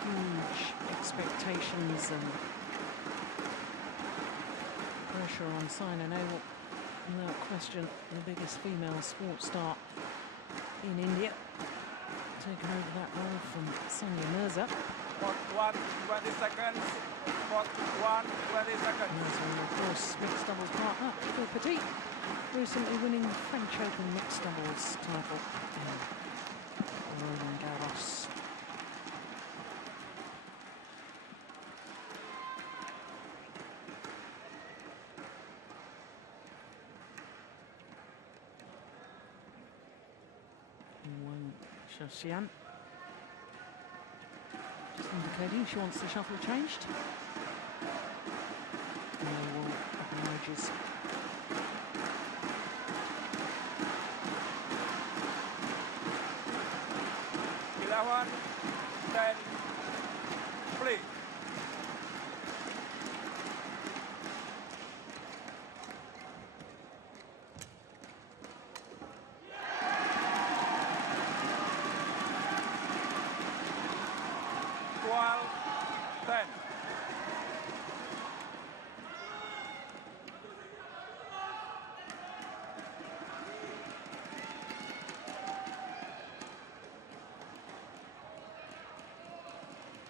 Huge expectations and pressure on Saina Nehwal, without question the biggest female sports star in India, taking over that role from Sania Mirza. 20 seconds. 20 seconds. And of course, mixed doubles partner, Phil Petit, recently winning the French Open mixed doubles title in Roland Garros. Xian just indicating she wants the shuffle changed. And they will acknowledge. 11, 10, please.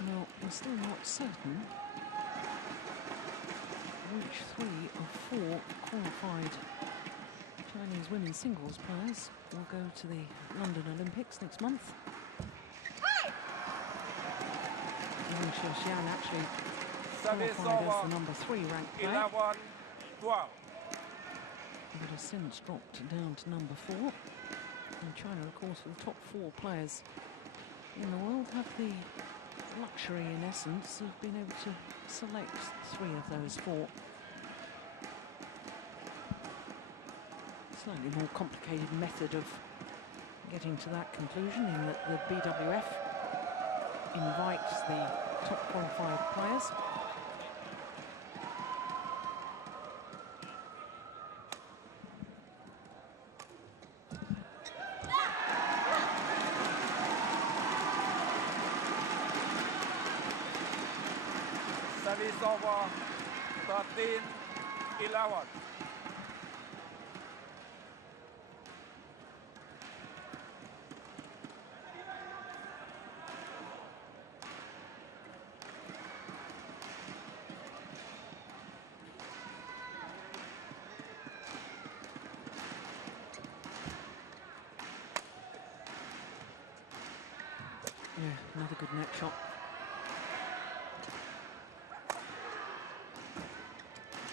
Well, we're still not certain which 3 of 4 qualified Chinese women's singles players will go to the London Olympics next month. Wang Xiaoxian actually qualified as the number 3 ranked player. 11, 12. But has since dropped down to number 4. And China, of course, the top 4 players in the world, have the luxury, in essence, of being able to select 3 of those 4. Slightly more complicated method of getting to that conclusion, in that the BWF invites the top qualified players. Service over 13, 11. Yeah, another good net shot.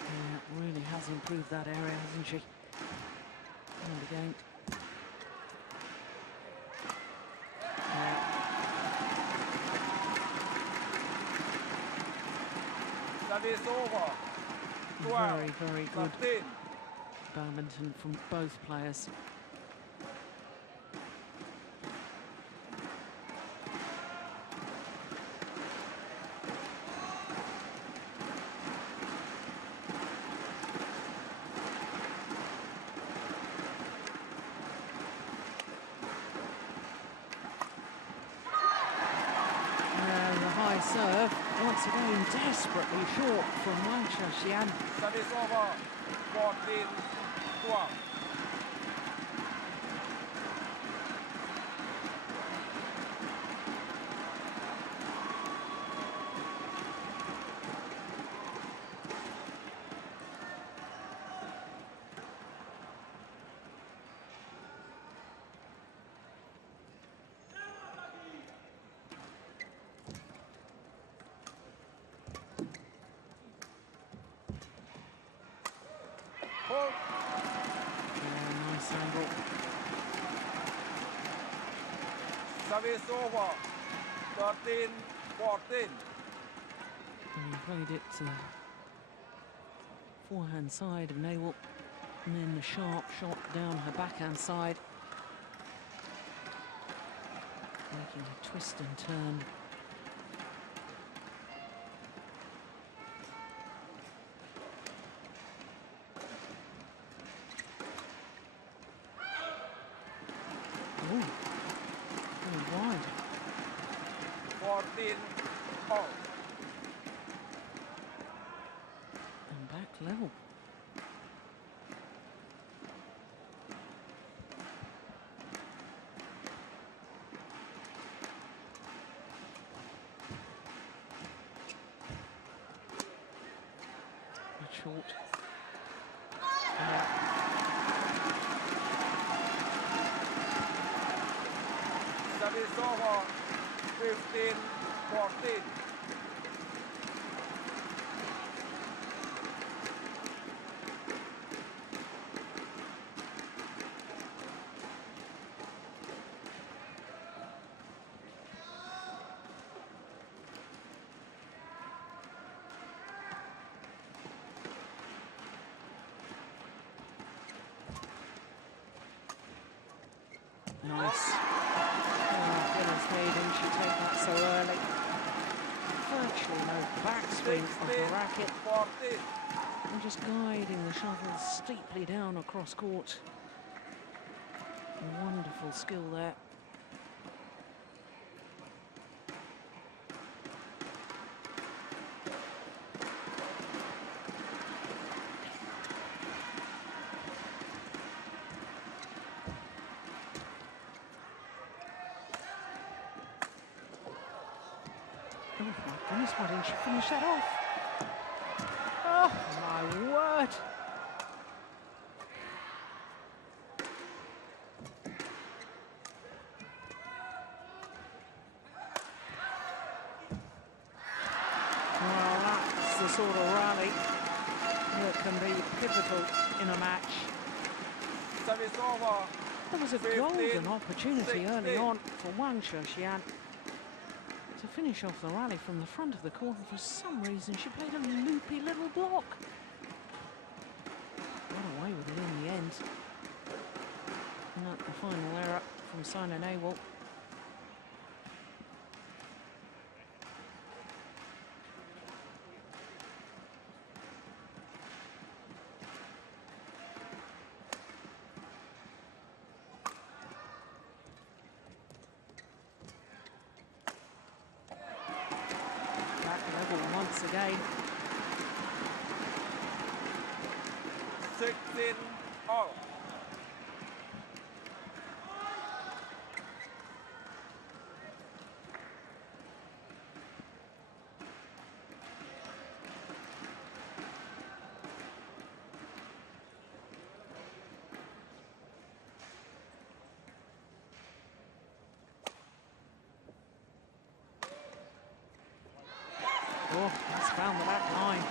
Yeah, really has improved that area, hasn't she? And again. Service over. Very, very good 13. badminton from both players. Serve, once again desperately short from Wang Xiaxian. Service over, 14, 12. Nice angle. Service over, 13, 14. And he played it forehand side of Nawal, and then the sharp shot down her backhand side, making a twist and turn. Wide. 14, all. And back level. But short. Service over, 15, 14. Nice. Oh, goodness me, didn't she take that so early? Virtually no backswing of the racket. 14. And just guiding the shuttle steeply down across court. Wonderful skill there. Oh my goodness, why didn't she finish that off? Oh my word! Well, that's the sort of rally that can be pivotal in a match. Service over. There was a 15, golden opportunity early 16. on for Wang Xiaxian to finish off the rally from the front of the court, and for some reason she played a loopy little block. Got away with it in the end. Not the final error from Sina Nawal. Once again. 16, all. found the back line.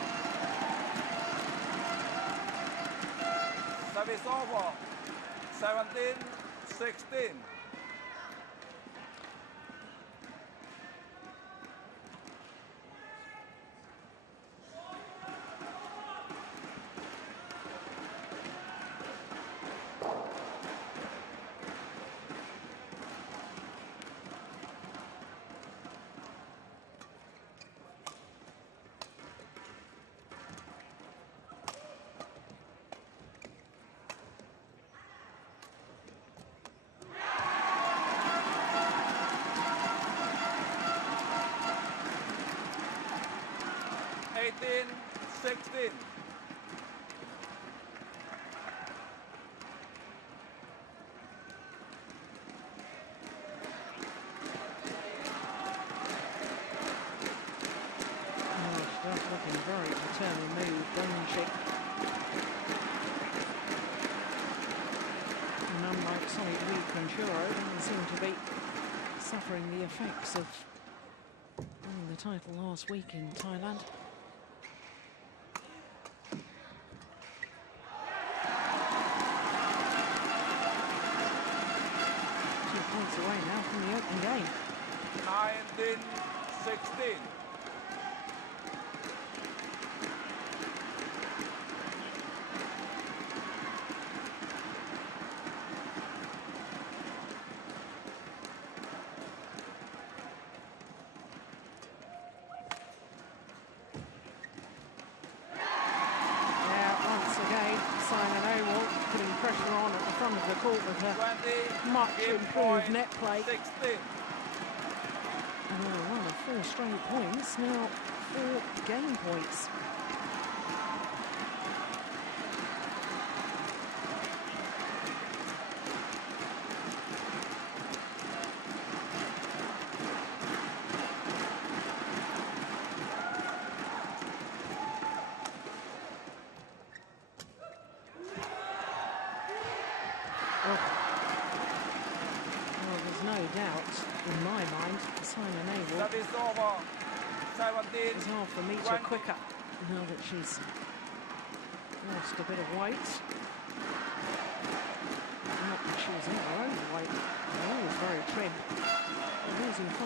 Service over. 17-16. Looking very determined move, doesn't she? And unlike Solid Lee Conchuro, doesn't seem to be suffering the effects of winning the title last week in Thailand. 2 points away now from the opening game. 19-16. Of the court with her much improved net play. 16. And a run of 4 straight points, now 4 game points. It's half a metre quicker now that she's lost a bit of weight. Not that she was ever overweight, always very trim. Losing 5.5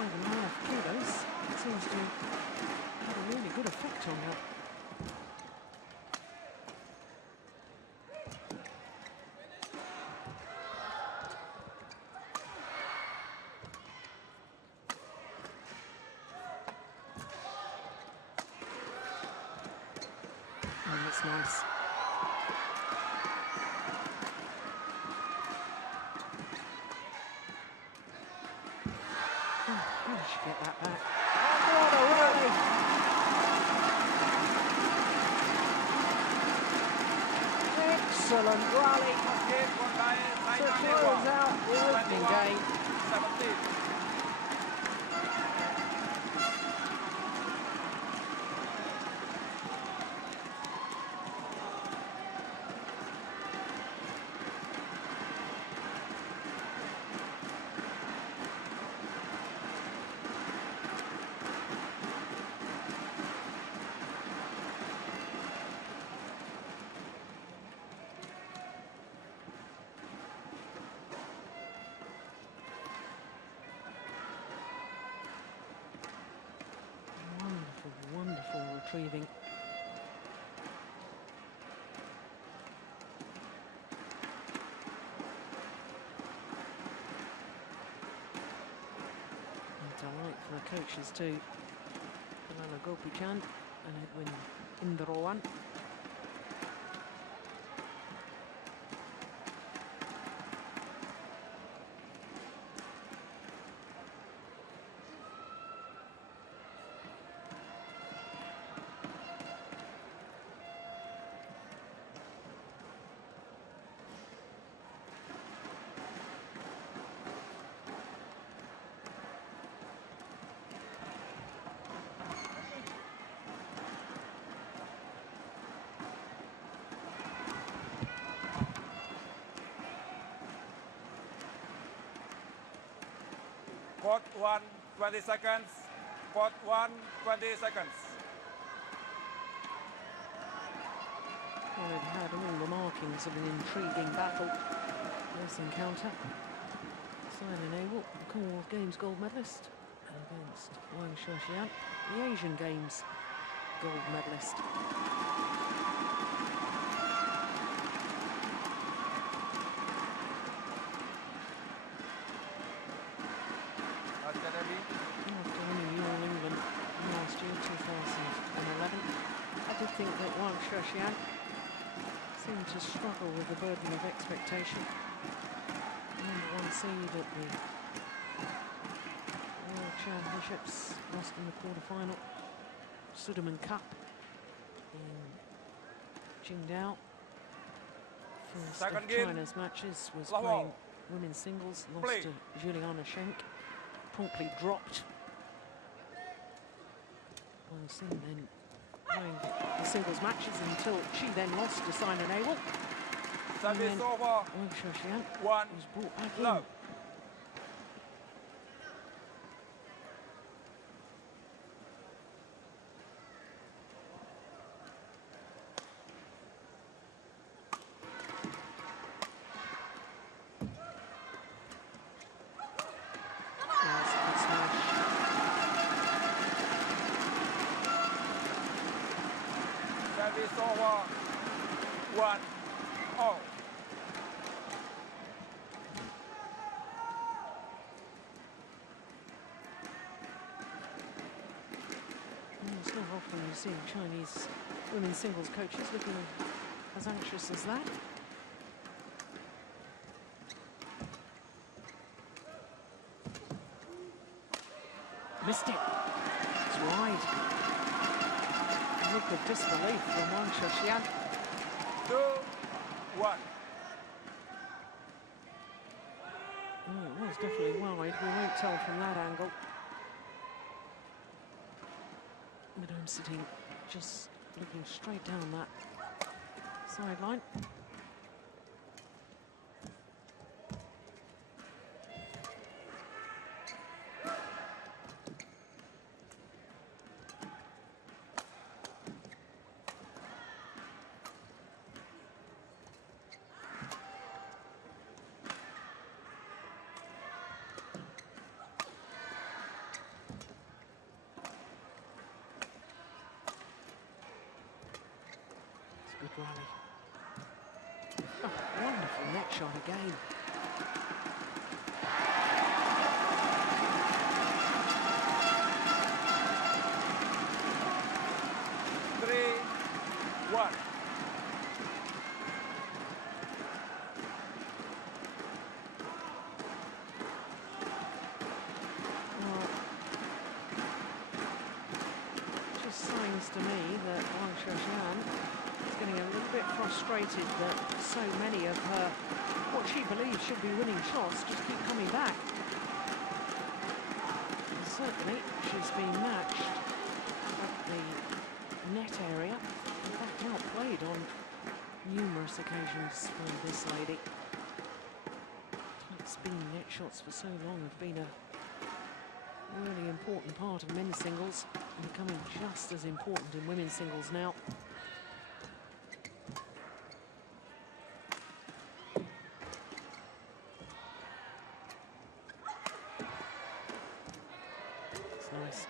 kilos seems to have a really good effect on her. That's nice. Oh, how did she get that back? Oh, what a rally! Excellent rally to close out the opening game. 17. Wonderful retrieving. And delight for the coaches too. Palala Gopichan and Edwin Indrawan. Court 1, 20 seconds. Court 1, 20 seconds. Well, it had all the markings of an intriguing battle. This encounter. Simon Abel, the Commonwealth Games gold medalist, against Wang Xiaoxian, the Asian Games gold medalist. After winning New England last year, 2011, I did think that Wang Xiaoxian seemed to struggle with the burden of expectation. Number 1 seed at the World Championships, lost in the quarterfinal. Sudirman Cup in Qingdao. First of China's matches was playing women's singles, lost to Juliana Schenk, promptly dropped. Wang Xin then playing the singles matches until she then lost to Simon Abel. And then Wang Xiaoxian was brought back in. Service over. 1-0. It's not often you see Chinese women's singles coaches looking as anxious as that. Missed it. It's wide. A look of disbelief from Wang Xiaoxian. 2-1. Oh, it was definitely wide. We won't tell from that angle. But I'm sitting just looking straight down that sideline. Good rally. Oh, wonderful net shot again. Just signs to me that Wang Xiaoxian is getting a little bit frustrated that so many of her, what she believes should be winning shots, just keep coming back. And certainly, she's been matched at the net area. In fact, outplayed on numerous occasions by this lady. Tight spin net shots for so long have been a really important part of men's singles and becoming just as important in women's singles now. It's nice.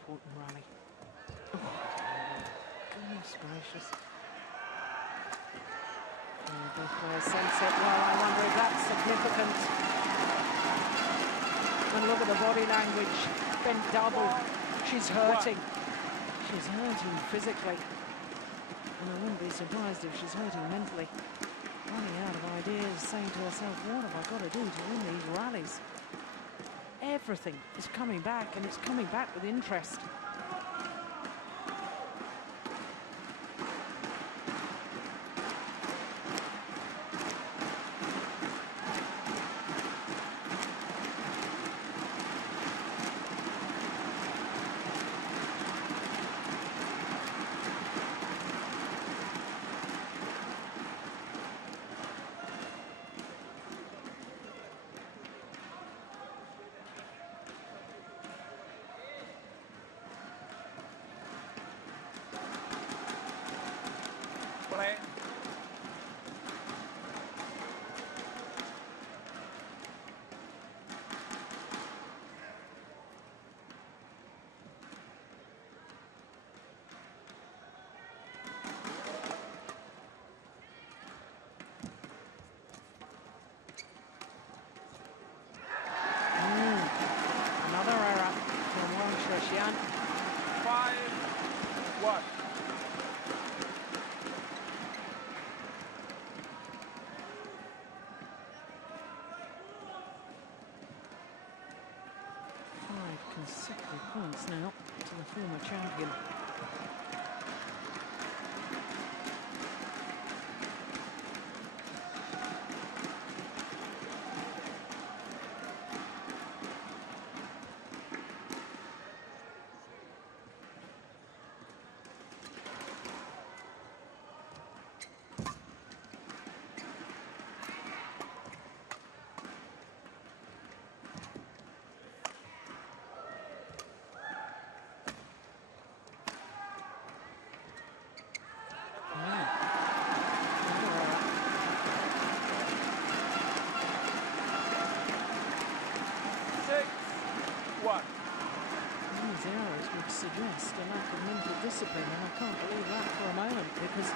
Important rally. Oh, goodness gracious. Both players sense it. Well, I wonder if that's significant. And look at the body language. Bent double. She's hurting. She's hurting physically. And I wouldn't be surprised if she's hurting mentally. Running out of ideas, saying to herself, what have I got to do to win these rallies? Everything is coming back, and it's coming back with interest. consecutive points now to the former champion. These errors would suggest a lack of mental discipline, and I can't believe that for a moment, because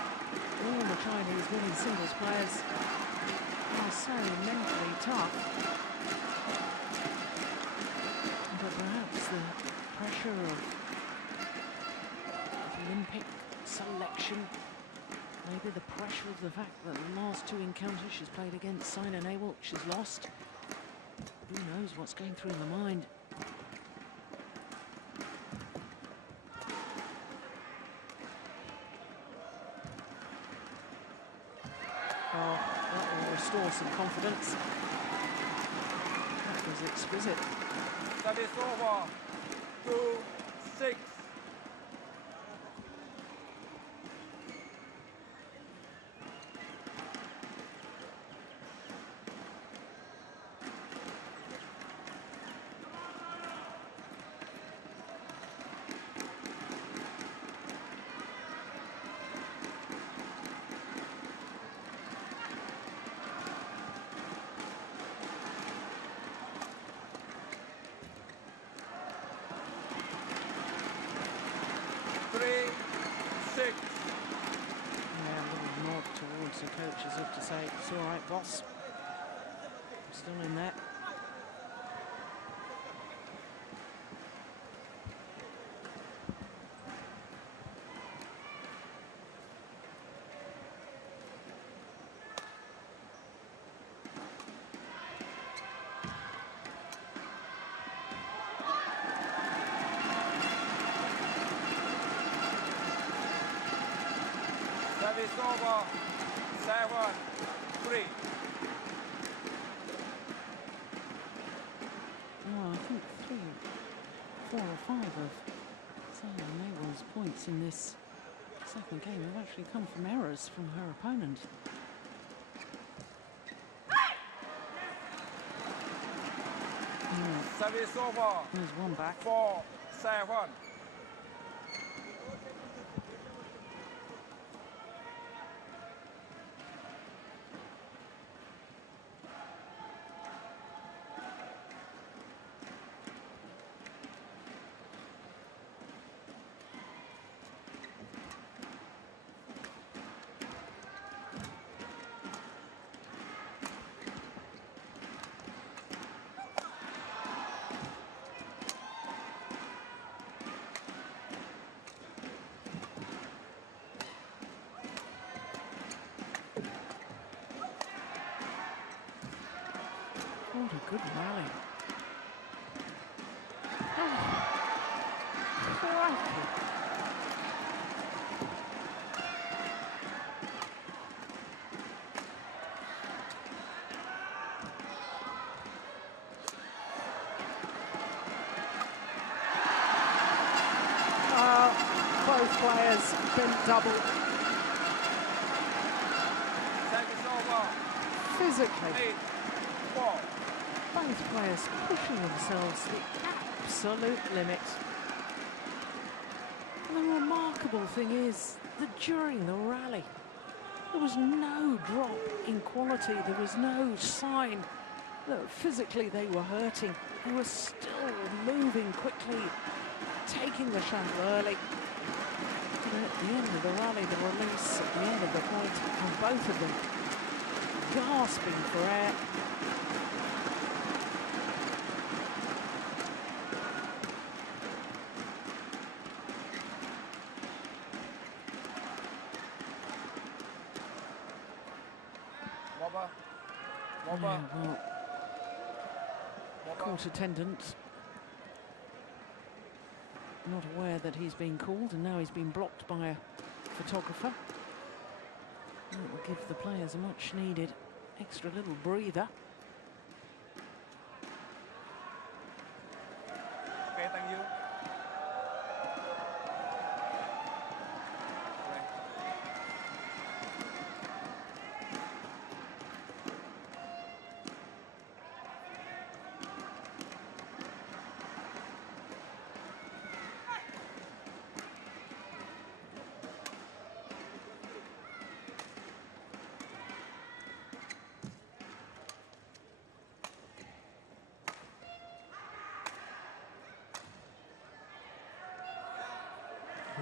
all the Chinese women's singles players are so mentally tough. But perhaps the pressure of Olympic selection, maybe the pressure of the fact that the last two encounters she's played against Sina Nehwal, she's lost. Who knows what's going through the mind? Oh, that will restore some confidence. That was exquisite. That is over. 2-6. Yeah, a little nod towards the coach as if to say, it's all right, boss. I'm still in there. Service over. 7-3. Oh, I think 3, 4 or 5 of Sina Nehwal's points in this second game have actually come from errors from her opponent. Service over. There's one back. 4-7. What a good rally. Oh, crikey. Both players been double. Service over. Physically, 8-4. Both players pushing themselves to the absolute limit. And the remarkable thing is that during the rally, there was no drop in quality. There was no sign that physically they were hurting. They were still moving quickly, taking the shuttle early. And at the end of the rally, the release at the end of the point, and both of them gasping for air. Yeah, well, court attendant not aware that he's been called, and now he's been blocked by a photographer. That will give the players a much needed extra little breather. Okay, thank you.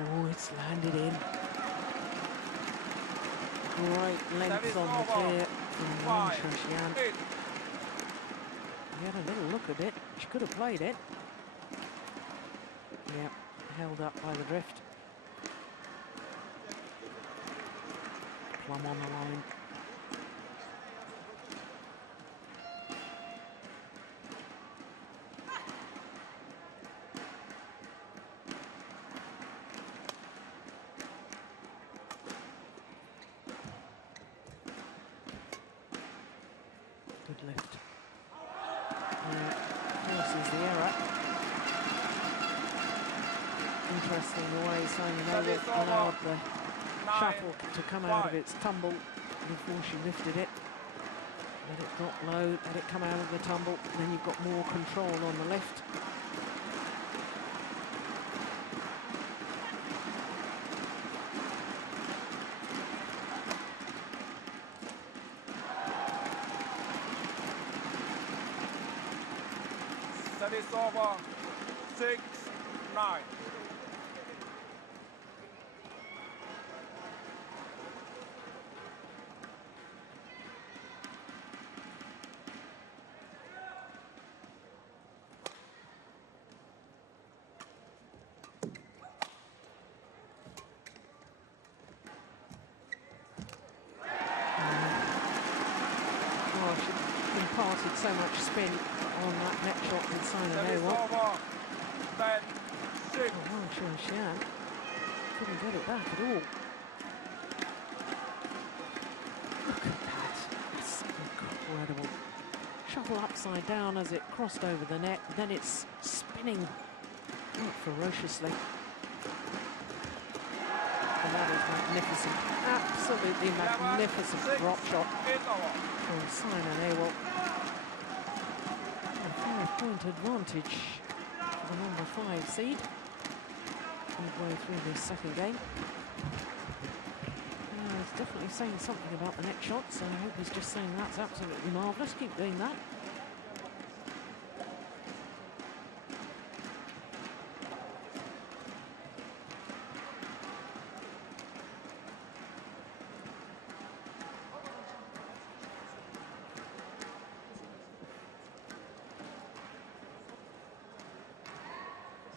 Oh, it's landed in. Great length on the clear from Wang Shushan. He had a little look at it. She could have played it. Yeah, held up by the drift. Plumb on the line. Good lift. Forces the error. Interesting the way Simon allowed the shuttle to come out of its tumble before she lifted it. Let it drop low, let it come out of the tumble, then you've got more control on the lift. Service over 6-9. Imparted so much spin on that net shot with Simon Newell. Wang Shushan couldn't get it back at all. Look at that. That's incredible. Shuttle upside down as it crossed over the net. Then it's spinning quite ferociously. And that is magnificent. Absolutely magnificent drop shot from Simon Newell. A 5-point advantage for the number 5 seed midway through this second game. He's definitely saying something about the net shot, so I hope he's just saying that's absolutely marvellous. Keep doing that.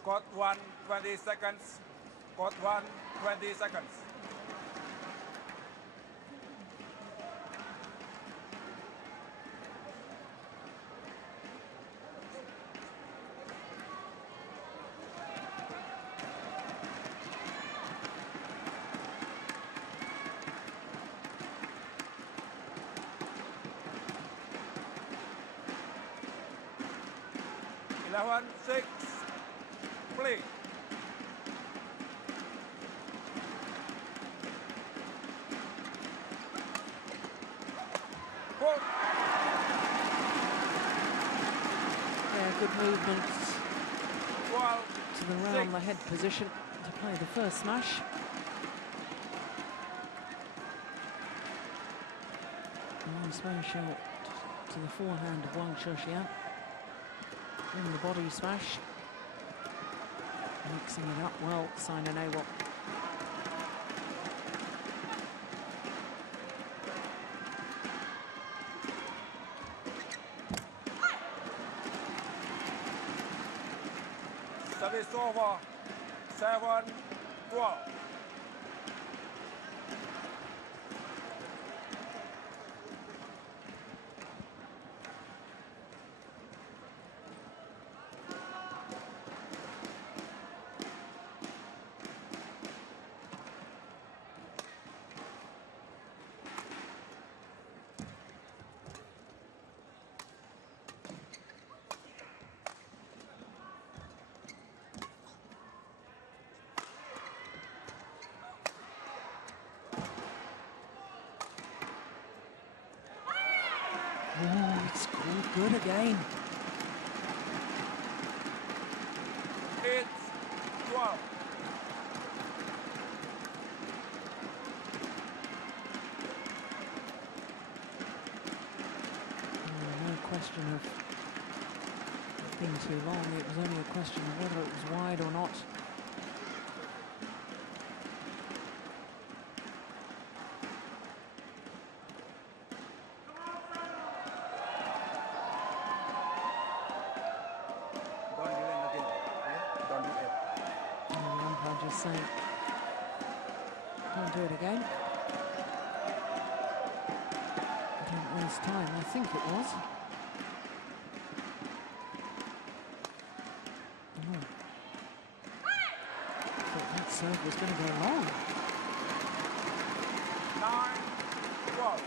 Court 1, 20 seconds. Court 1, 20 seconds. Eleven, 6, play. Yeah, good movement to the round the head position to play the first smash. Nice smash out to the forehand of Wang Shushan. In the body smash. Mixing it up well, Simon Newell. Service over 7-12. Oh, it's called good again. It's 12. No question of it being too long. It was only a question of whether it was wide or not. Saying, don't do it again. Don't waste time, I think it was. Oh. Thought that serve was going to go long. 9-12.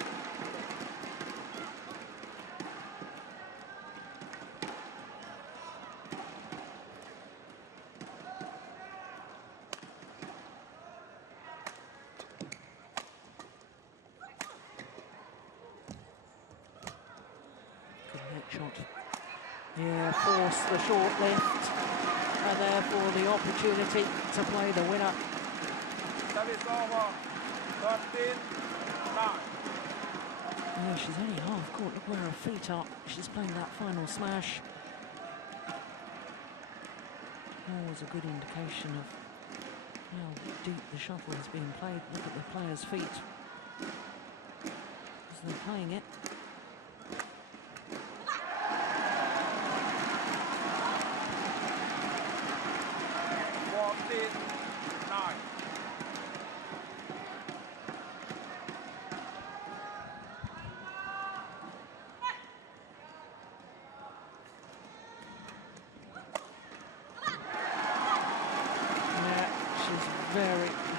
Shot. Yeah, force the short left, and therefore the opportunity to play the winner. Service over. 13-9. Yeah, she's only half court. Look where her feet are. She's playing that final smash. Always a good indication of how deep the shuttle is being played. Look at the players' feet as they're playing it.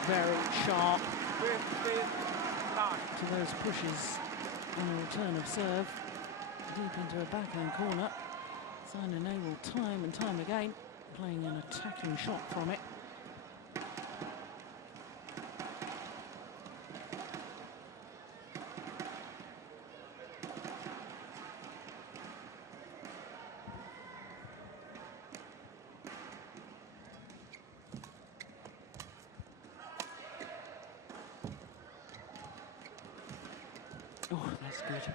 Very sharp 15-9. to those pushes on a return of serve deep into a backhand corner. Sina Nawal time and time again playing an attacking shot from it. Oh, that's good.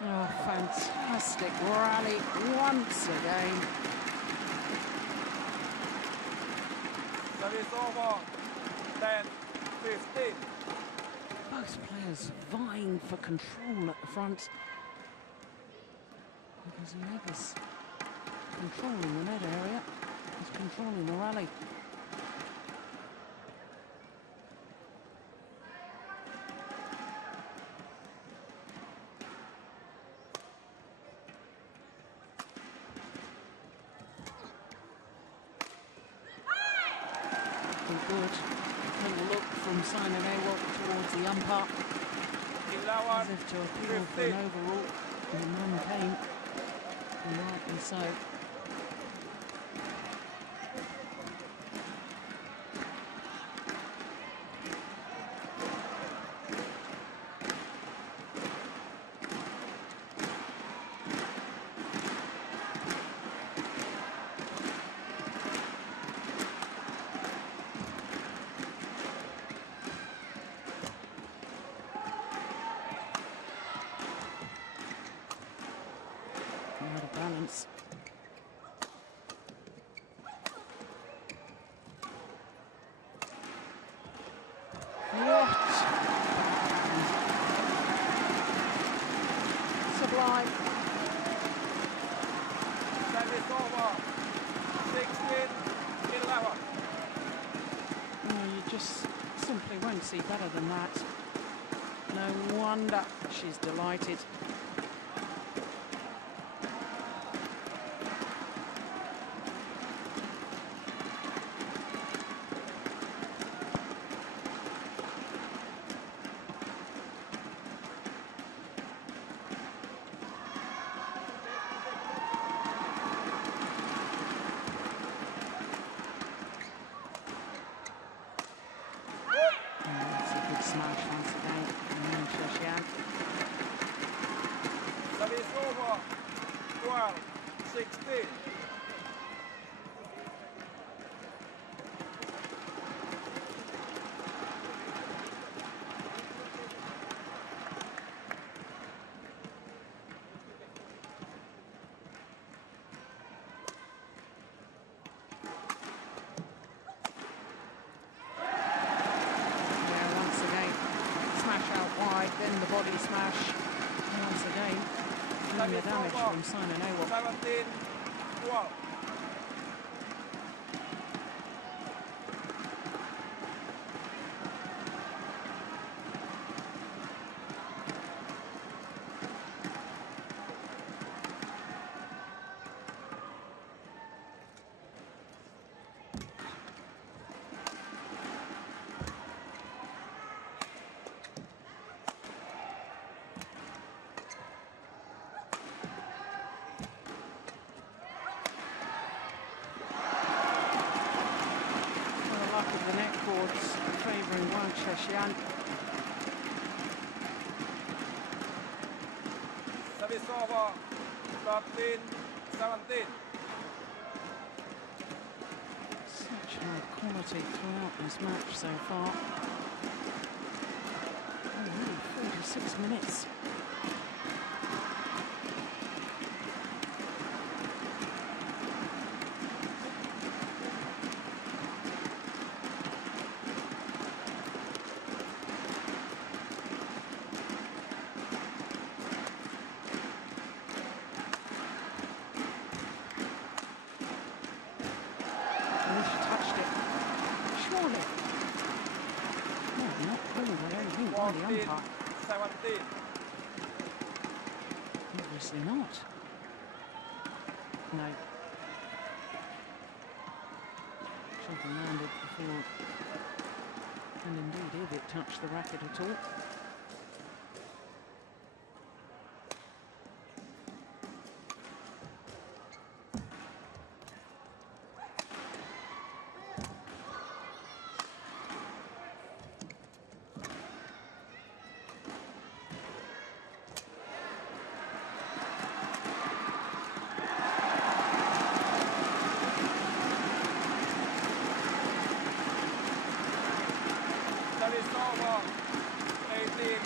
Oh, fantastic rally once again. Service over. 10-15. Both players vying for control at the front. Because whoever's controlling the net area is controlling the rally. Good. Little look from Sina Nawal towards the umpire. 11, As if to appeal for an overrule. And none came. And rightly so. Out of balance. What? Sublime. Service over. 16-11. Oh, you just simply won't see better than that. No wonder she's delighted. 12-16. Then the body smash. And once again, doing the damage from Simon Owell. 17-12. The neck cords favouring Wang Sheshian. Service over 13-17. Such high quality throughout this match so far. Already 46 minutes. The umpire. 17. Obviously not. No. Should have landed before, and indeed if it touched the racket at all. Service over 18-14.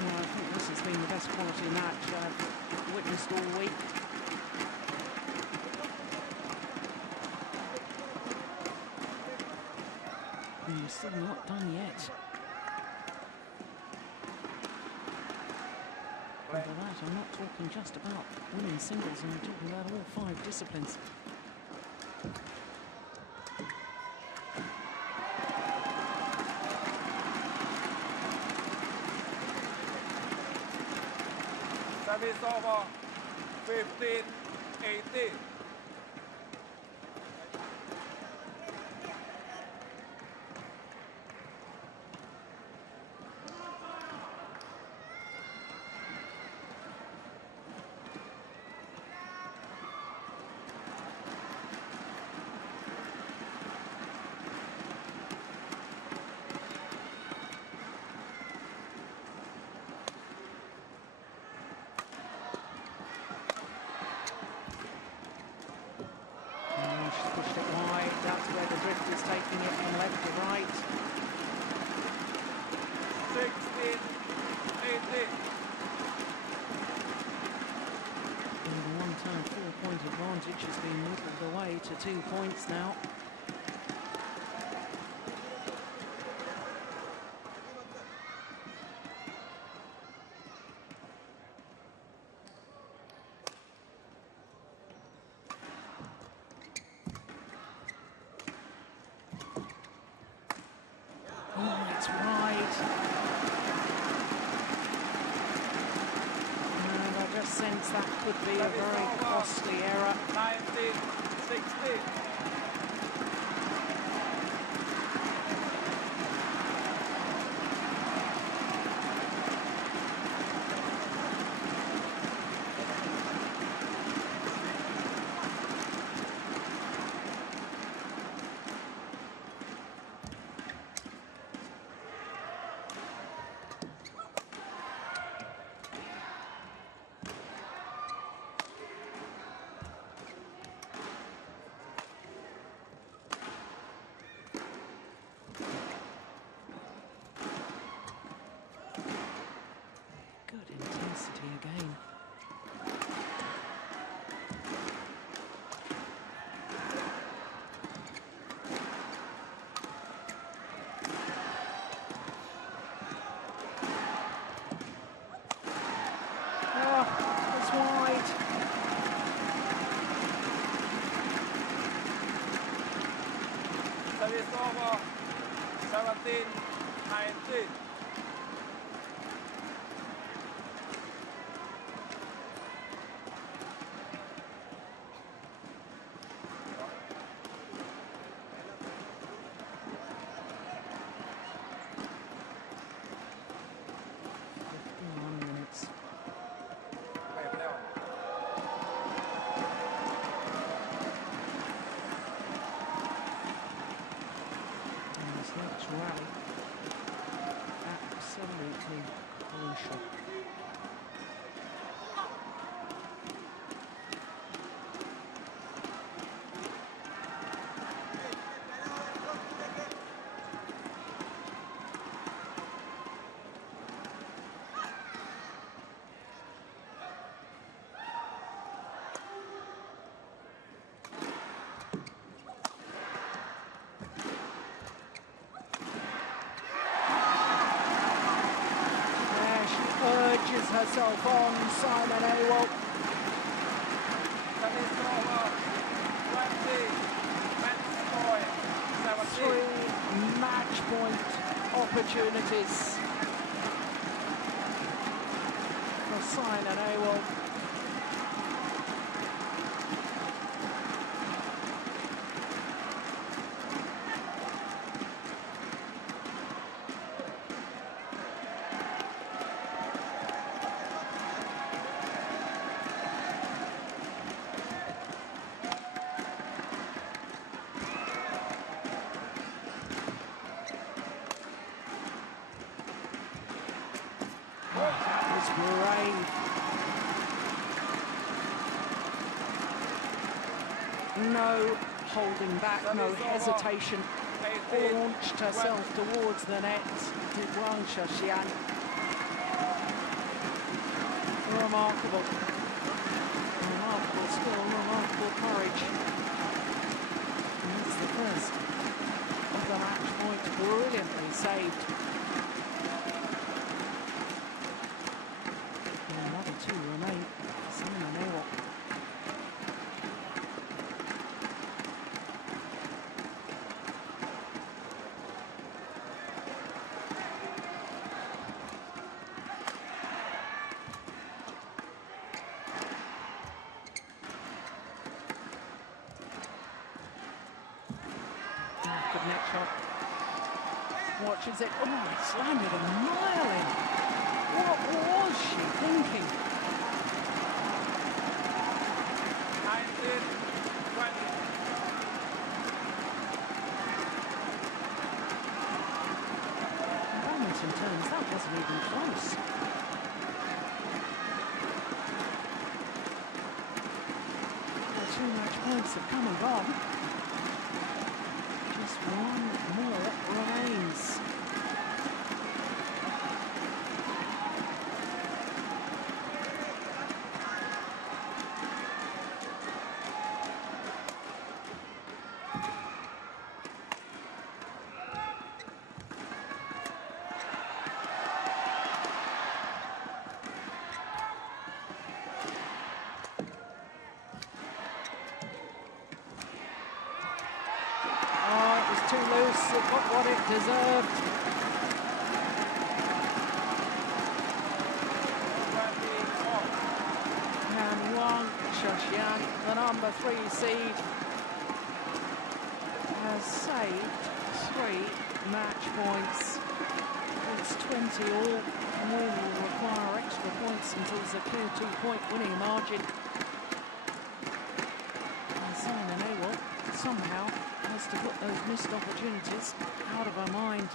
Well, I think this has been the best quality match I've witnessed all week. And we're still not done yet. And for that, I'm not talking just about women's singles, I'm talking about all 5 disciplines. Service over 15-18. Pushed it wide, that's where the drift is taking it from left to right. 16-18. And the one-time 4-point advantage has been whittled away to 2 points now. That could be a very costly error. 19-16. 19. Rally. Absolutely crucial. Herself on Simon Awol. Three match point opportunities for Simon Awol. No holding back, no hesitation. Launched herself towards the net. Djarum Indonesia. Remarkable. Remarkable skill, remarkable courage. And that's the first of the match points, brilliantly saved. And another two remain. Simon Awol. Good net shot. Watches it. Oh, it's landed a mile in. What was she thinking? 19, 20. In badminton terms, that wasn't even close. The 2 match points have come and gone. Just one more remains. Too loose, it got what it deserved. And Wang Shashian, the number 3 seed, has saved 3 match points. It's 20 all, and will require extra points until it's a clear 2-point winning margin. And Simon Awol somehow has to put those missed opportunities out of her mind.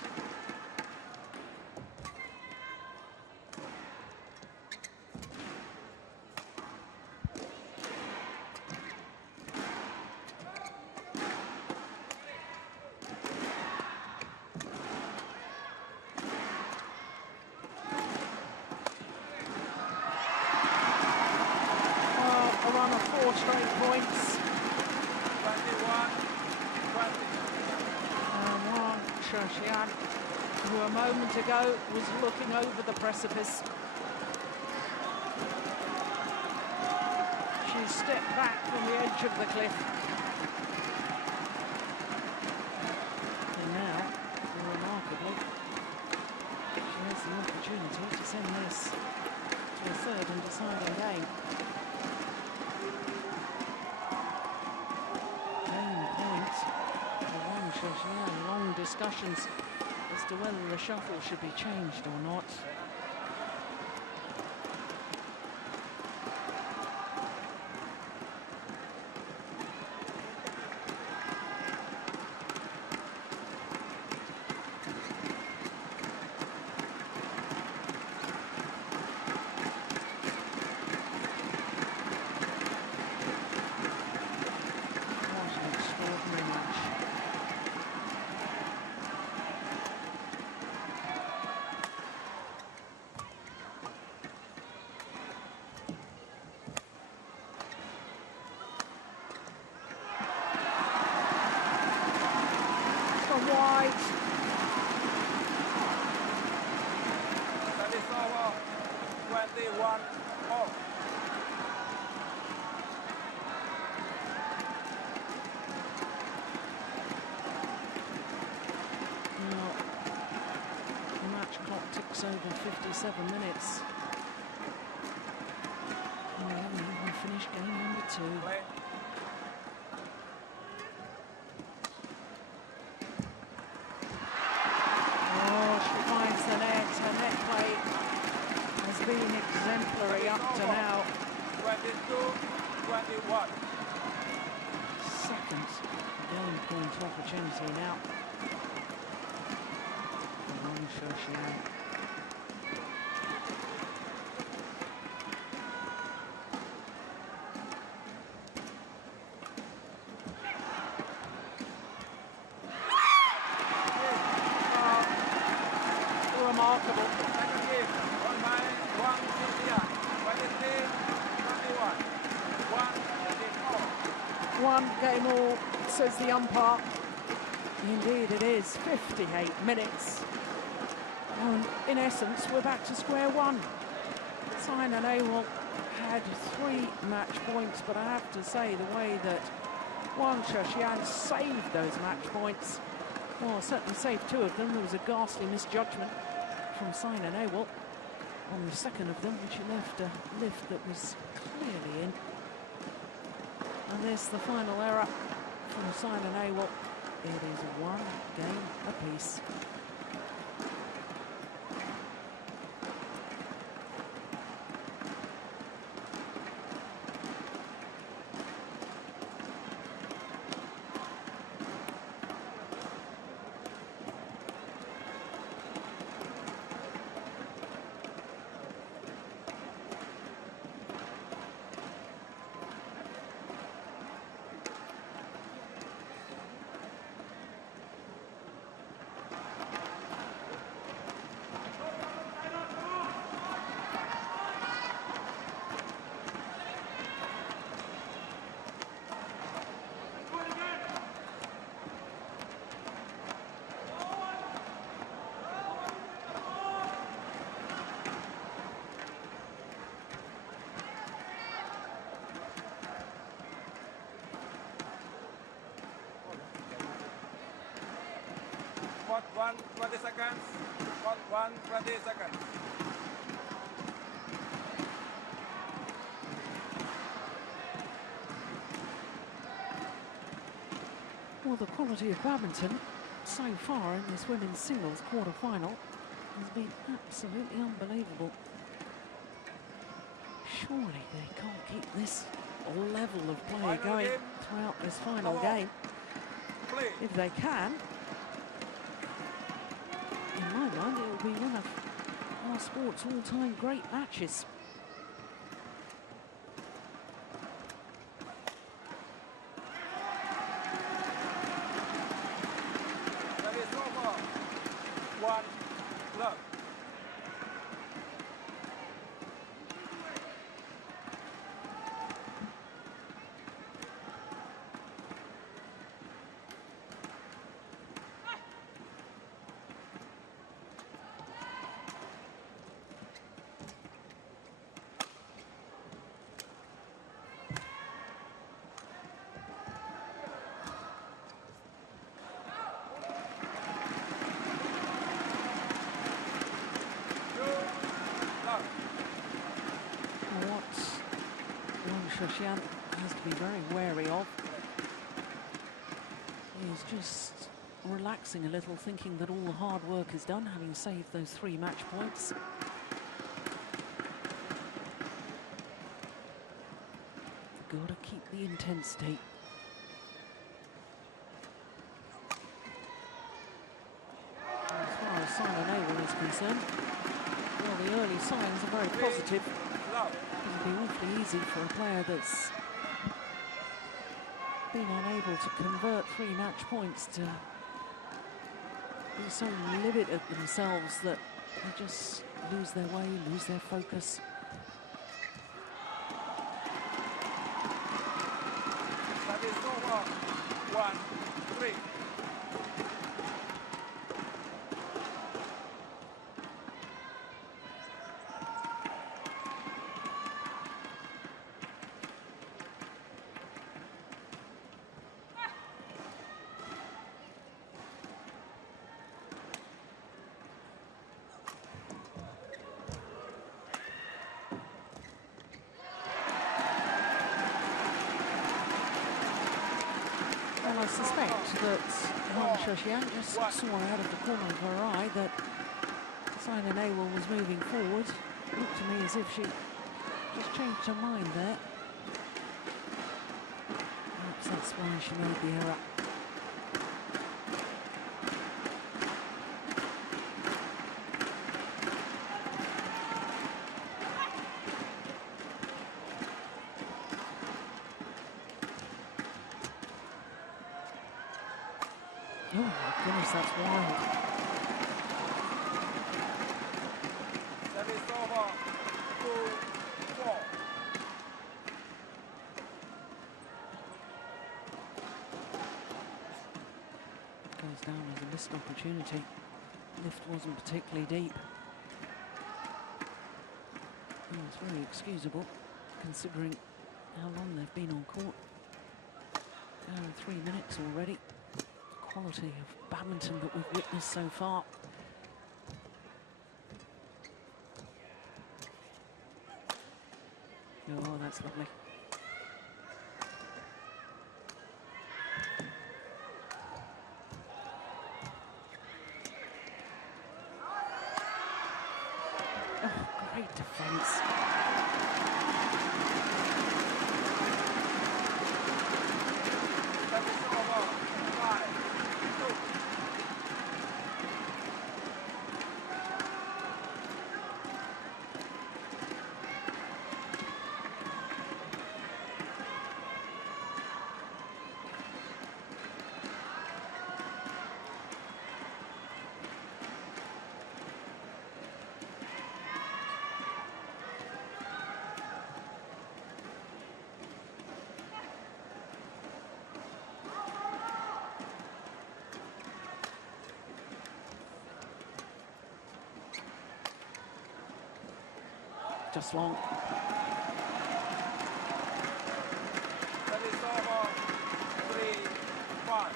A run of 4 straight points. 21, 20. Wang Shashian, who a moment ago was looking over the precipice. She stepped back from the edge of the cliff. And now, remarkably, to send this to a third and deciding game. Game point for Wang Sheshian. Long discussions as to whether the shuffle should be changed or not. Wide. Service over 21 all. Now, the match clock ticks over 57 minutes. And we haven't even finished game number 2. Play. Been exemplary up to now. 22-21. Second game point opportunity now. Wang Sheshian. Remarkable. Second game on by Wang Sheshian. 23-21. 1 game all, says the umpire. Indeed it is. 58 minutes. And in essence, we're back to square one. Simon Awol had 3 match points, but I have to say the way that Wang Sheshian saved those match points, well, certainly saved 2 of them. There was a ghastly misjudgment from Simon Awol on the second of them, which left a lift that was clearly in. And this, the final error from Simon Awol. It is 1 game apiece. Spot 1, 20 seconds. Spot 1, 20 seconds. Well, the quality of badminton so far in this women's singles quarter-final has been absolutely unbelievable. Surely they can't keep this level of play going throughout this final game. If they can, in my mind, it will be one of our sport's all-time great matches. Service over. 1 love. Shosyan has to be very wary of. He's just relaxing a little, thinking that all the hard work is done, having saved those 3 match points. Got to keep the intensity. As far as Simon Abel is concerned, well, the early signs are very positive. It'll be awfully easy for a player that's been unable to convert 3 match points to be so livid at themselves that they just lose their way, lose their focus. That is over. 1-3. Well, I suspect that Juan Shosyan just saw out of the corner of her eye that Simon Abel was moving forward. It looked to me as if she just changed her mind there. Perhaps that's why she made the error. Oh my goodness, that's wild. That is over. 2-4. Goes down as a missed opportunity. Lift wasn't particularly deep. Oh, it's very excusable, considering how long they've been on court. 3 minutes already. Quality of badminton that we've witnessed so far. Oh, that's lovely. Oh, great defense. That is over. 5-2. Just long. That is over. 3-5.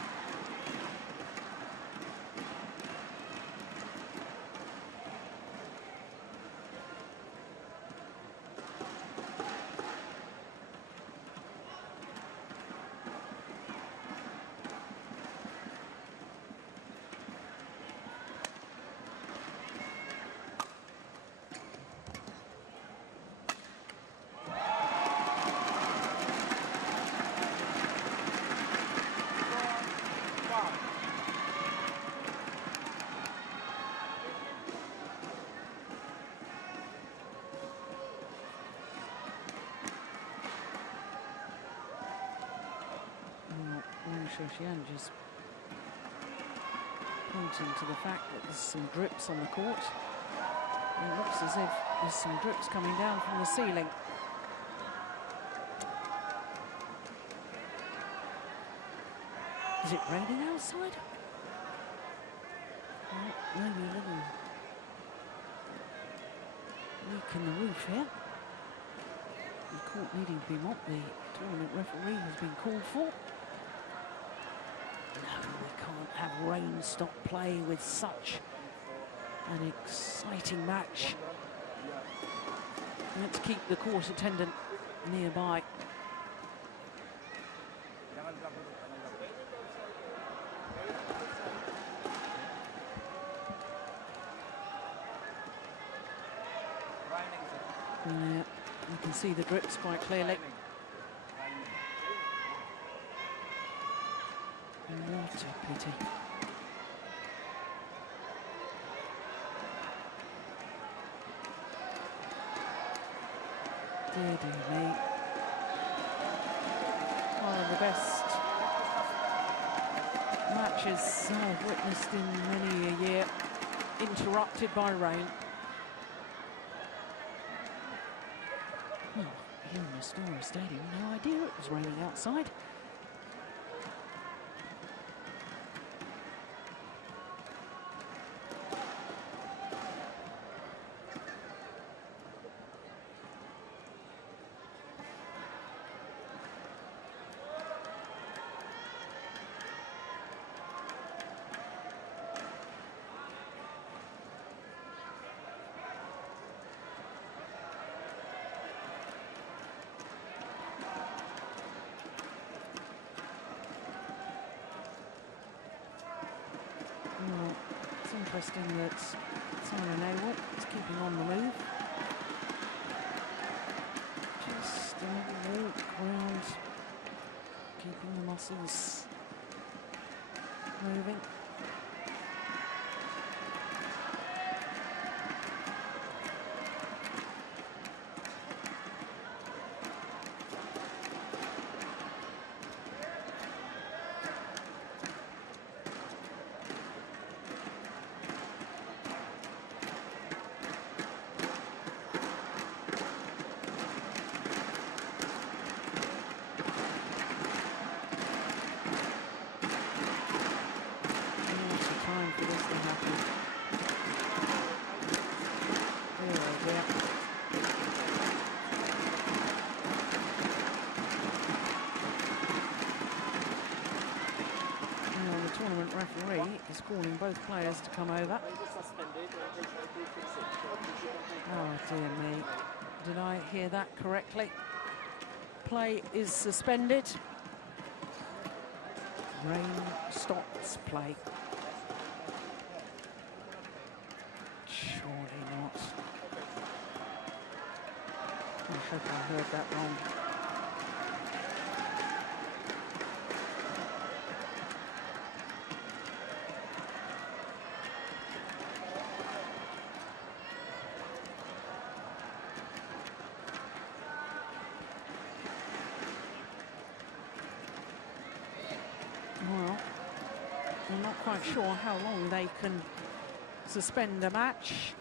Shosyan just pointing to the fact that there's some drips on the court. It looks as if there's some drips coming down from the ceiling. Is it raining outside? Well, maybe a little leak in the roof here. The court needing to be mopped. The tournament referee has been called for. No, we can't have rain stop play with such an exciting match. Meant to keep the court attendant nearby. Yeah, you can see the drips quite clearly. What a pity. Dear me. One of the best matches I've witnessed in many a year, interrupted by rain. Well, here in Astoria Stadium, no idea it was raining outside. Well, it's interesting that Simon Awell is keeping on the move. Just a walk around, keeping the muscles moving. Referee is calling both players to come over. Oh dear me, did I hear that correctly? Play is suspended. Rain stops play. Surely not. I hope I heard that wrong. Well, I'm not quite sure how long they can suspend a match.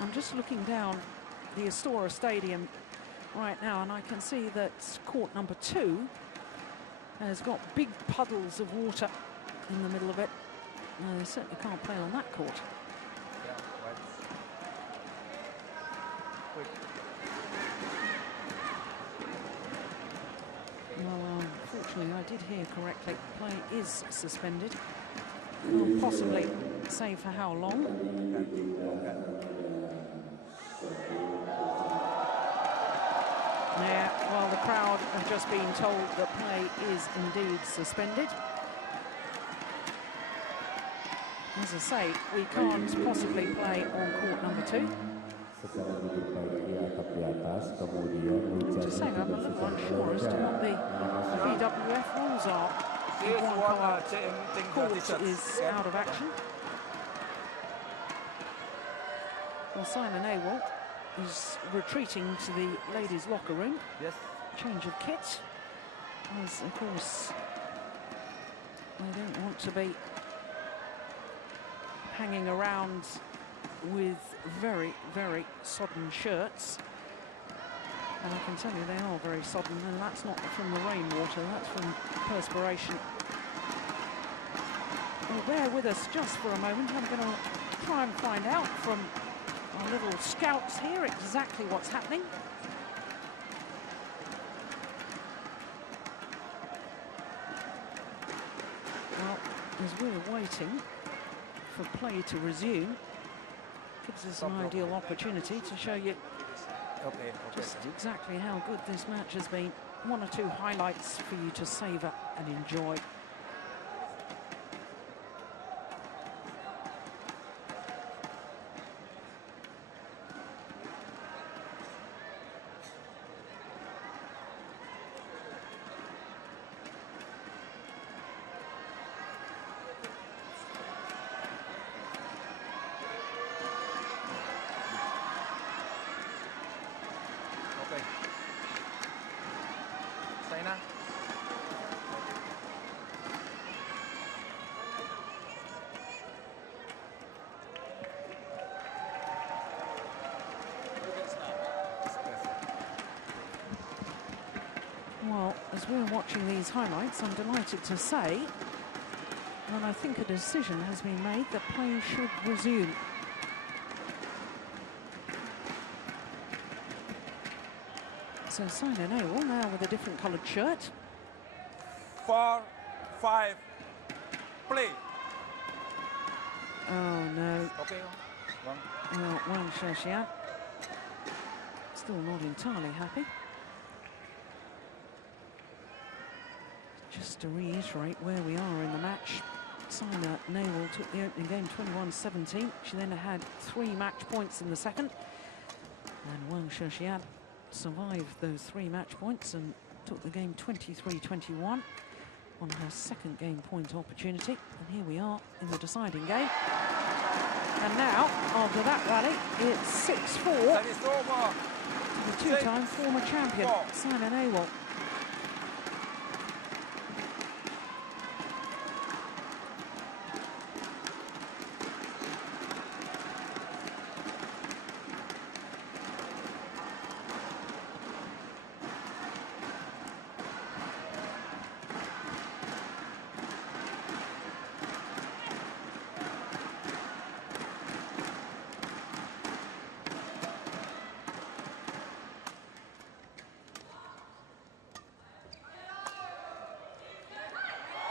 I'm just looking down the Astoria Stadium right now, and I can see that court number 2 has got big puddles of water in the middle of it. They certainly can't play on that court. Well, unfortunately, I did hear correctly. Play is suspended. Can't possibly say for how long. Yeah, well, the crowd have just been told that play is indeed suspended. As I say, we can't possibly play on court number 2. Just saying, I'm a little unsure as to what the BWF rules are. One court is out of action. Well, Simon Awell is retreating to the ladies' locker room. Yes. Change of kit. As, of course, they don't want to be hanging around with very, very sodden shirts. And I can tell you they are very sodden, and that's not from the rainwater, that's from perspiration. Well, bear with us just for a moment. I'm going to try and find out from our little scouts here exactly what's happening. Well, as we're waiting for play to resume, gives us an ideal opportunity to show you Okay. Just exactly how good this match has been. One or two highlights for you to savour and enjoy. Okay. Saina. Well, as we're watching these highlights, I'm delighted to say that I think a decision has been made that play should resume. So Saina Nehwal now with a different coloured shirt. 4-5. Play. Oh no. Okay. Wang. Well, Wang Xiaoxian still not entirely happy. Just to reiterate where we are in the match, Saina Nehwal took the opening game 21-17. She then had 3 match points in the second. And Wang Xiaoxian survived those 3 match points and took the game 23-21 on her second game point opportunity. And here we are in the deciding game. And now, after that rally, it's 6-4 That is over. to the two-time former champion, Saina Nehwal.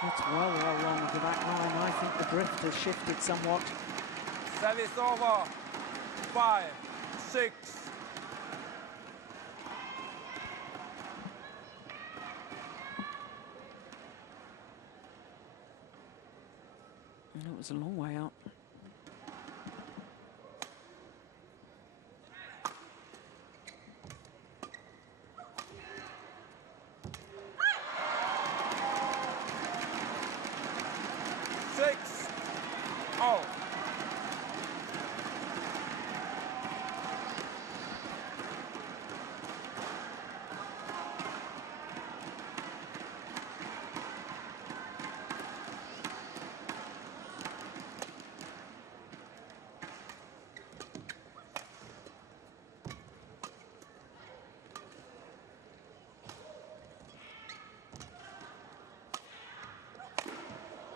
It's well along to that line. I think the drift has shifted somewhat. Service over. 5-6. And it was a long way out.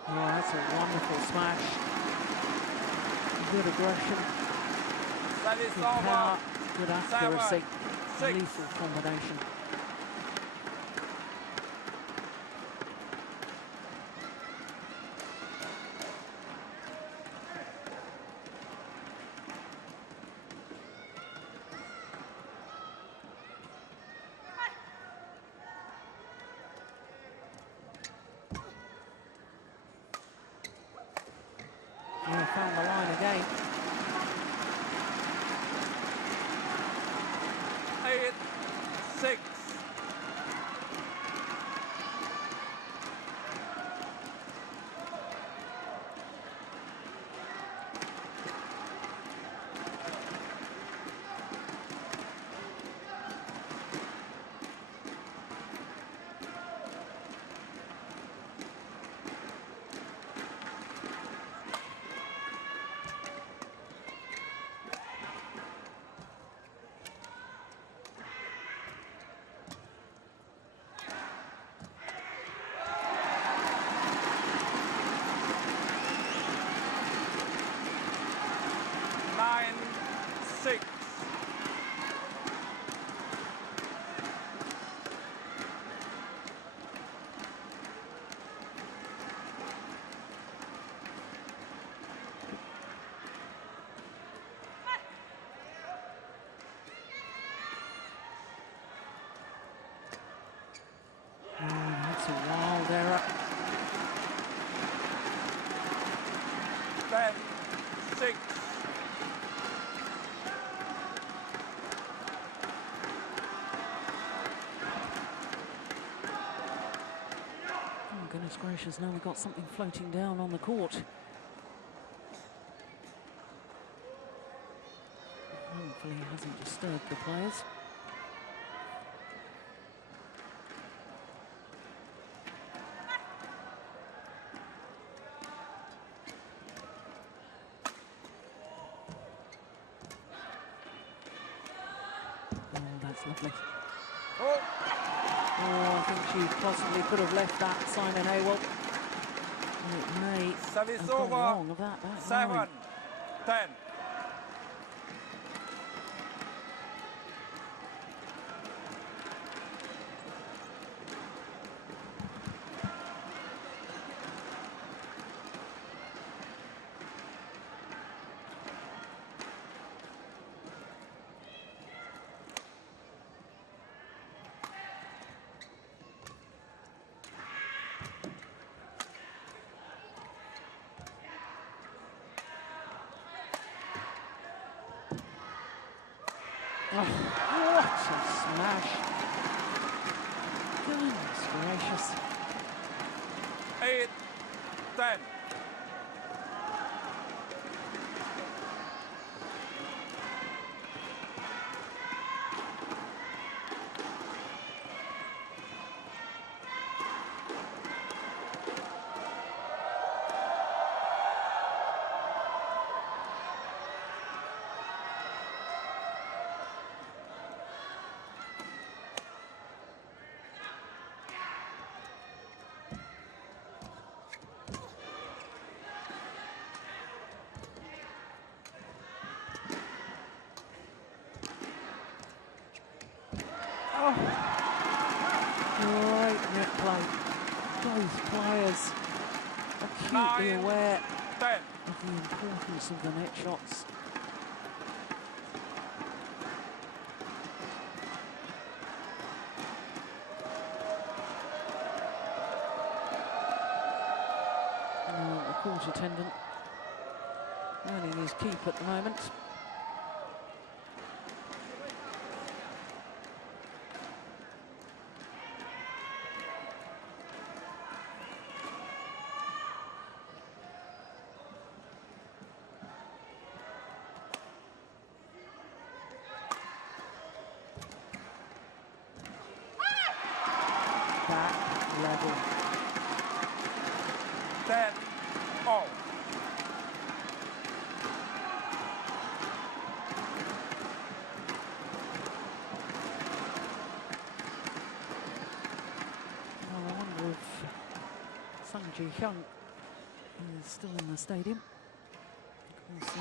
Oh, that's a wonderful smash. Good aggression, good power, good accuracy, lethal combination. Yeah, found the line again. 8-6. Goodness gracious, now we've got something floating down on the court. Hopefully it hasn't disturbed the players. Oh, that's lovely. Oh, Oh, I think she possibly could have left that, Simon Haywell. It may service have gone over. wrong of that back line. 7-10. Oh, what a smash. Goodness gracious. 8-10. Great net play. Both players acutely 9-10. aware of the importance of the net shots. The court attendant earning his keep at the moment. Back level. 10-all. Well, I wonder if Sung Ji Hyung is still in the stadium. Of course,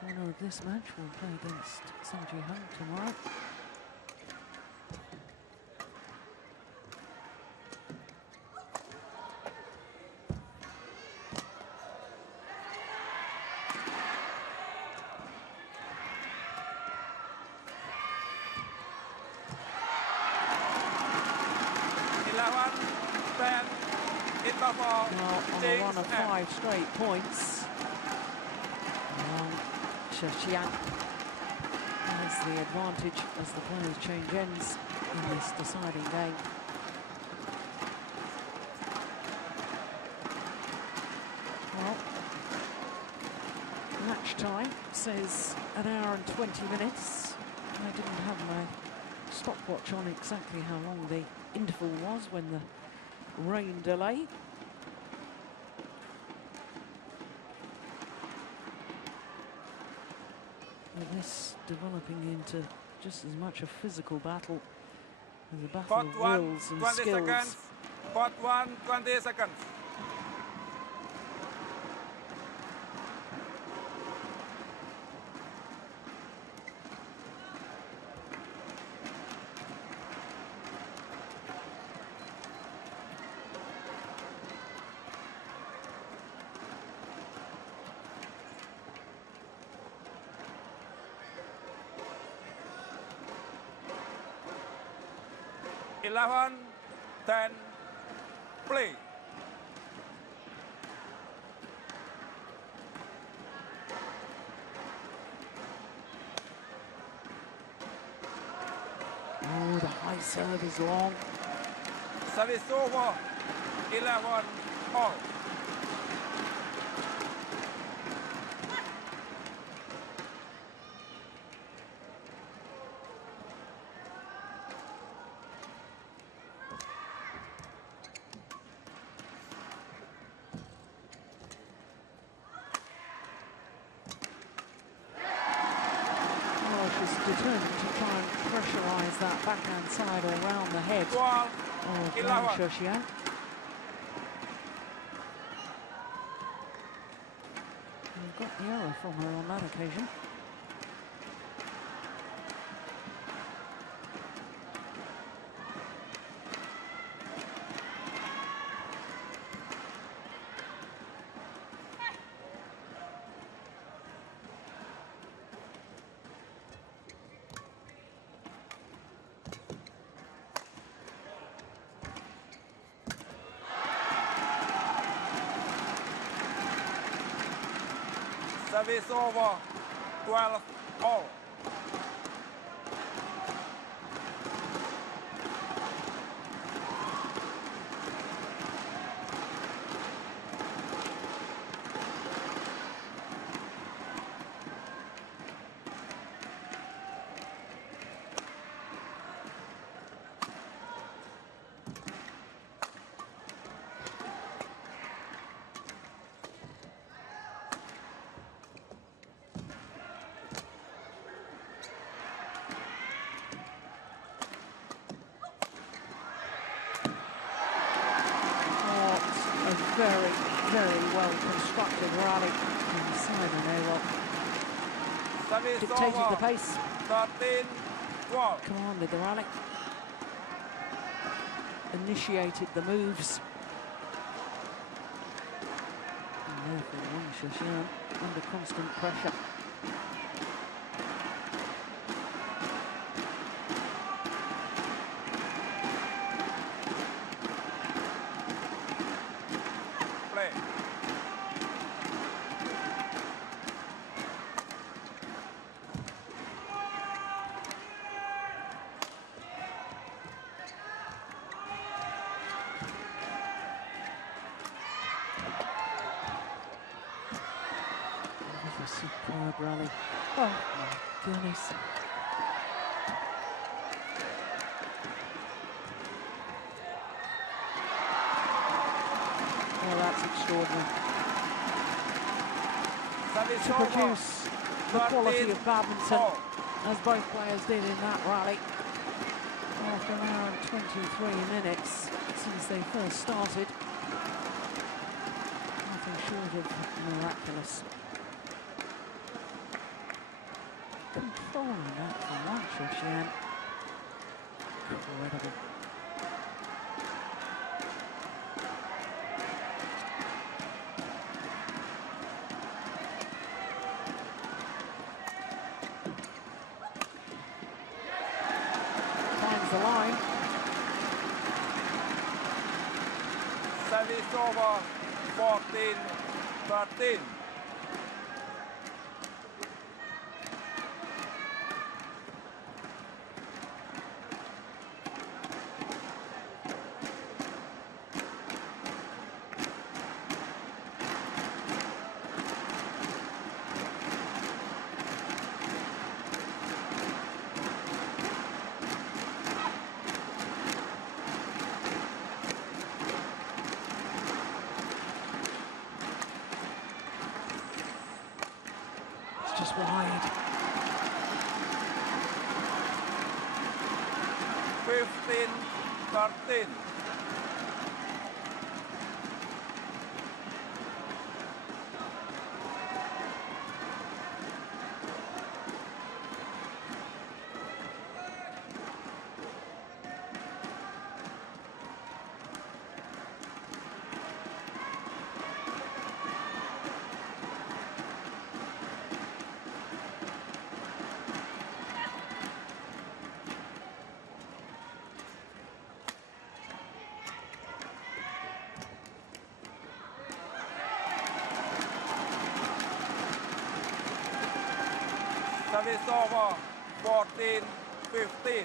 the winner of this match will play against Sung Ji Hyung tomorrow. Now on a run of 5 straight points, Xiang has the advantage as the players change ends in this deciding game. Well, match time says an hour and 20 minutes. I didn't have my stopwatch on exactly how long the interval was when the rain delay. With this developing into just as much a physical battle as a battle of wills and 20 skills. seconds. Pot 1, 20 seconds. Eleven, 10, play. Oh, the high serve is long. Service over, 11 all. Determined to try and pressurise that backhand side or round the head 12, of 11. Wang Shuxian. We've got the error from her on that occasion. Service over, 12 all. Very, very well constructed rally inside an air Service dictated over, the pace, 13, 12. commanded the rally, initiated the moves. And therefore Wang Shuxian under constant pressure. Superb rally. Oh my goodness. Oh, that's extraordinary. To produce the quality of badminton as both players did in that rally. After an hour and 23 minutes since they first started. Nothing short of miraculous. Controlling that from Wang Shuxian. Incredible. Finds the line. Service over, 14, 13. Just wide. 15, 13. Service over, 14, 15.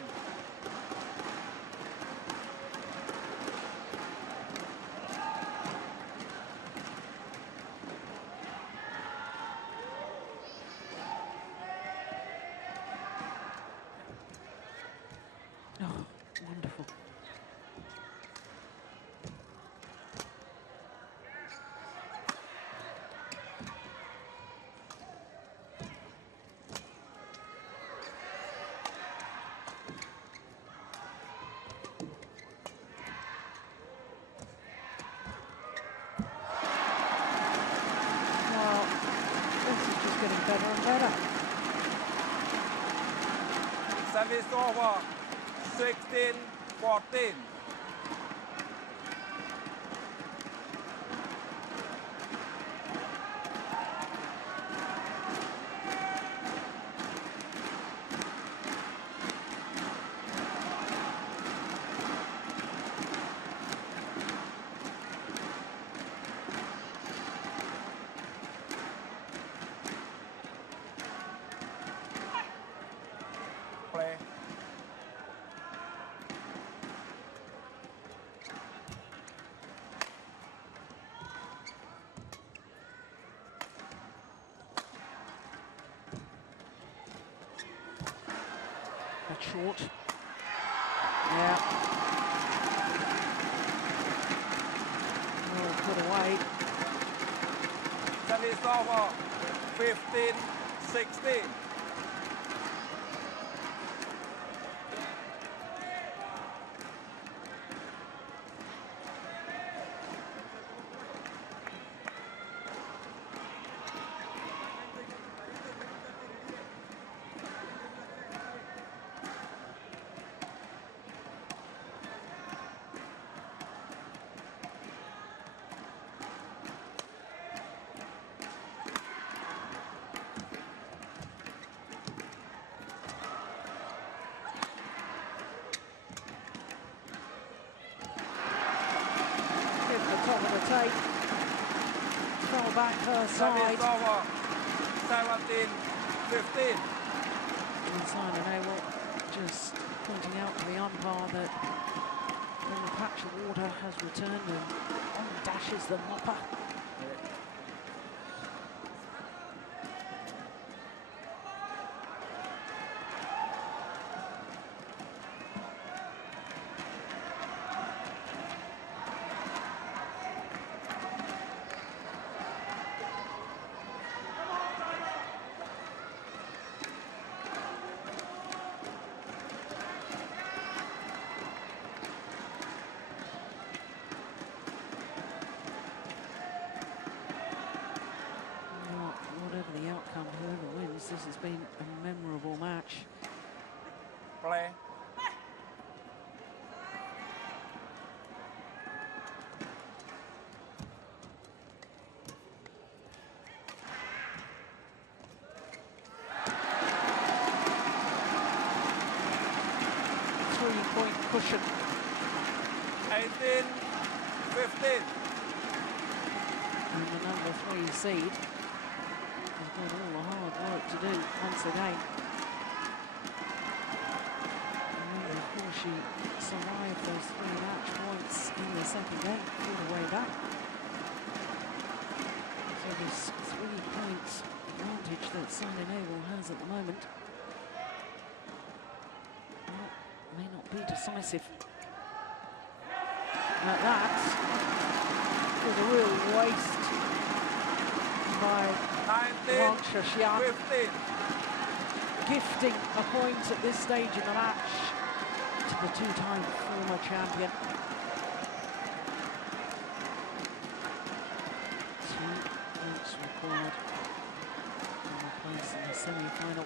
Service over 16-14. Play. That's short. Yeah. Well put away. Service over 15-16. Top of the tape. Fell back her side. Service over 17-15. And Simon Abel just pointing out to the umpire that when the patch of water has returned and on dashes the mopper. Whatever the outcome, whoever wins, this has been a memorable match. Play. Three-point cushion. 18-15. And the number 3 seed has got all the hard work to do once again. And of course she survived those 3 match points in the second game all the way back. So this 3 points advantage that Simon Abel has at the moment, well, may not be decisive. Now that was a real waste by Wang Shashian, 15. gifting a point at this stage in the match to the 2-time former champion. 2 points required for a place in the semi-final.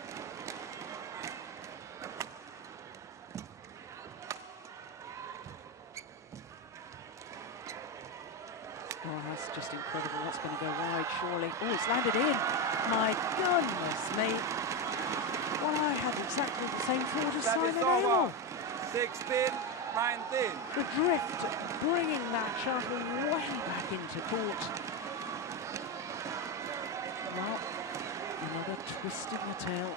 Oh, that's just incredible. That's going to go wide, surely. Oh, it's landed in. My goodness me. Well, I had exactly the same thought as Simon Service Abel. over 16-19. The drift bringing that shuttle way back into court. Well, another twisting the tail.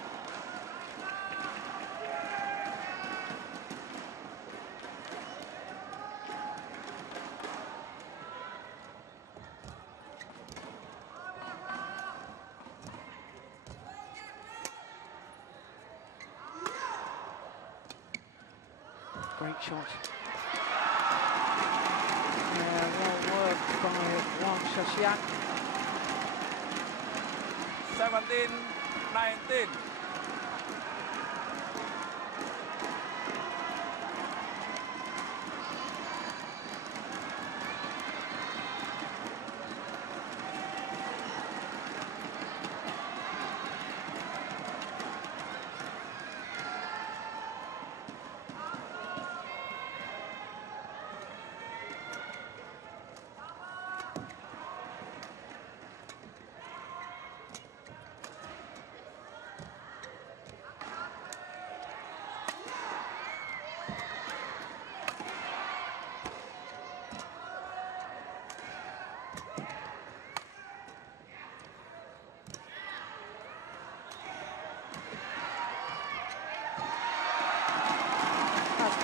Great shot. Yeah, well worked by Wang Shashian. 17-19.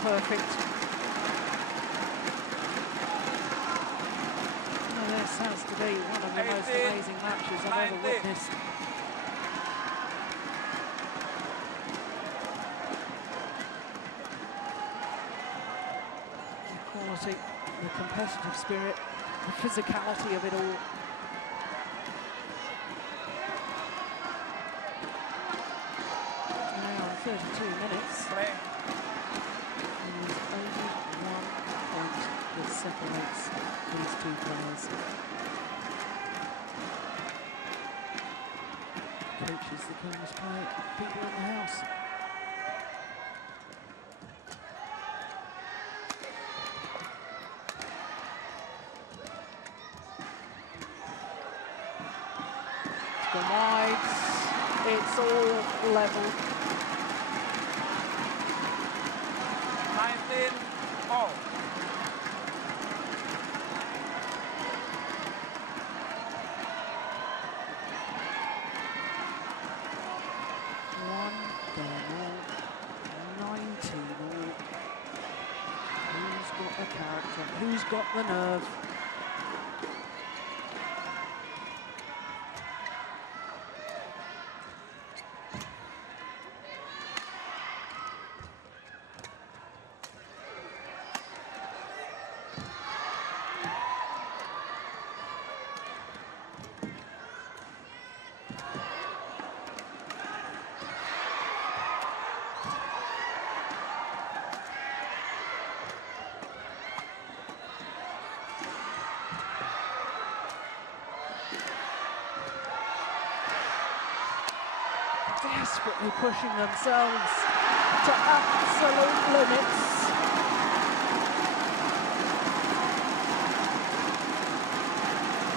perfect. Well, this has to be one of the most amazing matches I've ever witnessed. The quality, the competitive spirit, the physicality of it all. Now 32 minutes. And there's only 1 point that separates these two players. Coaches, the Kings play, people in the house. The wides, it's all level. 19 all. One game all, 19 all. Who's got the character? Who's got the nerve? Desperately pushing themselves to absolute limits.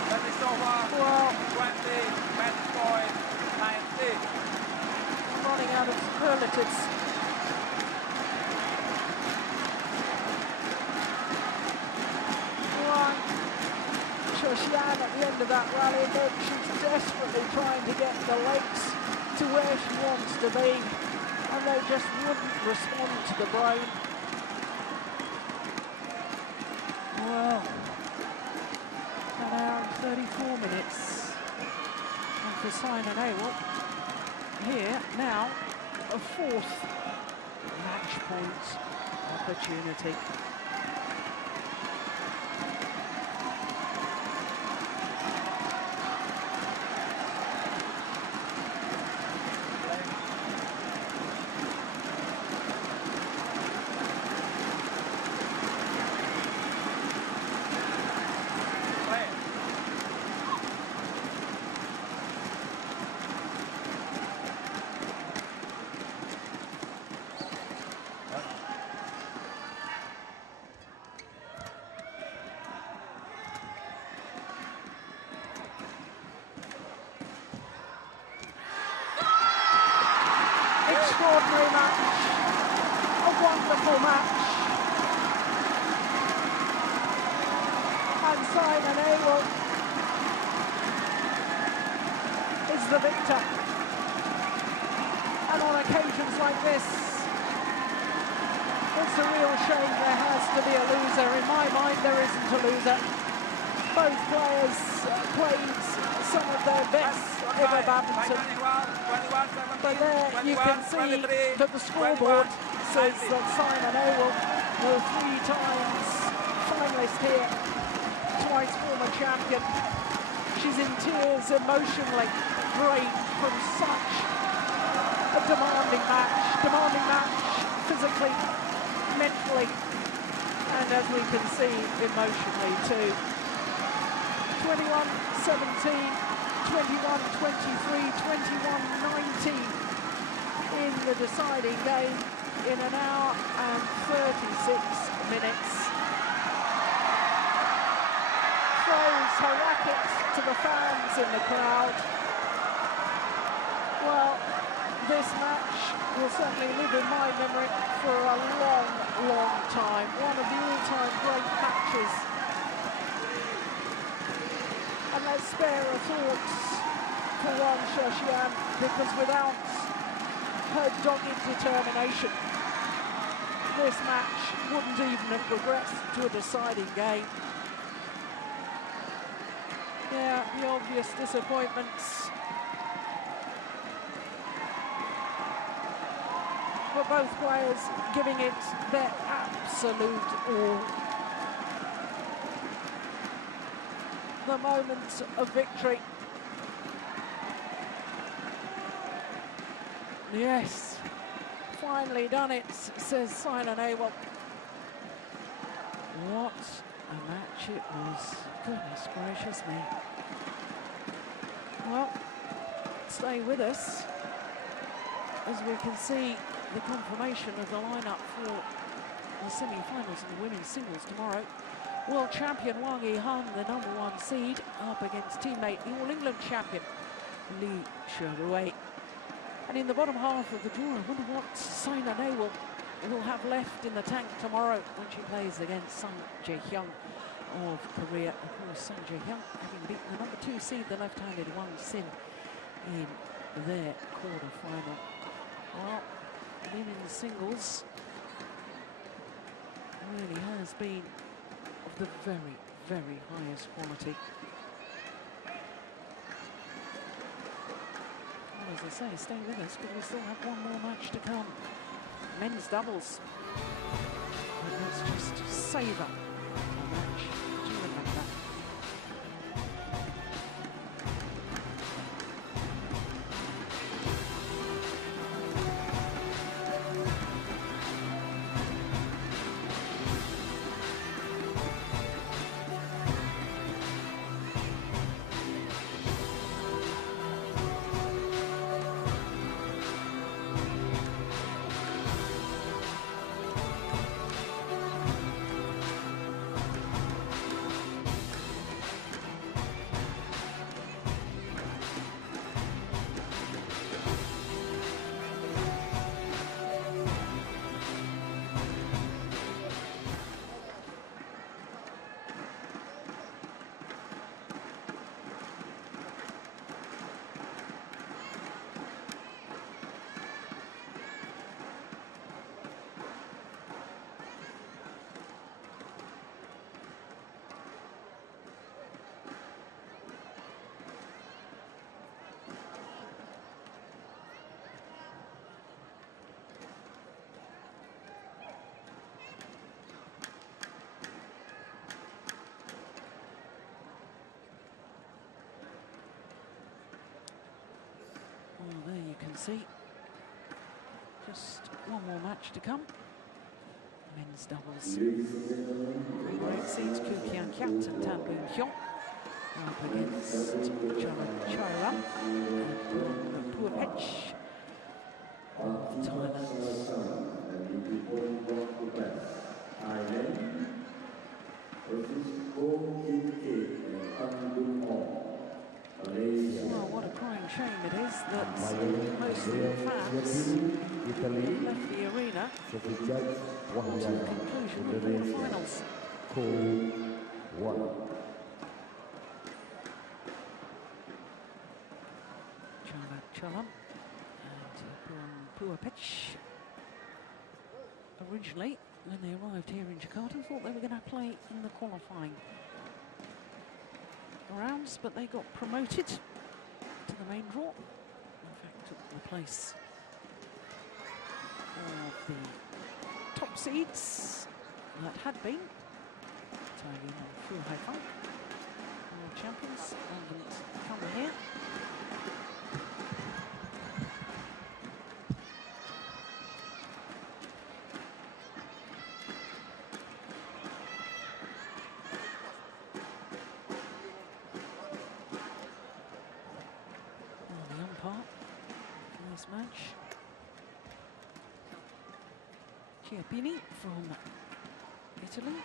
That is over. Well, 20 match point 19. I'm running out of superlatives. Right. Shoshian at the end of that rally, but she's desperately trying to get the legs to where she wants to be, and they just wouldn't respond to the brain. Well, 1 hour and 34 minutes. And for Simon Awell, here now, a 4th match point opportunity. Extraordinary match, a wonderful match, and Simon Awell is the victor. And on occasions like this, it's a real shame there has to be a loser. In my mind, there isn't a loser. Both players played some of their best ever badminton. But there you can see that the scoreboard says that Simon Awell, the 3 times finalist here, twice former champion. She's in tears emotionally, drained from such a demanding match physically, mentally, and as we can see, emotionally too. 21-17, 21-23, 21-19 in the deciding game in 1 hour and 36 minutes. Throws her racket to the fans in the crowd. Well, this match will certainly live in my memory for a long, long time. One of the all-time great matches. And let's spare our thoughts for Wang Shoshian, because without her dogged determination, this match wouldn't even have progressed to a deciding game. Yeah, the obvious disappointments. But both players giving it their absolute all. The moment of victory. Yes, finally done it, says Simon Abel. What a match it was. Goodness gracious me. Well, stay with us as we can see the confirmation of the lineup for the semi-finals in the women's singles tomorrow. World champion Wang Yihan, the #1 seed, up against teammate, the All England champion Li Sherui. And in the bottom half of the draw, I wonder what Saina will have left in the tank tomorrow when she plays against Sung Jae-hyung of Korea. Of course, Sung Jae-hyung having beaten the #2 seed, the left-handed Wang Sin, in their quarter-final. Well, women's singles really has been of the very, very highest quality. Well, as I say, stay with us, but we still have one more match to come. Men's doubles. And let's just savour a match to remember. Well, there you can see. Just one more match to come. Men's doubles. Number 8 seeds Kyu Kian Kiat and Tan Boon Hyung up against Djarum and Puapech of Thailand. Well, what a crying shame it is that most of the fans left the arena until the conclusion of the quarterfinals. Chalam and Puapech originally, when they arrived here in Jakarta, thought they were going to play in the qualifying rounds, but they got promoted to the main draw. In fact, took the place of the top seeds that had been Thailand and Phu Hai-fang, world champions, and come here. Match. Chiappini from Italy.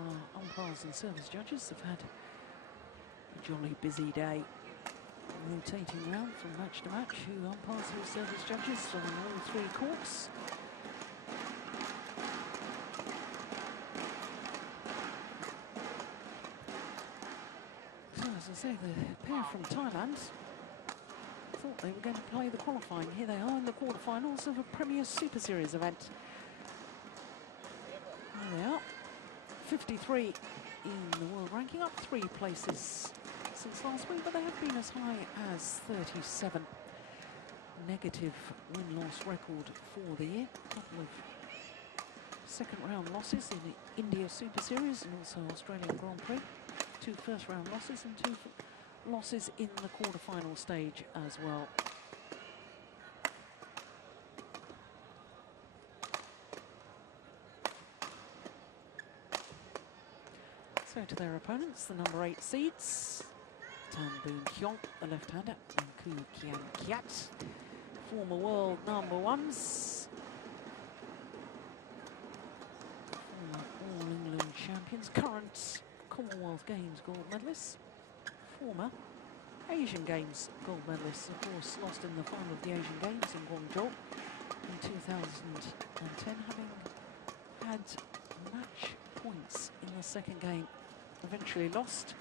All umpires and service judges have had a jolly busy day, rotating around from match to match, who umpires, who service judges on all three courts. So, as I say, the pair from Thailand thought they were going to play the qualifying. Here they are in the quarterfinals of a Premier Super Series event 53 in the world ranking, up 3 places since last week, but they have been as high as 37. Negative win-loss record for the year. A couple of second-round losses in the India Super Series and also Australian Grand Prix. 2 first-round losses and 2 losses in the quarter-final stage as well. So to their opponents, the number 8 seeds, Tan Boon Hyung, the left-hander, and Koo Kian Kiat, former world number 1s, former All England champions, current Commonwealth Games gold medalists, former Asian Games gold medalists, of course lost in the final of the Asian Games in Guangzhou in 2010, having had match points in the second game. Eventually lost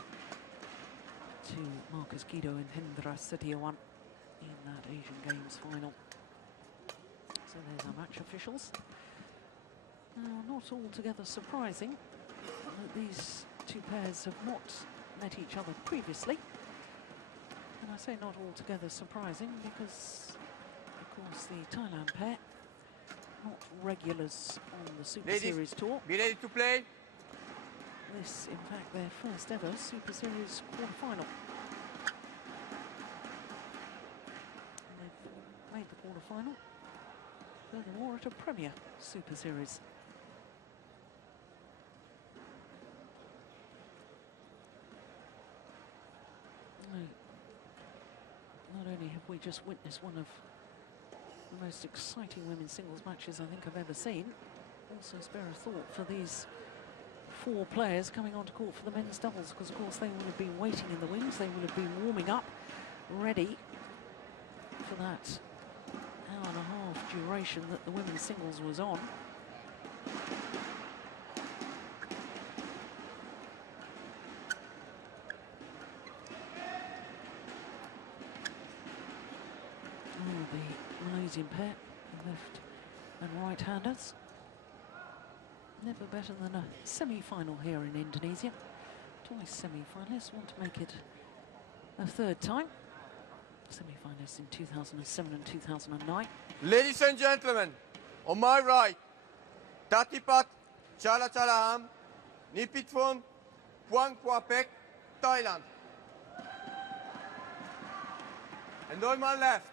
to Marcus Guido and Hendra Setiawan in that Asian Games final. So there's our match officials. Now, not altogether surprising that these 2 pairs have not met each other previously. And I say not altogether surprising because, of course, the Thailand pair, not regulars on the Super Series tour. Be ready to play. This, in fact, their first ever Super Series quarter-final. They've made the quarter-final, furthermore, at a Premier Super Series. Not only have we just witnessed one of the most exciting women's singles matches I think I've ever seen, also spare a thought for these 4 players coming onto court for the men's doubles, because of course they will have been waiting in the wings, they will have been warming up, ready for that hour-and-a-half duration that the women's singles was on. Oh, the Malaysian pair, left and right-handers. Never better than a semi-final here in Indonesia. Twice semi-finalists, want to make it a 3rd time. Semi-finalists in 2007 and 2009. Ladies and gentlemen, on my right, Tatipat Chalachalaham, Nipitphon, Puang Puapek, Thailand. And on my left,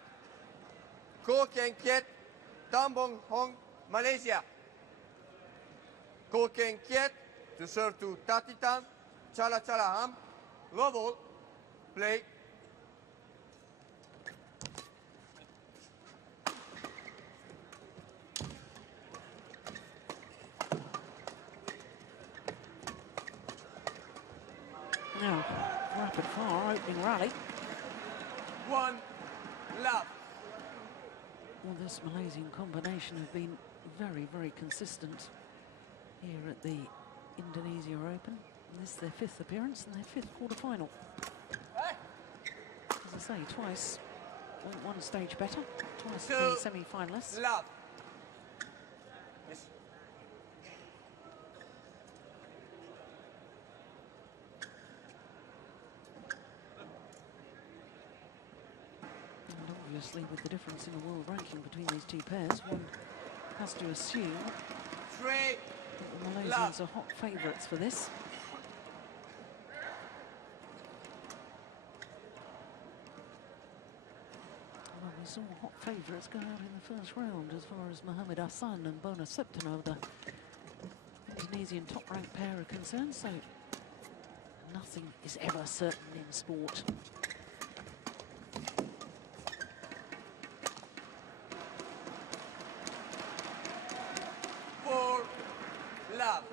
Ko Keng Kiet, Tambong Hong, Malaysia. Ko Keng Kiet to serve to Tatitan Chalachalaham, Lobol, play. Now, rapid fire opening rally. 1 love. Well, this Malaysian combination have been very, very consistent here at the Indonesia Open. And this is their 5th appearance and their 5th quarter-final. As I say, twice went 1 stage better, twice being semi-finalists. Love. Yes. And obviously, with the difference in the world ranking between these 2 pairs, one has to assume 3 that the Malaysians are hot favourites for this. Well, we saw hot favourites go out in the first round as far as Mohamed Hassan and Bona Septino, the Indonesian top-ranked pair, are concerned, so nothing is ever certain in sport. Love.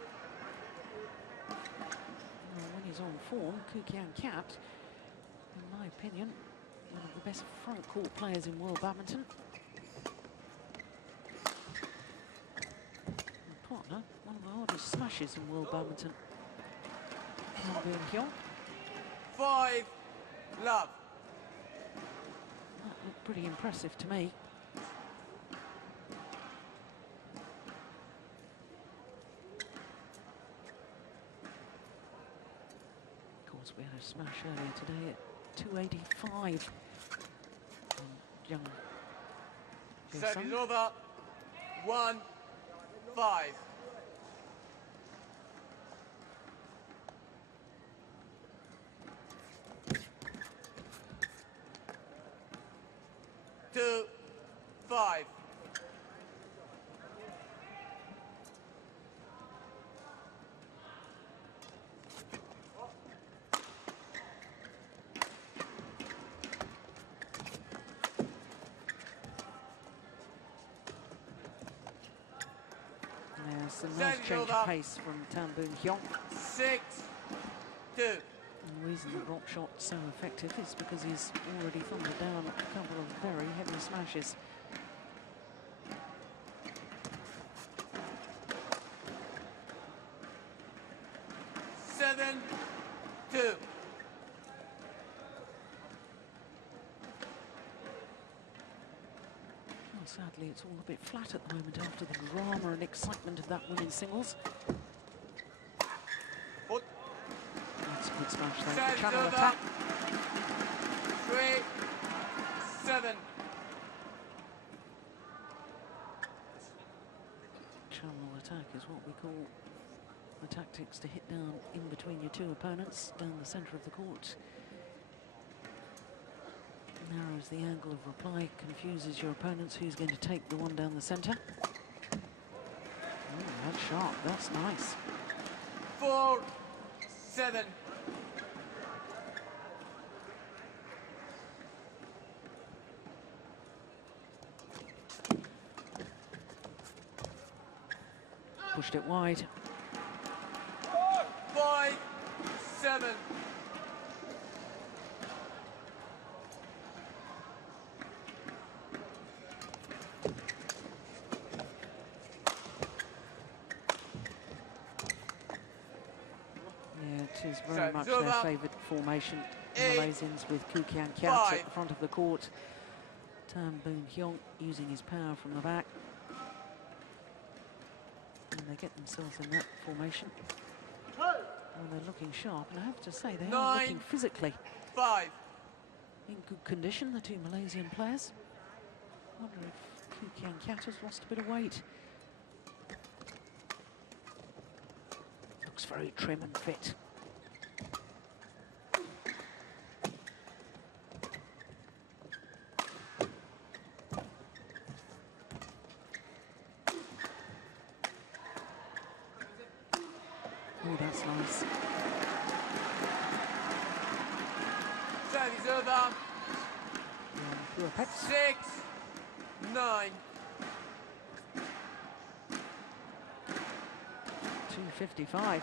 Well, when he's on form, Koo Kian Kiat, in my opinion, one of the best front court players in world badminton. And partner, one of the hardest smashes in world badminton. Tan Boon Hyung. 5 love. That looked pretty impressive to me. course, we had a smash earlier today at 285. Young Service over. 1-5. Two, 5. There's a nice change of pace from Tan Boon Hyung. 6-2. And the reason the drop shot's so effective is because he's already thundered down a couple of very heavy smashes. Seven, 2. Well, sadly, it's all a bit flat at the moment after the drama and excitement of that women's singles. Foot. That's a good smash there. Service The channel over. attack. 3-7. Channel attack is what we call the tactics to hit down in between your two opponents, down the centre of the court. Narrows the angle of reply, confuses your opponents who's going to take the one down the centre. Oh, that's sharp, that's nice. 4-7. Pushed it wide. 5-7. Yeah, it is very much their favoured formation. The Malaysians with Koo Kian Kiat at the front of the court. Tan Boon Hyung using his power from the back. And they get themselves in that formation. And they're looking sharp, and I have to say, they are looking physically 5. in good condition, the two Malaysian players. I wonder if Koo Kian Kiat has lost a bit of weight. Looks very trim and fit. Oh, that's nice. Service over. Through a pet. 6-9. 255.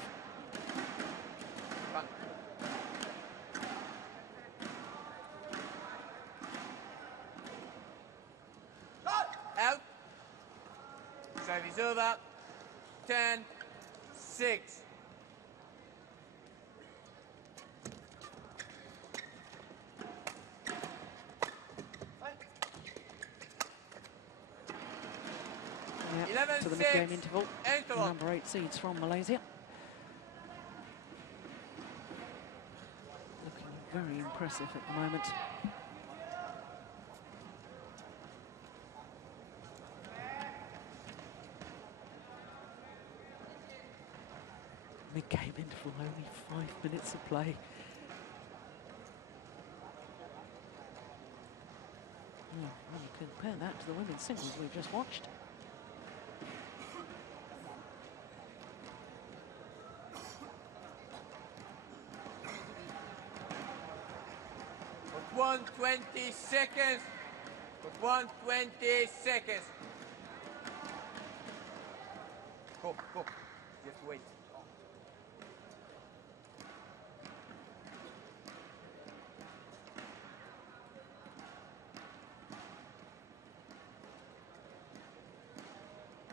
Out. Service over. 10-6. Yeah, to the mid-game interval. Number 8 seeds from Malaysia. Looking very impressive at the moment. Mid-game interval, only 5 minutes of play. Oh, well, you can compare that to the women's singles we've just watched. With 120 seconds. With 120 seconds. Go, go. Just wait.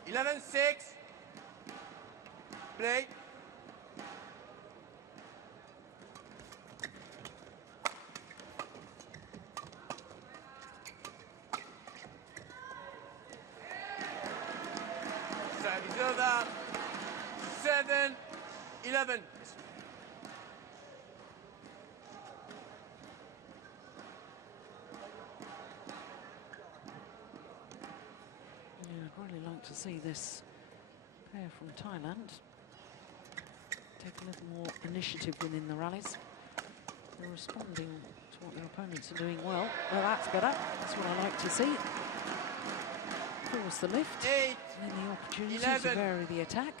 Eleven, 6. Play. Service over. 7-11. see this pair from Thailand take a little more initiative within the rallies. They're responding to what their opponents are doing well. Well, that's better. That's what I like to see. Force the lift. 8, And then the opportunity 11. to vary the attack.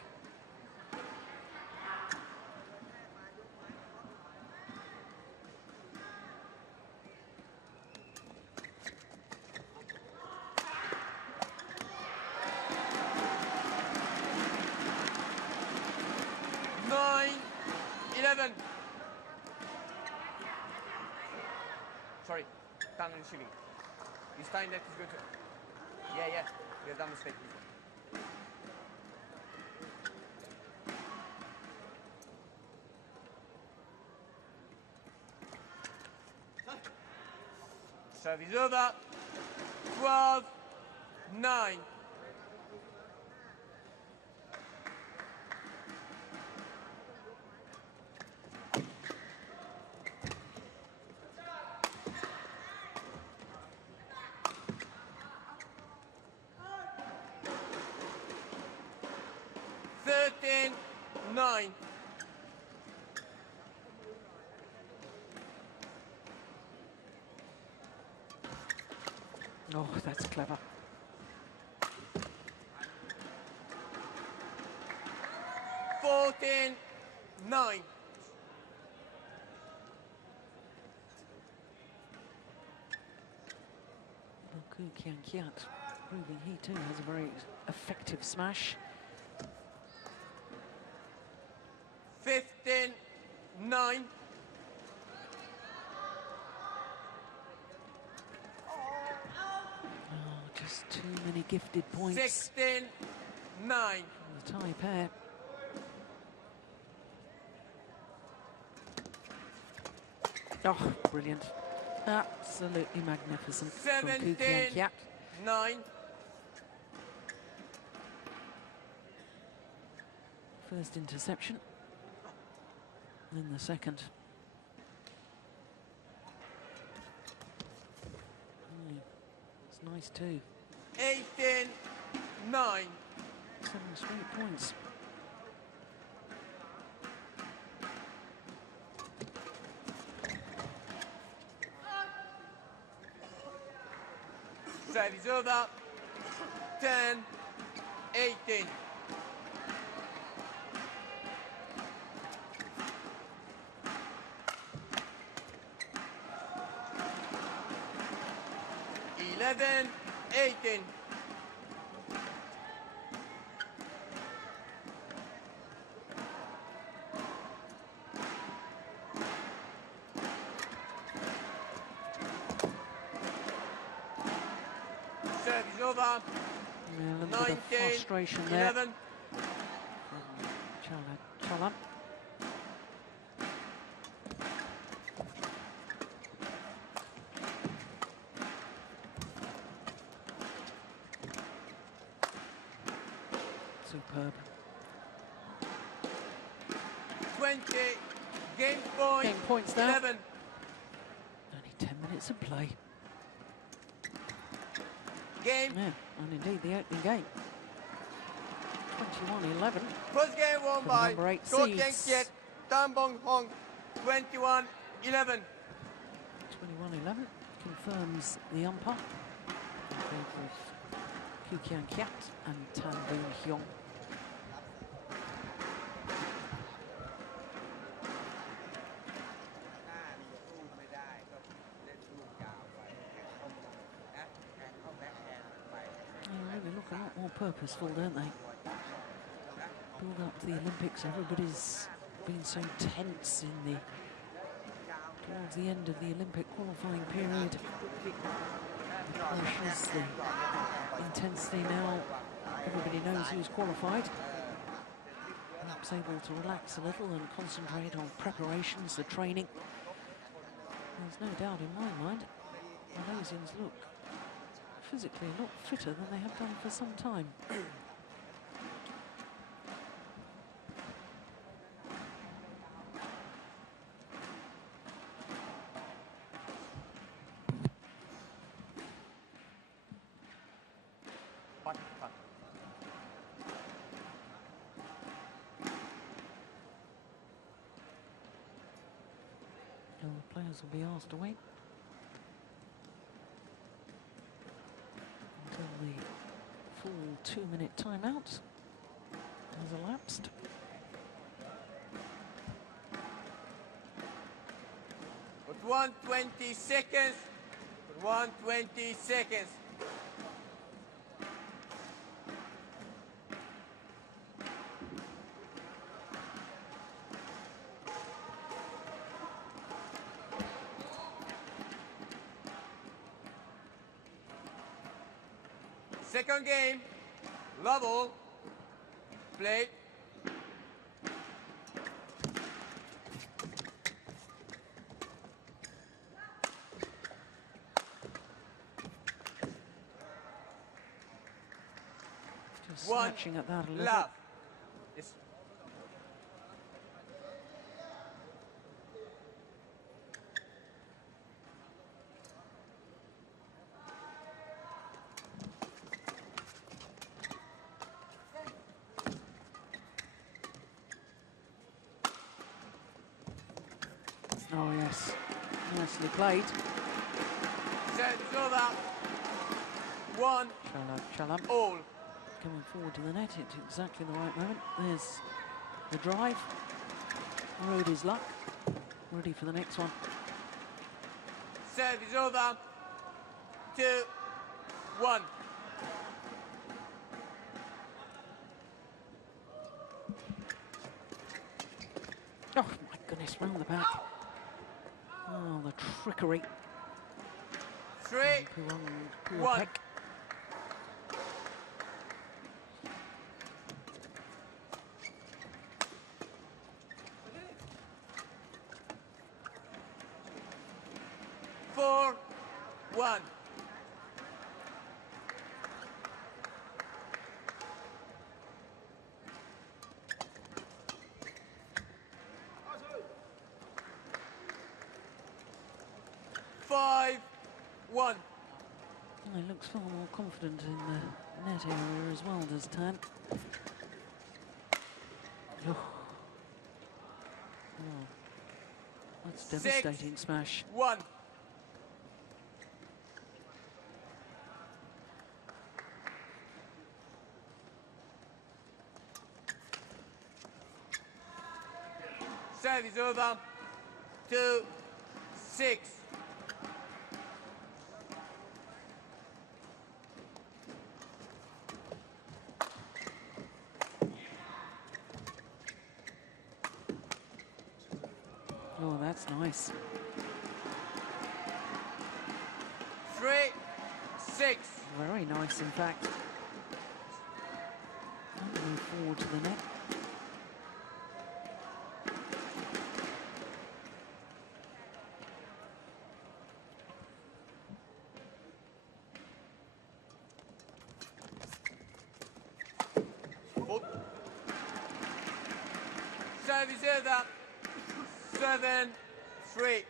Sorry, down and receiving. This time that is good. Yeah, we have done mistake before. Service over. 12-9. Nine. Oh, that's clever. Fourteen, 9. Ku Kian Kiat proving he too has a very effective smash. 15-9. Oh, just too many gifted points. 16-9. The Thai pair. Oh, brilliant. Absolutely magnificent from Ku Kian Kiat. 17-9. First interception. And the second. It's nice too. 18-9. 7 straight points. Service over. 10-18. Eleven, 18. Service over. Yeah, a little bit of 19, frustration there. 11. Chala. Superb. 20. Game point. Game points now. 11. Only 10 minutes of play. Game. Yeah, and indeed the opening game. 21-11. First game won For by number 8 Ko Kian seeds. Kiat, Tan Bong Hong. 21-11. 21-11 confirms the umpire in favour of Ku Kian Kiat and Tan Boon Hyung. They really look a lot more purposeful, don't they? Build up to the Olympics, everybody's been so tense in the towards the end of the Olympic qualifying period. The pressures, the intensity now, everybody knows who's qualified. Perhaps able to relax a little and concentrate on preparations, the training. There's no doubt in my mind, Malaysians physically look fitter than they have done for some time. Players will be asked to wait until the full 2-minute timeout has elapsed. But 120 seconds. 120 seconds. Second game, level, play. Just snatching at that a little. Love. Yes. Oh yes, nicely played. Set over. 1 Chalam all. coming forward to the net at exactly the right moment. There's the drive. Rode his luck. Ready for the next one. Service over. 2, 1. Oh my goodness, round the back. Oh, the trickery. 3, Poor 1. Peck. Four, 1. Five, 1. He looks far more confident in the net area as well, does Tan. Oh. Oh. That's 6, devastating smash. 1. Service over. 2, 6. Oh, that's nice. 3, 6. Very nice, in fact. And move forward to the net. Service over. 7, 3.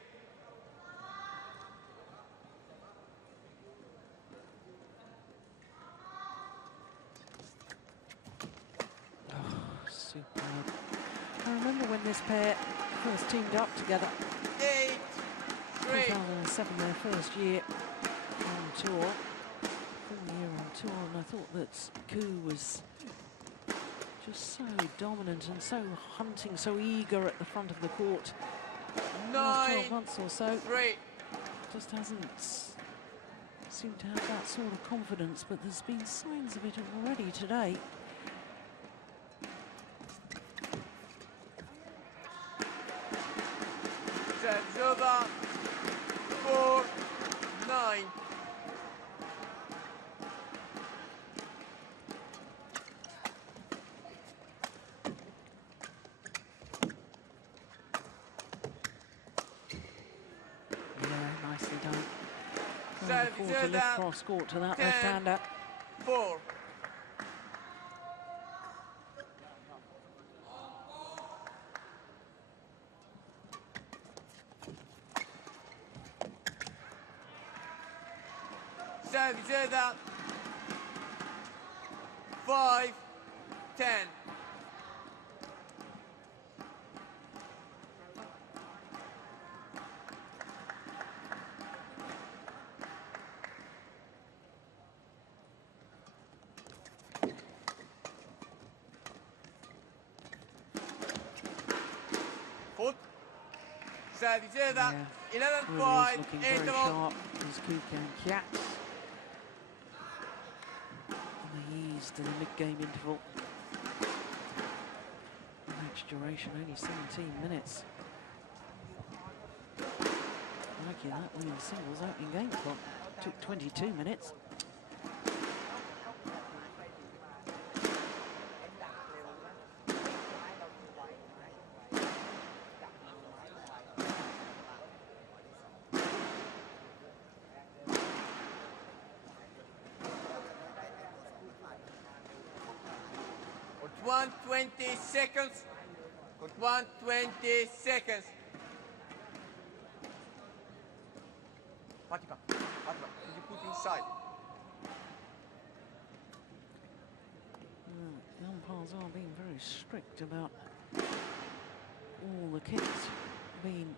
Superb. I remember when this pair first teamed up together. 8, 3. 2007, their first year on tour. Full year on tour, and I thought that Koo was just so dominant and so hunting, so eager at the front of the court. The last 12 9, months or so, 3. just hasn't seemed to have that sort of confidence, but there's been signs of it already today. Service over. 4, 9. Yeah, nicely done. Service Forward to lift over. cross court to that 10. left-hander. 4. Service over. 5, 10. Service over. Yeah. 11-5. Really is looking very interval. sharp. Is Kukan Kiats. On the ease to the mid-game interval. Match duration only 17 minutes. Lucky that women's singles opening game clock took 22 minutes. Got 120 seconds. Got 120 seconds. Fatima, did you put inside? The umpires are being very strict about all the kits being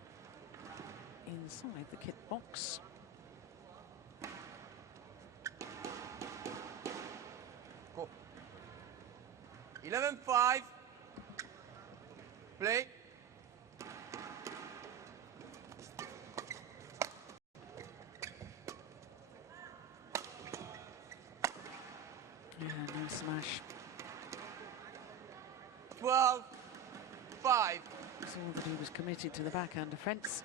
inside the kit box. Go. 11-5. Play. Yeah, no smash. 12-5. Saw that he was committed to the backhand defence.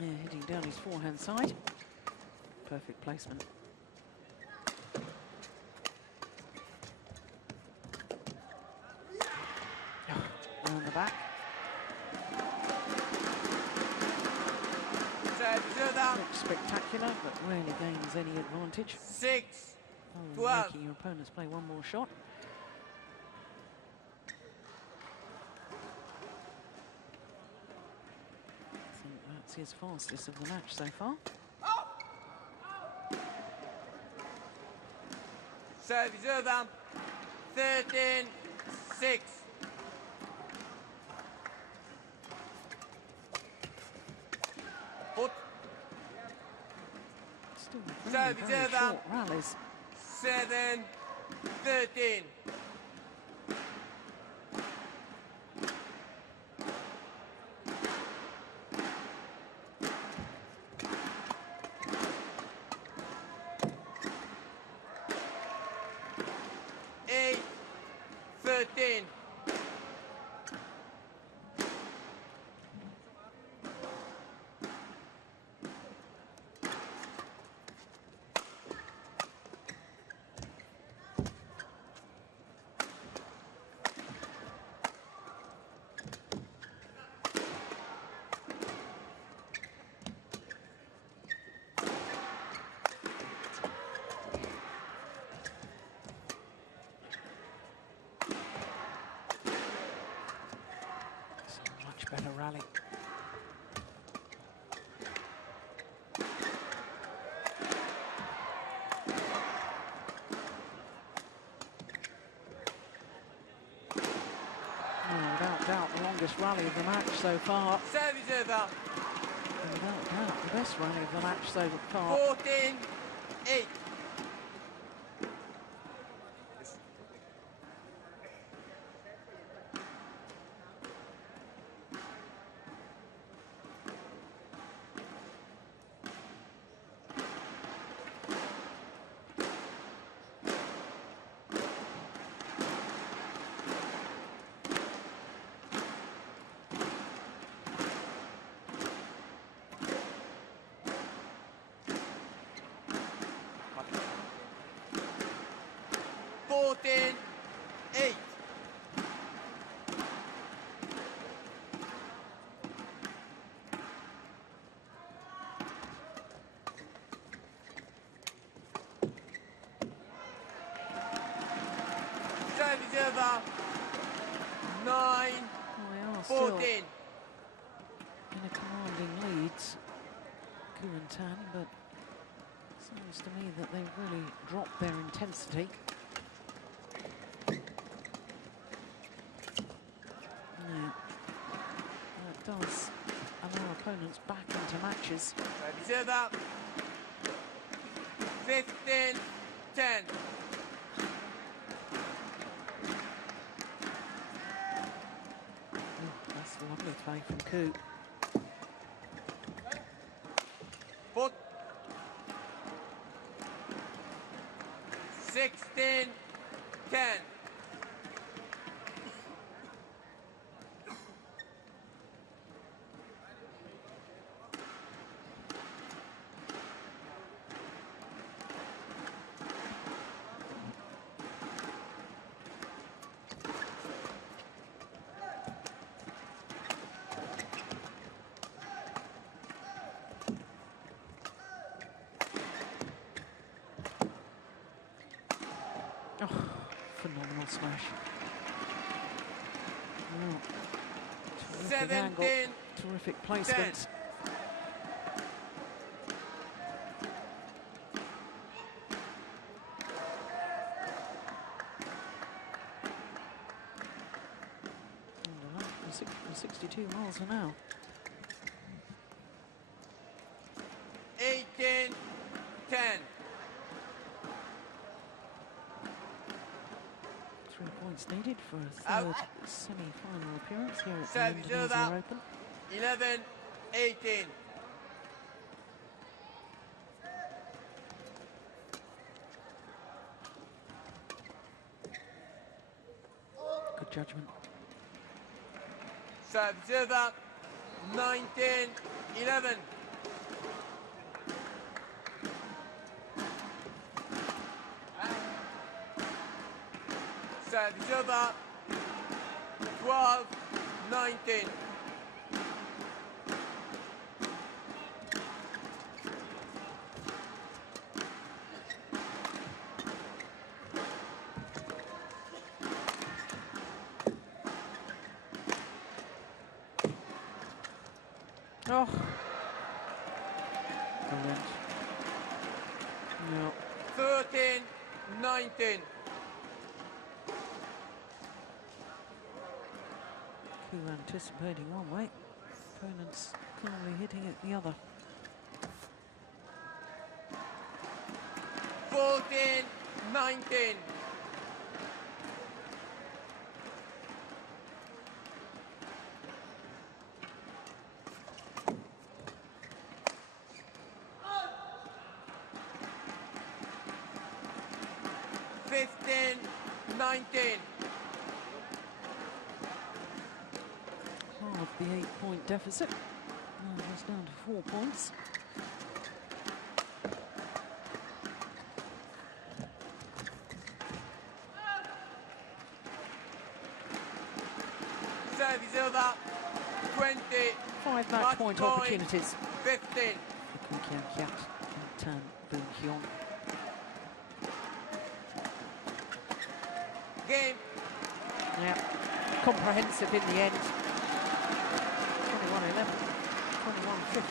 Yeah, hitting down his forehand side. Perfect placement. Around the back. Looks spectacular, but rarely gains any advantage. 12. Making your opponents play one more shot. I think that's his fastest of the match so far. Service over. 13-6. Foot. Still very, very short rallies. 7-13. Eight, 13. Much better rally. Without doubt, the longest rally of the match so far. Service over. Without doubt, the best rally of the match so far. 14-8. Over 9, They are 14. still in a commanding lead, Kuantan, but it seems to me that they've really dropped their intensity. Yeah, that does allow opponents back into matches. Over 15-10. Lovely play from Koo. Foot. 16-10. Oh, phenomenal smash. Wow. Terrific angle, 17, terrific placement. 62 miles an hour. 18-10. 3 points needed for a third semi-final appearance here at the Service Indonesia over. Open. 11-18. Good judgment. Service over. 19-11. Service over. 12-19. Oh. Brilliant. No. 13-19. Koo anticipating one way, opponents calmly hitting it the other. 14-19. Half the 8-point deficit. Now just down to 4 points. Service over. 20. 5 match point opportunities. 15. For Koo Kiat Kiat and Tan Boon Hyung. Game. Yeah, comprehensive in the end. 21-11,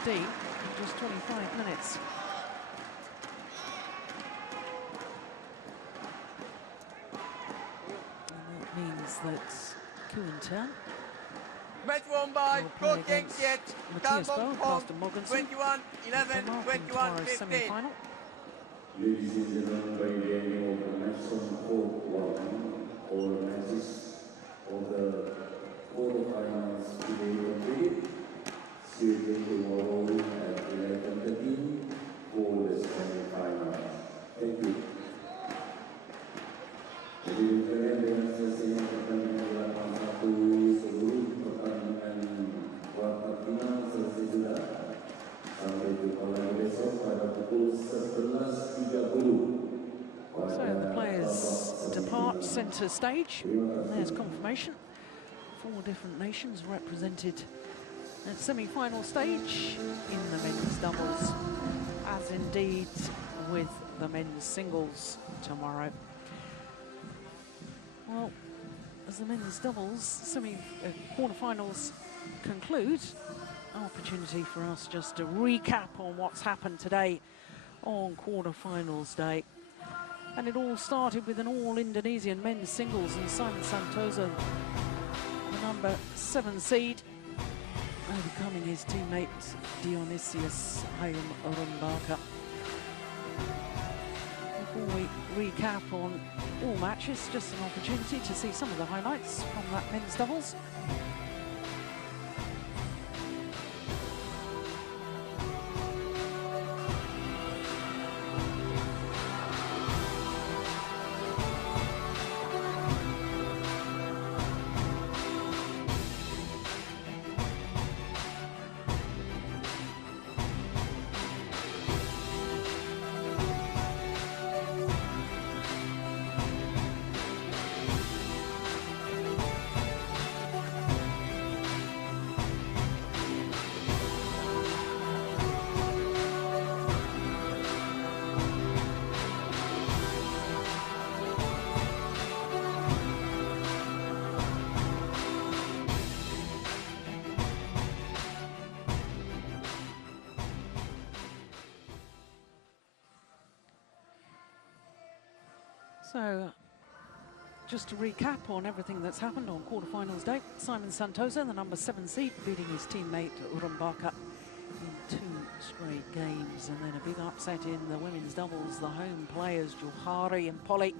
21-15 in just 25 minutes. And that means that Koo and Tan Match won by will play Koo Kiat against Kiat. Matthias Boe Kampong and Pong. Carsten Mogensen. 21-11, Denmark in tomorrow's 21-15. semi-final. Ladies and gentlemen, by the end of the match on court 1, all matches of the quarterfinals today completed. See you again tomorrow at 11:30 for the semi-finals. Thank you. Jadi kalian dengan selesainya pertandingan 8-1 seluruh pertandingan kuarter final selesai sudah. Sampai jumpa lagi besok pada pukul 11.30. So the players depart centre stage. And there's confirmation. 4 different nations represented at semi-final stage in the men's doubles, as indeed with the men's singles tomorrow. Well, as the men's doubles quarterfinals conclude, an opportunity for us just to recap on what's happened today on quarterfinals day. And it all started with an all-Indonesian men's singles, and Simon Santoso, the number 7 seed, overcoming his teammate Dionysius Hayum Rumbaka. Before we recap on all matches, just an opportunity to see some of the highlights from that men's doubles. So, just to recap on everything that's happened on quarterfinals day, Simon Santosa, the number 7 seed, beating his teammate Rumbaka in 2 straight games, and then a big upset in the women's doubles, the home players Johari and Polly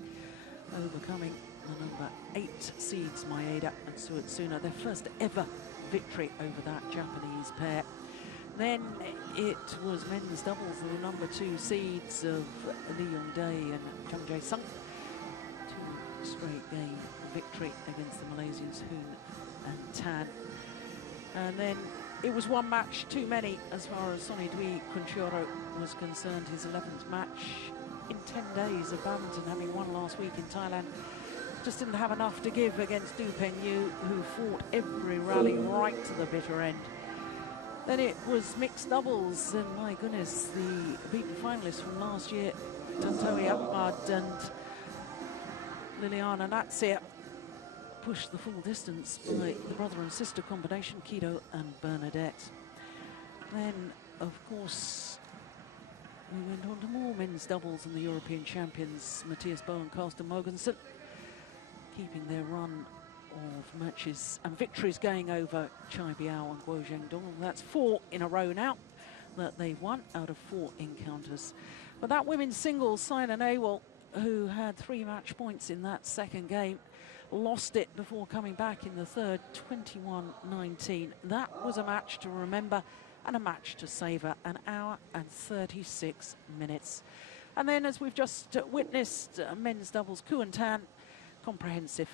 overcoming the number 8 seeds Maeda and Suetsuna, their first ever victory over that Japanese pair. Then it was men's doubles, the number 2 seeds of Lee Yong-dae and Chung Jae-sung. 2 straight game victory against the Malaysians Hoon and Tan. And then it was 1 match too many as far as Sonny Dwi Kunchoro was concerned, his 11th match in 10 days of badminton, having won last week in Thailand. Just didn't have enough to give against Du Peng-yu, who fought every rally right to the bitter end. Then it was mixed doubles, and my goodness, the beaten finalists from last year, Tantowi Ahmad and Liliana Natsir, pushed the full distance by the brother and sister combination, Kido and Bernadette. Then, of course, we went on to more men's doubles, and the European champions, Matthias Boe and Carsten Mogensen, keeping their run of matches and victories going over Chai Biao and Guo Zhengdong. That's 4 in a row now that they've won out of 4 encounters. But that women's singles, Saina Nehwal, who had 3 match points in that second game, lost it before coming back in the third, 21-19. That was a match to remember and a match to savour, 1 hour and 36 minutes. And then, as we've just witnessed, men's doubles, Kuan Tan, comprehensive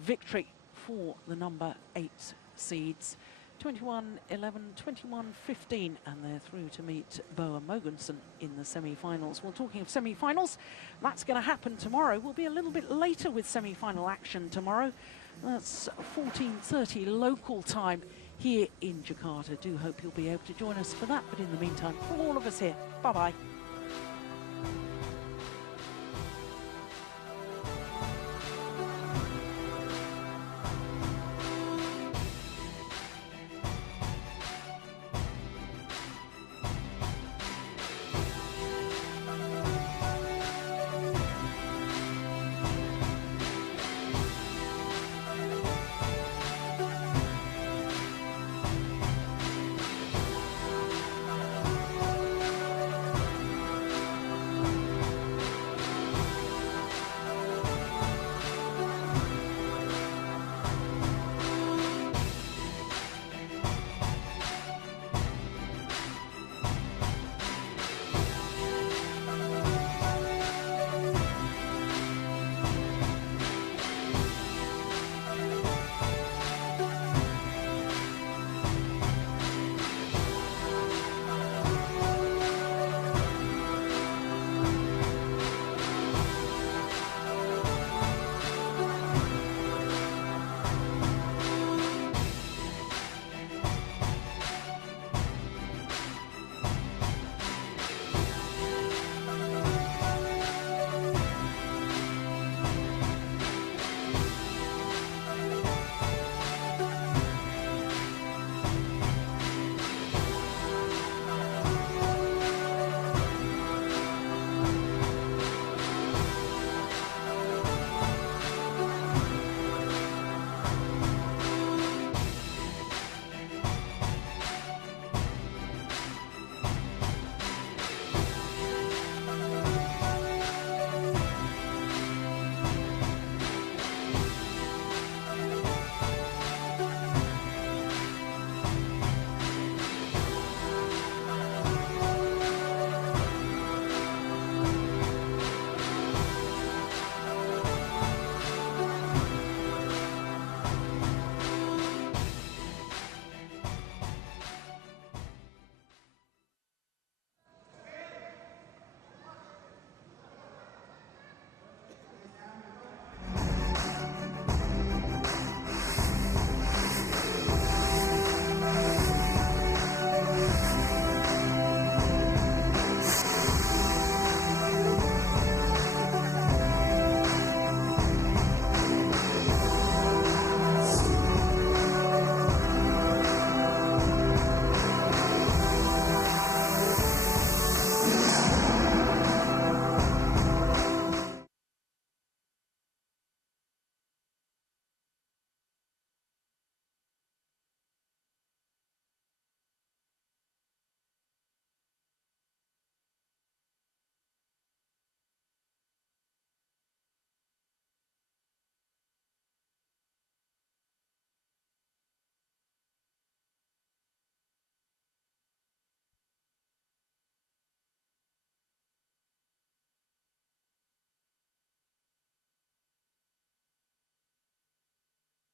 victory for the number 8 seeds, 21-11, 21-15, and they're through to meet Boa Mogensen in the semi-finals. Well, talking of semi-finals, that's going to happen tomorrow. We'll be a little bit later with semi-final action tomorrow. That's 14:30 local time here in Jakarta. Do hope you'll be able to join us for that, but in the meantime, from all of us here, bye-bye.